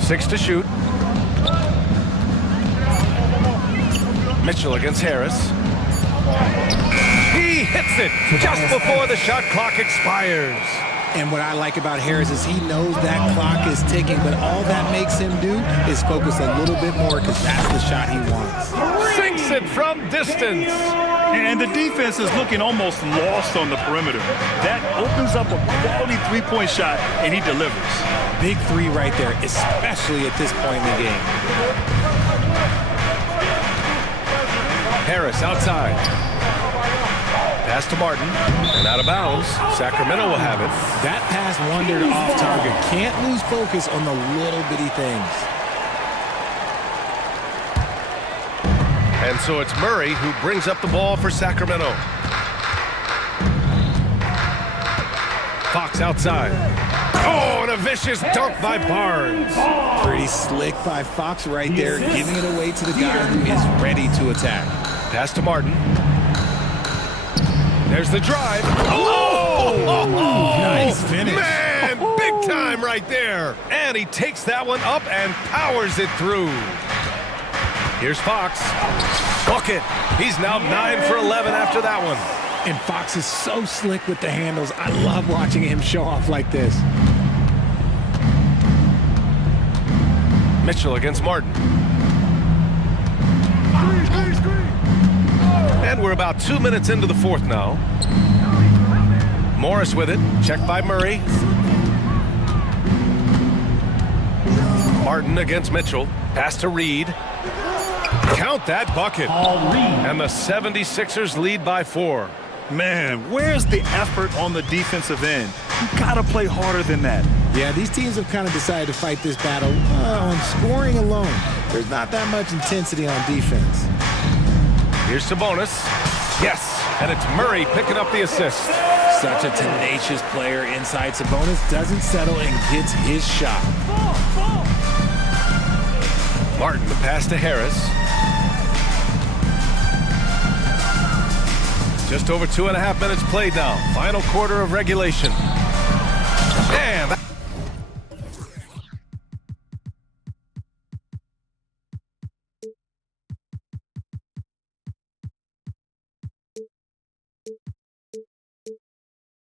6 to shoot. Mitchell against Harris. He hits it just before the shot clock expires. And what I like about Harris is he knows that clock is ticking, but all that makes him do is focus a little bit more because that's the shot he wants. Sinks it from distance. And the defense is looking almost lost on the perimeter. That opens up a quality three-point shot, and he delivers. Big 3 right there, especially at this point in the game. Harris outside. Pass to Martin, and out of bounds. Sacramento will have it. That pass wandered off target. Can't lose focus on the little bitty things. And so it's Murray who brings up the ball for Sacramento. Fox outside. Oh, and a vicious dunk by Barnes. Pretty slick by Fox right there, giving it away to the guy who is ready to attack. Pass to Martin. There's the drive. Oh! Nice finish. Man, big time right there. And he takes that one up and powers it through. Here's Fox. Bucket. He's now 9 for 11 after that one. And Fox is so slick with the handles. I love watching him show off like this. Mitchell against Martin. And we're about 2 minutes into the fourth now. Morris with it. Checked by Murray. Martin against Mitchell. Pass to Reed. Count that bucket. And the 76ers lead by 4. Man, where's the effort on the defensive end? You gotta play harder than that. Yeah, these teams have kind of decided to fight this battle on scoring alone. There's not that much intensity on defense. Here's Sabonis. Yes, and it's Murray picking up the assist. Such a tenacious player inside. Sabonis doesn't settle and gets his shot. Martin, the pass to Harris. Just over 2.5 minutes played now. Final quarter of regulation. And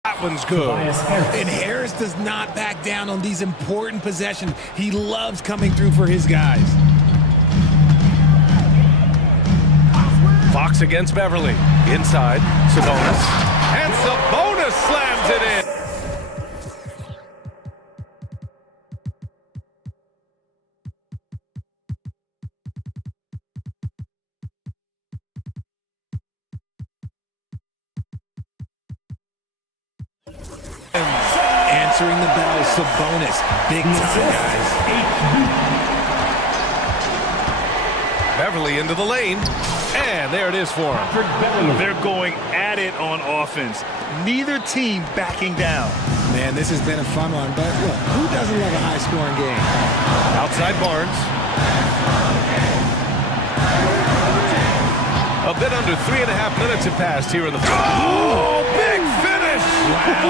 that one's good. And Harris does not back down on these important possessions. He loves coming through for his guys. Fox against Beverly. Inside, Sabonis. And Sabonis slams it in. Answering the bell, Sabonis. Big time, guys. Beverly into the lane. And there it is for him. They're going at it on offense. Neither team backing down. Man, this has been a fun one, but look, who doesn't love a high-scoring game? Outside Barnes. A bit under 3.5 minutes have passed here in the... Oh, big finish!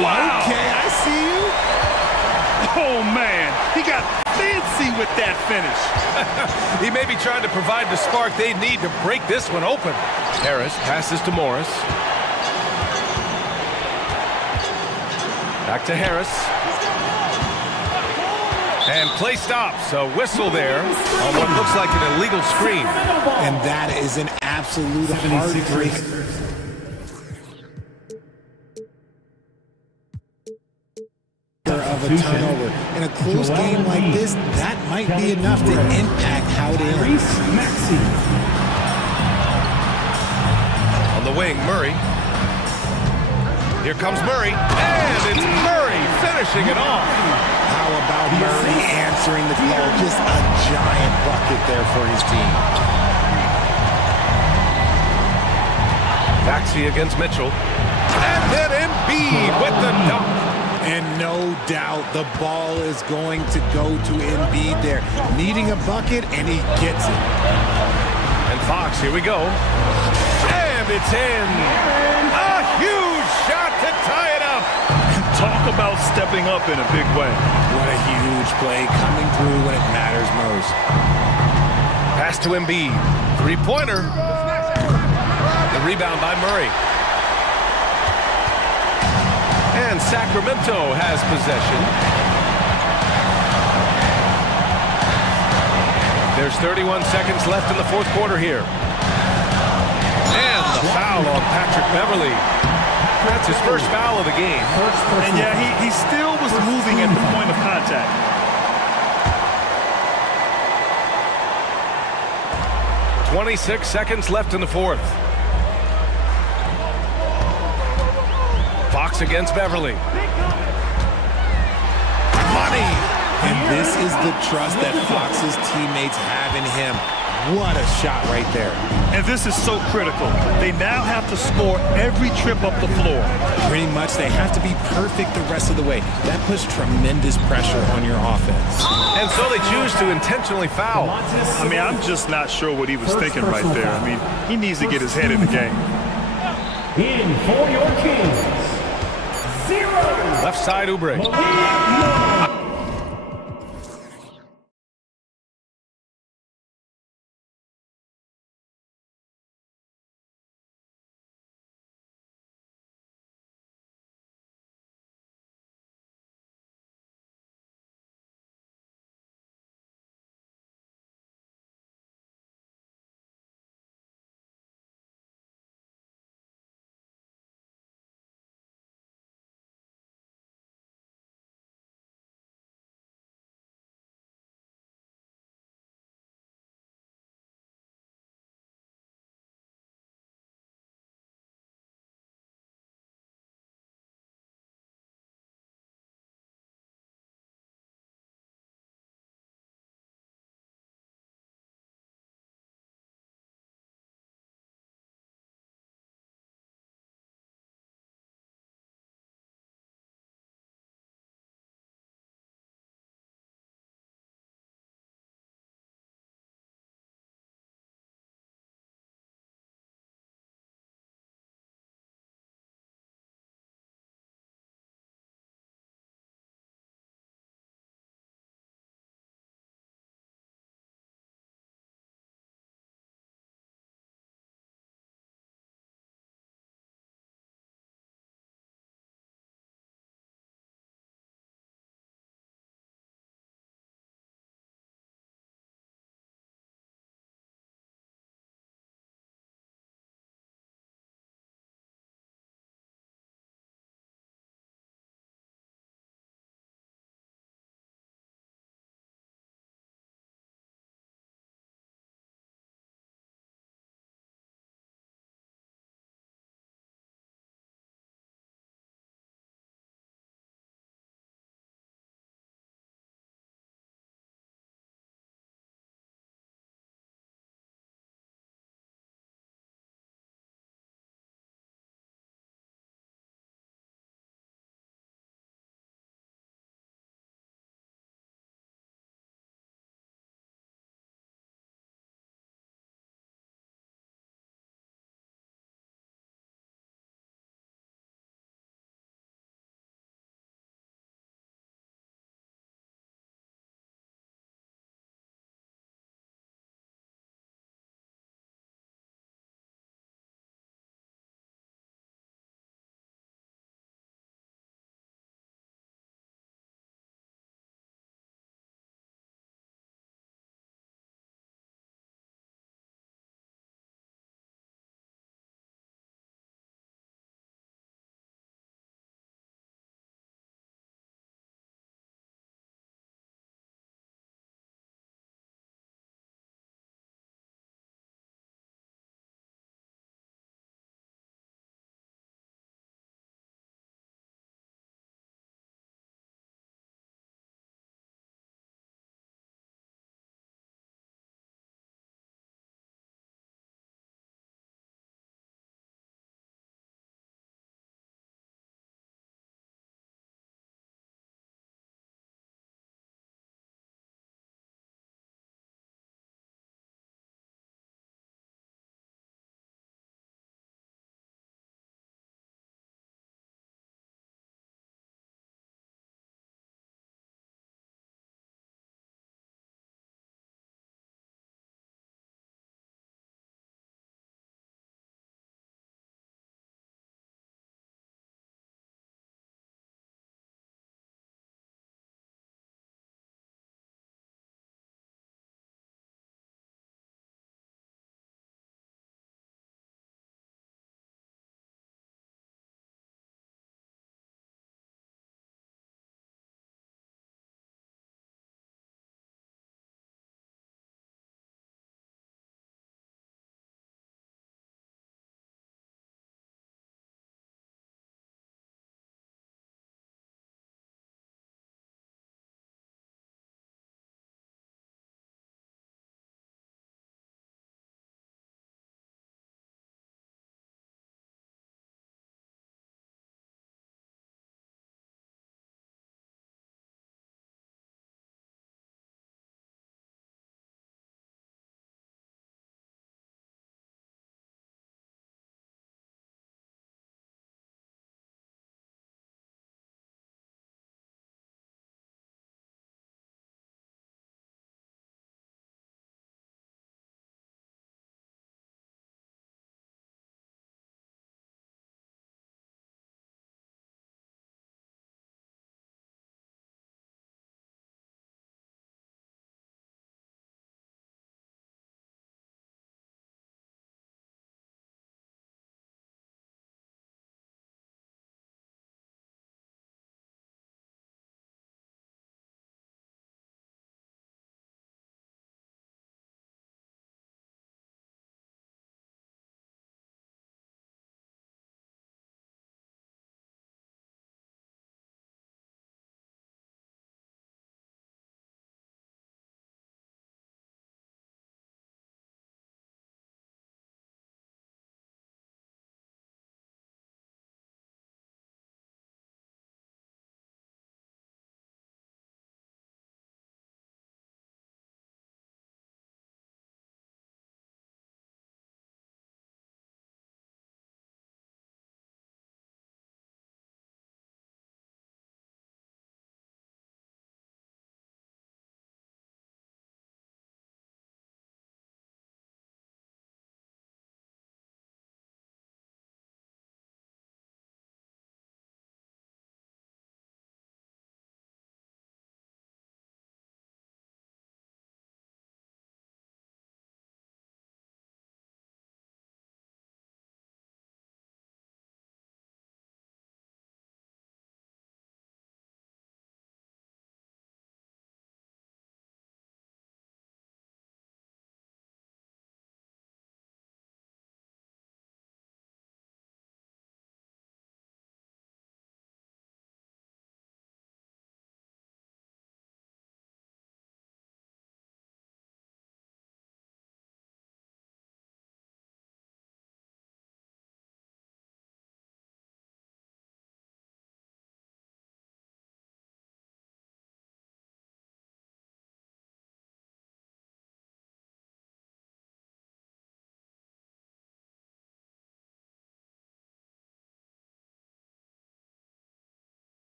Wow. Okay, I see you. Oh, man. He got fancy with that finish. He may be trying to provide the spark they need to break this one open. Harris passes to Morris. Back to Harris. And play stops. A whistle there on what looks like an illegal screen. And that is an absolute heartbreaker. Of a turnover. In a close game like this, that might be enough to impact how it ends. On the wing, Murray. Here comes Murray. And it's Murray finishing it off. How about Murray answering the call? Just a giant bucket there for his team. Maxey against Mitchell. And then Embiid with the dunk. And no doubt the ball is going to go to Embiid there. Needing a bucket, and he gets it. And Fox, here we go. And it's in. A huge shot to tie it up. Talk about stepping up in a big way. What a huge play coming through when it matters most. Pass to Embiid. Three-pointer. The rebound by Murray. And Sacramento has possession. There's 31 seconds left in the fourth quarter here. And the foul on Patrick Beverly. That's his first foul of the game. And yeah, he still was moving at the point of contact. .26 seconds left in the fourth. Fox against Beverly. Money! And this is the trust that Fox's teammates have in him. What a shot right there. And this is so critical. They now have to score every trip up the floor. Pretty much, they have to be perfect the rest of the way. That puts tremendous pressure on your offense. And so they choose to intentionally foul. I mean, I'm just not sure what he was thinking right there. I mean, he needs to get his head in the game. In for your Kings. 0. Left side, Oubre.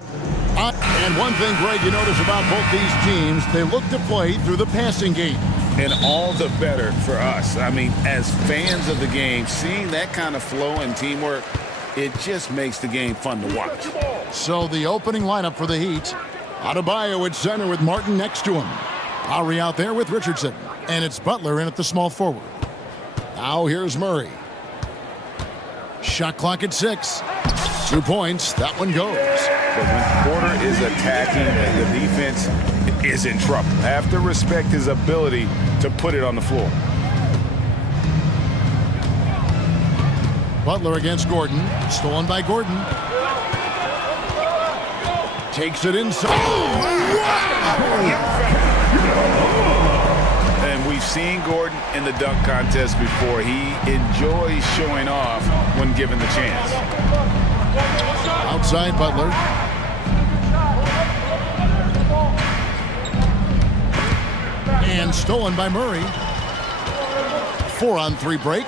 And one thing, Greg, you notice about both these teams, they look to play through the passing game. And all the better for us. I mean, as fans of the game, seeing that kind of flow and teamwork, it just makes the game fun to watch. So the opening lineup for the Heat, Adebayo at center with Martin next to him. Lowry out there with Richardson. And it's Butler in at the small forward. Now here's Murray. Shot clock at 6. 2 points. That one goes. But when Porter is attacking, the defense is in trouble. Have to respect his ability to put it on the floor. Butler against Gordon. Stolen by Gordon. Takes it inside. And we've seen Gordon in the dunk contest before. He enjoys showing off when given the chance. Outside Butler. And stolen by Murray. 4-on-3 break.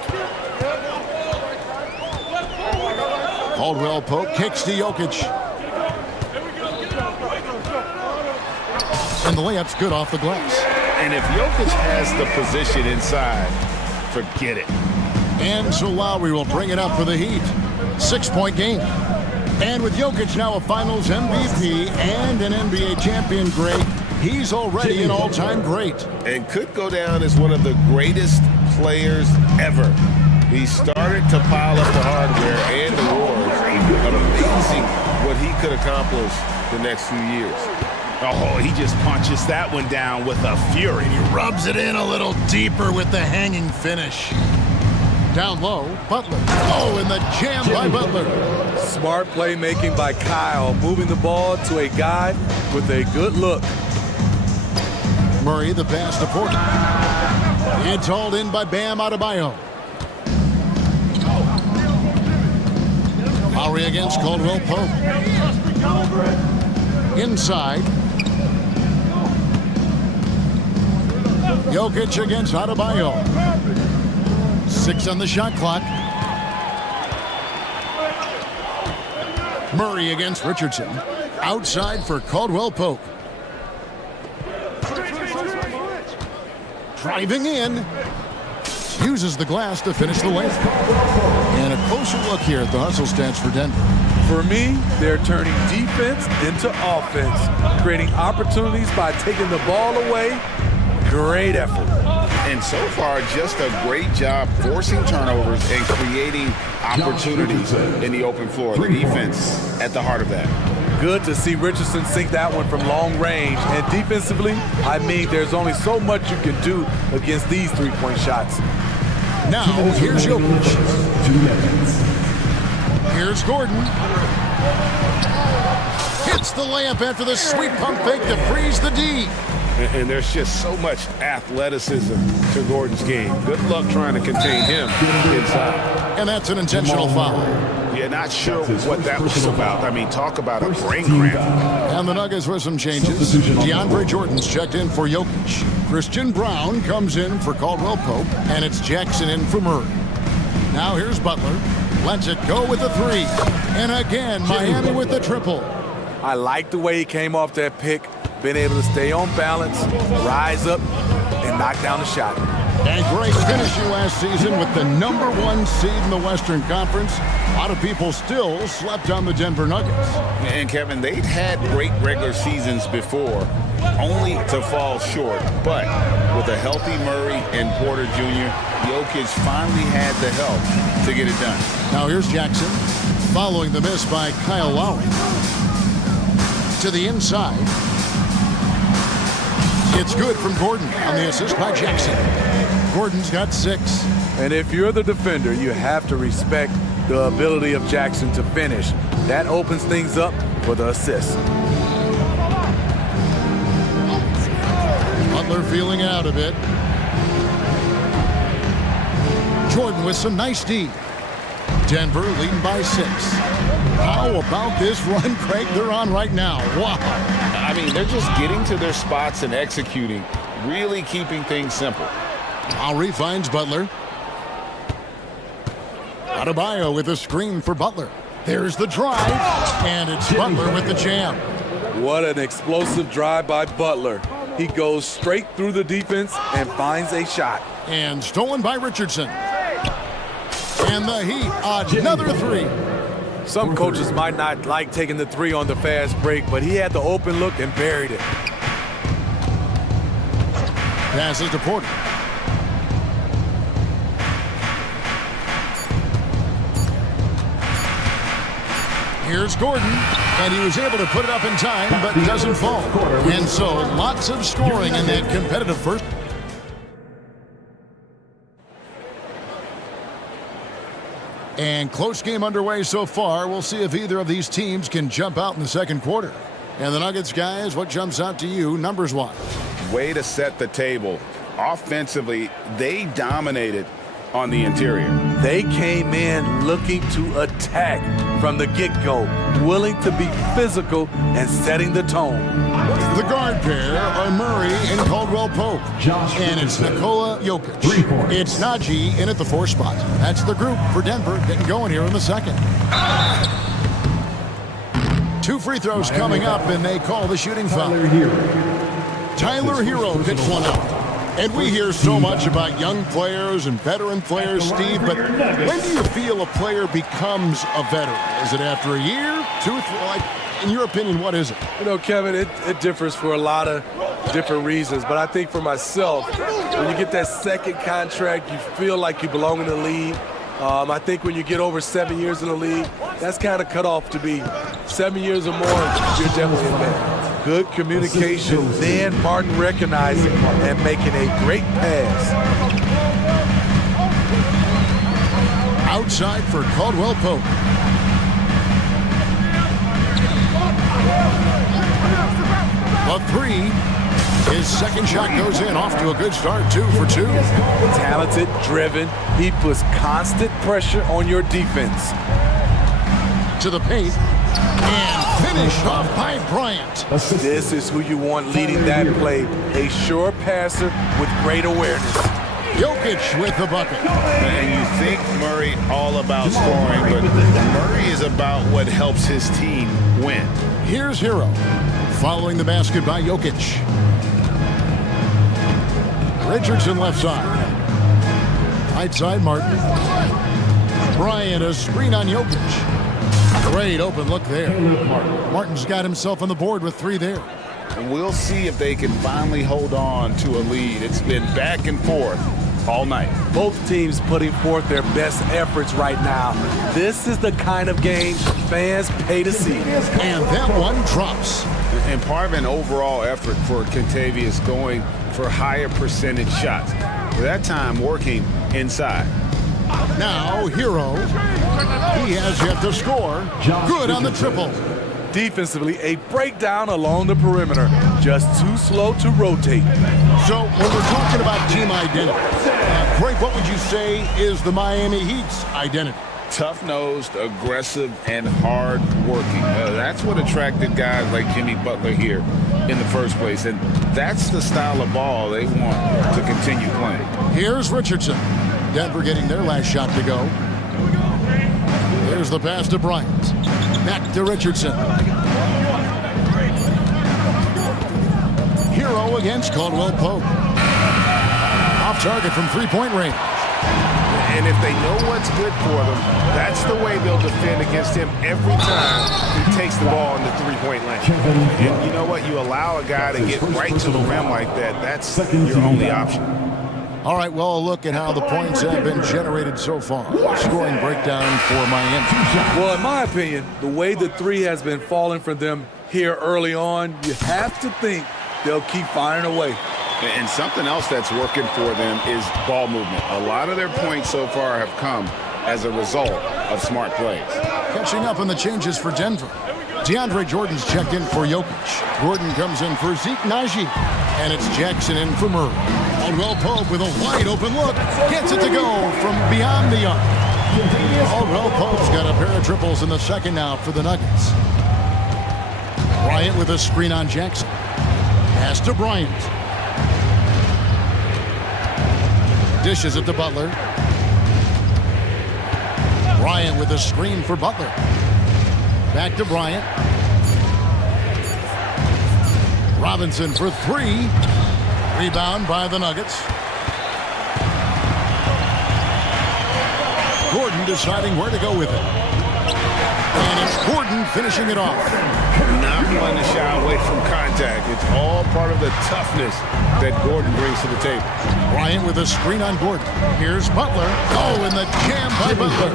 Caldwell Pope kicks to Jokic. And the layup's good off the glass. And if Jokic has the position inside, forget it. And so Lowry will bring it up for the Heat. 6-point game. And with Jokic now a Finals MVP and an NBA champion, Greg, he's already an all-time great. And could go down as one of the greatest players ever. He started to pile up the hardware and the awards. But amazing what he could accomplish the next few years. Oh, he just punches that one down with a fury. He rubs it in a little deeper with the hanging finish. Down low, Butler. Oh, and the jam by Butler. Smart playmaking by Kyle, moving the ball to a guy with a good look. Murray, the pass to Porter. It's hauled in by Bam Adebayo. Lowry against Caldwell Pope. Inside. Jokic against Adebayo. 6 on the shot clock. Murray against Richardson. Outside for Caldwell Pope. Driving in. Uses the glass to finish the layup. And a closer look here at the hustle stats for Denver. For me, they're turning defense into offense, creating opportunities by taking the ball away. Great effort. And so far, just a great job forcing turnovers and creating opportunities in the open floor. The defense at the heart of that. Good to see Richardson sink that one from long range. And defensively, I mean, there's only so much you can do against these three-point shots. Now, here's Jokic. Here's Gordon. Hits the layup after the sweet pump fake to freeze the D. And there's just so much athleticism to Gordon's game. Good luck trying to contain him inside. And that's an intentional foul. Yeah, not sure what that was about. I mean, talk about a brain cramp. And the Nuggets with some changes. DeAndre Jordan's checked in for Jokic. Christian Brown comes in for Caldwell Pope. And it's Jackson in for Murray. Now here's Butler. Lets it go with the 3. And again, Miami with the triple. I like the way he came off that pick. Been able to stay on balance, rise up, and knock down the shot. And great finishing last season with the #1 seed in the Western Conference. A lot of people still slept on the Denver Nuggets. And Kevin, they'd had great regular seasons before, only to fall short. But with a healthy Murray and Porter Jr., Jokic finally had the help to get it done. Now here's Jackson, following the miss by Kyle Lowry. To the inside. It's good from Gordon on the assist by Jackson. Gordon's got 6. And if you're the defender, you have to respect the ability of Jackson to finish. That opens things up for the assist. Butler feeling out a bit. Jordan with some nice D. Denver leading by 6. How about this run, Craig, they're on right now? Wow. I mean, they're just getting to their spots and executing, really keeping things simple. Lowry finds Butler. Adebayo with a screen for Butler. There's the drive, and it's Butler with the jam. What an explosive drive by Butler. He goes straight through the defense and finds a shot. And stolen by Richardson. And the Heat, another three. Some coaches might not like taking the three on the fast break, but he had the open look and buried it. Passes to Porter. Here's Gordon, and he was able to put it up in time, but doesn't fall. And so, lots of scoring in that competitive first. And close game underway so far. We'll see if either of these teams can jump out in the second quarter. And the Nuggets, guys, what jumps out to you numbers-wise? Way to set the table. Offensively, they dominated on the interior. They came in looking to attack from the get-go, willing to be physical and setting the tone. The guard pair are Murray and Caldwell Pope. And it's Nikola Jokic. It's Najee in at the 4 spot. That's the group for Denver getting going here in the second. 2 free throws coming up, and they call the shooting foul. Tyler Hero picks one up. And we hear so much about young players and veteran players, Steve, but when do you feel a player becomes a veteran? Is it after a year, 2, 3? Like, in your opinion, what is it? You know, Kevin, it differs for a lot of different reasons, but I think for myself, when you get that second contract, you feel like you belong in the league. I think when you get over 7 years in the league, that's kind of cut off to be 7 years or more, you're definitely a man. Good communication, then Martin recognizing and making a great pass. Outside for Caldwell Pope. The 3. His second shot goes in, off to a good start, 2 for 2. Talented, driven, he puts constant pressure on your defense. To the paint, and finished off by Bryant. This is who you want leading that play, a sure passer with great awareness. Jokic with the bucket. And you think Murray all about scoring, but Murray is about what helps his team win. Here's Hero, following the basket by Jokic. Richardson left side. Right side, Martin. Bryant, a screen on Jokic. Great open look there. Martin's got himself on the board with 3 there. And we'll see if they can finally hold on to a lead. It's been back and forth all night. Both teams putting forth their best efforts right now. This is the kind of game fans pay to see. And that one drops. And part of an overall effort for Kentavious going for higher percentage shots. That time working inside. Now Hero. He has yet to score. Good on the triple. Defensively, a breakdown along the perimeter. Just too slow to rotate. So when we're talking about team identity, Craig, what would you say is the Miami Heat's identity? Tough-nosed, aggressive, and hard-working. That's what attracted guys like Jimmy Butler here in the first place. And that's the style of ball they want to continue playing. Here's Richardson. Denver getting their last shot to go. There's the pass to Bryant. Back to Richardson. Hero against Caldwell Pope. Off target from 3-point range. And if they know what's good for them, that's the way they'll defend against him every time he takes the ball in the 3-point lane. And you know what? You allow a guy to get right to the rim like that, that's your only option. All right, well, a look at how the points have been generated so far. Scoring breakdown for Miami. Well, in my opinion, the way the 3 has been falling for them here early on, you have to think they'll keep firing away. And something else that's working for them is ball movement. A lot of their points so far have come as a result of smart plays. Catching up on the changes for Denver. DeAndre Jordan's checked in for Jokic. Gordon comes in for Zeke Najee. And it's Jackson in for Murray. Caldwell Pope with a wide open look. Gets it to go from beyond the arc. Caldwell Pope's got a pair of triples in the second now for the Nuggets. Bryant with a screen on Jackson. Pass to Bryant. Dishes it to Butler. Bryant with a screen for Butler. Back to Bryant. Robinson for three. Rebound by the Nuggets. Gordon deciding where to go with it. And it's Gordon finishing it off. Not one to shy away from contact. It's all part of the toughness that Gordon brings to the table. Bryant with a screen on Gordon. Here's Butler. Oh, and the jam by Butler.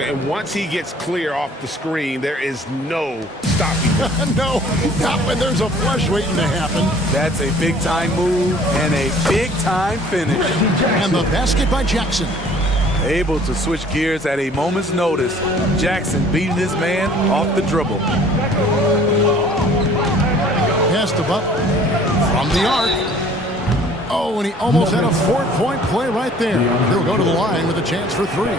And once he gets clear off the screen, there is no stopping him. No, not when there's a flush waiting to happen. That's a big-time move and a big-time finish. And the basket by Jackson. Able to switch gears at a moment's notice. Jackson beating his man off the dribble. Pass to Butler. From the arc. Oh, and he almost had a 4-point play right there. He'll go to the line with a chance for three.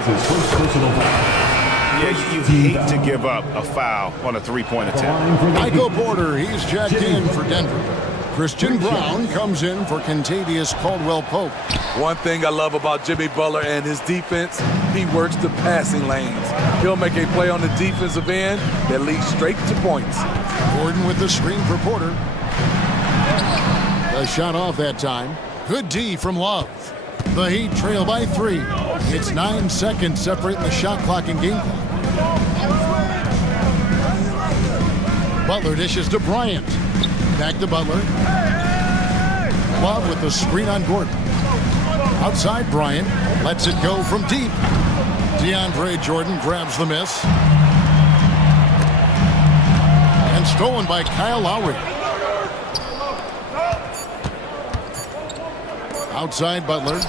Yeah, you hate to give up a foul on a three-point attempt. Michael Porter, he's checked in for Denver. Christian Brown comes in for Kentavious Caldwell-Pope. One thing I love about Jimmy Butler and his defense, he works the passing lanes. He'll make a play on the defensive end that leads straight to points. Gordon with the screen for Porter. A shot off that time. Good D from Love. The Heat trail by 3. It's 9 seconds separating the shot clock and game clock. Butler dishes to Bryant. Back to Butler. Love with the screen on Gordon. Outside Bryant. Lets it go from deep. DeAndre Jordan grabs the miss. And stolen by Kyle Lowry. Outside Butler.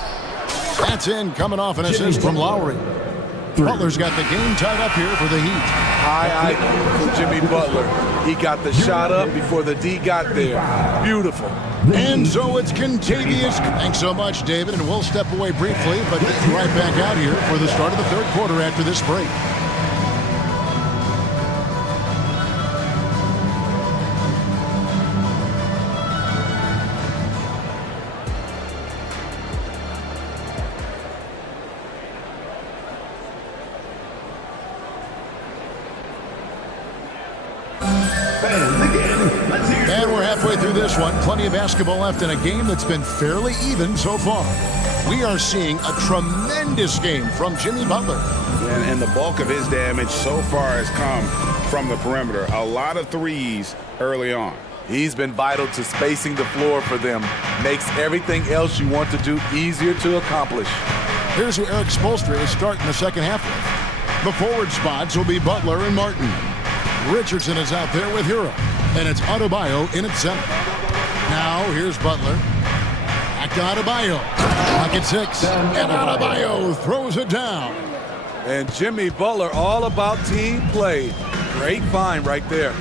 That's in, coming off an assist from Lowry. Butler's got the game tied up here for the Heat. High IQ for Jimmy Butler. He got the shot up before the D got there. Beautiful. And so it's Kentavious. Thanks so much, David, and we'll step away briefly, but get right back out here for the start of the third quarter after this break. And we're halfway through this one. Plenty of basketball left in a game that's been fairly even so far. We are seeing a tremendous game from Jimmy Butler. And the bulk of his damage so far has come from the perimeter. A lot of threes early on. He's been vital to spacing the floor for them. Makes everything else you want to do easier to accomplish. Here's who Eric Spoelstra is starting the second half with. The forward spots will be Butler and Martin. Richardson is out there with Hero. And it's Adebayo in at center. Now here's Butler. Back to Adebayo. Pocket 6. And Adebayo throws it down. And Jimmy Butler all about team play. Great find right there.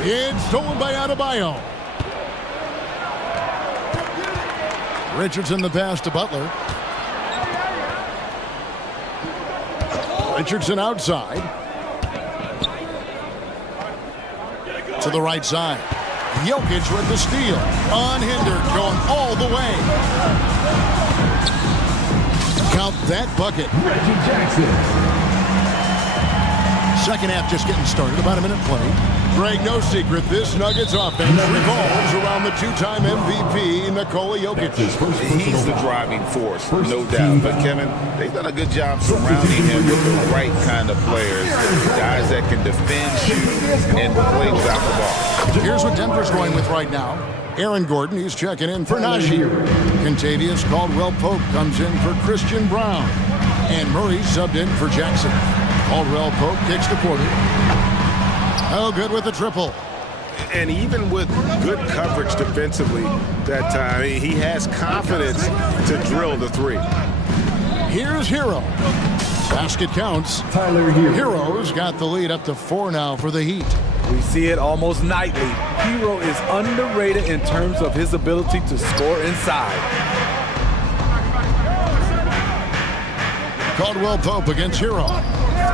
It's stolen by Adebayo. Richardson the pass to Butler. Richardson outside. To the right side. Jokic with the steal. Unhindered, going all the way. Count that bucket. Reggie Jackson. Second half just getting started. About a minute play. Greg, no secret, this Nuggets offense revolves around the two-time MVP, Nikola Jokic. He's the driving force, no doubt. But Kevin, they've done a good job surrounding him with the right kind of players. Guys that can defend, shoot, and play without the ball. Here's what Denver's going with right now. Aaron Gordon, he's checking in for Najee. Kentavious Caldwell-Pope comes in for Christian Brown. And Murray subbed in for Jackson. Caldwell-Pope kicks to Porter. Oh, good with the triple. And even with good coverage defensively that time, he has confidence to drill the three. Here's Hero. Basket counts. Tyler Hero. Hero's got the lead up to 4 now for the Heat. We see it almost nightly. Hero is underrated in terms of his ability to score inside. Caldwell-Pope against Hero.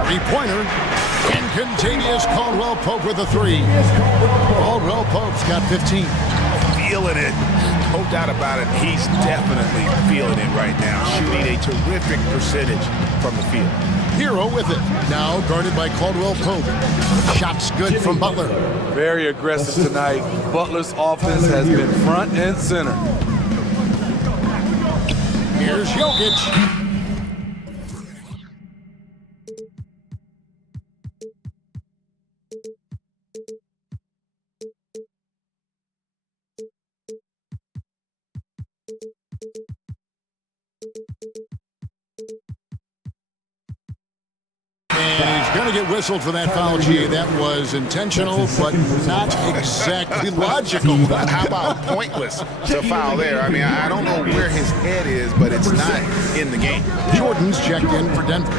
Three-pointer. And Kentavious Caldwell-Pope with a 3. Caldwell-Pope's got 15. Feeling it. No doubt about it. He's definitely feeling it right now. Shooting a terrific percentage from the field. Hero with it. Now guarded by Caldwell Pope. Shots good from Butler. Very aggressive tonight. Butler's offense has been front and center. Here's Jokic. And he's going to get whistled for that foul, G. That was intentional, but not exactly logical. How about pointless to foul there? I mean, I don't know where his head is, but it's not in the game. Jordan's checked in for Denver.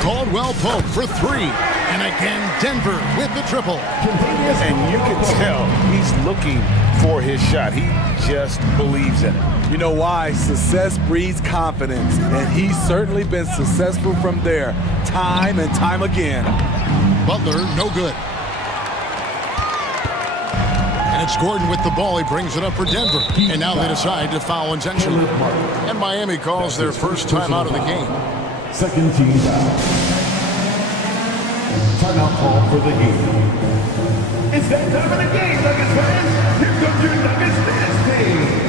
Caldwell Pope for three. And again, Denver with the triple. And you can tell he's looking for his shot. He just believes in it. You know why? Success breeds confidence, and he's certainly been successful from there, time and time again. Butler, no good. And it's Gordon with the ball. He brings it up for Denver. And now they decide to foul intentionally. And Miami calls their first time out of the game. Second team foul. Timeout call for the game. It's that time of the game, Nuggets fans. Here comes your Nuggets dance team.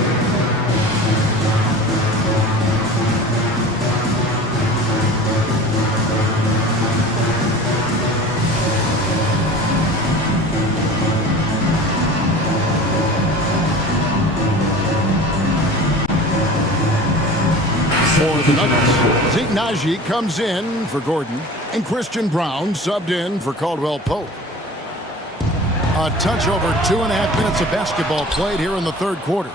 For the Nuggets, Zeke Naji comes in for Gordon, and Christian Brown subbed in for Caldwell Pope. A touch over 2.5 minutes of basketball played here in the third quarter.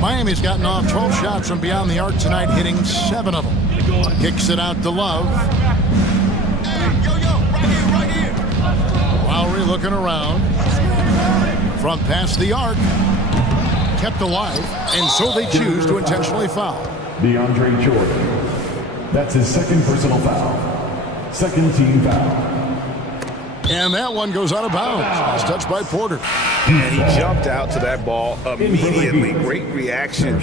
Miami's gotten off 12 shots from beyond the arc tonight, hitting 7 of them. Kicks it out to Love. Lowry looking around. From past the arc. Kept alive, and so they choose to intentionally foul. DeAndre Jordan. That's his second personal foul. Second team foul. And that one goes out of bounds. It's touched by Porter. And he jumped out to that ball immediately. Great reaction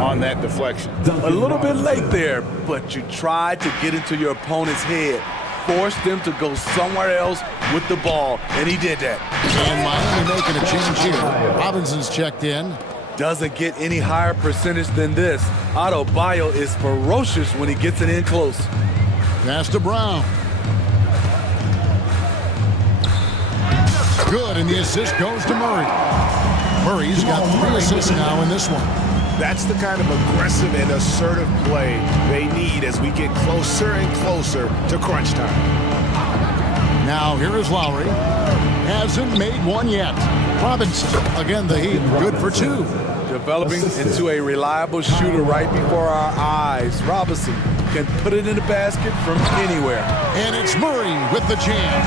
on that deflection. A little bit late there, but you tried to get into your opponent's head. Forced them to go somewhere else with the ball, and he did that. And Miami making a change here. Robinson's checked in. Doesn't get any higher percentage than this. Adebayo is ferocious when he gets it in close. Pass to Brown. Good, and the assist goes to Murray. Murray's got 3 assists now in this one. That's the kind of aggressive and assertive play they need as we get closer and closer to crunch time. Now here is Lowry. Hasn't made one yet. Robinson, again the Heat, good for 2. Developing into a reliable shooter right before our eyes. Robinson can put it in the basket from anywhere. And it's Murray with the jam.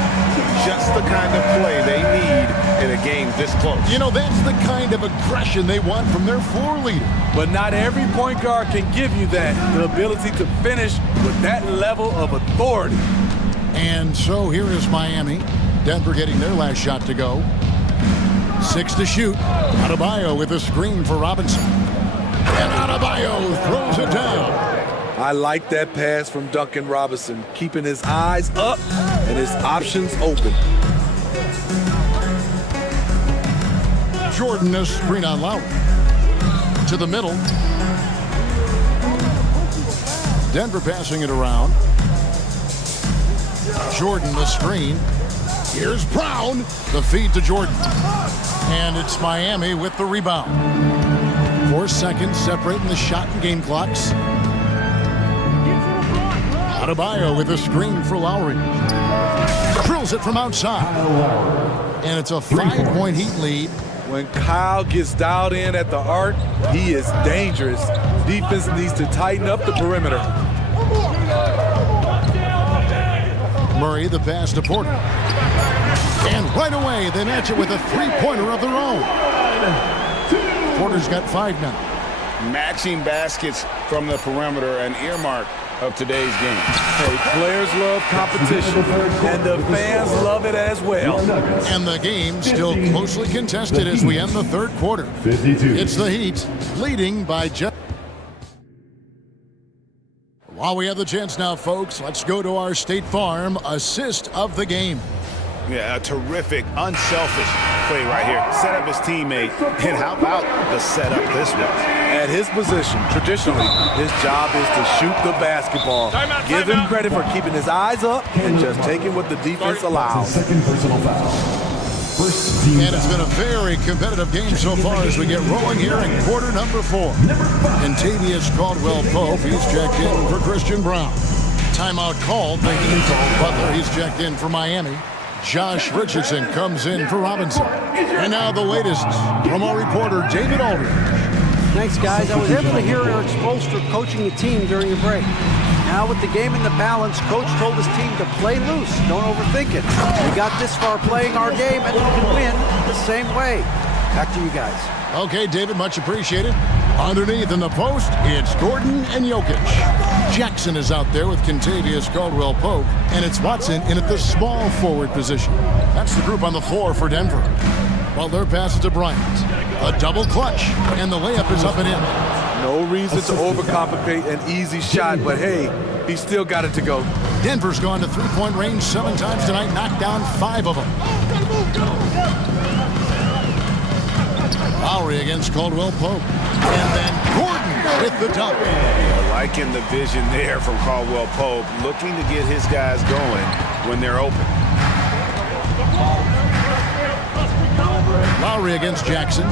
Just the kind of play they need in a game this close. You know, that's the kind of aggression they want from their floor leader. But not every point guard can give you that, the ability to finish with that level of authority. And so here is Miami. Denver getting their last shot to go. 6 to shoot. Adebayo with a screen for Robinson. And Adebayo throws it down. I like that pass from Duncan Robinson, keeping his eyes up and his options open. Jordan a screen on Lowry. To the middle. Denver passing it around. Jordan the screen. Here's Brown. The feed to Jordan. And it's Miami with the rebound. 4 seconds separating the shot and game clocks. Adebayo with a screen for Lowry. Drills it from outside. And it's a 5-point Heat lead. When Kyle gets dialed in at the arc, he is dangerous. Defense needs to tighten up the perimeter. Murray the pass to Porter. And right away they match it with a 3-pointer of their own. Porter's got 5 now. Matching baskets from the perimeter, an earmark of today's game. Hey, players love competition, and the fans love it as well. And the game still closely contested as we end the third quarter. 52. It's the Heat leading by just... While we have the chance now, folks, let's go to our State Farm assist of the game. Yeah, a terrific, unselfish play right here. Set up his teammate, and how about the setup this was? At his position, traditionally, his job is to shoot the basketball. Give him credit for keeping his eyes up and just taking what the defense allows. Second personal foul. First team And it's been a very competitive game so far as we get rolling here in quarter number 4. Contavious Caldwell-Pope, he's checked in for Christian Brown. Timeout called, thinking Butler, he's checked in for Miami. Josh Richardson comes in for Robinson. And now the latest from our reporter, David Aldridge. Thanks, guys. I was able to hear Eric Spoelstra coaching the team during the break. Now with the game in the balance, Coach told his team to play loose. Don't overthink it. We got this far playing our game, and we can win the same way. Back to you guys. Okay, David, much appreciated. Underneath in the post, it's Gordon and Jokic. Jackson is out there with Contavious Caldwell-Pope, and it's Watson in at the small forward position. That's the group on the floor for Denver. Butler passes to Bryant. A double clutch, and the layup is up and in. No reason to overcomplicate an easy shot, but hey, he still got it to go. Denver's gone to three-point range 7 times tonight, knocked down 5 of them. Lowry against Caldwell-Pope. And then Gordon with the dunk. Liking the vision there from Caldwell-Pope, looking to get his guys going when they're open. Lowry against Jackson.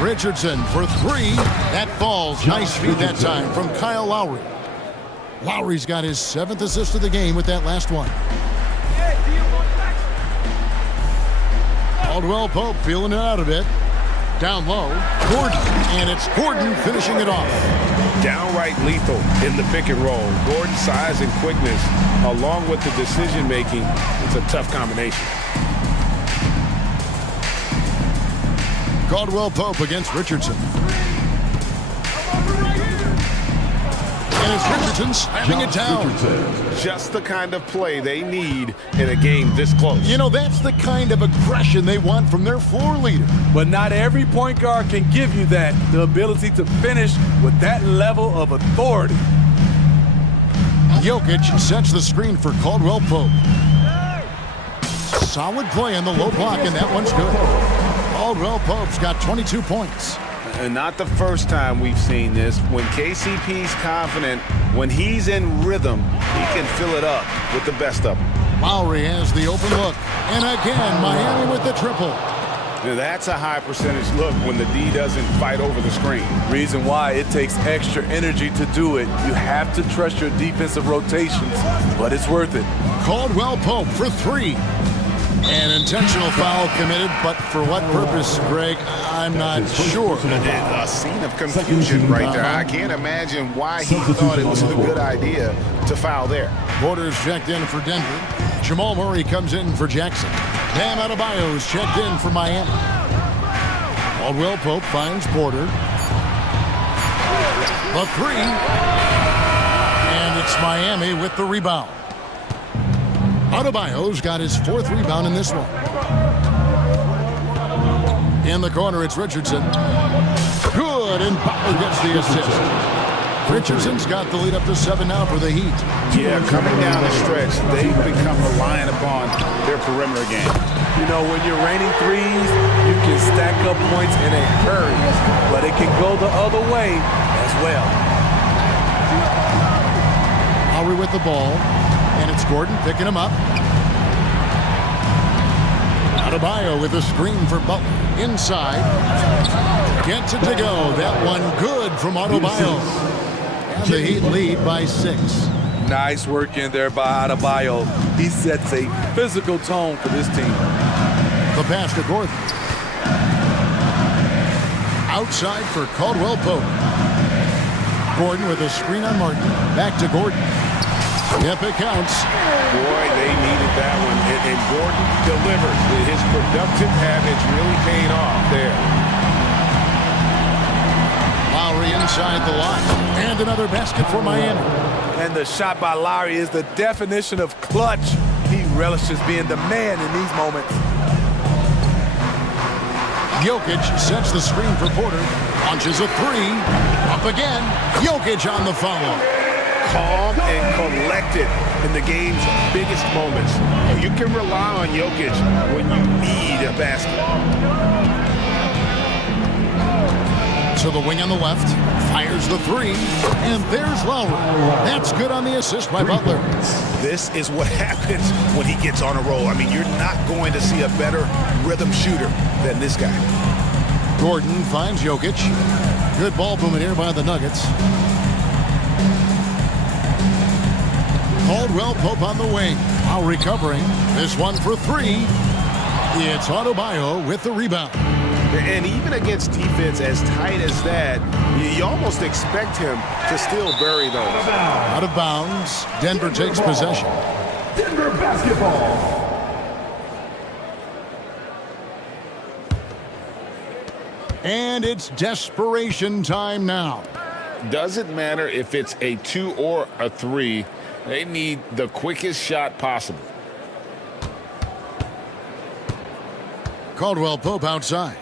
Richardson for 3. That falls. Nice feed that time from Kyle Lowry. Lowry's got his 7th assist of the game with that last one. Caldwell-Pope feeling it out a bit. Down low, Gordon, and it's Gordon finishing it off. Downright lethal in the pick and roll. Gordon's size and quickness, along with the decision making, it's a tough combination. Caldwell-Pope against Richardson. And it's Richardson slamming it down. Just the kind of play they need in a game this close. You know, that's the kind of aggression they want from their floor leader. But not every point guard can give you that, the ability to finish with that level of authority. Jokic sets the screen for Caldwell-Pope. Solid play on the low block, and that one's good. Caldwell-Pope's got 22 points. And not the first time we've seen this. When KCP's confident, when he's in rhythm, he can fill it up with the best of them. Lowry has the open look. And again, Miami with the triple. Now that's a high percentage look when the D doesn't fight over the screen. Reason why it takes extra energy to do it. You have to trust your defensive rotations, but it's worth it. Caldwell-Pope for 3. An intentional foul committed, but for what purpose, Greg, I'm not sure. A scene of confusion right there. I can't imagine why he thought it was a good idea to foul there. Porter's checked in for Denver. Jamal Murray comes in for Jackson. Bam Adebayo's checked in for Miami. Caldwell-Pope finds Porter. The 3. And it's Miami with the rebound. Adebayo's got his 4th rebound in this one. In the corner, it's Richardson. Good, and Butler gets the assist. Richardson's got the lead up to 7 now for the Heat. Yeah, coming down the stretch, they've become reliant upon their perimeter game. You know, when you're raining threes, you can stack up points in a hurry, but it can go the other way as well. Lowry with the ball. And it's Gordon picking him up. Adebayo with a screen for Butler. Inside. Gets it to go. That one good from Adebayo. And the Heat lead by 6. Nice work in there by Adebayo. He sets a physical tone for this team. The pass to Gordon. Outside for Caldwell-Pope. Gordon with a screen on Martin. Back to Gordon. Yep, it counts. Boy, they needed that one. And Gordon delivered. His productive habits really paid off there. Lowry inside the line. And another basket for Miami. And the shot by Lowry is the definition of clutch. He relishes being the man in these moments. Jokic sets the screen for Porter. Launches a 3. Up again. Jokic on the follow. calm and collected in the game's biggest moments. You can rely on Jokic when you need a basket. To the wing on the left, fires the three, and there's Lowry. That's good on the assist by Butler. This is what happens when he gets on a roll. I mean, you're not going to see a better rhythm shooter than this guy. Gordon finds Jokic. Good ball movement here by the Nuggets. Caldwell Pope on the wing. While recovering, this one for three. It's Adebayo with the rebound. And even against defense as tight as that, you almost expect him to still bury those. Out of bounds. Denver takes possession. Denver basketball. And it's desperation time now. Doesn't matter if it's a 2 or a 3. They need the quickest shot possible. Caldwell Pope outside.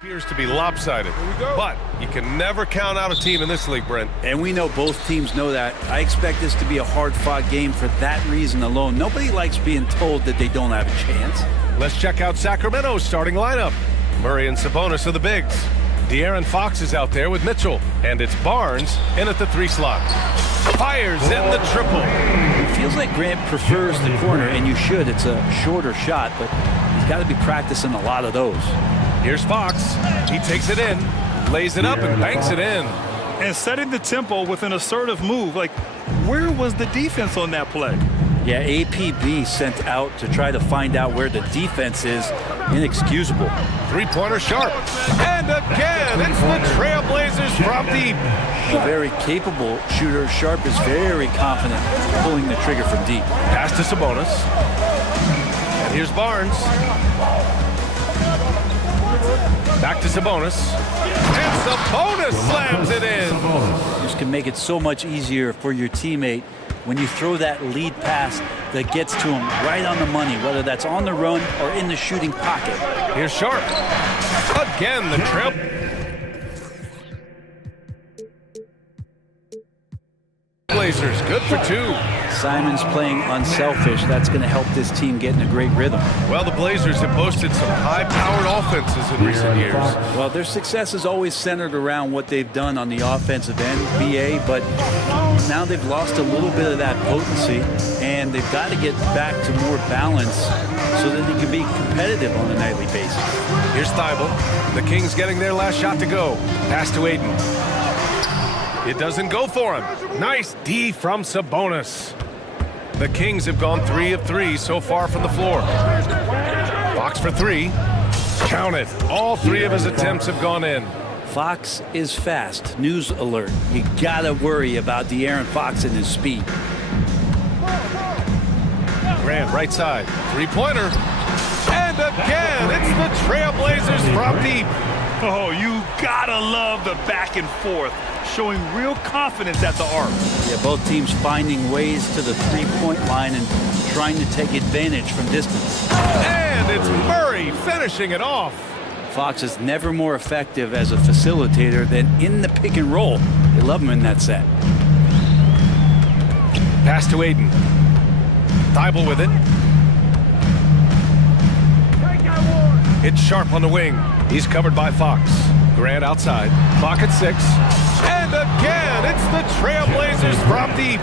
Appears to be lopsided, but you can never count out a team in this league, Brent. And we know both teams know that. I expect this to be a hard-fought game for that reason alone. Nobody likes being told that they don't have a chance. Let's check out Sacramento's starting lineup. Murray and Sabonis are the bigs. De'Aaron Fox is out there with Mitchell, and it's Barnes in at the 3 slot. Fires in the triple. It feels like Grant prefers the corner, and you should. It's a shorter shot, but he's got to be practicing a lot of those. Here's Fox. He takes it in, lays it up, and banks it in. And setting the tempo with an assertive move. Like, where was the defense on that play? Yeah, APB sent out to try to find out where the defense is. Inexcusable. Three-pointer Sharp. And again, it's the Trailblazers from deep. A very capable shooter. Sharp is very confident pulling the trigger from deep. Pass to Sabonis. And here's Barnes. Back to Sabonis. And Sabonis slams it in. This can make it so much easier for your teammate when you throw that lead pass that gets to him right on the money, whether that's on the run or in the shooting pocket. Here's Sharp. Again, the Trail. Blazers, good for 2. Simon's playing unselfish. That's going to help this team get in a great rhythm. Well, the Blazers have boasted some high-powered offenses in recent years. Well, their success is always centered around what they've done on the offensive end, BA, but now they've lost a little bit of that potency, and they've got to get back to more balance so that they can be competitive on a nightly basis. Here's Thibault. The Kings getting their last shot to go. Pass to Aiden. It doesn't go for him. Nice D from Sabonis. The Kings have gone 3 of 3 so far from the floor. Fox for 3. Count it. All 3 of his attempts have gone in. Fox is fast. News alert. You gotta worry about De'Aaron Fox and his speed. Grant, right side. 3-pointer. And again, it's the Trailblazers from deep. Oh, you gotta love the back and forth, showing real confidence at the arc. Yeah, both teams finding ways to the three-point line and trying to take advantage from distance. And it's Murray finishing it off. Fox is never more effective as a facilitator than in the pick and roll. They love him in that set. Pass to Aiden. Thibault with it. It's Sharp on the wing. He's covered by Fox. Grant outside. Clock at 6. And again, it's the Trailblazers from deep.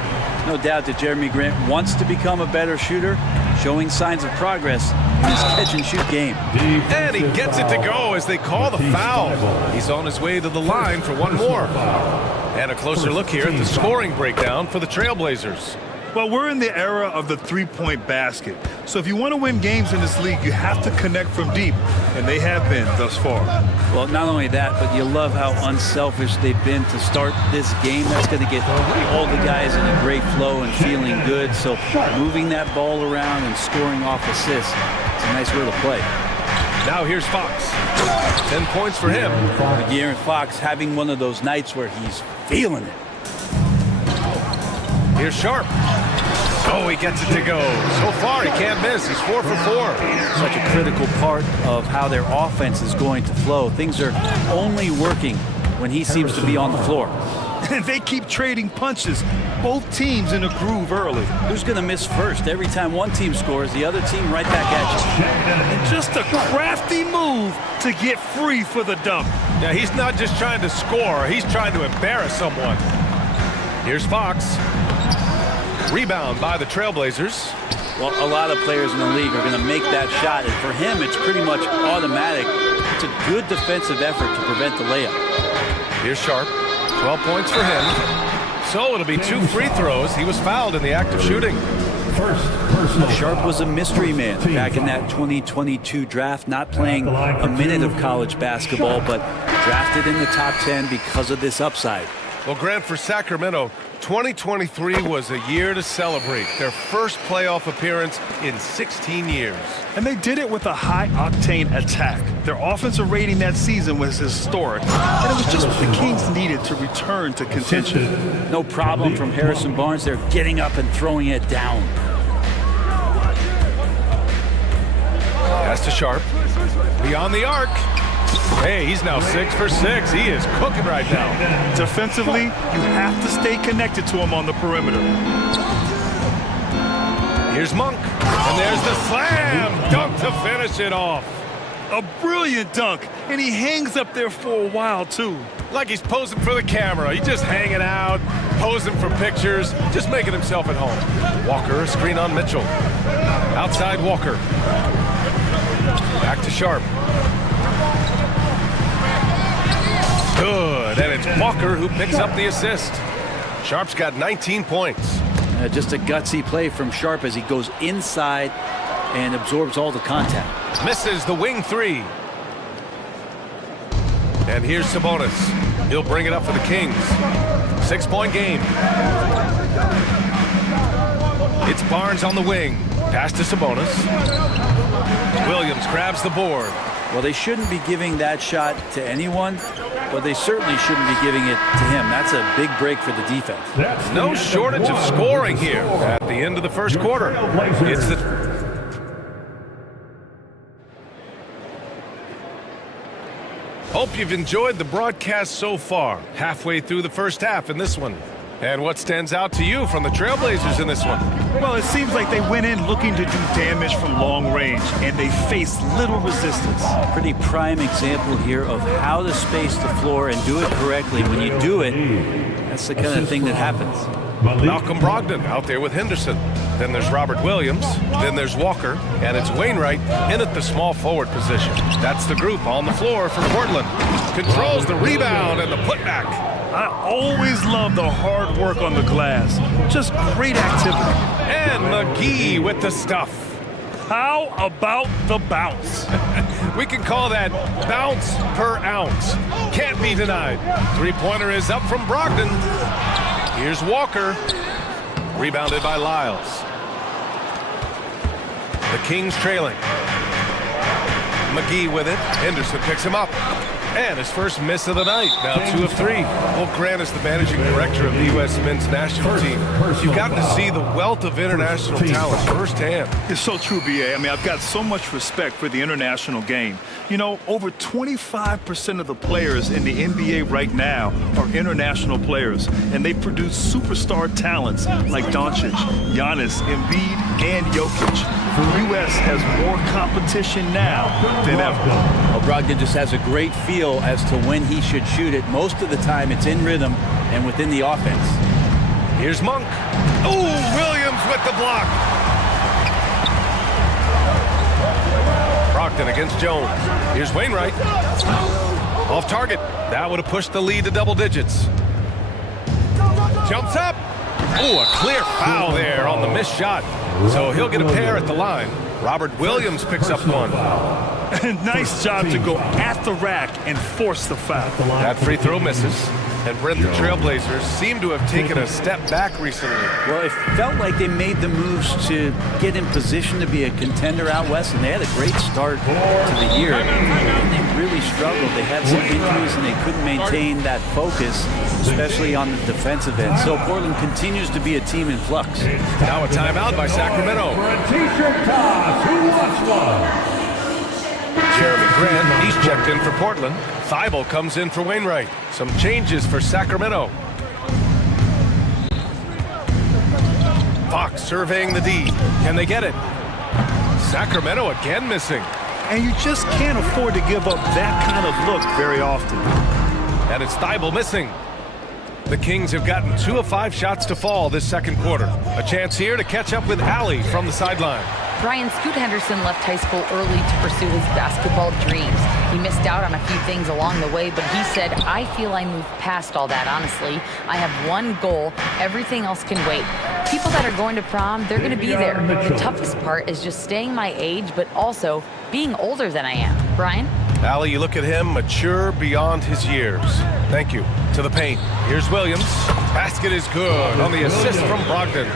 No doubt that Jeremy Grant wants to become a better shooter, showing signs of progress in his catch-and-shoot game. And he gets it to go as they call the foul. He's on his way to the line for one more. And a closer look here at the scoring breakdown for the Trailblazers. Well, we're in the era of the three-point basket. So if you want to win games in this league, you have to connect from deep, and they have been thus far. Well, not only that, but you love how unselfish they've been to start this game. That's going to get all the guys in a great flow and feeling good. So moving that ball around and scoring off assists, it's a nice way to play. Now here's Fox. 10 points for him. De'Aaron Fox having one of those nights where he's feeling it. Here's Sharp. Oh, he gets it to go. So far, he can't miss. He's 4 for 4. Such a critical part of how their offense is going to flow. Things are only working when he seems to be on the floor. And they keep trading punches. Both teams in a groove early. Who's going to miss first? Every time one team scores, the other team right back at you. And just a crafty move to get free for the dunk. Now, he's not just trying to score. He's trying to embarrass someone. Here's Fox. Rebound by the Trailblazers. Well, a lot of players in the league are going to make that shot, and for him, it's pretty much automatic. It's a good defensive effort to prevent the layup. Here's Sharp. 12 points for him. So it'll be 2 free throws. He was fouled in the act of shooting. Sharp was a mystery man back in that 2022 draft, not playing a minute of college basketball, but drafted in the top 10 because of this upside. Well, Grant, for Sacramento, 2023 was a year to celebrate. Their first playoff appearance in 16 years. And they did it with a high-octane attack. Their offensive rating that season was historic. And it was just what the Kings needed to return to contention. No problem from Harrison Barnes. They're getting up and throwing it down. Pass to Sharp. Beyond the arc. Hey, he's now 6 for 6. He is cooking right now. Defensively, you have to stay connected to him on the perimeter. Here's Monk, and there's the slam dunk to finish it off. A brilliant dunk, and he hangs up there for a while, too. Like he's posing for the camera. He's just hanging out, posing for pictures, just making himself at home. Walker, a screen on Mitchell. Outside Walker. Back to Sharp. Good, and it's Walker who picks up the assist. Sharp's got 19 points. Just a gutsy play from Sharp as he goes inside and absorbs all the contact. Misses the wing three. And here's Sabonis. He'll bring it up for the Kings. 6-point game. It's Barnes on the wing. Pass to Sabonis. Williams grabs the board. Well, they shouldn't be giving that shot to anyone, but they certainly shouldn't be giving it to him. That's a big break for the defense. No shortage of scoring here at the end of the first quarter. It's the... Hope you've enjoyed the broadcast so far. Halfway through the first half in this one. And what stands out to you from the Trailblazers in this one? Well, it seems like they went in looking to do damage from long range, and they faced little resistance. Pretty prime example here of how to space the floor and do it correctly. When you do it, that's the kind of thing that happens. Malcolm Brogdon out there with Henderson. Then there's Robert Williams. Then there's Walker. And it's Wainwright in at the small forward position. That's the group on the floor for Portland. Controls the rebound and the putback. I always love the hard work on the glass. Just great activity. And McGee with the stuff. How about the bounce? We can call that bounce per ounce. Can't be denied. Three-pointer is up from Brogdon. Here's Walker. Rebounded by Lyles. The Kings trailing. McGee with it. Henderson picks him up. And his first miss of the night. Now 2 of 3. Well, Grant is the managing director of the U.S. men's national team. You've gotten to see the wealth of international talent firsthand. It's so true, B.A. I mean, I've got so much respect for the international game. You know, over 25% of the players in the NBA right now are international players, and they produce superstar talents like Doncic, Giannis, Embiid, and Jokic. The U.S. has more competition now than ever. Well, Brogdon just has a great feel as to when he should shoot it. Most of the time, it's in rhythm and within the offense. Here's Monk. Oh, Williams with the block. Brogdon against Jones. Here's Wainwright. Off target. That would have pushed the lead to double digits. Jumps up. Oh, a clear foul there on the missed shot. So he'll get a pair at the line. Robert Williams picks up one. Nice job to go at the rack and force the foul. That free throw misses. And Brent, the Trailblazers seem to have taken a step back recently. Well, it felt like they made the moves to get in position to be a contender out west, and they had a great start to the year. And they really struggled. They had some injuries, and they couldn't maintain that focus, especially on the defensive end. So Portland continues to be a team in flux. Now a timeout by Sacramento. For a t-shirt toss, who wants one? Jeremy Grant, he's checked in for Portland. Thibault comes in for Wainwright. Some changes for Sacramento. Fox surveying the D. Can they get it? Sacramento again missing. And you just can't afford to give up that kind of look very often. And it's Thibault missing. The Kings have gotten 2 of 5 shots to fall this second quarter. A chance here to catch up with Allie from the sideline. Brian, Scoot Henderson left high school early to pursue his basketball dreams. He missed out on a few things along the way, but he said, I feel I moved past all that, honestly. I have one goal. Everything else can wait. People that are going to prom, they're going to be there. The toughest part is just staying my age, but also being older than I am. Brian? Allie, you look at him, mature beyond his years. Thank you. To the paint. Here's Williams. Basket is good on the assist from Brogdon.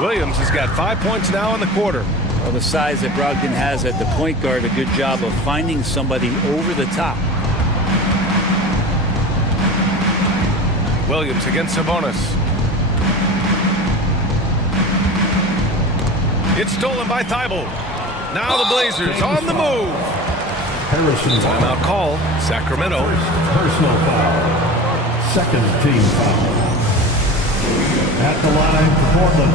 Williams has got 5 points now in the quarter. Well, the size that Brogdon has at the point guard, a good job of finding somebody over the top. Williams against Sabonis. It's stolen by Thibault. Now the Blazers on the move. Timeout call, Sacramento. Personal foul. Second team foul. At the line for Portland,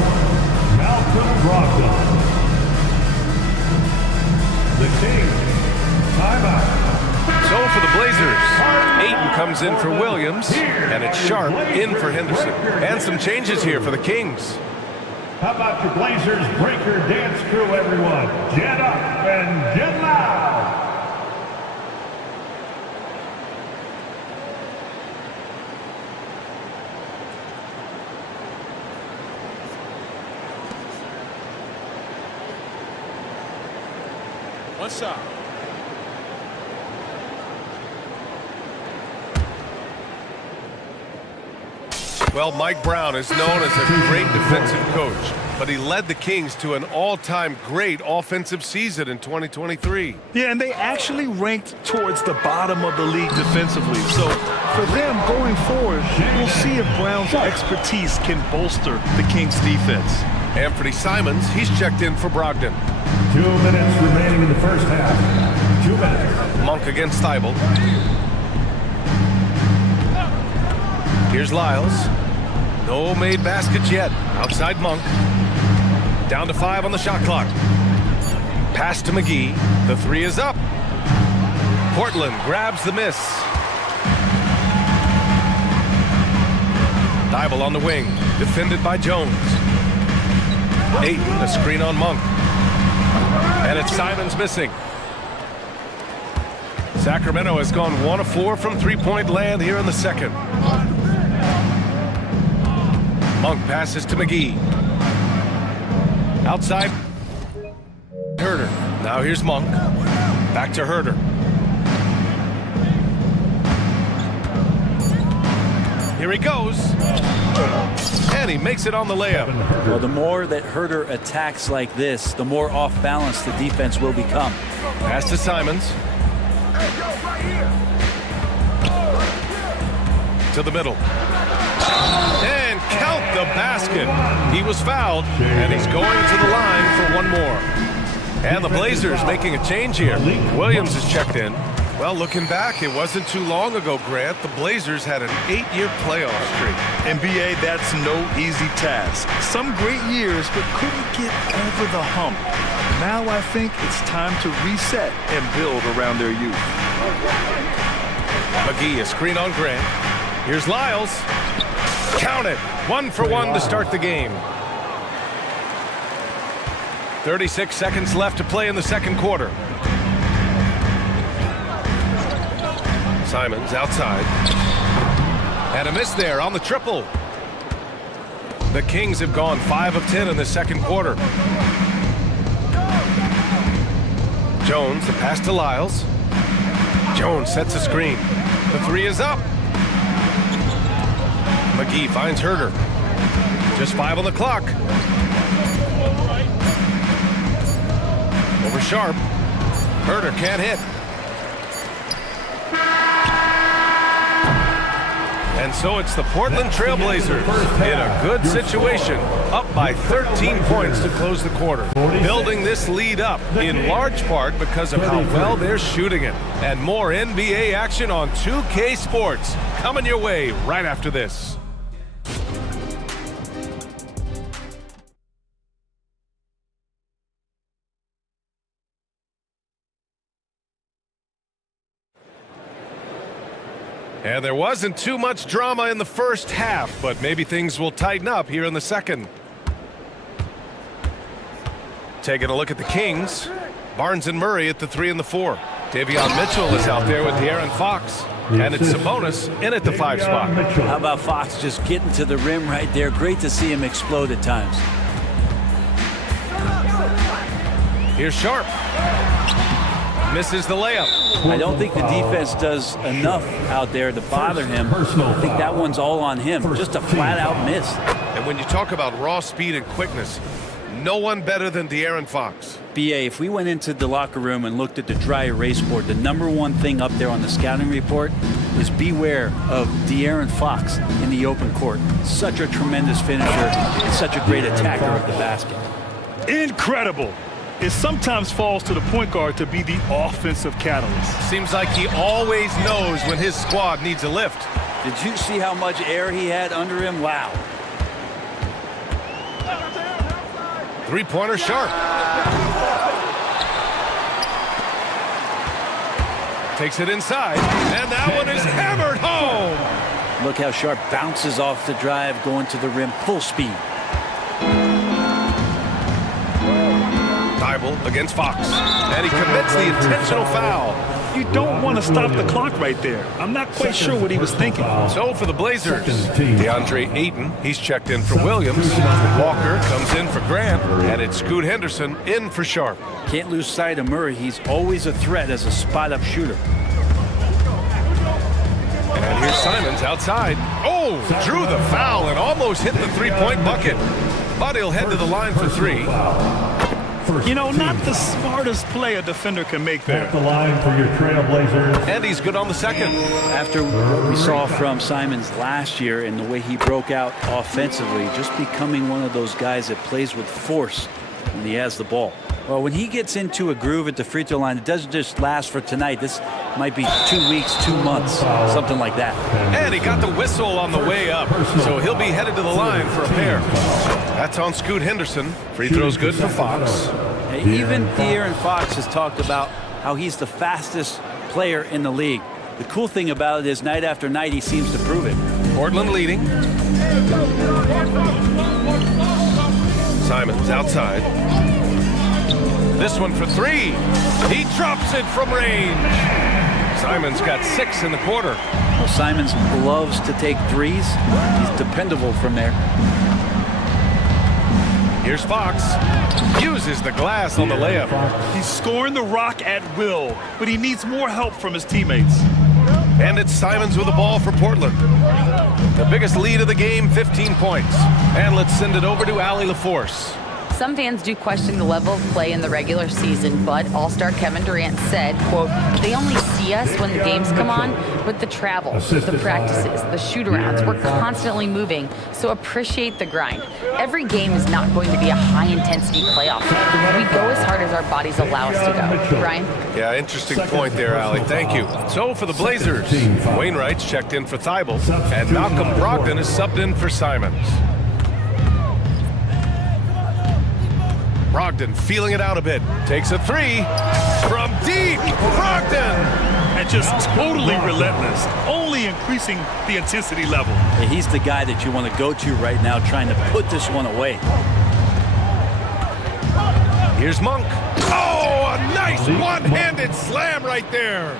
Malcolm Brogdon. The Kings, timeout. So for the Blazers, Ayton comes in for Williams, and it's Sharp in for Henderson. And some changes here for the Kings. How about your Blazers breaker dance crew, everyone? Get up and get loud. One shot. Well, Mike Brown is known as a great defensive coach, but he led the Kings to an all-time great offensive season in 2023. Yeah, and they actually ranked towards the bottom of the league defensively. So for them going forward, we'll see if Brown's expertise can bolster the Kings' defense. Anthony Simons, he's checked in for Brogdon. 2 minutes remaining in the first half. 2 minutes. Monk against Thibault. Here's Lyles. No made baskets yet. Outside Monk. Down to 5 on the shot clock. Pass to McGee. The 3 is up. Portland grabs the miss. Thibault on the wing. Defended by Jones. Ayton, a screen on Monk. And it's Simons missing. Sacramento has gone 1 of 4 from three-point land here in the second. Monk passes to McGee. Outside. Herder. Now here's Monk. Back to Herder. Here he goes. And he makes it on the layup. Well, the more that Herder attacks like this, the more off balance the defense will become. Pass to Simons. To the middle. And count the basket. He was fouled, and he's going to the line for one more. And the Blazers making a change here. Williams is checked in. Well, looking back, it wasn't too long ago, Grant. The Blazers had an 8-year playoff streak. NBA, that's no easy task. Some great years, but couldn't get over the hump. Now I think it's time to reset and build around their youth. McGee, a screen on Grant. Here's Lyles. Count it. 1 for 1 to start the game. 36 seconds left to play in the second quarter. Simons outside. And a miss there on the triple. The Kings have gone 5 of 10 in the second quarter. Jones, the pass to Lyles. Jones sets a screen. The 3 is up. McGee finds Herder. Just 5 on the clock. Over Sharp. Herder can't hit. And so it's the Portland Trailblazers in a good situation, up by 13 points to close the quarter. Building this lead up in large part because of how well they're shooting it. And more NBA action on 2K Sports coming your way right after this. And there wasn't too much drama in the first half, but maybe things will tighten up here in the second. Taking a look at the Kings. Barnes and Murray at the 3 and the 4. Davion Mitchell is out there with De'Aaron Fox. And it's Sabonis in at the 5 spot. How about Fox just getting to the rim right there? Great to see him explode at times. Here's Sharp. Misses the layup. I don't think the defense does enough out there to bother him. I think that one's all on him. Just a flat-out miss. And when you talk about raw speed and quickness, no one better than De'Aaron Fox. BA, if we went into the locker room and looked at the dry erase board, the #1 thing up there on the scouting report is beware of De'Aaron Fox in the open court. Such a tremendous finisher and such a great attacker of the basket. Incredible. it sometimes falls to the point guard to be the offensive catalyst. Seems like he always knows when his squad needs a lift. Did you see how much air he had under him? Wow. Three-pointer Sharp. Takes it inside, and that one is hammered home. Look how Sharp bounces off the drive, going to the rim full speed. Thibault against Fox, and he commits the intentional foul. You don't want to stop the clock right there. I'm not quite sure what he was thinking. So for the Blazers, DeAndre Ayton, he's checked in for Williams. Walker comes in for Grant, and it's Scoot Henderson in for Sharp. Can't lose sight of Murray. He's always a threat as a spot-up shooter. And here's Simons outside. Oh, drew the foul and almost hit the three-point bucket. But he'll head to the line for three. You know, not the smartest play a defender can make there. At the line for your Trailblazers. And he's good on the second. After what we saw from Simons last year and the way he broke out offensively, just becoming one of those guys that plays with force when he has the ball. Well, when he gets into a groove at the free throw line, it doesn't just last for tonight. This might be 2 weeks, 2 months, something like that. And he got the whistle on the way up, so he'll be headed to the line for a pair. That's on Scoot Henderson. Free throw's good for Fox. Even De'Aaron Fox has talked about how he's the fastest player in the league. The cool thing about it is night after night he seems to prove it. Portland leading. Simons outside. This one for three. He drops it from range. Simons got 6 in the quarter. Well, Simons loves to take threes. He's dependable from there. Here's Fox. Uses the glass on the layup. He's scoring the rock at will, but he needs more help from his teammates. And it's Simons with the ball for Portland. The biggest lead of the game, 15 points. And let's send it over to Allie LaForce. Some fans do question the level of play in the regular season, but All-Star Kevin Durant said, quote, they only see us when the games come on, but the travel, the practices, the shoot-arounds, we're constantly moving, so appreciate the grind. Every game is not going to be a high-intensity playoff. We go as hard as our bodies allow us to go. Brian? Yeah, interesting point there, Allie. Thank you. So for the Blazers, Wainwright's checked in for Thibault, and Malcolm Brogdon is subbed in for Simons. Brogdon feeling it out a bit. Takes a three from deep. Brogdon! And just totally relentless, only increasing the intensity level. Yeah, he's the guy that you want to go to right now, trying to put this one away. Here's Monk. Oh, a nice one-handed slam right there.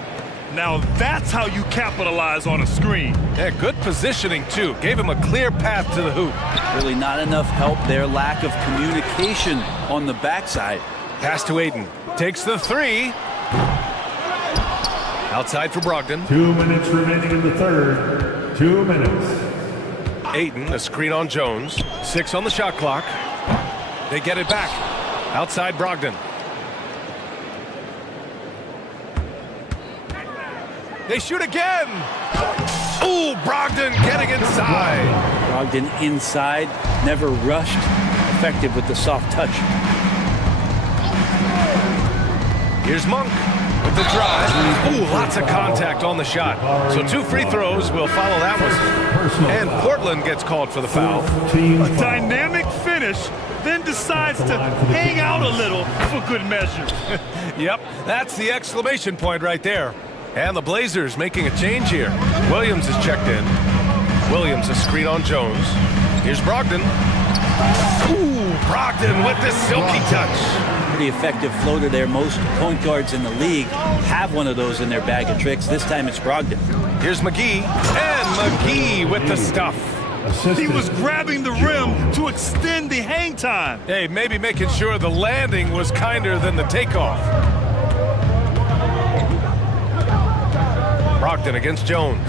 Now that's how you capitalize on a screen. Yeah, good positioning, too. Gave him a clear path to the hoop. Really not enough help there. Lack of communication on the backside. Pass to Ayton. Takes the three. Outside for Brogdon. 2 minutes remaining in the third. 2 minutes. Ayton, a screen on Jones. 6 on the shot clock. They get it back. Outside Brogdon. They shoot again. Ooh, Brogdon getting inside. Brogdon inside, never rushed, effective with the soft touch. Here's Monk with the drive. Ooh, lots of contact on the shot. So 2 free throws will follow that one. And Portland gets called for the foul. A dynamic finish, then decides to hang out a little for good measure. Yep, that's the exclamation point right there. And the Blazers making a change here. Williams is checked in. Williams a screen on Jones. Here's Brogdon. Ooh, Brogdon with this silky touch. Pretty effective floater there. Most point guards in the league have one of those in their bag of tricks. This time it's Brogdon. Here's McGee. And McGee with the stuff. He was grabbing the rim to extend the hang time. Hey, maybe making sure the landing was kinder than the takeoff. Brogdon against Jones.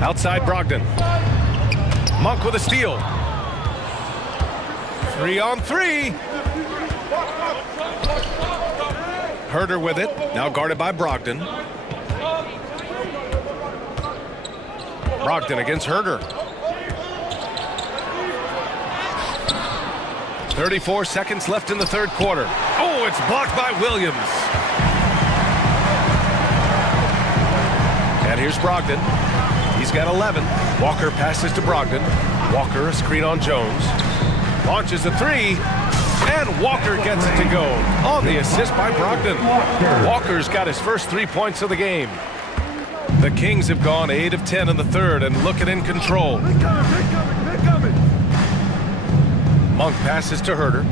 Outside Brogdon. Monk with a steal. 3 on 3. Herder with it. Now guarded by Brogdon. Brogdon against Herder. 34 seconds left in the third quarter. Oh, it's blocked by Williams. And here's Brogdon. He's got 11. Walker passes to Brogdon. Walker, a screen on Jones. Launches a three. And Walker gets it to go on the assist by Brogdon. Walker's got his first 3 points of the game. The Kings have gone 8 of 10 in the third and looking in control. Monk passes to Herter.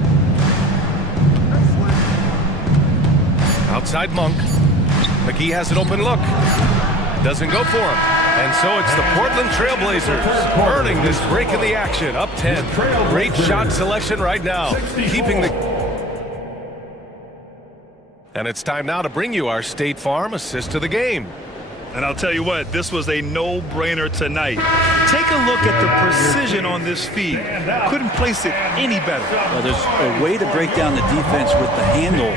Outside Monk. McGee has an open look. Doesn't go for him. And so it's the Portland Trailblazers earning this break in the action, up 10. Great shot selection right now, keeping the... And it's time now to bring you our State Farm assist of the game. And I'll tell you what, this was a no-brainer tonight. Take a look at the precision on this feed. Couldn't place it any better. Well, there's a way to break down the defense with the handle.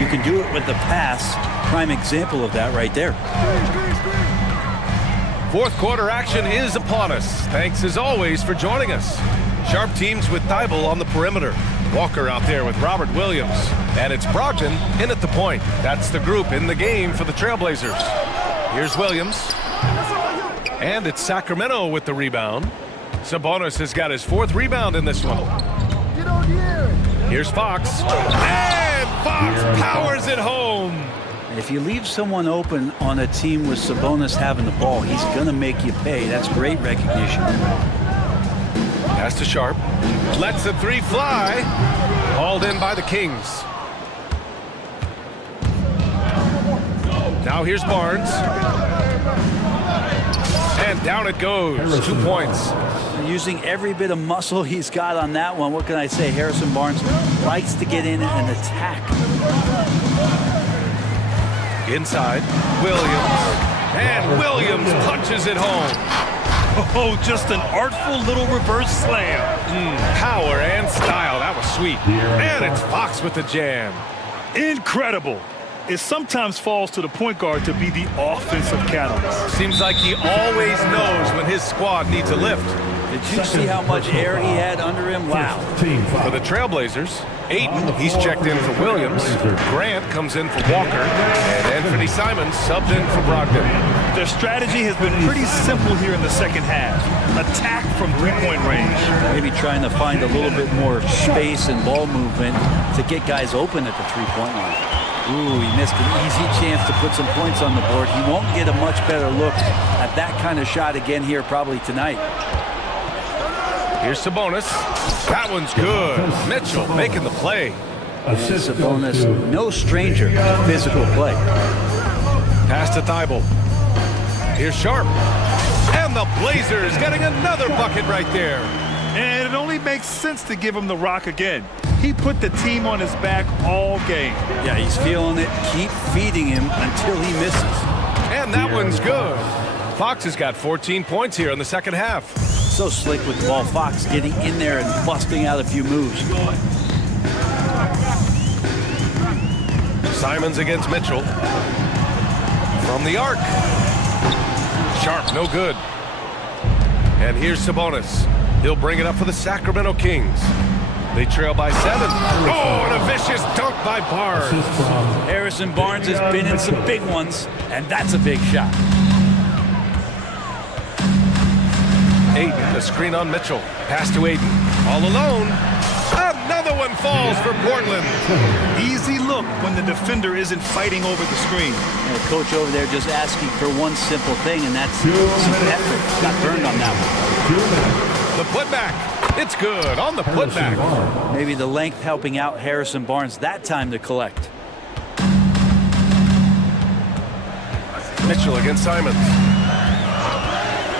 You can do it with the pass. Prime example of that right there. Fourth quarter action is upon us. Thanks as always for joining us. Sharp teams with Thibault on the perimeter. Walker out there with Robert Williams. And it's Brogdon in at the point. That's the group in the game for the Trailblazers. Here's Williams. And it's Sacramento with the rebound. Sabonis has got his fourth rebound in this one. Here's Fox. And Fox powers it home. If you leave someone open on a team with Sabonis having the ball, he's going to make you pay. That's great recognition. Pass to Sharp. Lets the three fly. Hauled in by the Kings. Now here's Barnes. And down it goes. 2 points. Using every bit of muscle he's got on that one. What can I say? Harrison Barnes likes to get in and attack. Inside, Williams. And Williams punches it home. Oh, just an artful little reverse slam. Power and style. That was sweet. And it's Fox with the jam. Incredible. It sometimes falls to the point guard to be the offensive catalyst. Seems like he always knows when his squad needs a lift. Did you see how much air he had under him? Wow. For the Trailblazers, Ayton, he's checked in for Williams. Grant comes in for Walker. And Anthony Simons subbed in for Brogdon. Their strategy has been pretty simple here in the second half. Attack from three-point range. Maybe trying to find a little bit more space and ball movement to get guys open at the three-point line. Ooh, he missed an easy chance to put some points on the board. He won't get a much better look at that kind of shot again here probably tonight. Here's Sabonis. That one's good. Mitchell making the play. Sabonis, no stranger to physical play. Pass to Thibault. Here's Sharp. And the Blazers getting another bucket right there. And it only makes sense to give him the rock again. He put the team on his back all game. Yeah, he's feeling it. Keep feeding him until he misses. And that one's good. Fox has got 14 points here in the second half. So slick with the ball. Fox getting in there and busting out a few moves. Simons against Mitchell. From the arc. Sharp, no good. And here's Sabonis. He'll bring it up for the Sacramento Kings. They trail by 7. Oh, and a vicious dunk by Barnes. Harrison Barnes has been in some big ones, and that's a big shot. Ayton, the screen on Mitchell. Pass to Ayton. All alone. Another one falls for Portland. Easy look when the defender isn't fighting over the screen. And the coach over there just asking for one simple thing, and that's some effort. Got burned on that one. The putback. It's good on the putback. Maybe the length helping out Harrison Barnes that time to collect. Mitchell against Simons.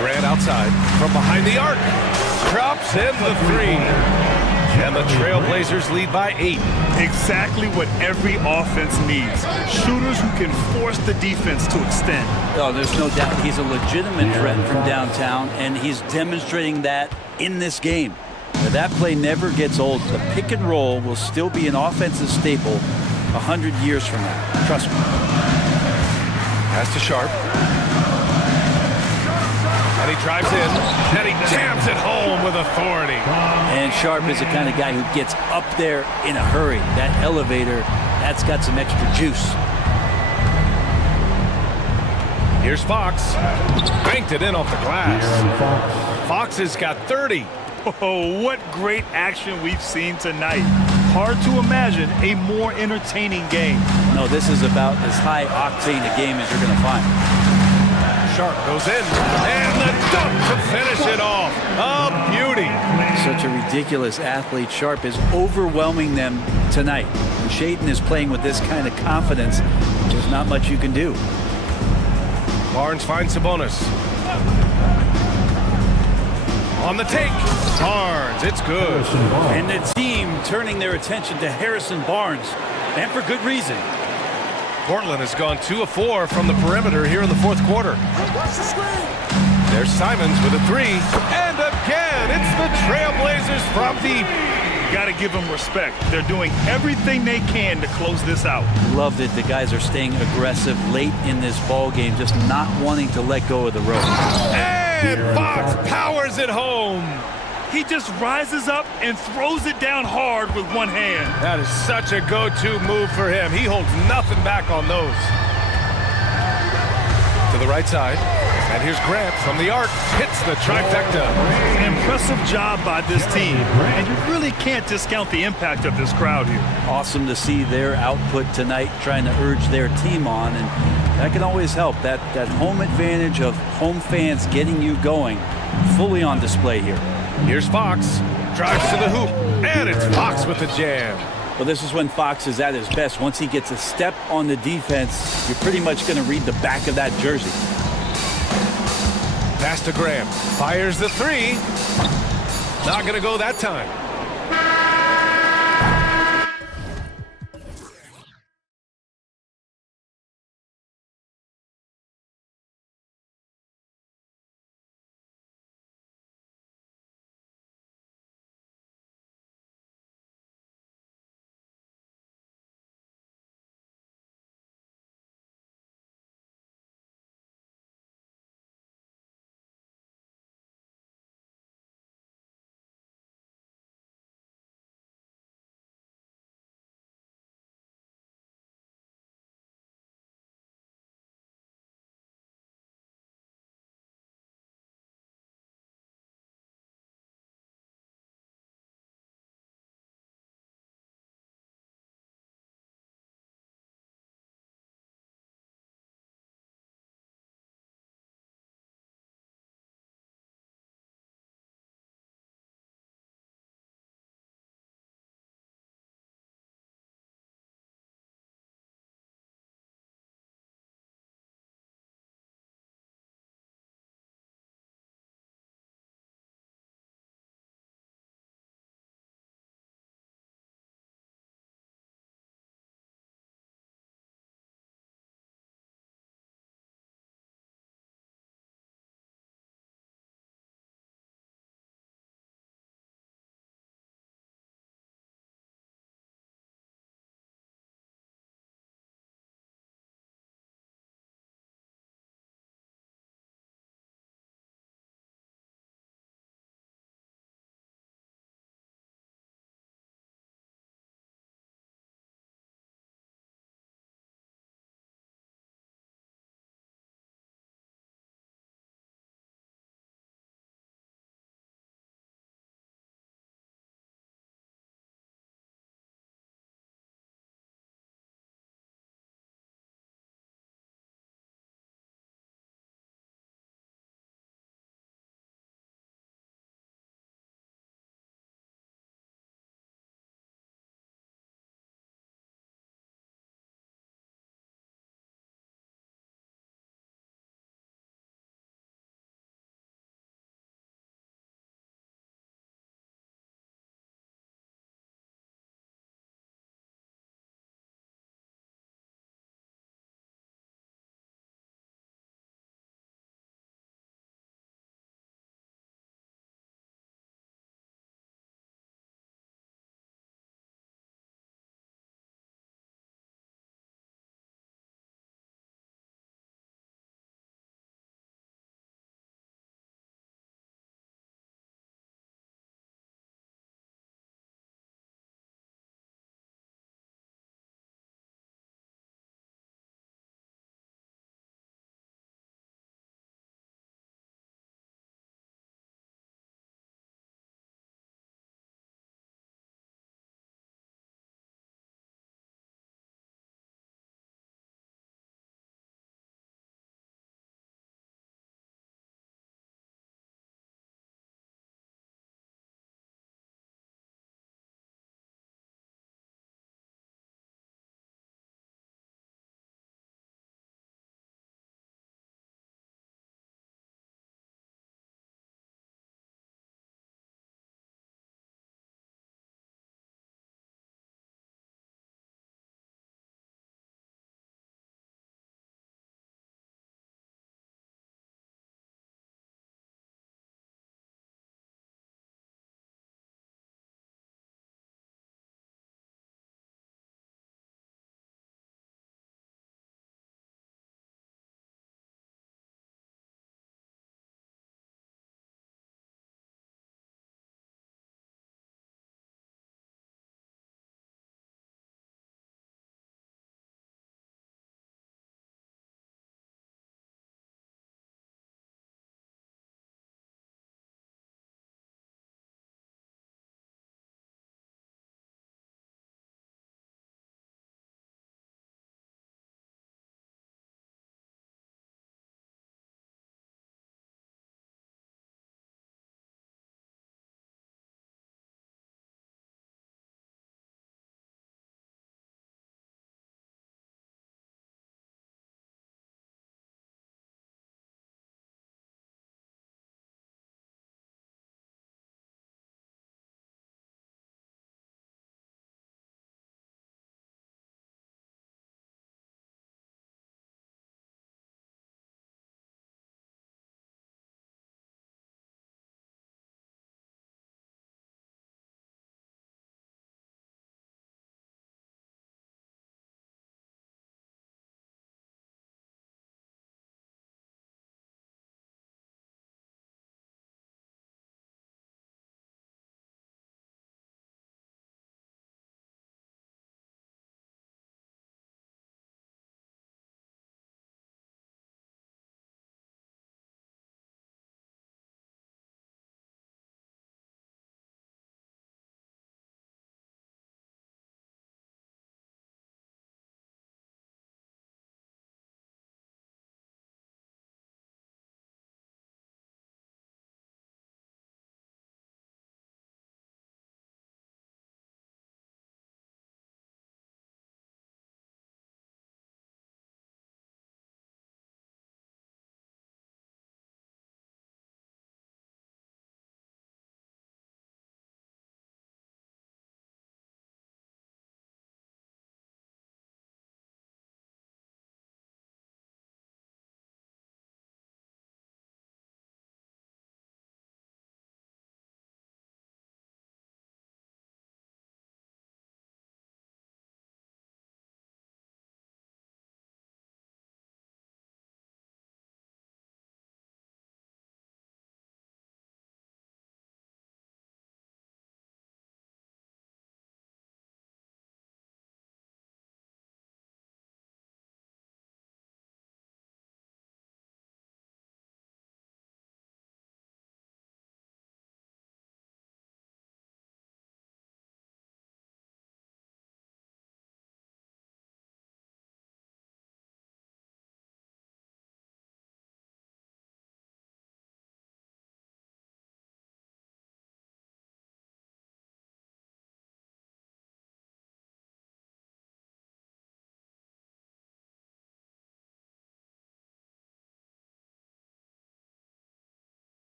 Grant outside from behind the arc. Drops in the three. And the Trailblazers lead by 8. Exactly what every offense needs. Shooters who can force the defense to extend. Oh, there's no doubt he's a legitimate threat from downtown, and he's demonstrating that in this game. Now, that play never gets old. The pick and roll will still be an offensive staple 100 years from now. Trust me. Pass to Sharp. And he drives in, and he jams it home with authority. And Sharp is the kind of guy who gets up there in a hurry. That elevator, that's got some extra juice. Here's Fox. Banked it in off the glass. Fox has got 30. Oh, what great action we've seen tonight. Hard to imagine a more entertaining game. No, this is about as high octane a game as you're going to find. Sharp goes in, and the dunk to finish it off. A beauty. Such a ridiculous athlete. Sharp is overwhelming them tonight. When Shaden is playing with this kind of confidence, there's not much you can do. Barnes finds Sabonis. On the take, Barnes, it's good. And the team turning their attention to Harrison Barnes, and for good reason. Portland has gone 2 of 4 from the perimeter here in the fourth quarter. There's Simons with a 3, and again, it's the Trailblazers from deep. Got to give them respect. They're doing everything they can to close this out. Loved it. The guys are staying aggressive late in this ball game, just not wanting to let go of the rope. And Fox powers it home. He just rises up and throws it down hard with one hand. That is such a go-to move for him. He holds nothing back on those. To the right side. And here's Grant from the arc. Hits the trifecta. Impressive job by this team. And you really can't discount the impact of this crowd here. Awesome to see their output tonight, trying to urge their team on. And that can always help. That home advantage of home fans getting you going, fully on display here. Here's Fox. Drives to the hoop. And it's Fox with the jam. Well, this is when Fox is at his best. Once he gets a step on the defense, you're pretty much going to read the back of that jersey. Pass to Graham. Fires the 3. Not going to go that time.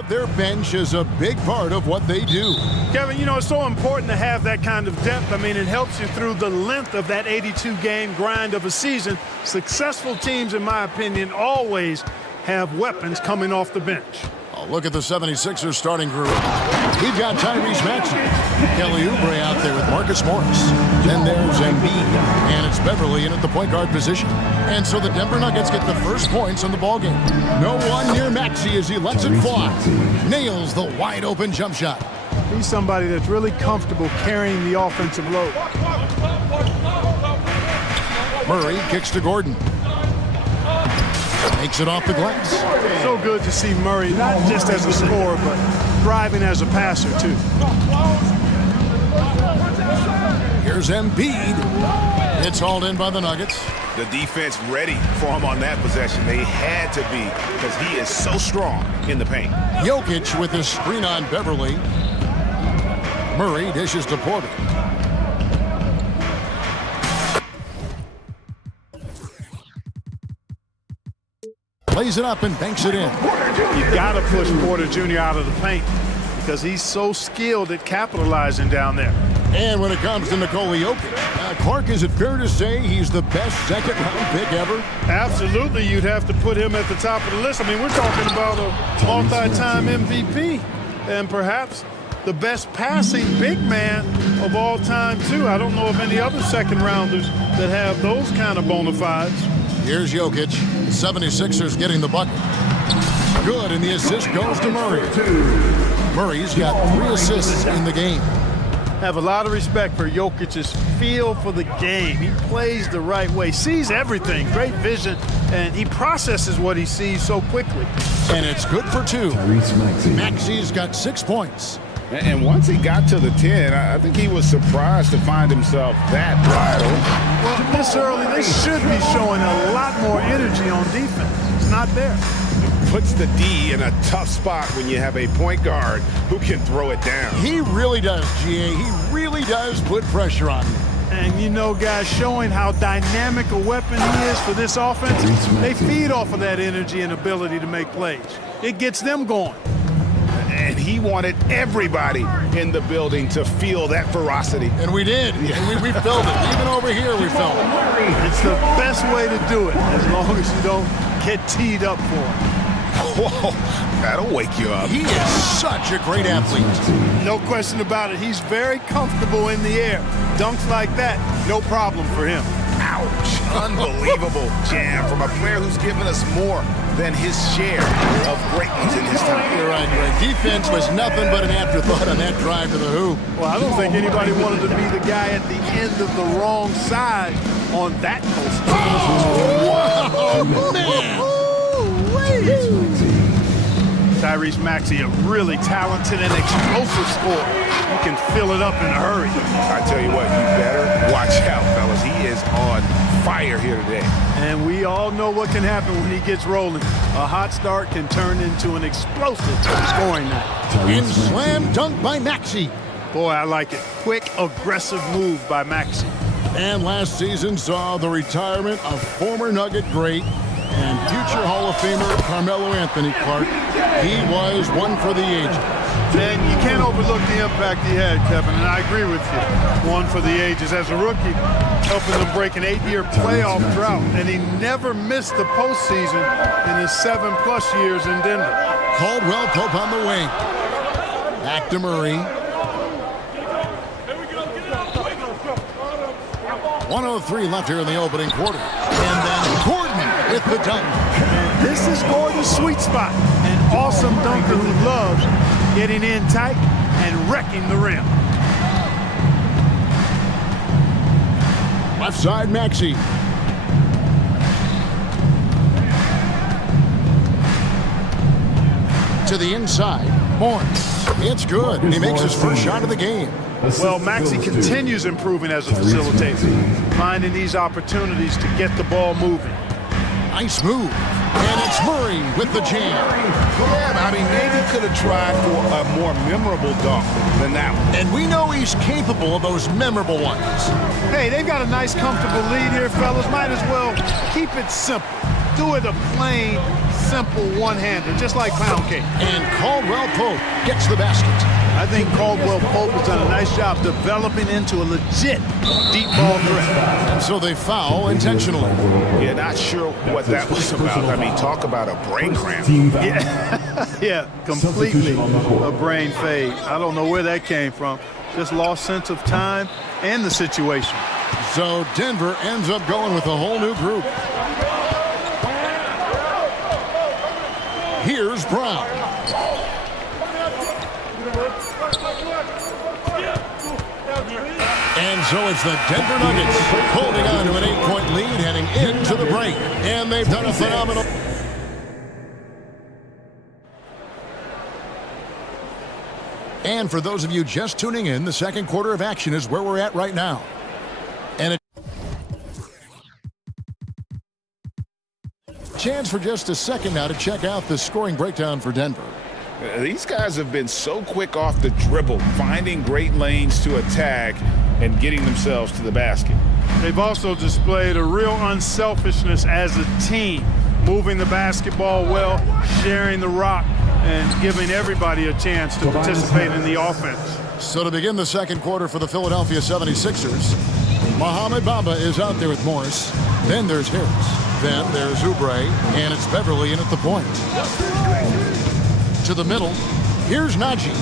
of their bench is a big part of what they do. Kevin, you know, it's so important to have that kind of depth. I mean, it helps you through the length of that 82-game grind of a season. Successful teams, in my opinion, always have weapons coming off the bench. Look at the 76ers starting group. We've got Tyrese Maxey, Kelly Oubre out there with Marcus Morris. Then there's Embiid, and it's Beverly in at the point guard position. And so the Denver Nuggets get the first points in the ballgame. No one near Maxey as he lets it fly. Nails the wide open jump shot. He's somebody that's really comfortable carrying the offensive load. Murray kicks to Gordon. Makes it off the glass. So good to see Murray, not just as a scorer, but thriving as a passer, too. Here's Embiid. It's hauled in by the Nuggets. The defense ready for him on that possession. They had to be because he is so strong in the paint. Jokic with his screen on Beverly. Murray dishes to Porter. Plays it up and banks it in. You got to push Porter Jr. out of the paint because he's so skilled at capitalizing down there. And when it comes to Nikola Jokic, Clark, is it fair to say he's the best second-round pick ever? Absolutely, you'd have to put him at the top of the list. I mean, we're talking about a multi-time MVP and perhaps the best passing big man of all time, too. I don't know of any other second-rounders that have those kind of bona fides. Here's Jokic. The 76ers getting the bucket. Good, and the assist goes to Murray. Murray's got 3 assists in the game. Have a lot of respect for Jokic's feel for the game. He plays the right way, sees everything, great vision, and he processes what he sees so quickly. And it's good for 2. Maxey's got 6 points. And once he got to the 10, I think he was surprised to find himself that wide open. Well, this early, they should be showing a lot more energy on defense. It's not there. Puts the D in a tough spot when you have a point guard who can throw it down. He really does, GA. He really does put pressure on him. And you know, guys, showing how dynamic a weapon he is for this offense, they feed off of that energy and ability to make plays. It gets them going. And he wanted everybody in the building to feel that ferocity. And we did. And we felt it. Even over here, we felt it. It's the best way to do it, as long as you don't get teed up for it. Whoa, that'll wake you up. He is such a great athlete. No question about it. He's very comfortable in the air. Dunks like that, no problem for him. Ouch. Unbelievable jam from a player who's given us more than his share of great ones in his time. You're right. Defense was nothing but an afterthought on that drive to the hoop. Well, I don't think anybody wanted to be the guy at the end of the wrong side on that post. Oh, man. Tyrese Maxey, a really talented and explosive scorer. He can fill it up in a hurry. I tell you what, you better watch out, fellas. He is on fire here today. And we all know what can happen when he gets rolling. A hot start can turn into an explosive scoring night. And slam dunk by Maxey. Boy, I like it. Quick, aggressive move by Maxey. And last season saw the retirement of former Nugget great and future Hall of Famer Carmelo Anthony Clark. He was one for the ages. And you can't overlook the impact he had, Kevin, and I agree with you. One for the ages. As a rookie, helping them break an 8-year playoff drought, and he never missed the postseason in his 7+ years in Denver. Caldwell Pope on the wing. Back to Murray. 1:03 left here in the opening quarter. And then Gordon with the dunk. And this is Gordon's sweet spot. An awesome dunker who loves getting in tight and wrecking the rim. Left side, Maxey. To the inside, Morris. It's good, and he makes his first shot of the game. Well, Maxey continues improving as a facilitator, finding these opportunities to get the ball moving. Nice move. And it's Murray with the jam. Yeah, I mean, maybe could have tried for a more memorable dunk than that one. And we know he's capable of those memorable ones. Hey, they've got a nice, comfortable lead here, fellas. Might as well keep it simple. Do it a plain, simple one-hander, just like pound cake. And Caldwell Pope gets the basket. I think Caldwell Pope has done a nice job developing into a legit deep ball threat. And so they foul intentionally. Yeah, not sure what that was about. I mean, talk about a brain cramp. Yeah, completely a brain fade. I don't know where that came from. Just lost sense of time and the situation. So Denver ends up going with a whole new group. Here's Brown. And so it's the Denver Nuggets holding on to an 8-point lead heading into the break. And they've done a phenomenal... And for those of you just tuning in, the second quarter of action is where we're at right now. And a chance for just a second now to check out the scoring breakdown for Denver. These guys have been so quick off the dribble, finding great lanes to attack and getting themselves to the basket. They've also displayed a real unselfishness as a team, moving the basketball well, sharing the rock, and giving everybody a chance to participate in the offense. So to begin the second quarter for the Philadelphia 76ers, Mohamed Bamba is out there with Morris. Then there's Harris. Then there's Oubre, and it's Beverly in at the point. To the middle, here's Najee.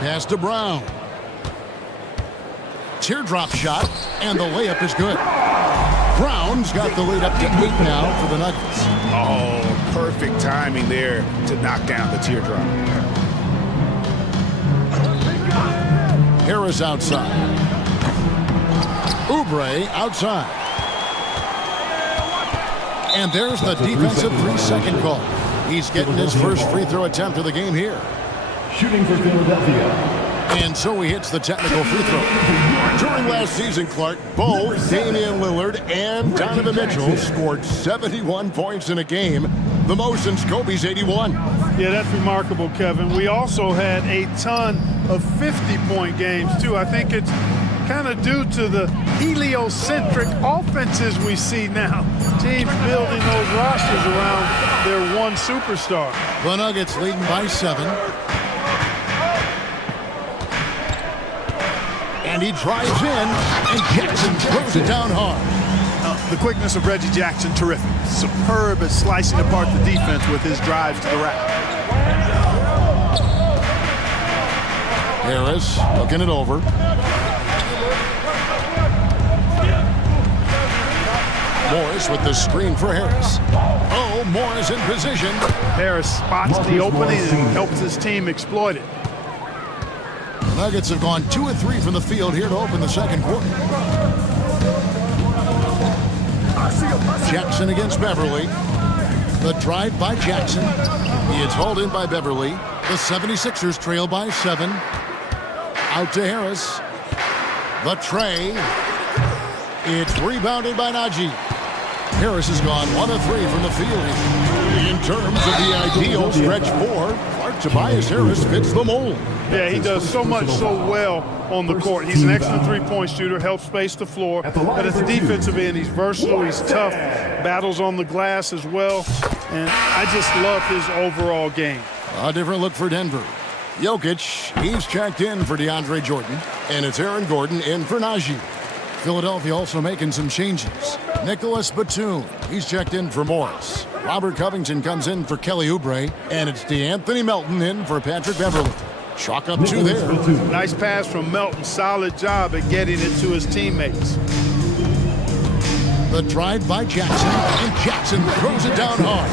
Pass to Brown. Teardrop shot, and the layup is good. Brown's got the lead up to 8 now for the Nuggets. Oh, perfect timing there to knock down the teardrop. Harris outside. Oubre outside. And there's the defensive 3-second call. He's getting his first free throw attempt of the game here. Shooting for Philadelphia. And so he hits the technical free throw. During last season, Clark, both Damian Lillard and Donovan Mitchell scored 71 points in a game, the most since Kobe's 81. Yeah, that's remarkable, Kevin. We also had a ton of 50-point games, too. I think it's kind of due to the heliocentric offenses we see now. Teams building those rosters around their one superstar. The Nuggets leading by 7. And he drives in, and Jackson throws it down hard. The quickness of Reggie Jackson, terrific. Superb at slicing apart the defense with his drives to the rack. Harris looking it over. Morris with the screen for Harris. Oh, Morris in position. Harris spots the opening and helps his team exploit it. The Nuggets have gone 2 of 3 from the field here to open the second quarter. Jackson against Beverly. The drive by Jackson. He is hauled in by Beverly. The 76ers trail by 7. Out to Harris. The tray. It's rebounded by Najee. Harris has gone 1 of 3 from the field. In terms of the ideal stretch 4, Clark Tobias Harris fits the mold. Yeah, he does so much so well on the court. He's an excellent three-point shooter, helps space the floor. But at the defensive end, he's versatile, he's tough, battles on the glass as well. And I just love his overall game. A different look for Denver. Jokic, he's checked in for DeAndre Jordan. And it's Aaron Gordon in for Najee. Philadelphia also making some changes. Nicholas Batum, he's checked in for Morris. Robert Covington comes in for Kelly Oubre. And it's DeAnthony Melton in for Patrick Beverly. Chalk up 2 there. Nice pass from Melton. Solid job at getting it to his teammates. The drive by Jackson, and Jackson throws it down hard.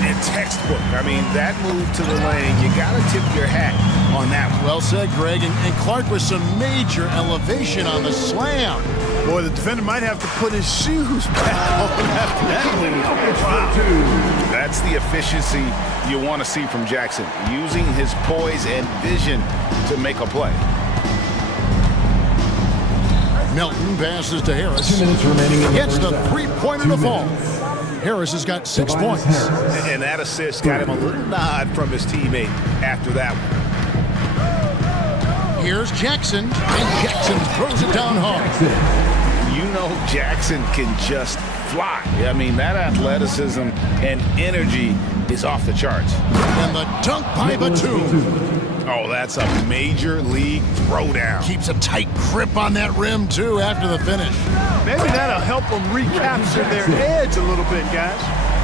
And textbook. I mean, that move to the lane, you got to tip your hat on that one. Well said, Greg. And Clark with some major elevation on the slam. Boy, the defender might have to put his shoes back on after that move. Wow. That's the efficiency you want to see from Jackson, using his poise and vision to make a play. Melton passes to Harris. 2 minutes remaining. Gets the three-pointer to fall. Harris has got 6 points. And that assist got him a little nod from his teammate after that one. Here's Jackson, and Jackson throws it down hard. you know Jackson can just fly. I mean, that athleticism and energy is off the charts. And the dunk by Batum. Oh, that's a major league throwdown. Keeps a tight grip on that rim, too, after the finish. Maybe that'll help them recapture their edge a little bit, guys.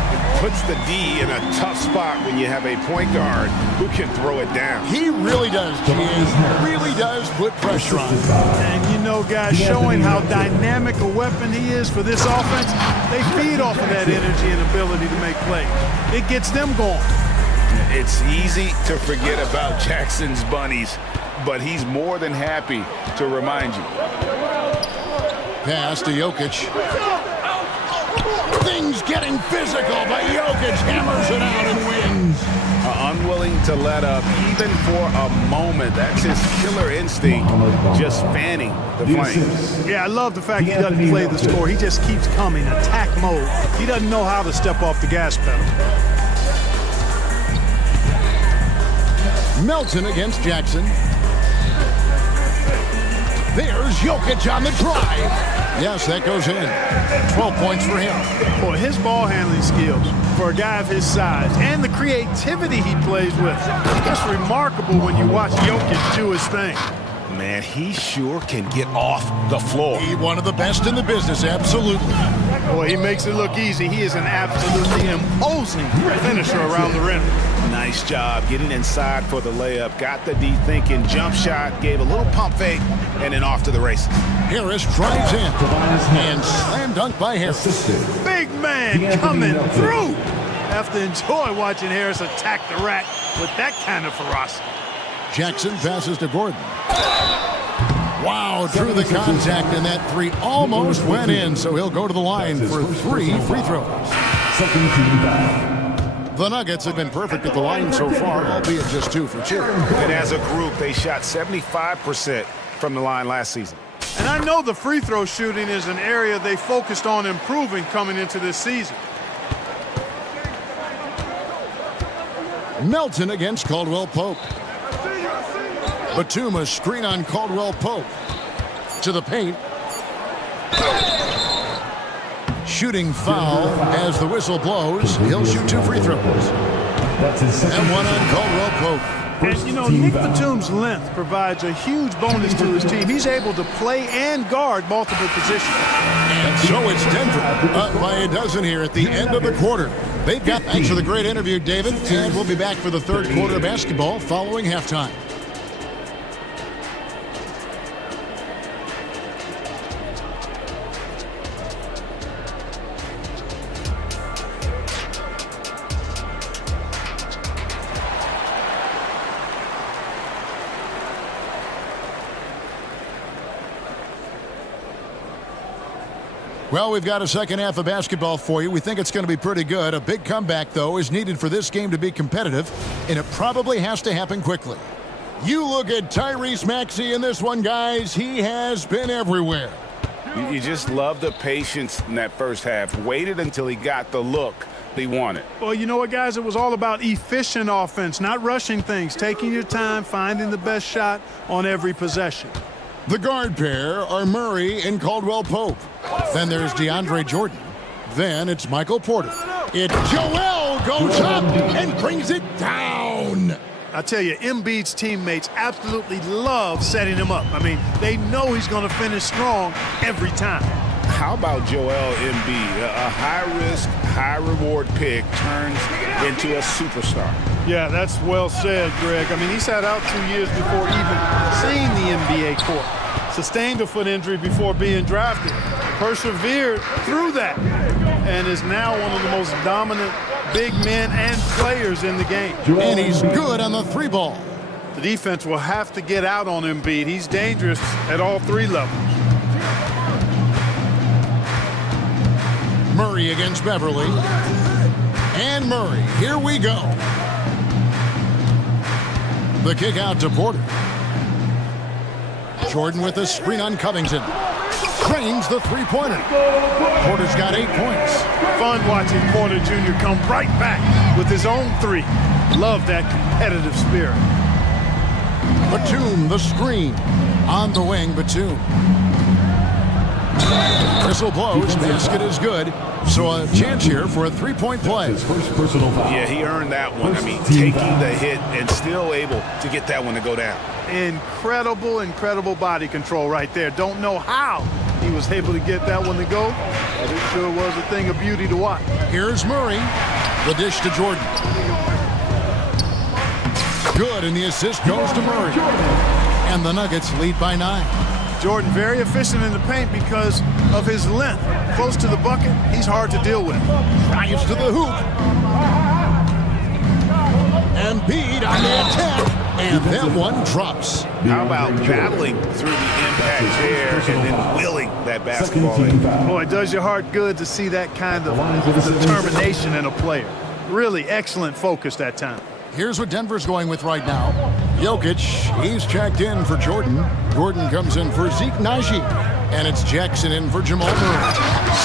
It puts the D in a tough spot when you have a point guard who can throw it down. He really does, G.A. Really does put pressure on. And you know, guys, showing how dynamic a weapon he is for this offense, they feed off of that energy and ability to make plays. It gets them going. It's easy to forget about Jackson's bunnies, but he's more than happy to remind you. Pass to Jokic. Things getting physical, but Jokic hammers it out and wins. Unwilling to let up, even for a moment. That's his killer instinct, just fanning the flames. Yeah, I love the fact he doesn't play the score. He just keeps coming, attack mode. He doesn't know how to step off the gas pedal. Melton against Jackson. There's Jokic on the drive. Yes, that goes in. 12 points for him. Boy, his ball handling skills for a guy of his size and the creativity he plays with. That's remarkable when you watch Jokic do his thing. Man, he sure can get off the floor. He's one of the best in the business, absolutely. Boy, he makes it look easy. He is an absolutely imposing finisher around the rim. Nice job getting inside for the layup. Got the D thinking, jump shot, gave a little pump fake, and then off to the races. Harris drives in, and slam dunk by Harris. Big man coming through. Have to enjoy watching Harris attack the rack with that kind of ferocity. Jackson passes to Gordon. Wow, through the contact, and that three almost went in, so he'll go to the line for 3 free throws. The Nuggets have been perfect at the line so far, albeit just 2 for 2. And as a group, they shot 75% from the line last season. And I know the free throw shooting is an area they focused on improving coming into this season. Melton against Caldwell Pope. Batum, a screen on Caldwell Pope. To the paint. Shooting foul as the whistle blows. He'll shoot 2 free throws. And one on Caldwell Pope. And, you know, Nick Batum's length provides a huge bonus to his team. He's able to play and guard multiple positions. And so it's Denver up by a dozen here at the end of the quarter. They've got. Thanks for the great interview, David. And we'll be back for the third quarter of basketball following halftime. Well, we've got a second half of basketball for you. We think it's going to be pretty good. A big comeback, though, is needed for this game to be competitive, and it probably has to happen quickly. You look at Tyrese Maxey in this one, guys. He has been everywhere. You just love the patience in that first half. Waited until he got the look he wanted. Well, you know what, guys? It was all about efficient offense, not rushing things, taking your time, finding the best shot on every possession. The guard pair are Murray and Caldwell Pope. Then there's DeAndre Jordan. Then it's Michael Porter. It's Joel goes up and brings it down. I tell you, Embiid's teammates absolutely love setting him up. I mean, they know he's going to finish strong every time. How about Joel Embiid? A high-risk, high-reward pick turns into a superstar. Yeah, that's well said, Greg. I mean, he sat out 2 years before even seeing the NBA court. Sustained a foot injury before being drafted. Persevered through that. And is now one of the most dominant big men and players in the game. And he's good on the 3-ball. The defense will have to get out on Embiid. He's dangerous at all 3 levels. Murray against Beverly. And Murray, here we go. The kick out to Porter. Jordan with a screen on Covington. Trains the 3-pointer. Porter's got 8 points. Fun watching Porter Jr. come right back with his own 3. Love that competitive spirit. Batum, the screen. On the wing, Batum. Whistle blows, basket is good. So a chance here for a three-point play. First personal foul. Yeah, he earned that one. I mean, taking the hit and still able to get that one to go down. Incredible body control right there. Don't know how he was able to get that one to go, but it sure was a thing of beauty to watch. Here's Murray. The dish to Jordan. Good, and the assist goes to Murray. And the Nuggets lead by 9. Jordan very efficient in the paint because of his length. Close to the bucket, he's hard to deal with. Drives to the hoop. Embiid on the attack. And that one drops. How about battling through the impact there and then willing that basketball in? Boy, it does your heart good to see that kind of determination in a player. Really excellent focus that time. Here's what Denver's going with right now. Jokic, he's checked in for Jordan. Jordan comes in for Zeke Naji. And it's Jackson in for Jamal Murray.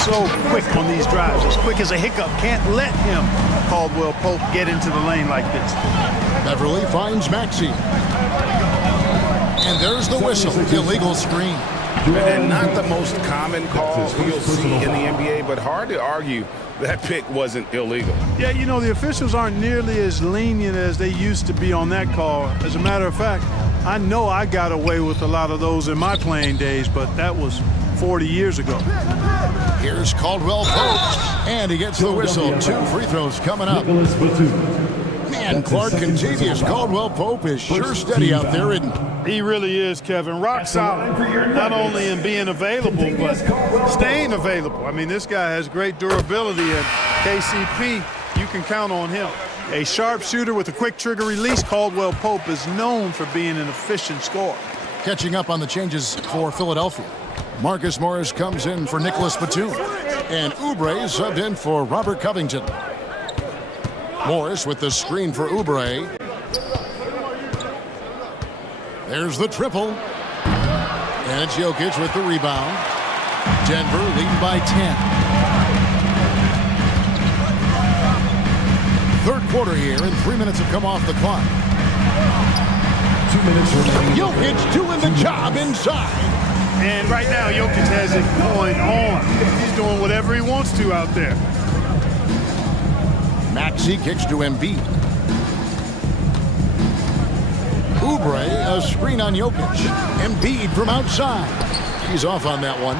So quick on these drives, as quick as a hiccup. Can't let him, Caldwell Pope, get into the lane like this. Beverly finds Maxey. And there's the whistle, illegal screen. And not the most common call you'll see in the NBA, but hard to argue that pick wasn't illegal. Yeah, you know, the officials aren't nearly as lenient as they used to be on that call. As a matter of fact, I know I got away with a lot of those in my playing days, but that was 40 years ago. Here's Caldwell Pope, and he gets the whistle. 2 free throws coming up. Man, Clark Contavious Caldwell Pope is sure steady out there, isn't he? He really is, Kevin. Rock solid, not only in being available, but staying available. I mean, this guy has great durability, and KCP, you can count on him. A sharp shooter with a quick trigger release, Caldwell Pope is known for being an efficient scorer. Catching up on the changes for Philadelphia. Marcus Morris comes in for Nicholas Batum, and Oubre subbed in for Robert Covington. Morris with the screen for Oubre. There's the triple. And it's Jokic with the rebound. Denver leading by 10. Third quarter here, and 3 minutes have come off the clock. 2 minutes remaining. Jokic doing the job inside. And right now, Jokic has it going on. He's doing whatever he wants to out there. Maxey kicks to Embiid. Oubre, a screen on Jokic. Embiid from outside. He's off on that one.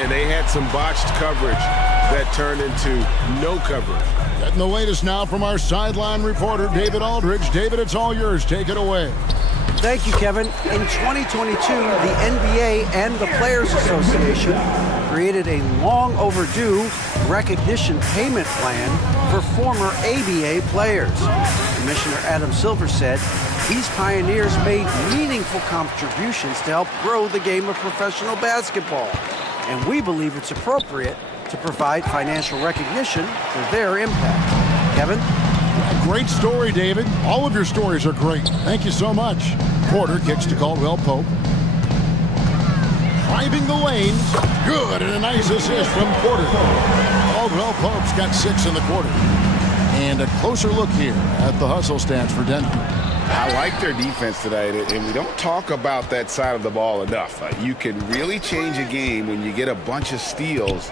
And they had some botched coverage that turned into no coverage. Getting the latest now from our sideline reporter, David Aldridge. David, it's all yours. Take it away. Thank you, Kevin. In 2022, the NBA and the Players Association created a long overdue recognition payment plan for former ABA players. Commissioner Adam Silver said these pioneers made meaningful contributions to help grow the game of professional basketball. And we believe it's appropriate to provide financial recognition for their impact. Kevin? Great story, David. All of your stories are great. Thank you so much. Porter kicks to Caldwell Pope. Driving the lanes. Good, and a nice assist from Porter. Caldwell Pope's got 6 in the quarter. And a closer look here at the hustle stats for Denver. I like their defense tonight, and we don't talk about that side of the ball enough. You can really change a game when you get a bunch of steals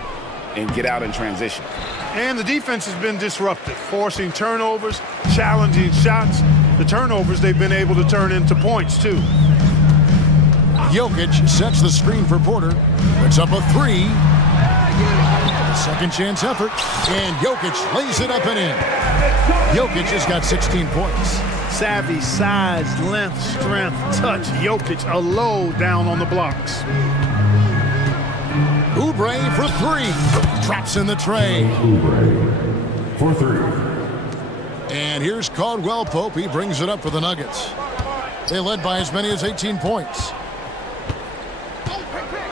and get out in transition. And the defense has been disruptive, forcing turnovers, challenging shots. The turnovers they've been able to turn into points, too. Jokic sets the screen for Porter. Puts up a 3. Second chance effort. And Jokic lays it up and in. Jokic has got 16 points. Savvy, size, length, strength, touch. Jokic a low down on the blocks. Oubre for 3. Drops in the tray. Oubre for 3. And here's Caldwell Pope. He brings it up for the Nuggets. They led by as many as 18 points.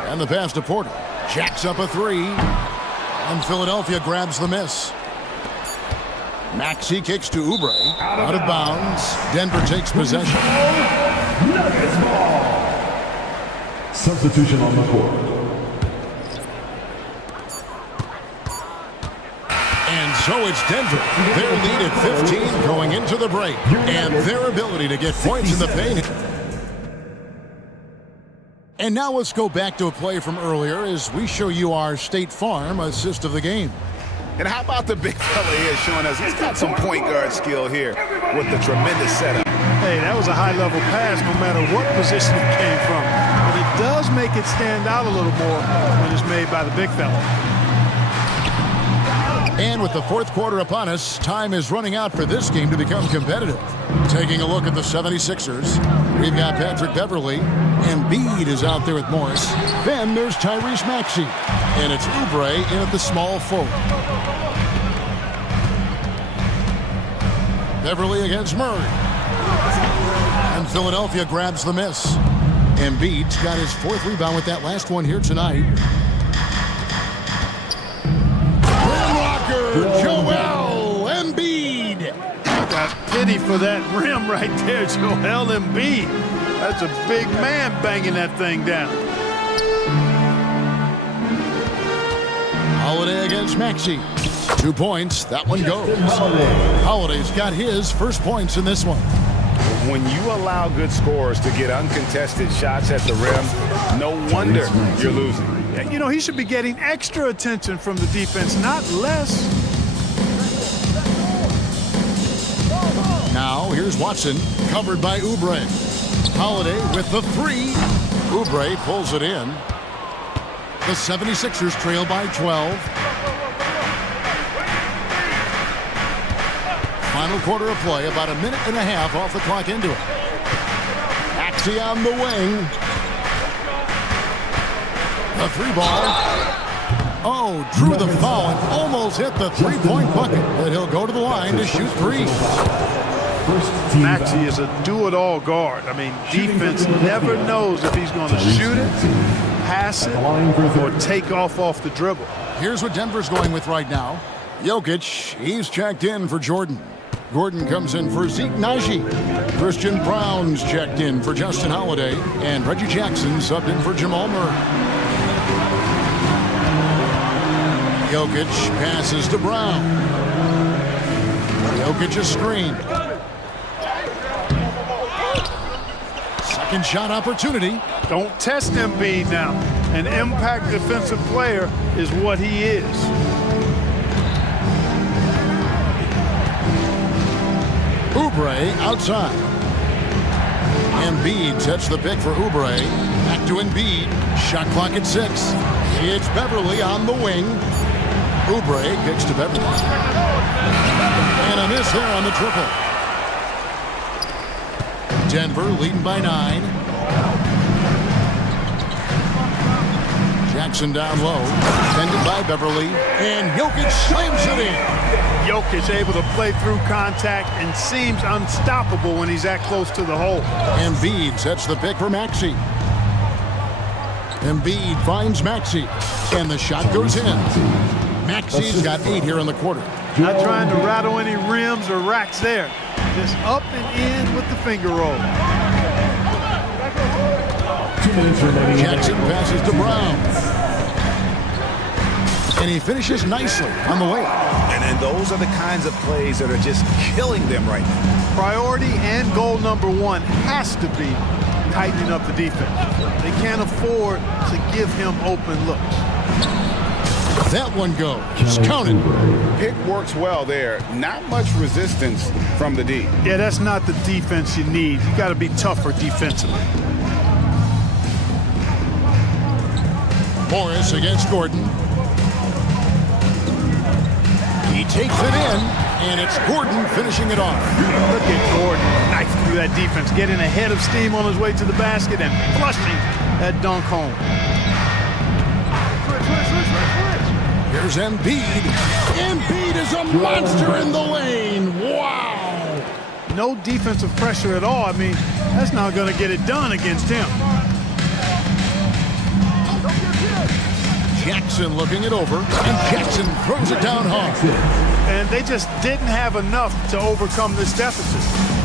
And the pass to Porter. Jacks up a 3. And Philadelphia grabs the miss. Maxey kicks to Oubre. Out of bounds. Denver takes possession. Nuggets ball. Substitution on the court. And so it's Denver. Their lead at 15 going into the break. And their ability to get points in the paint. And now let's go back to a play from earlier as we show you our State Farm assist of the game. And how about the big fella here showing us he's got some point guard skill here with the tremendous setup. Hey, that was a high-level pass no matter what position it came from. But it does make it stand out a little more when it's made by the big fella. And with the fourth quarter upon us, time is running out for this game to become competitive. Taking a look at the 76ers, we've got Patrick Beverly. Embiid is out there with Morris. Then there's Tyrese Maxey. And it's Oubre in at the small forward. Beverly against Murray. And Philadelphia grabs the miss. Embiid's got his fourth rebound with that last one here tonight. Joel Embiid. Got pity for that rim right there, Joel Embiid. That's a big man banging that thing down. Holiday against Maxey. 2 points. That one goes. Holiday's got his first points in this one. When you allow good scorers to get uncontested shots at the rim, no wonder you're losing. You know, he should be getting extra attention from the defense, not less. Now, here's Watson, covered by Oubre. Holiday with the three. Oubre pulls it in. The 76ers trail by 12. Final quarter of play, about a minute and a half off the clock into it. Maxey on the wing. The three ball. Oh, drew the foul and almost hit the three-point bucket. But he'll go to the line to shoot three. Maxey is a do-it-all guard. I mean, defense never knows if he's going to shoot it, pass it, or take off the dribble. Here's what Denver's going with right now. Jokic, he's checked in for Jordan. Gordon comes in for Zeke Naji. Christian Brown's checked in for Justin Holiday. And Reggie Jackson subbed in for Jamal Murray. Jokic passes to Brown. Jokic a screen. Second shot opportunity. Don't test Embiid now. An impact defensive player is what he is. Oubre outside. Embiid sets the pick for Oubre. Back to Embiid. Shot clock at 6. It's Beverly on the wing. Oubre kicks to Beverly. And a miss there on the triple. Denver leading by 9. Jackson down low. Defended by Beverly. And Jokic slams it in. Jokic able to play through contact and seems unstoppable when he's that close to the hole. Embiid sets the pick for Maxey. Embiid finds Maxey. And the shot goes in. Maxey's got 8 here in the quarter. Not trying to rattle any rims or racks there. Just up and in with the finger roll. 2 minutes remaining. Jackson passes to Brown. And he finishes nicely on the way. And those are the kinds of plays that are just killing them right now. Priority and goal number 1 has to be tightening up the defense. They can't afford to give him open looks. That one goes. Counted. Pick works well there. Not much resistance from the D. Yeah, that's not the defense you need. You got to be tougher defensively. Morris against Gordon. He takes it in, and it's Gordon finishing it off. Look at Gordon knifing through that defense, getting ahead of steam on his way to the basket and flushing that dunk home. Here's Embiid. Embiid is a monster in the lane. Wow. No defensive pressure at all. I mean, that's not going to get it done against him. Jackson looking it over, and Jackson throws it down hard. And they just didn't have enough to overcome this deficit.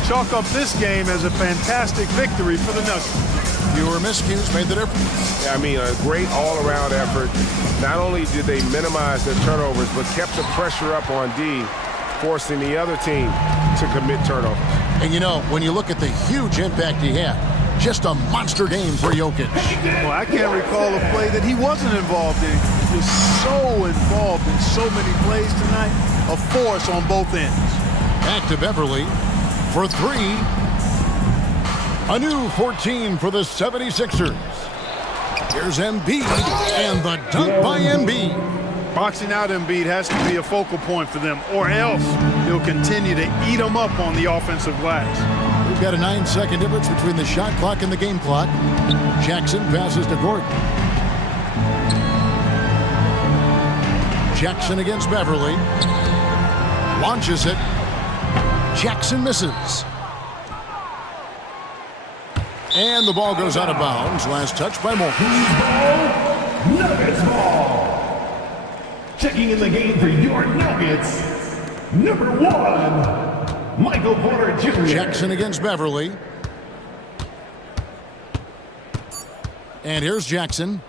Chalk up this game as a fantastic victory for the Nuggets. Fewer miscues made the difference. I mean, a great all-around effort. Not only did they minimize their turnovers, but kept the pressure up on D, forcing the other team to commit turnovers. And you know, when you look at the huge impact he had, Just a monster game for Jokic. Well, I can't recall a play that he wasn't involved in. He was so involved in so many plays tonight. A force on both ends. Back to Beverly for three. A new 14 for the 76ers. Here's Embiid, and the dunk by Embiid. Boxing out Embiid has to be a focal point for them, or else he'll continue to eat them up on the offensive glass. We've got a 9-second difference between the shot clock and the game clock. Jackson passes to Gordon. Jackson against Beverly. Launches it. Jackson misses. And the ball goes out of bounds. Last touch by Morris. Nuggets ball. Checking in the game for your Nuggets, number 1, Michael Porter Jr. Jackson against Beverly. And here's Jackson.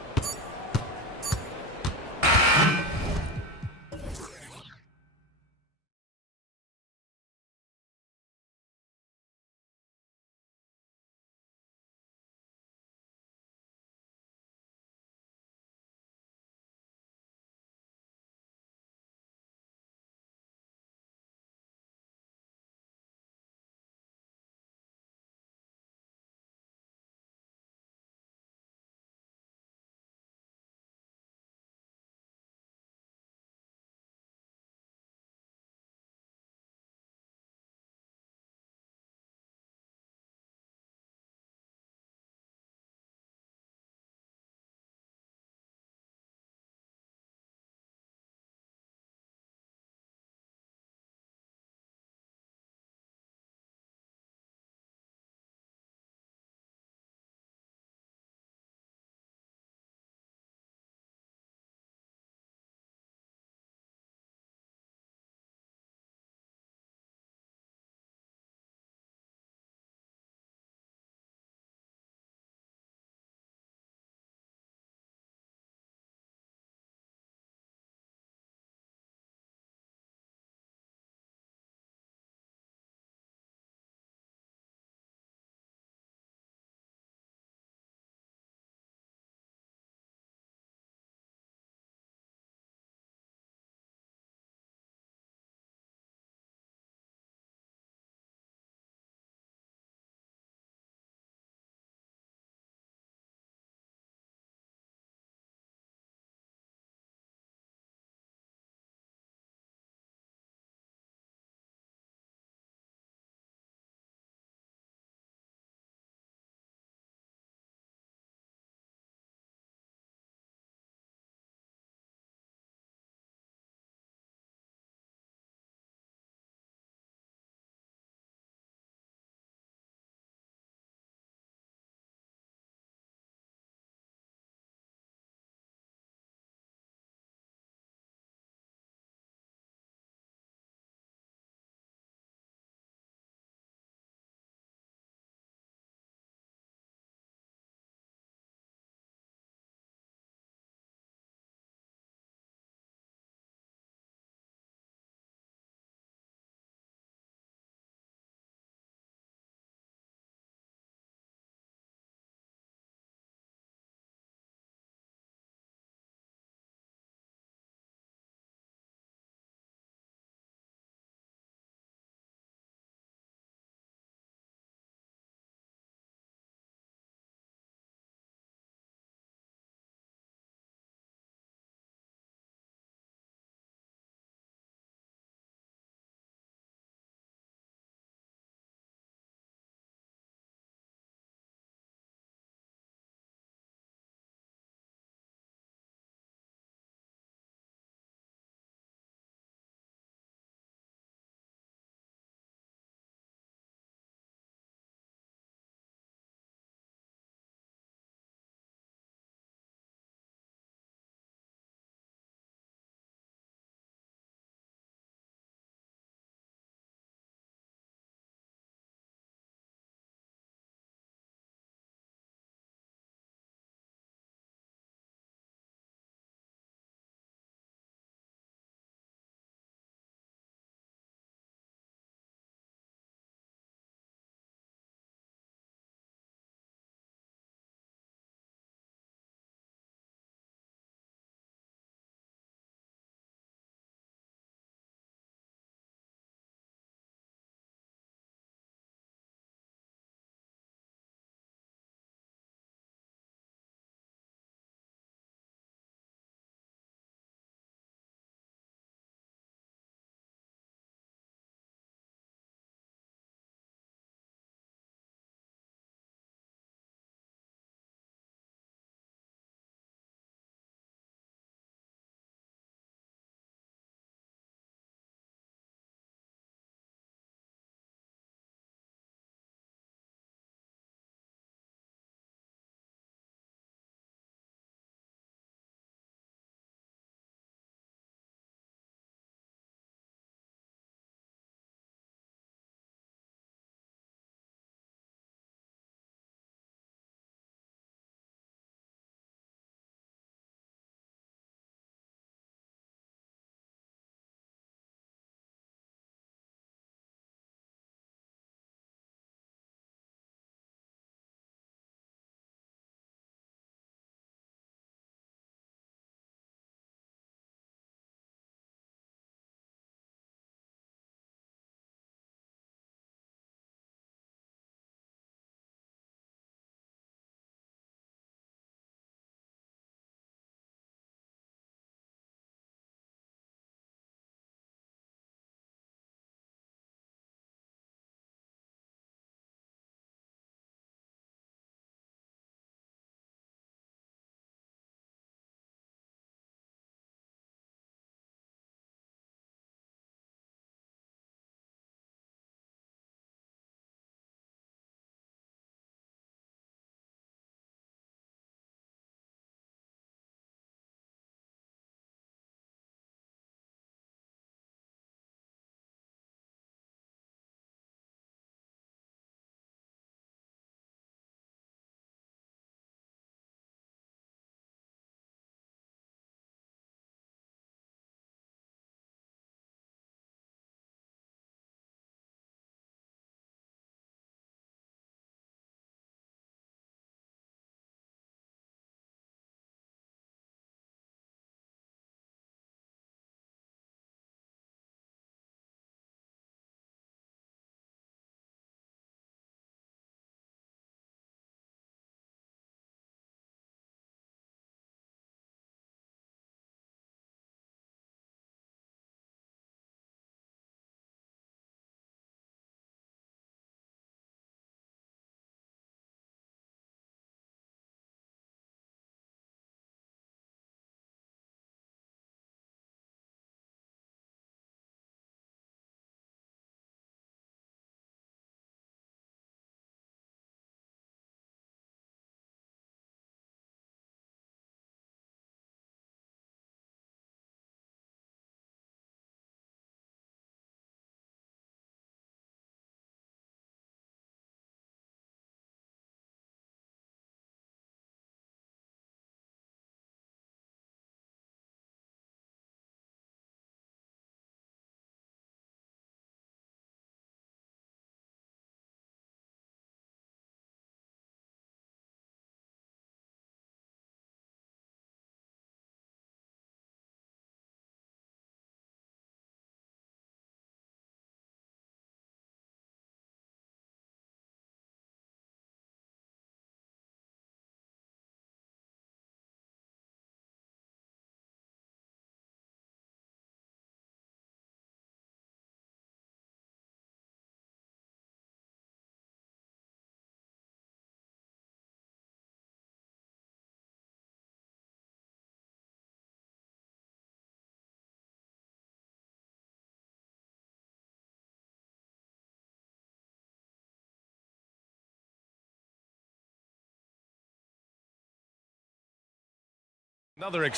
Another and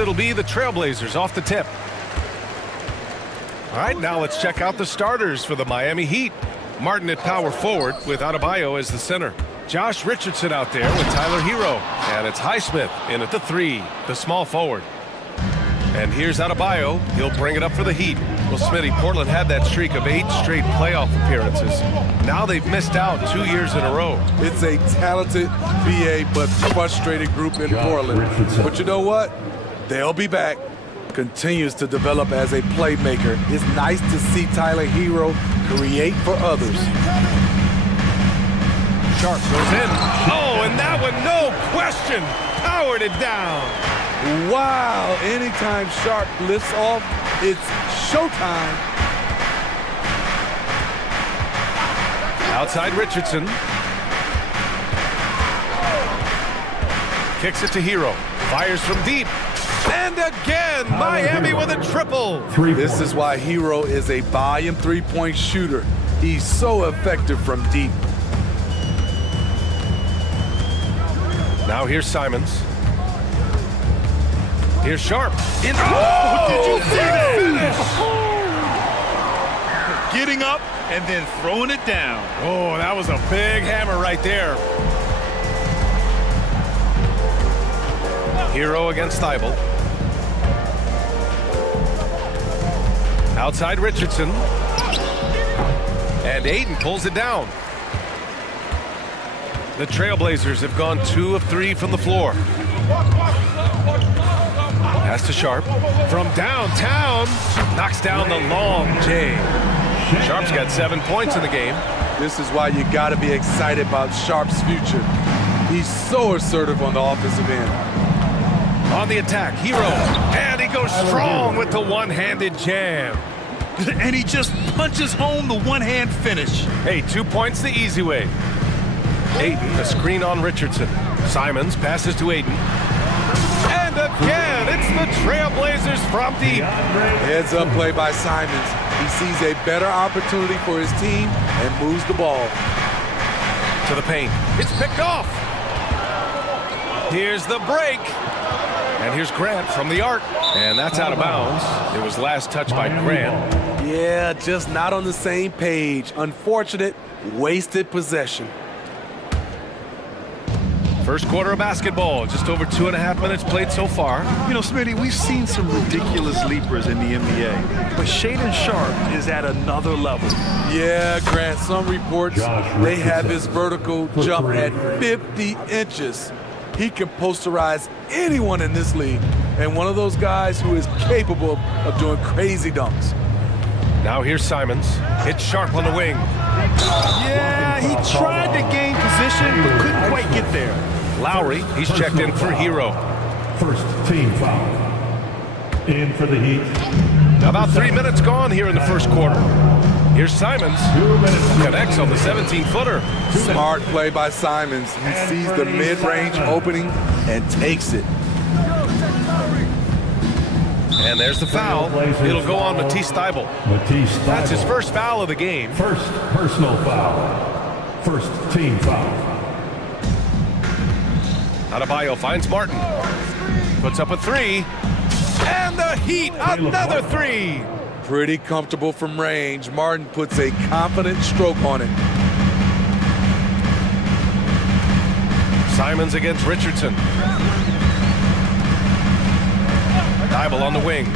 it'll be the Trailblazers off the tip. All right, now let's check out the starters for the Miami Heat. Martin at power forward with Adebayo as the center. Josh Richardson out there with Tyler Hero. And it's Highsmith in at the 3, the small forward. And here's Adebayo. He'll bring it up for the Heat. Well, Smitty, Portland had that streak of 8 straight playoff appearances. Now they've missed out 2 years in a row. It's a talented BA but frustrated group in Portland. But you know what? They'll be back. Continues to develop as a playmaker. It's nice to see Tyler Hero create for others. Sharp goes in. Oh, and that one, no question, powered it down. Wow, anytime Sharp lifts off, it's showtime. Outside Richardson. Kicks it to Hero. Fires from deep. And again, Miami with a triple. This is why Hero is a volume three-point shooter. He's so effective from deep. Now here's Simons. Here's Sharp. Did you see that? Getting up and then throwing it down. Oh, that was a big hammer right there. Hero against Thibault. Outside Richardson. And Ayton pulls it down. The Trailblazers have gone 2 of 3 from the floor. Pass to Sharp. From downtown. Knocks down the long J. Sharp's got 7 points in the game. This is why you got to be excited about Sharp's future. He's so assertive on the offensive end. On the attack, Hero. And he goes strong with the one-handed jam. And he just punches home the one-hand finish. Hey, 2 points the easy way. Ayton, a screen on Richardson. Simons passes to Ayton. And again, it's the Trailblazers from deep. Heads up play by Simons. He sees a better opportunity for his team and moves the ball. To the paint. It's picked off. Here's the break. And here's Grant from the arc. And that's out of bounds. It was last touched by Grant. Yeah, just not on the same page. Unfortunate, wasted possession. First quarter of basketball, just over 2.5 minutes played so far. You know, Smitty, we've seen some ridiculous leapers in the NBA, but Shaedon Sharp is at another level. Yeah, Grant, some reports, they have his vertical jump at 50 inches. He can posterize anyone in this league, and one of those guys who is capable of doing crazy dunks. Now here's Simons. It's Sharp on the wing. Yeah, he tried to gain position, but couldn't quite get there. Lowry, he's checked in for Hero. First team foul. In for the Heat. About 3 minutes gone here in the first quarter. Here's Simons. Connects on the 17-footer. Smart play by Simons. He sees the mid-range opening and takes it. And there's the foul. It'll go on Matisse Thybulle. That's his first foul of the game. First personal foul. First team foul. Adebayo finds Martin. Puts up a 3. And the Heat, another 3. Pretty comfortable from range. Martin puts a confident stroke on it. Simons against Richardson. Thybulle on the wing.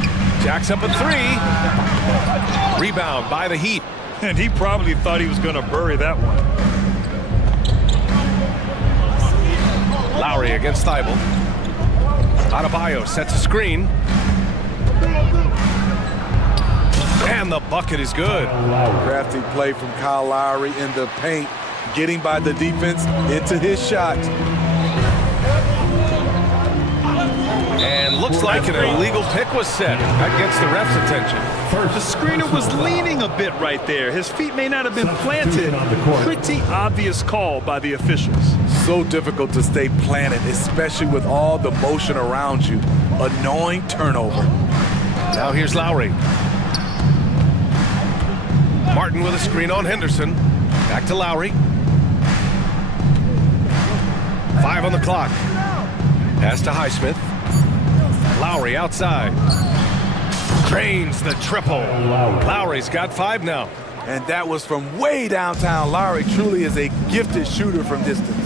Jacks up a 3. Rebound by the Heat. And he probably thought he was going to bury that one. Lowry against Thybulle. Adebayo sets a screen. And the bucket is good. Crafty play from Kyle Lowry in the paint, getting by the defense into his shot. And looks like an illegal pick was set. That gets the ref's attention. The screener was leaning a bit right there. His feet may not have been planted. Pretty obvious call by the officials. So difficult to stay planted, especially with all the motion around you. Annoying turnover. Now here's Lowry. Martin with a screen on Henderson. Back to Lowry. 5 on the clock. Pass to Highsmith. Lowry outside. Drains the triple. Lowry's got 5 now. And that was from way downtown. Lowry truly is a gifted shooter from distance.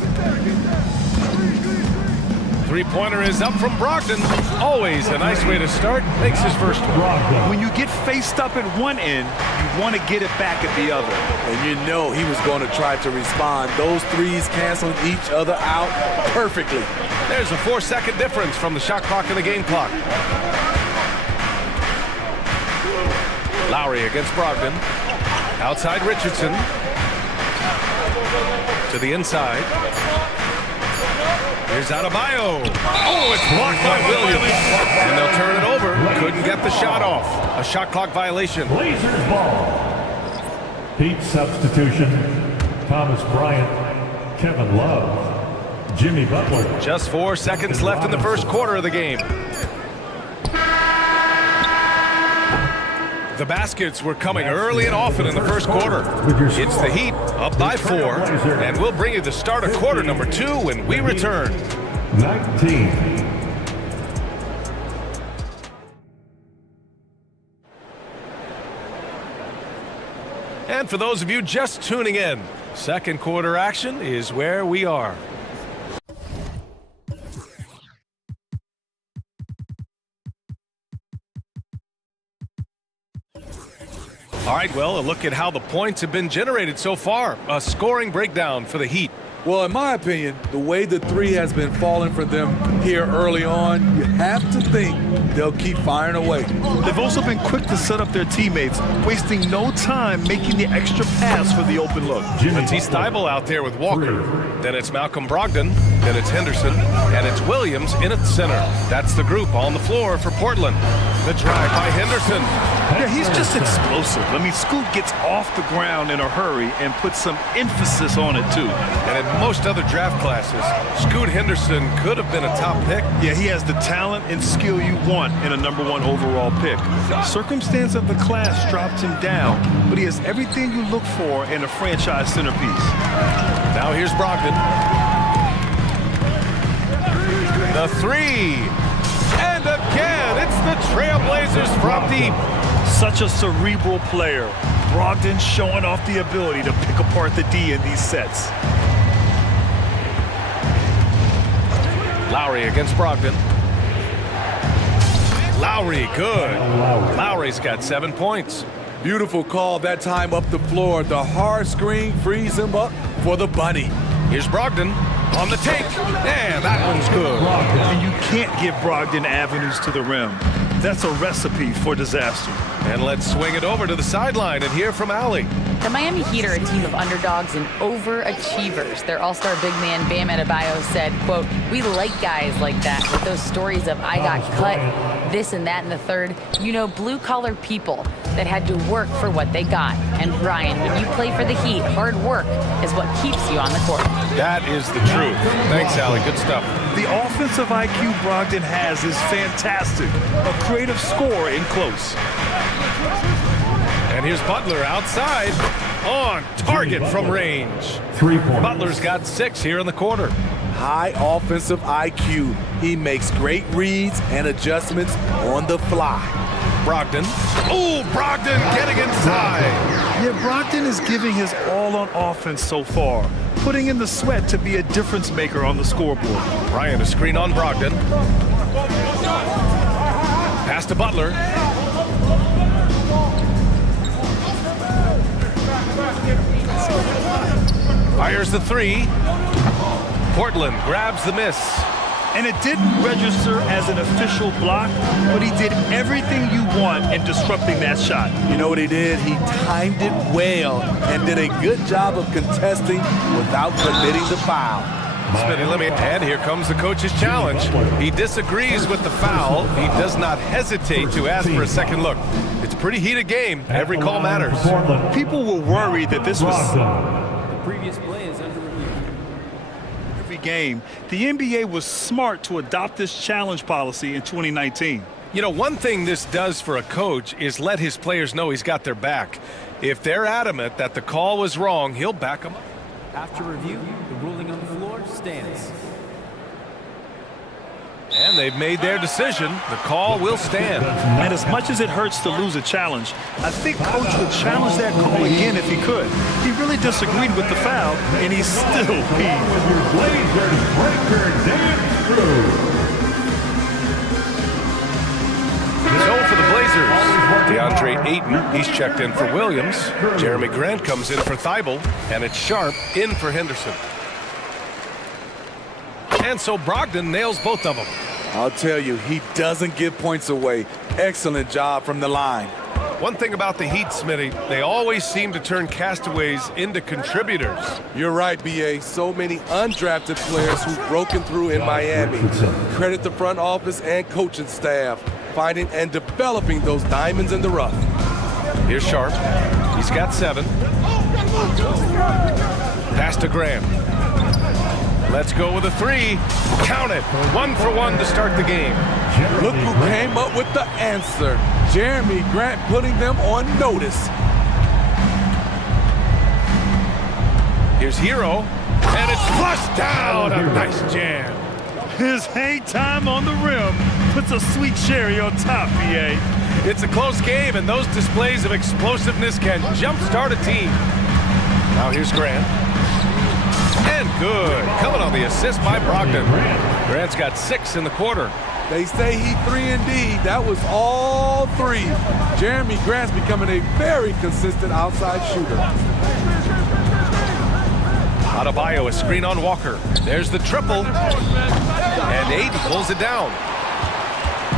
Three-pointer is up from Brogdon. Always a nice way to start. Makes his first one. When you get faced up at one end, you want to get it back at the other. And you know he was going to try to respond. Those threes canceling each other out perfectly. There's a 4-second difference from the shot clock and the game clock. Lowry against Brogdon. Outside Richardson. To the inside. Here's Adebayo. Oh, it's blocked by Williams. And they'll turn it over. Couldn't get the shot off. A shot clock violation. Blazers ball. Heat substitution. Thomas Bryant, Kevin Love, Jimmy Butler. Just 4 seconds left in the first quarter of the game. The baskets were coming early and often in the first quarter. It's the Heat up by 4, and we'll bring you the start of quarter number 2 when we return. 19. And for those of you just tuning in, second quarter action is where we are. All right, well, a look at how the points have been generated so far. A scoring breakdown for the Heat. Well, in my opinion, the way the three has been falling for them here early on, you have to think they'll keep firing away. They've also been quick to set up their teammates, wasting no time making the extra pass for the open look. Matisse Thybulle out there with Walker. Then it's Malcolm Brogdon. Then it's Henderson. And it's Williams in at the center. That's the group on the floor for Portland. The drive by Henderson. Yeah, he's just explosive. I mean, Scoot gets off the ground in a hurry and puts some emphasis on it, too. And in most other draft classes, Scoot Henderson could have been a top pick. Yeah, he has the talent and skill you want in a #1 overall pick. Circumstance of the class dropped him down, but he has everything you look for in a franchise centerpiece. Now here's Brogdon. The 3. And again, it's the Trailblazers from deep. Such a cerebral player. Brogdon showing off the ability to pick apart the D in these sets. Lowry against Brogdon. Lowry, good. Lowry's got 7 points. Beautiful call that time up the floor. The hard screen frees him up for the bunny. Here's Brogdon on the take. And that one's good. And you can't give Brogdon avenues to the rim. That's a recipe for disaster. And let's swing it over to the sideline and hear from Allie. The Miami Heat are a team of underdogs and overachievers. Their all-star big man, Bam Adebayo, said, quote, "We like guys like that with those stories of I got cut, this and that and the third. You know, blue-collar people that had to work for what they got. And Brian, when you play for the Heat, hard work is what keeps you on the court." That is the truth. Thanks, Allie. Good stuff. The offensive IQ Brogdon has is fantastic. A creative scorer in close. And here's Butler outside on target from range. 3 points. Butler's got 6 here in the quarter. High offensive IQ. He makes great reads and adjustments on the fly. Brogdon. Oh, Brogdon getting inside. Yeah, Brogdon is giving his all on offense so far, putting in the sweat to be a difference maker on the scoreboard. Bryant, a screen on Brogdon. Pass to Butler. Fires the 3. Portland grabs the miss. And it didn't register as an official block, but he did everything you want in disrupting that shot. You know what he did? He timed it well and did a good job of contesting without committing the foul. And here comes the coach's challenge. He disagrees with the foul. He does not hesitate to ask for a second look. It's a pretty heated game. Every call matters. People were worried that this was The previous play is under review. every game. The NBA was smart to adopt this challenge policy in 2019. You know, one thing this does for a coach is let his players know he's got their back. If they're adamant that the call was wrong, he'll back them up. After review, the ruling on the floor stands. And they've made their decision. The call will stand. And as much as it hurts to lose a challenge, I think Coach would challenge that call again if he could. He really disagreed with the foul, and he's still peeved. Blazers breaker dance crew. So for the Blazers, DeAndre Ayton, he's checked in for Williams. Jeremy Grant comes in for Thibault, and it's Sharp in for Henderson. And so Brogdon nails both of them. I'll tell you, he doesn't give points away. Excellent job from the line. One thing about the Heat, Smitty, they always seem to turn castaways into contributors. You're right, B.A. So many undrafted players who've broken through in Miami. Credit the front office and coaching staff, finding and developing those diamonds in the rough. Here's Sharp. He's got 7. Pass to Graham. Let's go with a 3. Count it. 1 for 1 to start the game. Look who came up with the answer. Jeremy Grant putting them on notice. Here's Hero, and it's flushed down. A nice jam. His hang time on the rim puts a sweet cherry on top, B.A. It's a close game, and those displays of explosiveness can jumpstart a team. Now here's Grant. And good. Coming on the assist by Brogdon. Grant's got 6 in the quarter. They say he 3-and-D. That was all 3. Jeremy Grant's becoming a very consistent outside shooter. Adebayo, a screen on Walker. There's the triple. And Ayton pulls it down.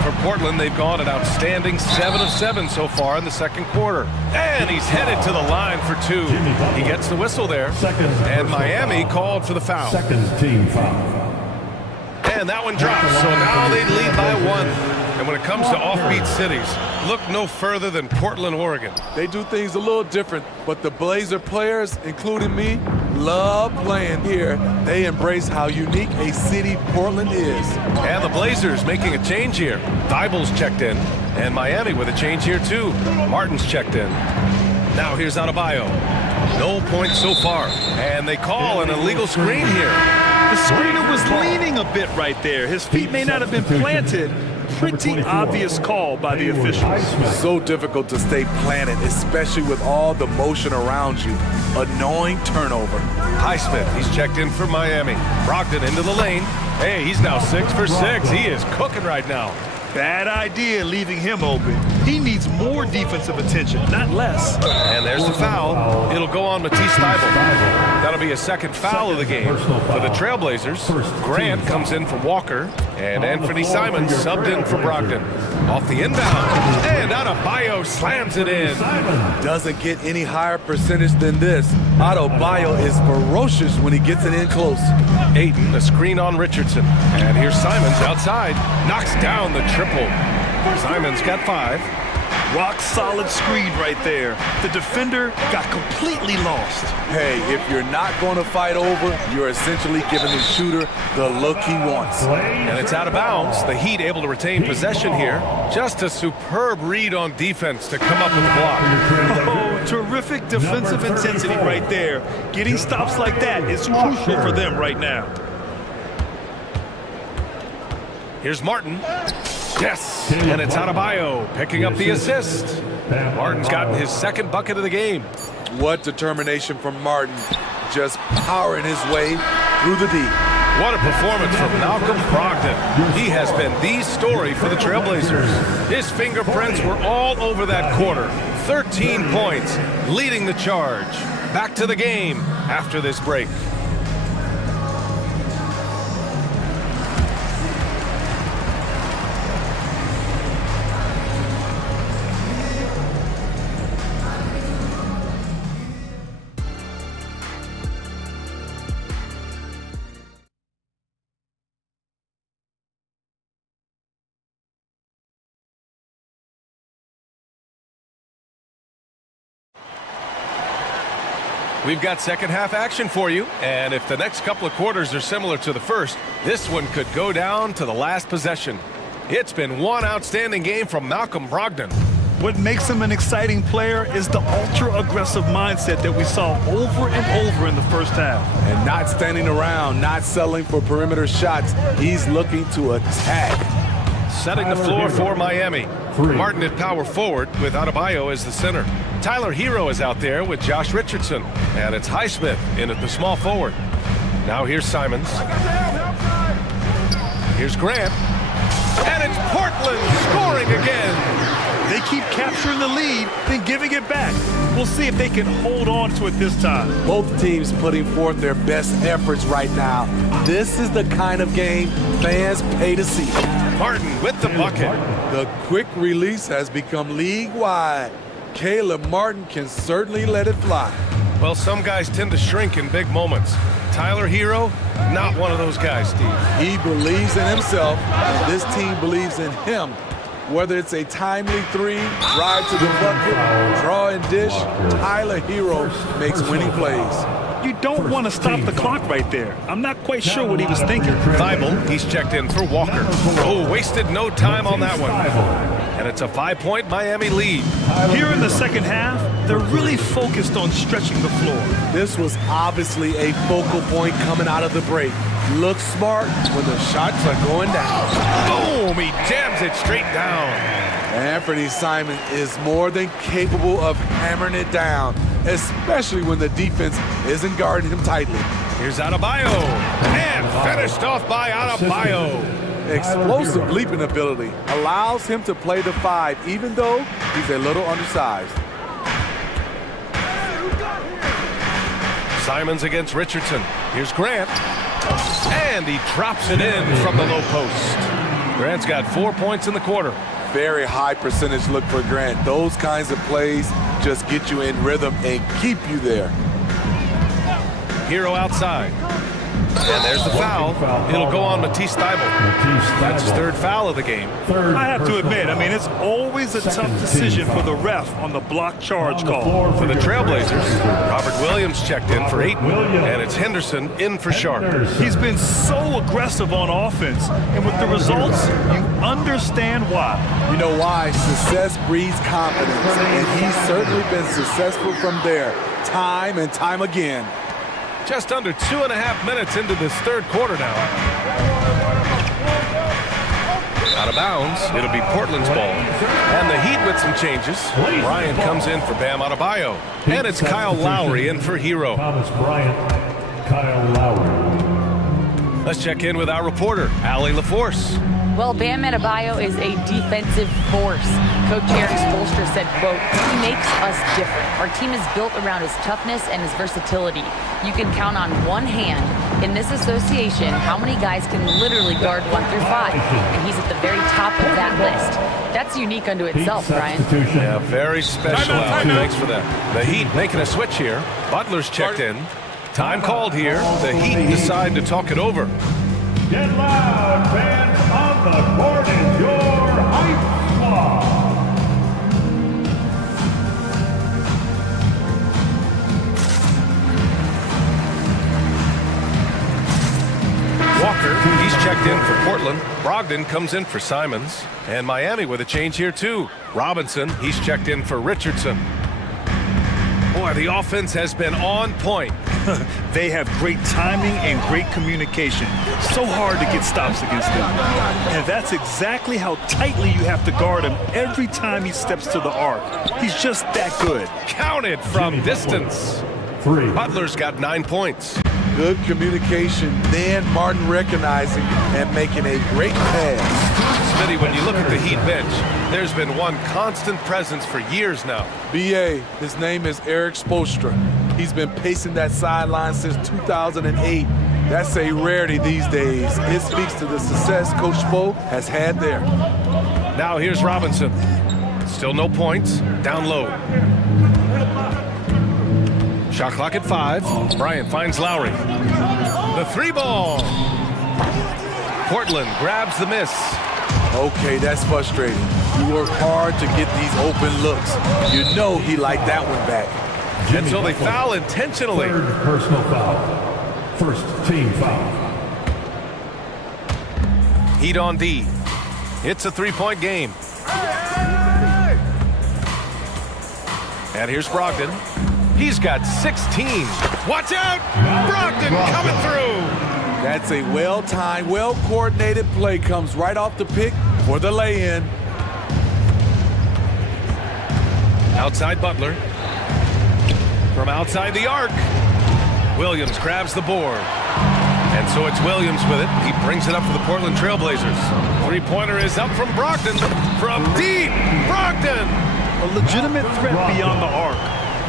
For Portland, they've gone an outstanding 7 of 7 so far in the second quarter. And he's headed to the line for 2. He gets the whistle there. And Miami called for the foul. Second team foul. And that one drops, so now they lead by 1. And when it comes to offbeat cities, look no further than Portland, Oregon. They do things a little different, but the Blazer players, including me, love playing here. They embrace how unique a city Portland is. And the Blazers making a change here. Thibault's checked in, and Miami with a change here too. Martin's checked in. Now here's Adebayo. No points so far, and they call an illegal screen here. The screener was leaning a bit right there. His feet may not have been planted. Pretty obvious call by the officials. So difficult to stay planted, especially with all the motion around you. Annoying turnover. Highsmith, he's checked in for Miami. Brogdon into the lane. Hey, he's now 6 for 6. He is cooking right now. Bad idea leaving him open. He needs more defensive attention, not less. And there's the foul. It'll go on Matisse Thybulle. That'll be a second foul of the game. For the Trailblazers, Grant comes in for Walker, and Anthony Simons subbed in for Brogdon. Off the inbound, and Adebayo slams it in. Doesn't get any higher percentage than this. Adebayo is ferocious when he gets it in close. Ayton, a screen on Richardson. And here's Simons outside. Knocks down the triple. Simons got 5. Rock solid screen right there. The defender got completely lost. Hey, if you're not going to fight over, you're essentially giving the shooter the look he wants. And it's out of bounds. The Heat able to retain possession here. Just a superb read on defense to come up with the block. Oh, terrific defensive intensity right there. Getting stops like that is crucial for them right now. Here's Martin. Yes, and it's Adebayo picking up the assist. Martin's gotten his second bucket of the game. What determination from Martin, just powering his way through the D. What a performance from Malcolm Brogdon. He has been the story for the Trailblazers. His fingerprints were all over that quarter. 13 points, leading the charge. Back to the game after this break. We've got second half action for you, and if the next couple of quarters are similar to the first, this one could go down to the last possession. It's been one outstanding game from Malcolm Brogdon. What makes him an exciting player is the ultra-aggressive mindset that we saw over and over in the first half. And not standing around, not settling for perimeter shots. He's looking to attack. Setting the floor for Miami. Martin at power forward with Adebayo as the center. Tyler Hero is out there with Josh Richardson. And it's Highsmith in at the small forward. Now here's Simons. Here's Grant. And it's Portland scoring again. They keep capturing the lead, then giving it back. We'll see if they can hold on to it this time. Both teams putting forth their best efforts right now. This is the kind of game fans pay to see. Martin with the bucket. The quick release has become league-wide. Caleb Martin can certainly let it fly. Well, some guys tend to shrink in big moments. Tyler Hero, not one of those guys, Steve. He believes in himself, and this team believes in him. Whether it's a timely three, drive to the bucket, draw and dish, Tyler Hero makes winning plays. You don't want to stop the clock right there. I'm not quite sure what he was thinking. Thibault, he's checked in for Walker. Oh, wasted no time on that one. And it's a 5-point Miami lead. Here in the second half, they're really focused on stretching the floor. This was obviously a focal point coming out of the break. Look smart when the shots are going down. Boom, he jams it straight down. Anthony Simon is more than capable of hammering it down, especially when the defense isn't guarding him tightly. Here's Adebayo, and finished off by Adebayo. Explosive leaping ability allows him to play the 5, even though he's a little undersized. Simons against Richardson. Here's Grant. And he drops it in from the low post. Grant's got 4 points in the quarter. Very high percentage look for Grant. Those kinds of plays just get you in rhythm and keep you there. Hero outside. And there's the foul. It'll go on Matisse Thibault. That's his 3rd foul of the game. I have to admit, it's always a tough decision for the ref on the block charge call. For the Trailblazers, Robert Williams checked in for Ayton, and it's Henderson in for Sharp. He's been so aggressive on offense, and with the results, you understand why. You know why? Success breeds confidence, and he's certainly been successful from there, time and time again. Just under 2.5 minutes into this 3rd quarter now. Out of bounds, it'll be Portland's ball. And the Heat with some changes. Bryant comes in for Bam Adebayo. And it's Kyle Lowry in for Hero. Thomas Bryant, Kyle Lowry. Let's check in with our reporter, Allie LaForce. Well, Bam Adebayo is a defensive force. Coach Eric Spoelstra said, quote, "He makes us different. Our team is built around his toughness and his versatility. You can count on one hand in this association how many guys can literally guard 1 through 5, and he's at the very top of that list. That's unique unto itself, Brian." Yeah, very special. Thanks for that. The Heat making a switch here. Butler's checked in. Time called here. The Heat decide to talk it over. Get loud, fans. On the court is your hype squad. Walker, he's checked in for Portland. Brogdon comes in for Simons. And Miami with a change here too. Robinson, he's checked in for Richardson. Boy, the offense has been on point. They have great timing and great communication. So hard to get stops against them. And that's exactly how tightly you have to guard him every time he steps to the arc. He's just that good. Counted from distance. Butler's got 9 points. Good communication, then Martin recognizing and making a great pass. Smitty, when you look at the Heat bench, there's been one constant presence for years now. BA, his name is Eric Spoelstra. He's been pacing that sideline since 2008. That's a rarity these days. It speaks to the success Coach Spo has had there. Now here's Robinson. Still no points, down low. Shot clock at 5. Bryant finds Lowry. The 3 ball. Portland grabs the miss. Okay, that's frustrating. You work hard to get these open looks. You know he liked that one back. And so they foul intentionally. 3rd personal foul. 1st team foul. Heat on D. It's a 3-point game. And here's Brogdon. He's got 16. Watch out! Brogdon coming through! That's a well-timed, well-coordinated play. Comes right off the pick for the lay-in. Outside Butler. From outside the arc. Williams grabs the board. And so it's Williams with it. He brings it up for the Portland Trailblazers. Three-pointer is up from Brogdon. From deep, Brogdon! A legitimate threat beyond the arc.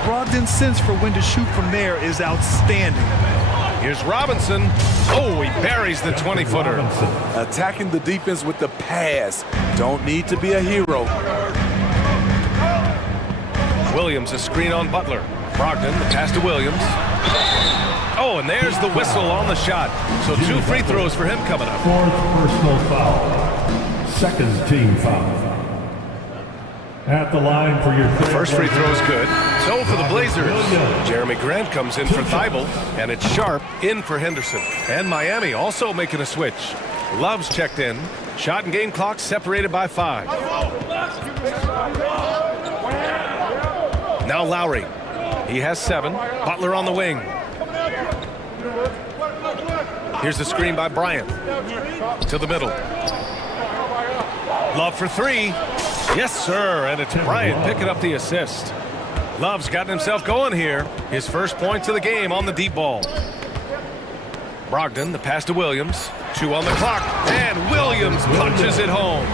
Brogdon's sense for when to shoot from there is outstanding. Here's Robinson. Oh, he buries the 20-footer. Attacking the defense with the pass. Don't need to be a hero. Williams, a screen on Butler. Brogdon, the pass to Williams. Oh, and there's the whistle on the shot. So 2 free throws for him coming up. 4th personal foul. 2nd team foul. At the line for your first free throw is good. So for the Blazers, Jeremy Grant comes in for Thibault, and it's Sharp in for Henderson. And Miami also making a switch. Love's checked in. Shot and game clock separated by 5. Now Lowry. He has 7. Butler on the wing. Here's the screen by Bryant. To the middle. Love for 3. Yes, sir, and it's Bryant picking up the assist. Love's gotten himself going here. His first points of the game on the deep ball. Brogdon, the pass to Williams. 2 on the clock, and Williams punches it home.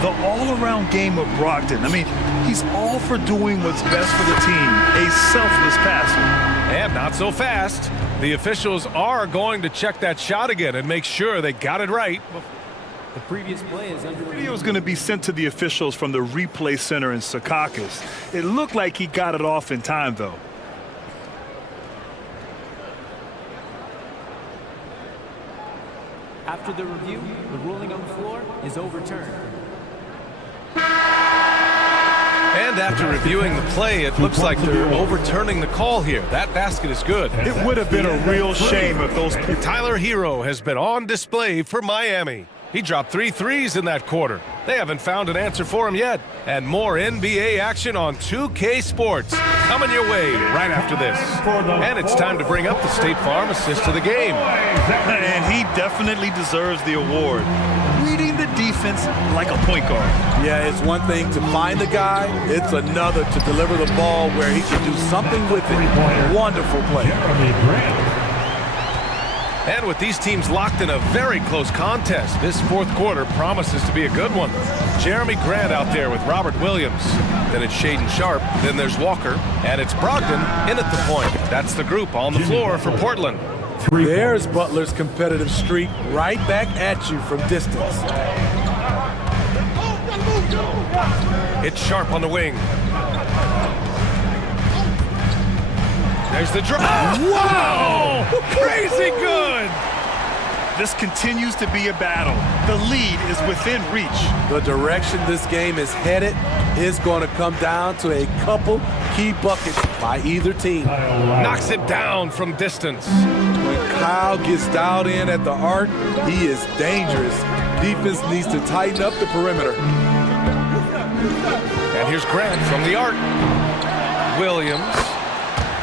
The all-around game of Brogdon. I mean, he's all for doing what's best for the team. A selfless passer. And not so fast. The officials are going to check that shot again and make sure they got it right. The previous play is under Video is going to be sent to the officials from the replay center in Secaucus. It looked like he got it off in time, though. After the review, the ruling on the floor is overturned. And after reviewing the play, it looks like they're overturning the call here. That basket is good. It would have been a real shame if those... Tyler Hero has been on display for Miami. He dropped 3 threes in that quarter. They haven't found an answer for him yet. And more NBA action on 2K Sports coming your way right after this. And it's time to bring up the State Farm assist of the game. And he definitely deserves the award. Reading the defense like a point guard. Yeah, it's one thing to find the guy. It's another to deliver the ball where he can do something with it. Wonderful play. And with these teams locked in a very close contest, this 4th quarter promises to be a good one. Jeremy Grant out there with Robert Williams. Then it's Shaedon Sharp. Then there's Walker. And it's Brogdon in at the point. That's the group on the floor for Portland. There's Butler's competitive streak right back at you from distance. It's Sharp on the wing. There's the drop. Wow! Crazy good! This continues to be a battle. The lead is within reach. The direction this game is headed is going to come down to a couple key buckets by either team. Knocks it down from distance. When Kyle gets dialed in at the arc, he is dangerous. Defense needs to tighten up the perimeter. And here's Grant from the arc. Williams.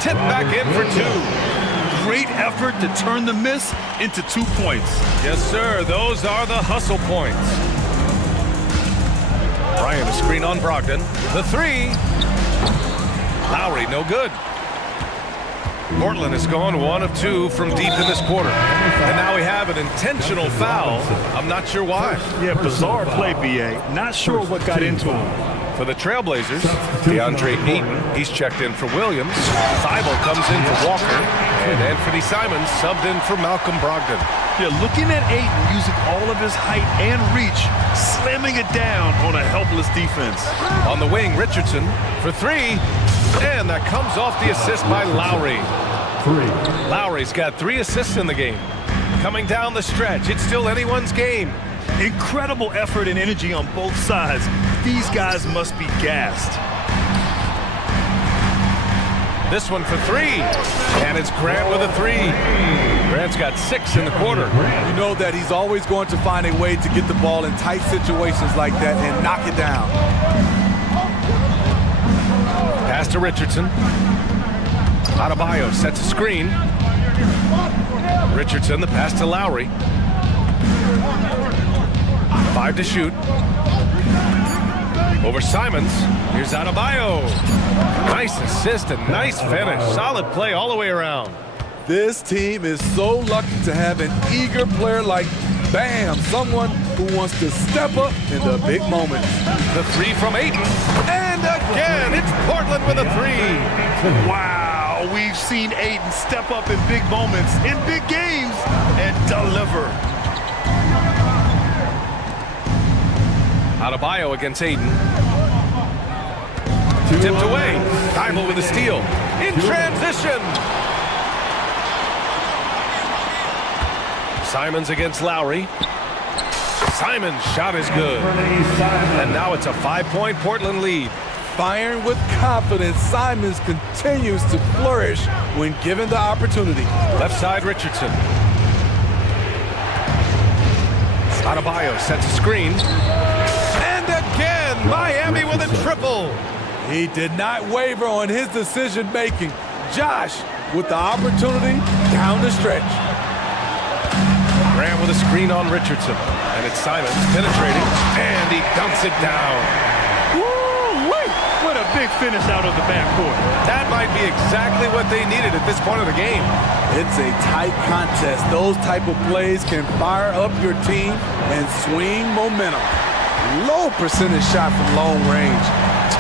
Tip back in for 2. Great effort to turn the miss into 2 points. Yes, sir. Those are the hustle points. Bryant, a screen on Brogdon. The 3. Lowry, no good. Portland has gone 1 of 2 from deep in this quarter. And now we have an intentional foul. I'm not sure why. Yeah, bizarre play, B.A. Not sure what got into him. For the Trailblazers, DeAndre Ayton, he's checked in for Williams. Thibault comes in for Walker. And Anthony Simons subbed in for Malcolm Brogdon. Yeah, looking at Ayton using all of his height and reach, slamming it down on a helpless defense. On the wing, Richardson for 3. And that comes off the assist by Lowry. 3. Lowry's got 3 assists in the game. Coming down the stretch, it's still anyone's game. Incredible effort and energy on both sides. These guys must be gassed. This one for 3. And it's Grant with a 3. Grant's got 6 in the quarter. You know that he's always going to find a way to get the ball in tight situations like that and knock it down. Pass to Richardson. Adebayo sets a screen. Richardson, the pass to Lowry. 5 to shoot. Over Simons. Here's Adebayo. Nice assist and nice finish. Solid play all the way around. This team is so lucky to have an eager player like Bam, someone who wants to step up in the big moments. The three from Ayton. And again, it's Portland with a three. Wow, we've seen Ayton step up in big moments, in big games, and deliver. Adebayo against Ayton. Tipped away. Thibault with a steal. In transition. Simons against Lowry. Simons' shot is good. And now it's a 5-point Portland lead. Firing with confidence, Simons continues to flourish when given the opportunity. Left side, Richardson. Adebayo sets a screen. And again, Miami with a triple. He did not waver on his decision-making. Josh with the opportunity down the stretch. Graham with a screen on Richardson. And it's Simons penetrating. And he dunks it down. Woo-wee! What a big finish out of the backcourt. That might be exactly what they needed at this point of the game. It's a tight contest. Those type of plays can fire up your team and swing momentum. Low percentage shot from long range.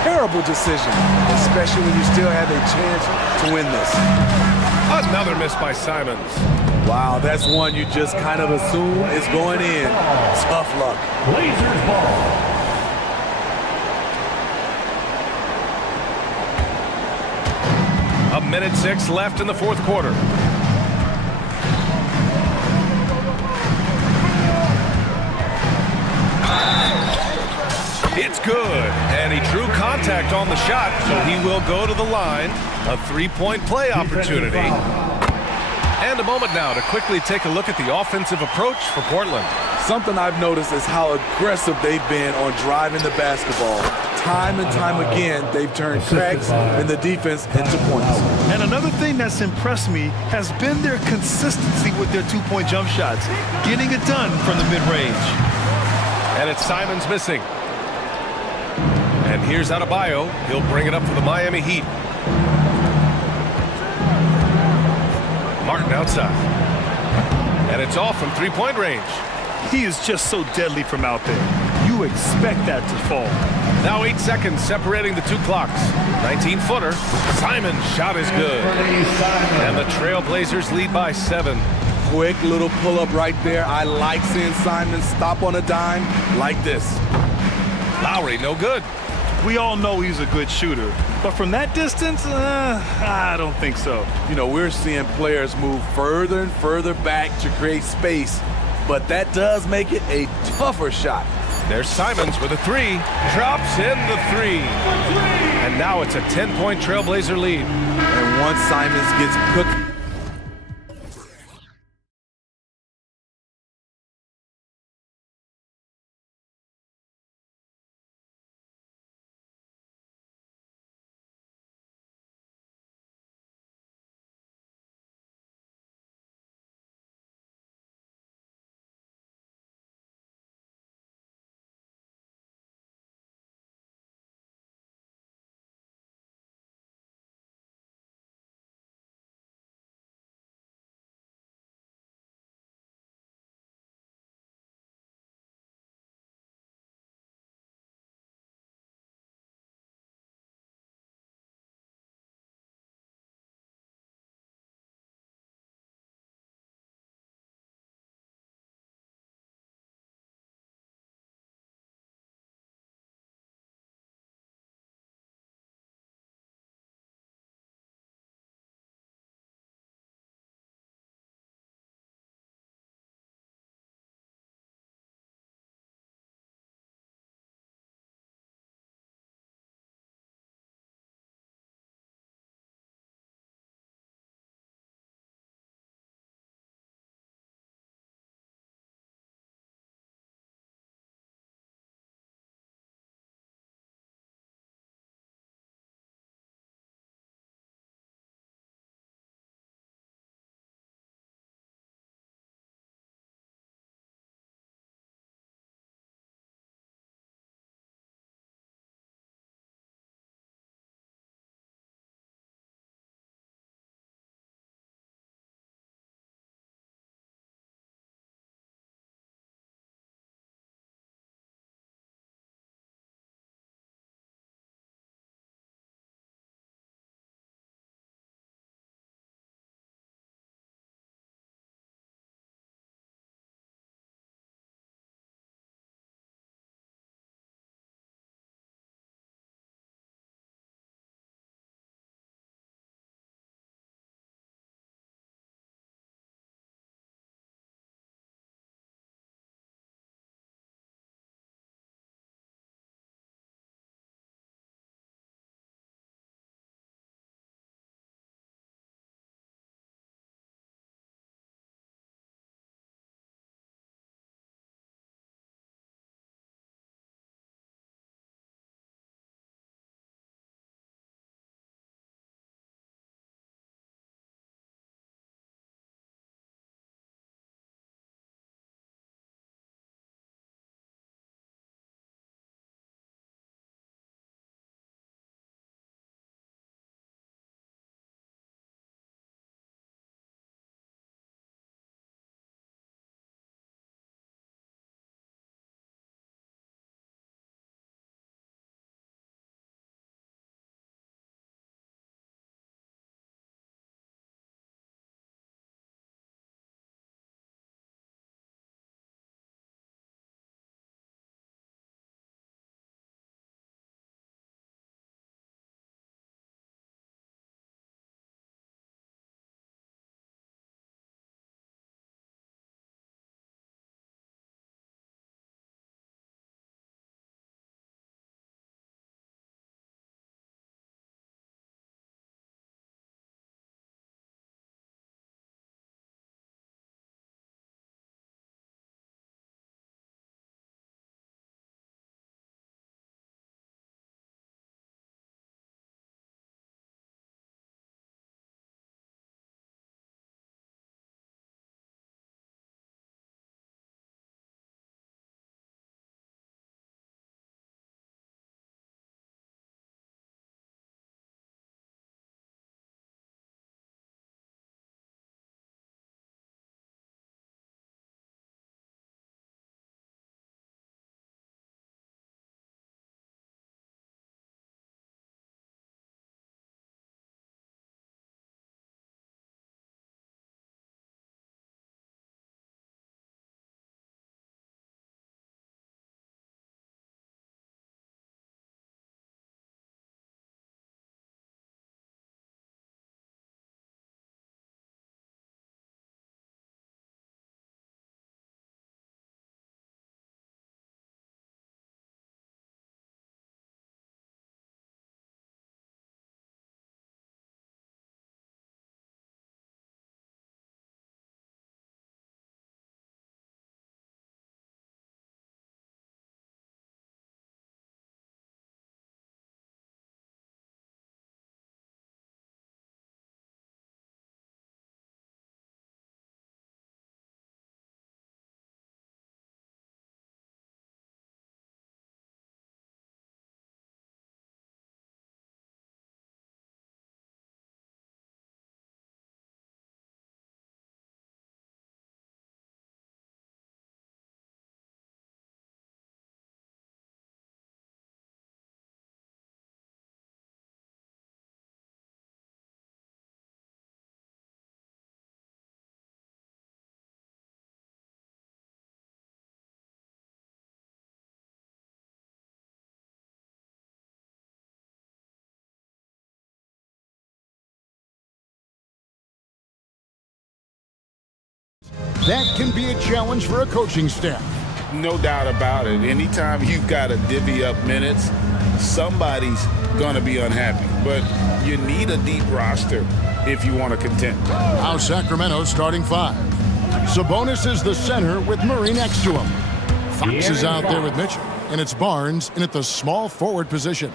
Terrible decision, especially when you still have a chance to win this. Another miss by Simons. Wow, that's one you just kind of assume is going in. Tough luck. Blazers ball. A minute 6 left in the fourth quarter. It's good, and he drew contact on the shot, so he will go to the line. A three-point play opportunity. And a moment now to quickly take a look at the offensive approach for Portland. Something I've noticed is how aggressive they've been on driving the basketball. Time and time again, they've turned cracks in the defense into points. And another thing that's impressed me has been their consistency with their two-point jump shots, getting it done from the mid-range. And it's Simons missing. And here's Adebayo. He'll bring it up for the Miami Heat. Martin outside. And it's off from three-point range. He is just so deadly from out there. You expect that to fall. Now 8 seconds separating the two clocks. 19-footer. Simon's shot is good. And the Trailblazers lead by 7. Quick little pull-up right there. I like seeing Simon stop on a dime like this. Lowry, no good. We all know he's a good shooter, but from that distance, I don't think so. You know, we're seeing players move further and further back to create space, but that does make it a tougher shot. There's Simons with a three. Drops in the three. And now it's a 10-point Trailblazer lead. And once Simons gets cooked That can be a challenge for a coaching staff. No doubt about it. Anytime you've got to divvy up minutes, somebody's going to be unhappy. But you need a deep roster if you want to contend. Now Sacramento's starting five. Sabonis is the center with Murray next to him. Fox is out there with Mitchell. And it's Barnes in at the small forward position.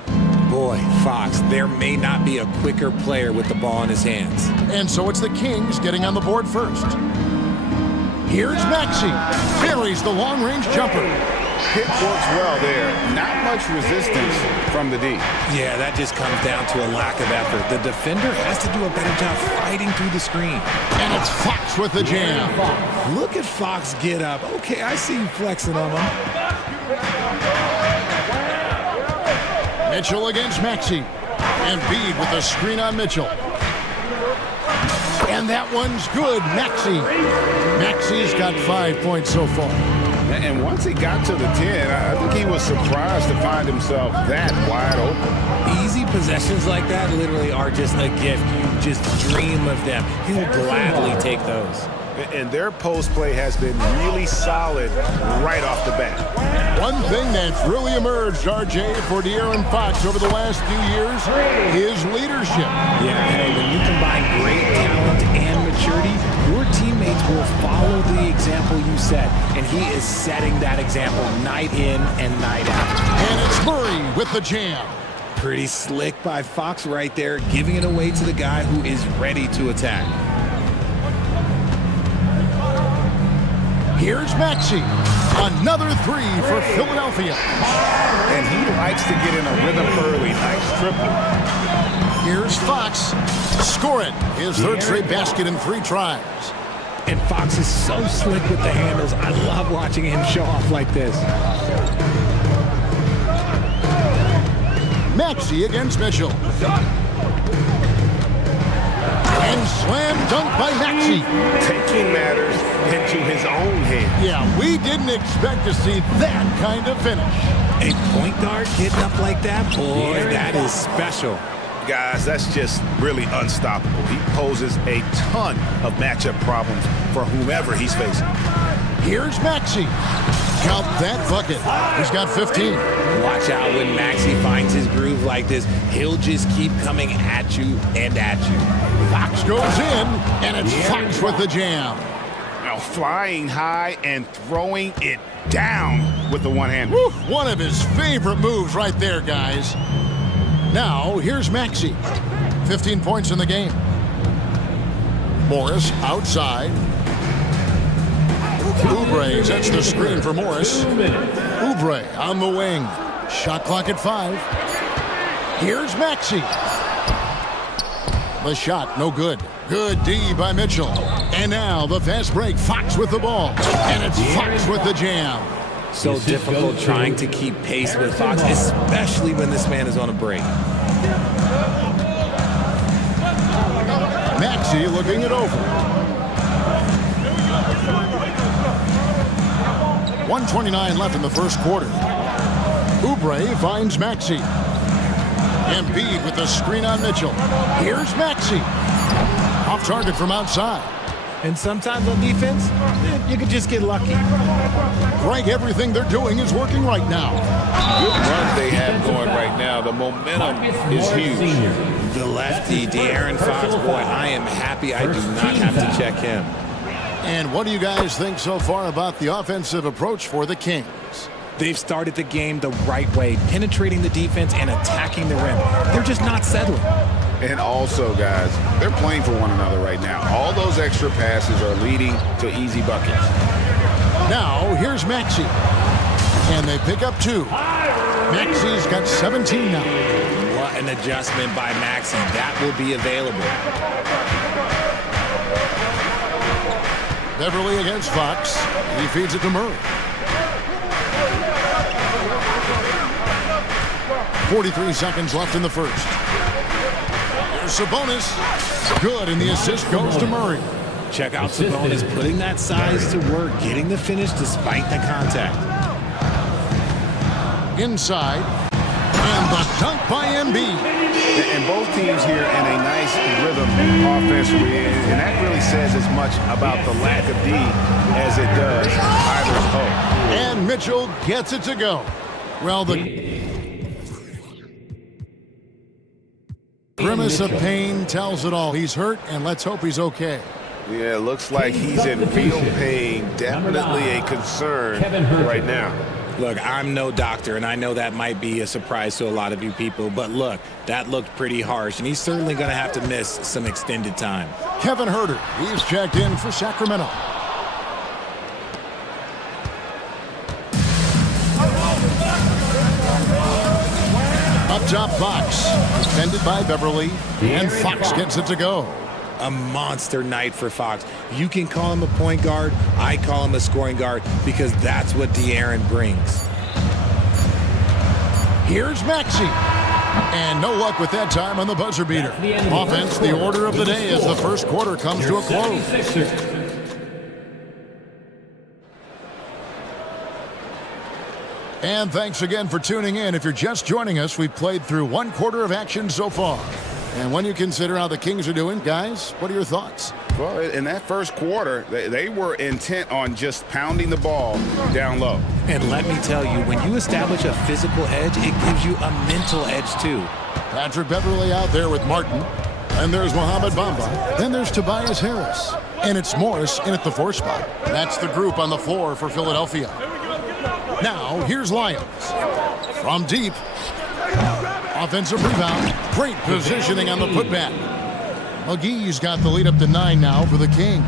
Boy, Fox, there may not be a quicker player with the ball in his hands. And so it's the Kings getting on the board first. Here's Maxey. Buries the long-range jumper. Hit works well there. Not much resistance from the D. Yeah, that just comes down to a lack of effort. The defender has to do a better job fighting through the screen. And it's Fox with the jam. Look at Fox get up. Okay, I see you flexing on him. Mitchell against Maxey. Embiid with a screen on Mitchell. And that one's good, Maxey. Maxey's got 5 points so far. And once he got to the 10, I think he was surprised to find himself that wide open. Easy possessions like that literally are just a gift. You just dream of them. He'll gladly take those. And their post play has been really solid right off the bat. One thing that's really emerged, RJ, for De'Aaron Fox over the last few years is leadership. Yeah, hey, when you combine great talent and maturity, your teammates will follow the example you set. And he is setting that example night in and night out. And it's Murray with the jam. Pretty slick by Fox right there, giving it away to the guy who is ready to attack. Here's Maxey. Another three for Philadelphia. And he likes to get in a rhythm early. Nice triple. Here's Fox. Score it. His third straight basket in 3 tries. And Fox is so slick with the handles. I love watching him show off like this. Maxey against Mitchell. And slam dunk by Maxey. Taking matters into his own hand. Yeah, we didn't expect to see that kind of finish. A point guard getting up like that? Boy, that is special. Guys, that's just really unstoppable. He poses a ton of matchup problems for whomever he's facing. Here's Maxey. Count that bucket. He's got 15. Watch out when Maxey finds his groove like this. He'll just keep coming at you and at you. Fox goes in, and it's Fox with the jam. Now flying high and throwing it down with the one-hand. One of his favorite moves right there, guys. Now, here's Maxey. 15 points in the game. Morris outside. Oubre sets the screen for Morris. Oubre on the wing. Shot clock at 5. Here's Maxey. The shot, no good. Good D by Mitchell. And now the fast break. Fox with the ball. And it's Fox with the jam. So difficult trying to keep pace with Fox, especially when this man is on a break. Maxey looking it over. 1:29 left in the first quarter. Oubre finds Maxey. Embiid with the screen on Mitchell. Here's Maxey. Off target from outside. And sometimes on defense, you can just get lucky. Greg, everything they're doing is working right now. Good run they have going right now. The momentum is huge. The lefty, De'Aaron Fox, boy, I am happy I do not have to check him. And what do you guys think so far about the offensive approach for the Kings? They've started the game the right way, penetrating the defense and attacking the rim. They're just not settling. And also, guys, they're playing for one another right now. All those extra passes are leading to easy buckets. Now, here's Maxey. And they pick up 2. Maxey's got 17 now. What an adjustment by Maxey. That will be available. Beverly against Fox. He feeds it to Murray. 43 seconds left in the first. Here's Sabonis. Good, and the assist goes to Murray. Check out Sabonis putting that size to work, getting the finish despite the contact. Inside. And the dunk by Embiid. And both teams here in a nice rhythm offensively, and that really says as much about the lack of D as it does either's hope. And Mitchell gets it to go. Well, the grimace of pain tells it all. He's hurt, and let's hope he's okay. Yeah, it looks like he's in real pain. Definitely a concern right now. Look, I'm no doctor, and I know that might be a surprise to a lot of you people, but look, that looked pretty harsh, and he's certainly going to have to miss some extended time. Kevin Huerter, he's checked in for Sacramento. Up top, Fox, defended by Beverly, and Fox gets it to go. A monster night for Fox. You can call him a point guard. I call him a scoring guard because that's what De'Aaron brings. Here's Maxey. And no luck with that time on the buzzer beater. Offense, the order of the day as the first quarter comes to a close. And thanks again for tuning in. If you're just joining us, we've played through one quarter of action so far. And when you consider how the Kings are doing, guys, what are your thoughts? Well, in that first quarter, they were intent on just pounding the ball down low. And let me tell you, when you establish a physical edge, it gives you a mental edge too. Patrick Beverly out there with Martin. And there's Mohamed Bamba. Then there's Tobias Harris. And it's Morris in at the 4 spot. That's the group on the floor for Philadelphia. Now, here's Lyons. From deep. Offensive rebound. Great positioning on the putback. McGee's got the lead up to 9 now for the Kings.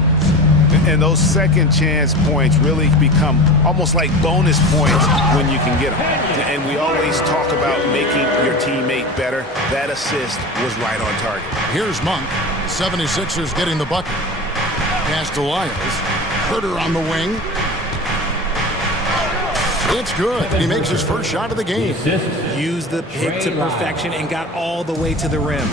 And those second chance points really become almost like bonus points when you can get them. And we always talk about making your teammate better. That assist was right on target. Here's Monk. 76ers getting the bucket. Pass to Lyons. Huerter on the wing. It's good. He makes his first shot of the game. Used the pick to perfection and got all the way to the rim.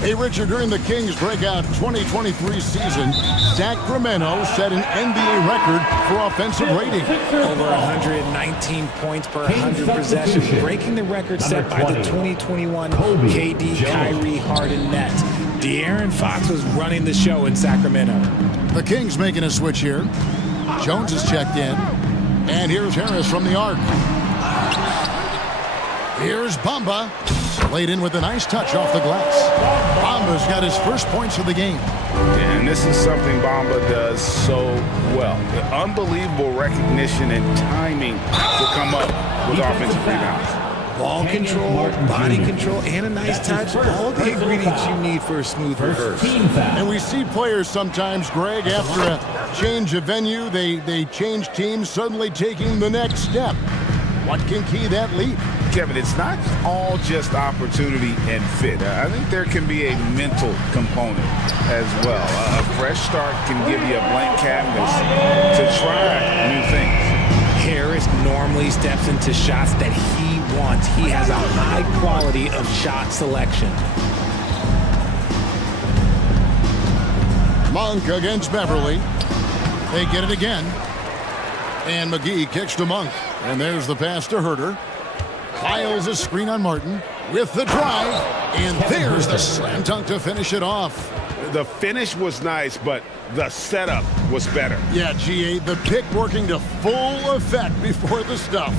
Hey, Richard, during the Kings' breakout 2023 season, Sacramento set an NBA record for offensive rating. Over 119 points per 100 possessions, breaking the record set by the 2021 KD Kyrie Harden Nets. De'Aaron Fox was running the show in Sacramento. The Kings making a switch here. Jones is checked in. And here's Harris from the arc. Here's Bamba. Laid in with a nice touch off the glass. Bamba's got his first points of the game. And this is something Bamba does so well. The unbelievable recognition and timing to come up with offensive rebounds. Ball control, body control, and a nice touch. All the ingredients you need for a smooth reverse. And we see players sometimes, Greg, after a change of venue, they change teams, suddenly taking the next step. What can key that leap? Kevin, it's not all just opportunity and fit. I think there can be a mental component as well. A fresh start can give you a blank canvas to try new things. Harris normally steps into shots that he wants. He has a high quality of shot selection. Monk against Beverly. They get it again. And McGee kicks to Monk. And there's the pass to Huerter. Piles a screen on Martin with the drive. And there's the slam dunk to finish it off. The finish was nice, but the setup was better. Yeah, G8, the pick working to full effect before the stuff.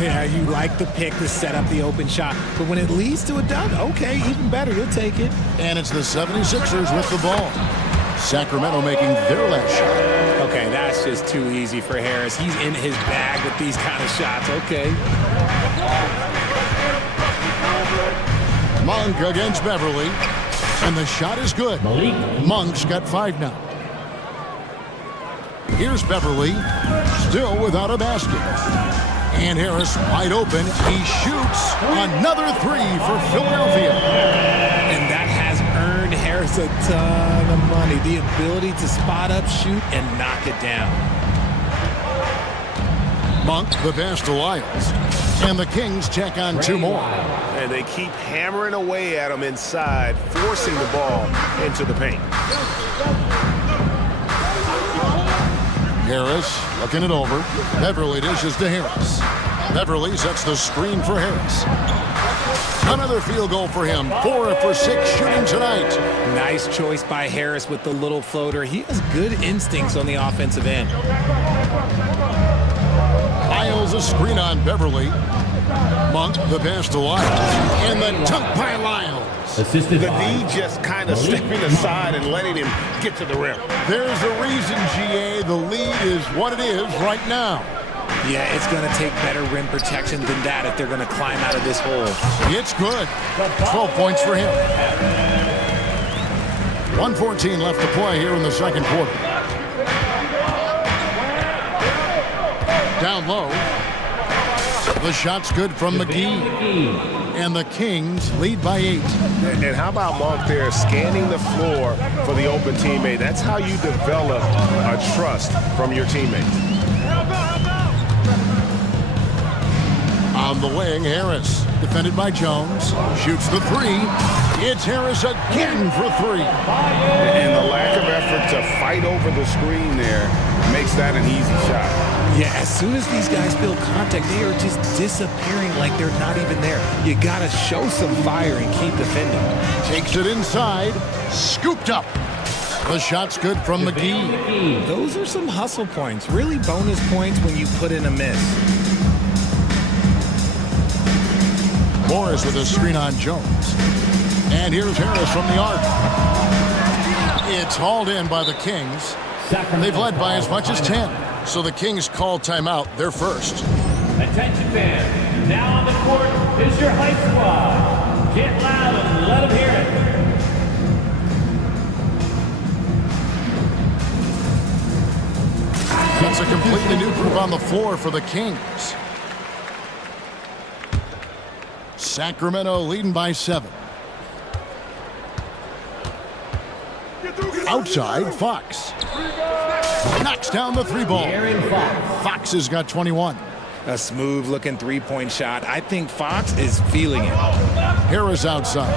Yeah, you like the pick to set up the open shot, but when it leads to a dunk, okay, even better, you'll take it. And it's the 76ers with the ball. Sacramento making their last shot. Okay, that's just too easy for Harris. He's in his bag with these kind of shots, okay. Monk against Beverly. And the shot is good. Monk's got 5 now. Here's Beverly, still without a basket. And Harris wide open. He shoots another 3 for Philadelphia. And that has earned Harris a ton of money. The ability to spot up, shoot, and knock it down. Monk, the pass to Lyles. And the Kings check on 2 more. And they keep hammering away at him inside, forcing the ball into the paint. Harris looking it over. Beverly dishes to Harris. Beverly sets the screen for Harris. Another field goal for him. 4 for 6 shooting tonight. Nice choice by Harris with the little floater. He has good instincts on the offensive end. Lyles a screen on Beverly. Monk the pass to Lyles. And the dunk by Lyles. The D just kind of stepping aside and letting him get to the rim. There's a reason, GA. The lead is what it is right now. Yeah, it's going to take better rim protection than that if they're going to climb out of this hole. It's good. 12 points for him. 1:14 left to play here in the second quarter. Down low. The shot's good from McGee. And the Kings lead by 8. And how about Monk there scanning the floor for the open teammate? That's how you develop a trust from your teammates. On the wing, Harris, defended by Jones, shoots the 3. It's Harris again for 3. And the lack of effort to fight over the screen there makes that an easy shot. Yeah, as soon as these guys feel contact, they are just disappearing like they're not even there. You got to show some fire and keep defending. Takes it inside, scooped up. The shot's good from McGee. Those are some hustle points, really bonus points when you put in a miss. Morris with a screen on Jones. And here's Harris from the arc. It's hauled in by the Kings. They've led by as much as 10. So the Kings call timeout. They're first. Attention fans, now on the court is your hype squad. Get loud and let them hear it. That's a completely new group on the floor for the Kings. Sacramento leading by 7. Outside, Fox. Knocks down the 3 ball. Fox has got 21. A smooth looking 3-point shot. I think Fox is feeling it. Harris outside.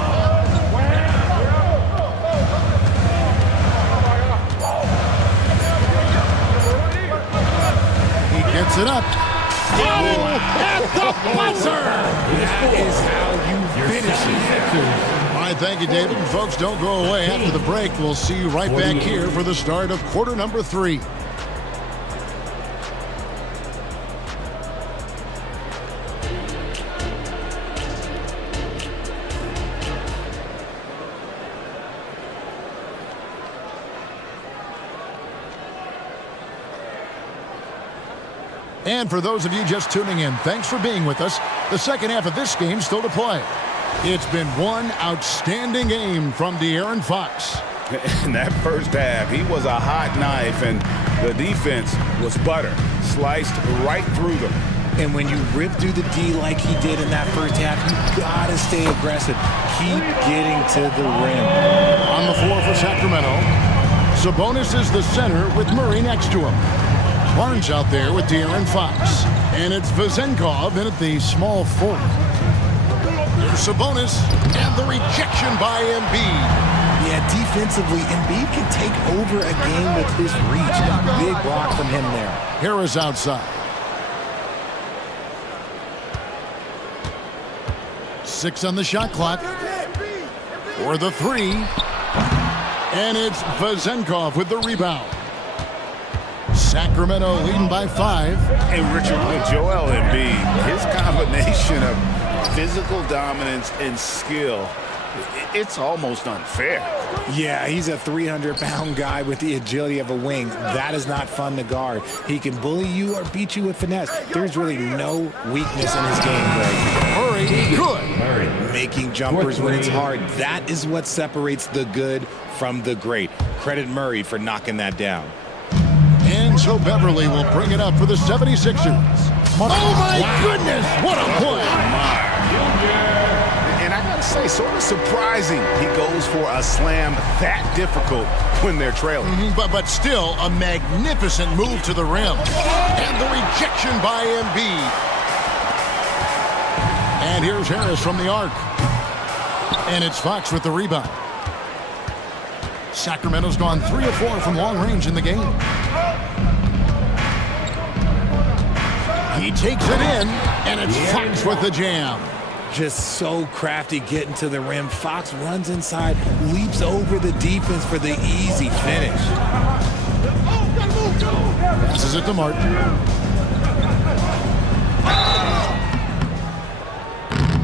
He gets it up. Oh, at the buzzer! That is how you finish it. All right, thank you, David. And folks, don't go away. After the break, we'll see you right back here for the start of quarter number 3. And for those of you just tuning in, thanks for being with us. The second half of this game still to play. It's been one outstanding game from De'Aaron Fox. In that first half, he was a hot knife, and the defense was butter, sliced right through them. And when you rip through the D like he did in that first half, you gotta stay aggressive. Keep getting to the rim. On the floor for Sacramento, Sabonis is the center with Murray next to him. Barnes out there with De'Aaron Fox. And it's Vezenkov in at the small forward. There's Sabonis and the rejection by Embiid. Yeah, defensively, Embiid can take over a game with his reach. Big block from him there. Harris outside. 6 on the shot clock. For the 3. And it's Vezenkov with the rebound. Sacramento leading by 5. And Richard, with Joel Embiid, his combination of physical dominance and skill, it's almost unfair. Yeah, he's a 300-pound guy with the agility of a wing. That is not fun to guard. He can bully you or beat you with finesse. There's really no weakness in his game, Greg. Murray, good. Making jumpers when it's hard. That is what separates the good from the great. Credit Murray for knocking that down. And so Beverly will bring it up for the 76ers. Oh, my goodness! What a play! And I gotta say, sort of surprising he goes for a slam that difficult when they're trailing. But still, a magnificent move to the rim. And the rejection by Embiid. And here's Harris from the arc. And it's Fox with the rebound. Sacramento's gone 3 of 4 from long range in the game. He takes it in, and it's Fox with the jam. Just so crafty getting to the rim. Fox runs inside, leaps over the defense for the easy finish. Passes it to Martin.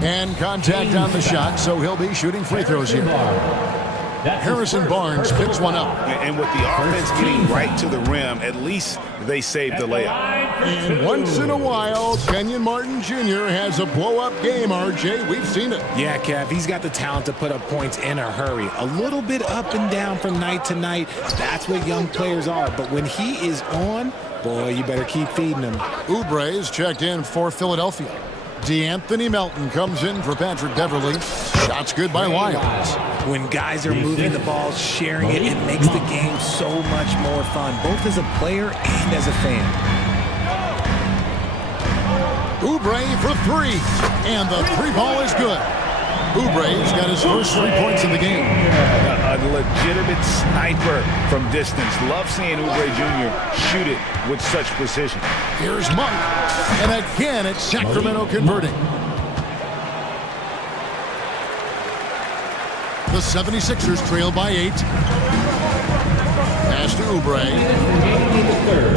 And contact on the shot, so he'll be shooting free throws here. Harrison Barnes picks one up. And with the offense getting right to the rim, at least they saved the layup. And once in a while, Kenyon Martin Jr. has a blow-up game, RJ. We've seen it. Yeah, Kev, he's got the talent to put up points in a hurry. A little bit up and down from night to night. That's what young players are. But when he is on, boy, you better keep feeding him. Oubre is checked in for Philadelphia. DeAnthony Melton comes in for Patrick Beverly. Shots good by Lyles. When guys are moving the ball, sharing it, it makes the game so much more fun, both as a player and as a fan. Oubre for three, and the three ball is good. Oubre's got his first 3 points in the game. A legitimate sniper from distance. Love seeing Oubre Jr. shoot it with such precision. Here's Monk, and again it's Sacramento converting. The 76ers trail by 8. Pass to Oubre.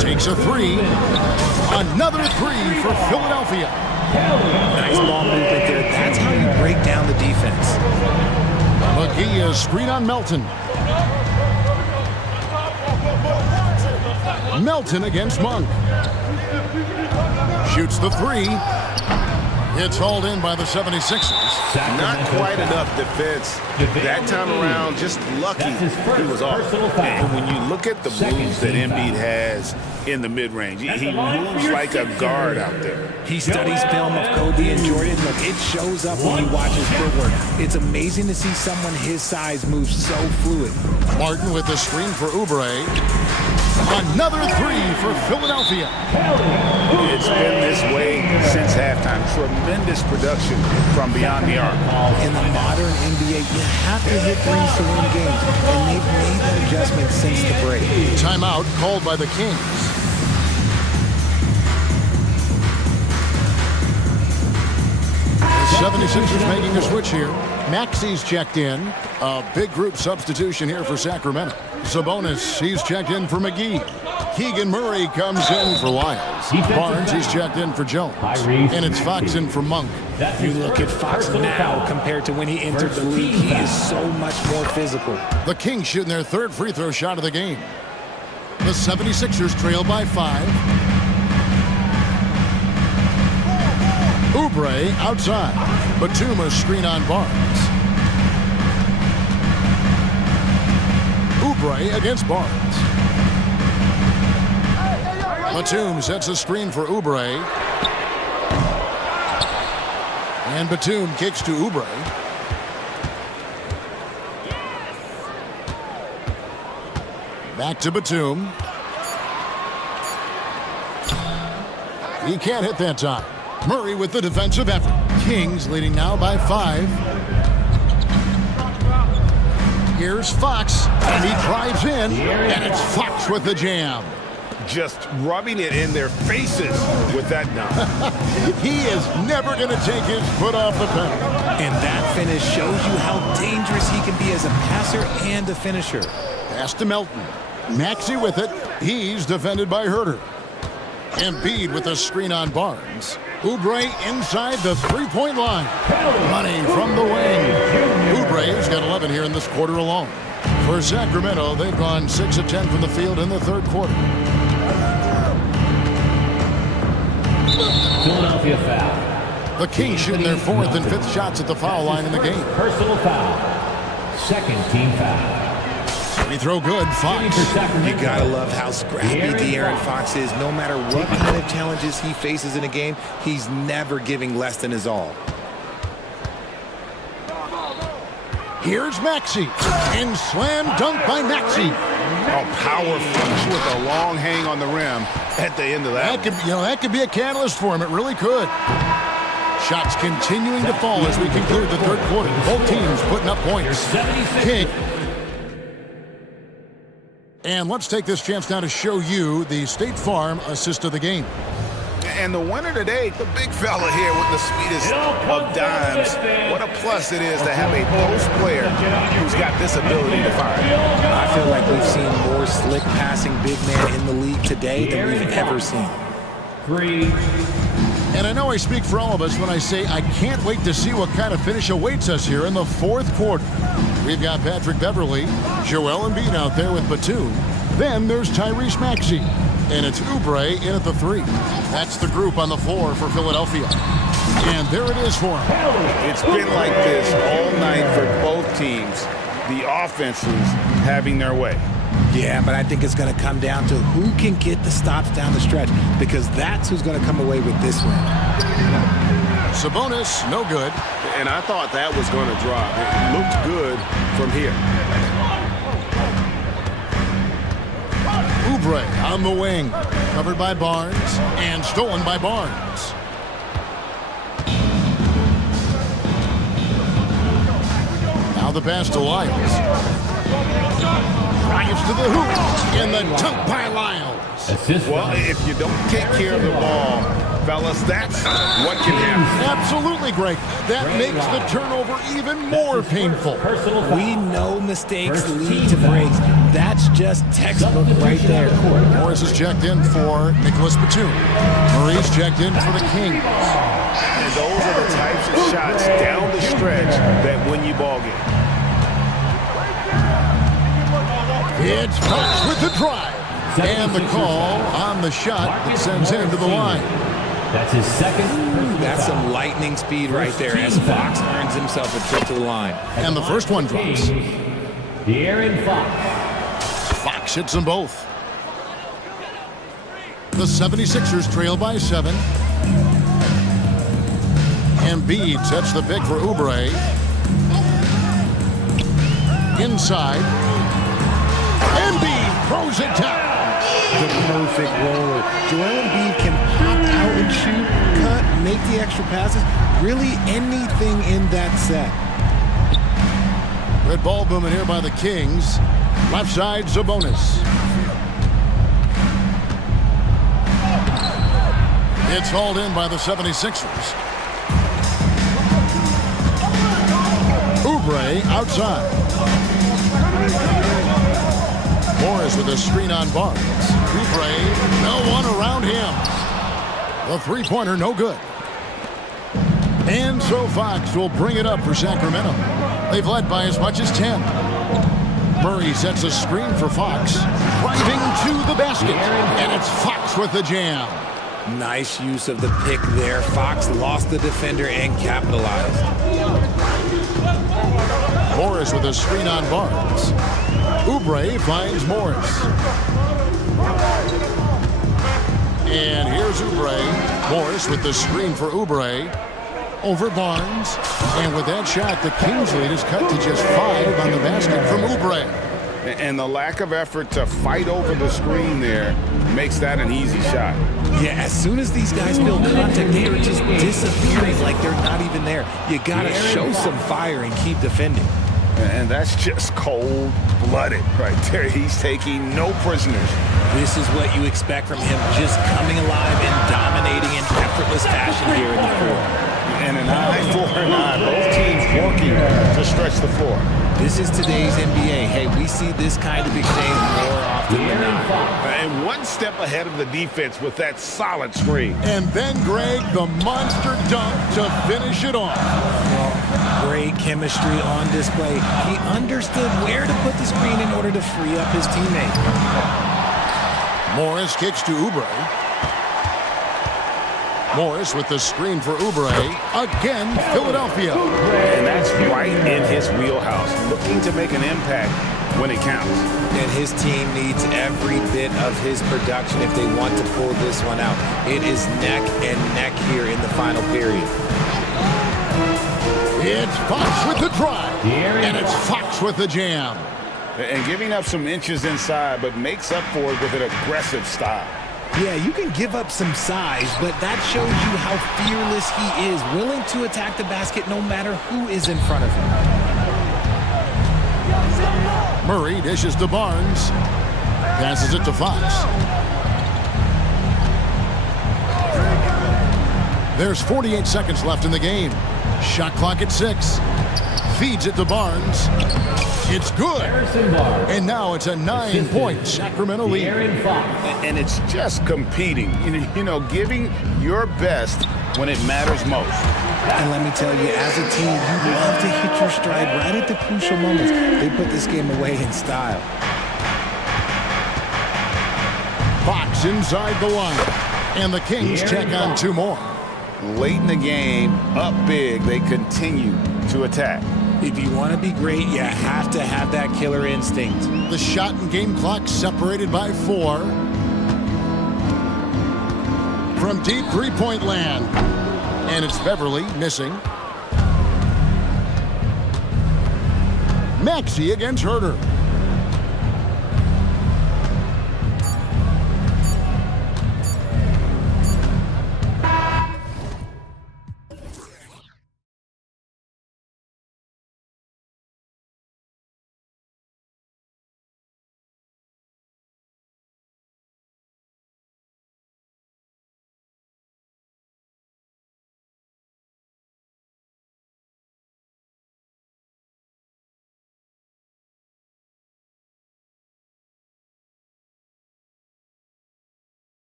Takes a three. Another three for Philadelphia. Nice ball movement there. That's how you break down the defense. McGee is screen on Melton. Melton against Monk. Shoots the three. It's hauled in by the 76ers. Not quite enough defense. That time around, just lucky he was off. And when you look at the moves that Embiid has in the mid-range, he moves like a guard out there. He studies film of Kobe and Jordan. Look, it shows up when you watch his footwork. It's amazing to see someone his size move so fluid. Martin with the screen for Oubre. Another three for Philadelphia. It's been this way since halftime. Tremendous production from beyond the arc. In the modern NBA, you have to hit threes to win games, and they've made that adjustment since the break. Timeout called by the Kings. The 76ers making a switch here. Maxi's checked in. A big group substitution here for Sacramento. Sabonis, he's checked in for McGee. Keegan Murray comes in for Lyles. Barnes is checked in for Jones. And it's Fox in for Monk. You look at Fox now compared to when he entered the league. He is so much more physical. The Kings shooting their third free throw shot of the game. The 76ers trail by 5. Oubre outside. Batum screen on Barnes. Oubre against Barnes. Batum sets a screen for Oubre. And Batum kicks to Oubre. Back to Batum. He can't hit that time. Murray with the defensive effort. Kings leading now by 5. Here's Fox, and he drives in, and it's Fox with the jam. Just rubbing it in their faces with that dunk. He is never going to take his foot off the pedal. And that finish shows you how dangerous he can be as a passer and a finisher. Pass to Melton. Maxey with it. He's defended by Herter. Embiid with the screen on Barnes. Oubre inside the three-point line. Money from the wing. Oubre's got 11 here in this quarter alone. For Sacramento, they've gone 6 of 10 from the field in the third quarter. Philadelphia foul. The Kings shooting their 4th and 5th shots at the foul line in the game. Personal foul. Second team foul. Free throw good, Fox. You gotta love how scrappy De'Aaron Fox is. No matter what kind of challenges he faces in a game, he's never giving less than his all. Here's Maxey. And slam dunk by Maxey. Oh, power flush with a long hang on the rim at the end of that. That could be a catalyst for him. It really could. Shots continuing to fall as we conclude the third quarter. Both teams putting up points. King. And let's take this chance now to show you the State Farm assist of the game. And the winner today, the big fella here with the sweetest of dimes. What a plus it is to have a post player who's got this ability to fire. I feel like we've seen more slick passing big man in the league today than we've ever seen. And I know I speak for all of us when I say I can't wait to see what kind of finish awaits us here in the fourth quarter. We've got Patrick Beverley, Joel Embiid out there with Batum. Then there's Tyrese Maxey. And it's Oubre in at the 3. That's the group on the floor for Philadelphia. And there it is for him. It's been like this all night for both teams. The offenses having their way. Yeah, but I think it's going to come down to who can get the stops down the stretch, because that's who's going to come away with this win. Sabonis, no good. And I thought that was going to drop. It looked good from here. Oubre on the wing, covered by Barnes, and stolen by Barnes. Now the pass to Lyles. Drives to the hoop, and the dunk by Lyles. Well, if you don't take care of the ball, fellas, that's what can happen. Absolutely, Greg. That makes the turnover even more painful. We know mistakes lead to breaks. That's just textbook right there. Morris is checked in for Nicholas Batum. Murray's checked in for the Kings. And those are the types of shots down the stretch that win you ball game. It's Fox with the drive. And the call on the shot that sends him to the line. That's his second. That's some lightning speed right there as Fox earns himself a trip to the line. And the first one drops. De'Aaron Fox. Fox hits them both. The 76ers trail by 7. Embiid sets the pick for Oubre. Inside. Embiid throws it down. The perfect roller. Joel Embiid can pop out and shoot, cut, make the extra passes. Really anything in that set. Red ball booming here by the Kings. Left side, Sabonis. It's hauled in by the 76ers. Oubre outside. Morris with a screen on Barnes. Oubre, no one around him. The three-pointer, no good. And so Fox will bring it up for Sacramento. They've led by as much as 10. Murray sets a screen for Fox. Driving to the basket. And it's Fox with the jam. Nice use of the pick there. Fox lost the defender and capitalized. Morris with a screen on Barnes. Oubre finds Morris. And here's Oubre. Morris with the screen for Oubre. Over Barnes. And with that shot, the Kings lead is cut to just 5 on the basket from Oubre. And the lack of effort to fight over the screen there makes that an easy shot. Yeah, as soon as these guys feel contact, they are just disappearing like they're not even there. You gotta show some fire and keep defending. And that's just cold-blooded right there. He's taking no prisoners. This is what you expect from him, just coming alive and dominating in effortless fashion here in the floor. And an eye for an eye. Both teams working to stretch the floor. This is today's NBA. Hey, we see this kind of exchange more often than not. And one step ahead of the defense with that solid screen. And then, Greg, the monster dunk to finish it off. Great chemistry on display. He understood where to put the screen in order to free up his teammate. Morris kicks to Oubre. Morris with the screen for Oubre. Again, Philadelphia. And that's right in his wheelhouse. Looking to make an impact when it counts. And his team needs every bit of his production if they want to pull this one out. It is neck and neck here in the final period. It's Fox with the drive. And it's Fox with the jam. And giving up some inches inside, but makes up for it with an aggressive style. Yeah, you can give up some size, but that shows you how fearless he is, willing to attack the basket no matter who is in front of him. Murray dishes to Barnes. Passes it to Fox. There's 48 seconds left in the game. Shot clock at 6. Feeds it to Barnes. It's good. And now it's a 9-point Sacramento lead. And it's just competing. You know, giving your best when it matters most. And let me tell you, as a team, you love to hit your stride right at the crucial moments. They put this game away in style. Fox inside the line. And the Kings check on 2 more. Late in the game, up big, they continue to attack. If you want to be great, you have to have that killer instinct. The shot and game clock separated by 4. From deep three-point land. And it's Beverly missing. Maxey against Herter.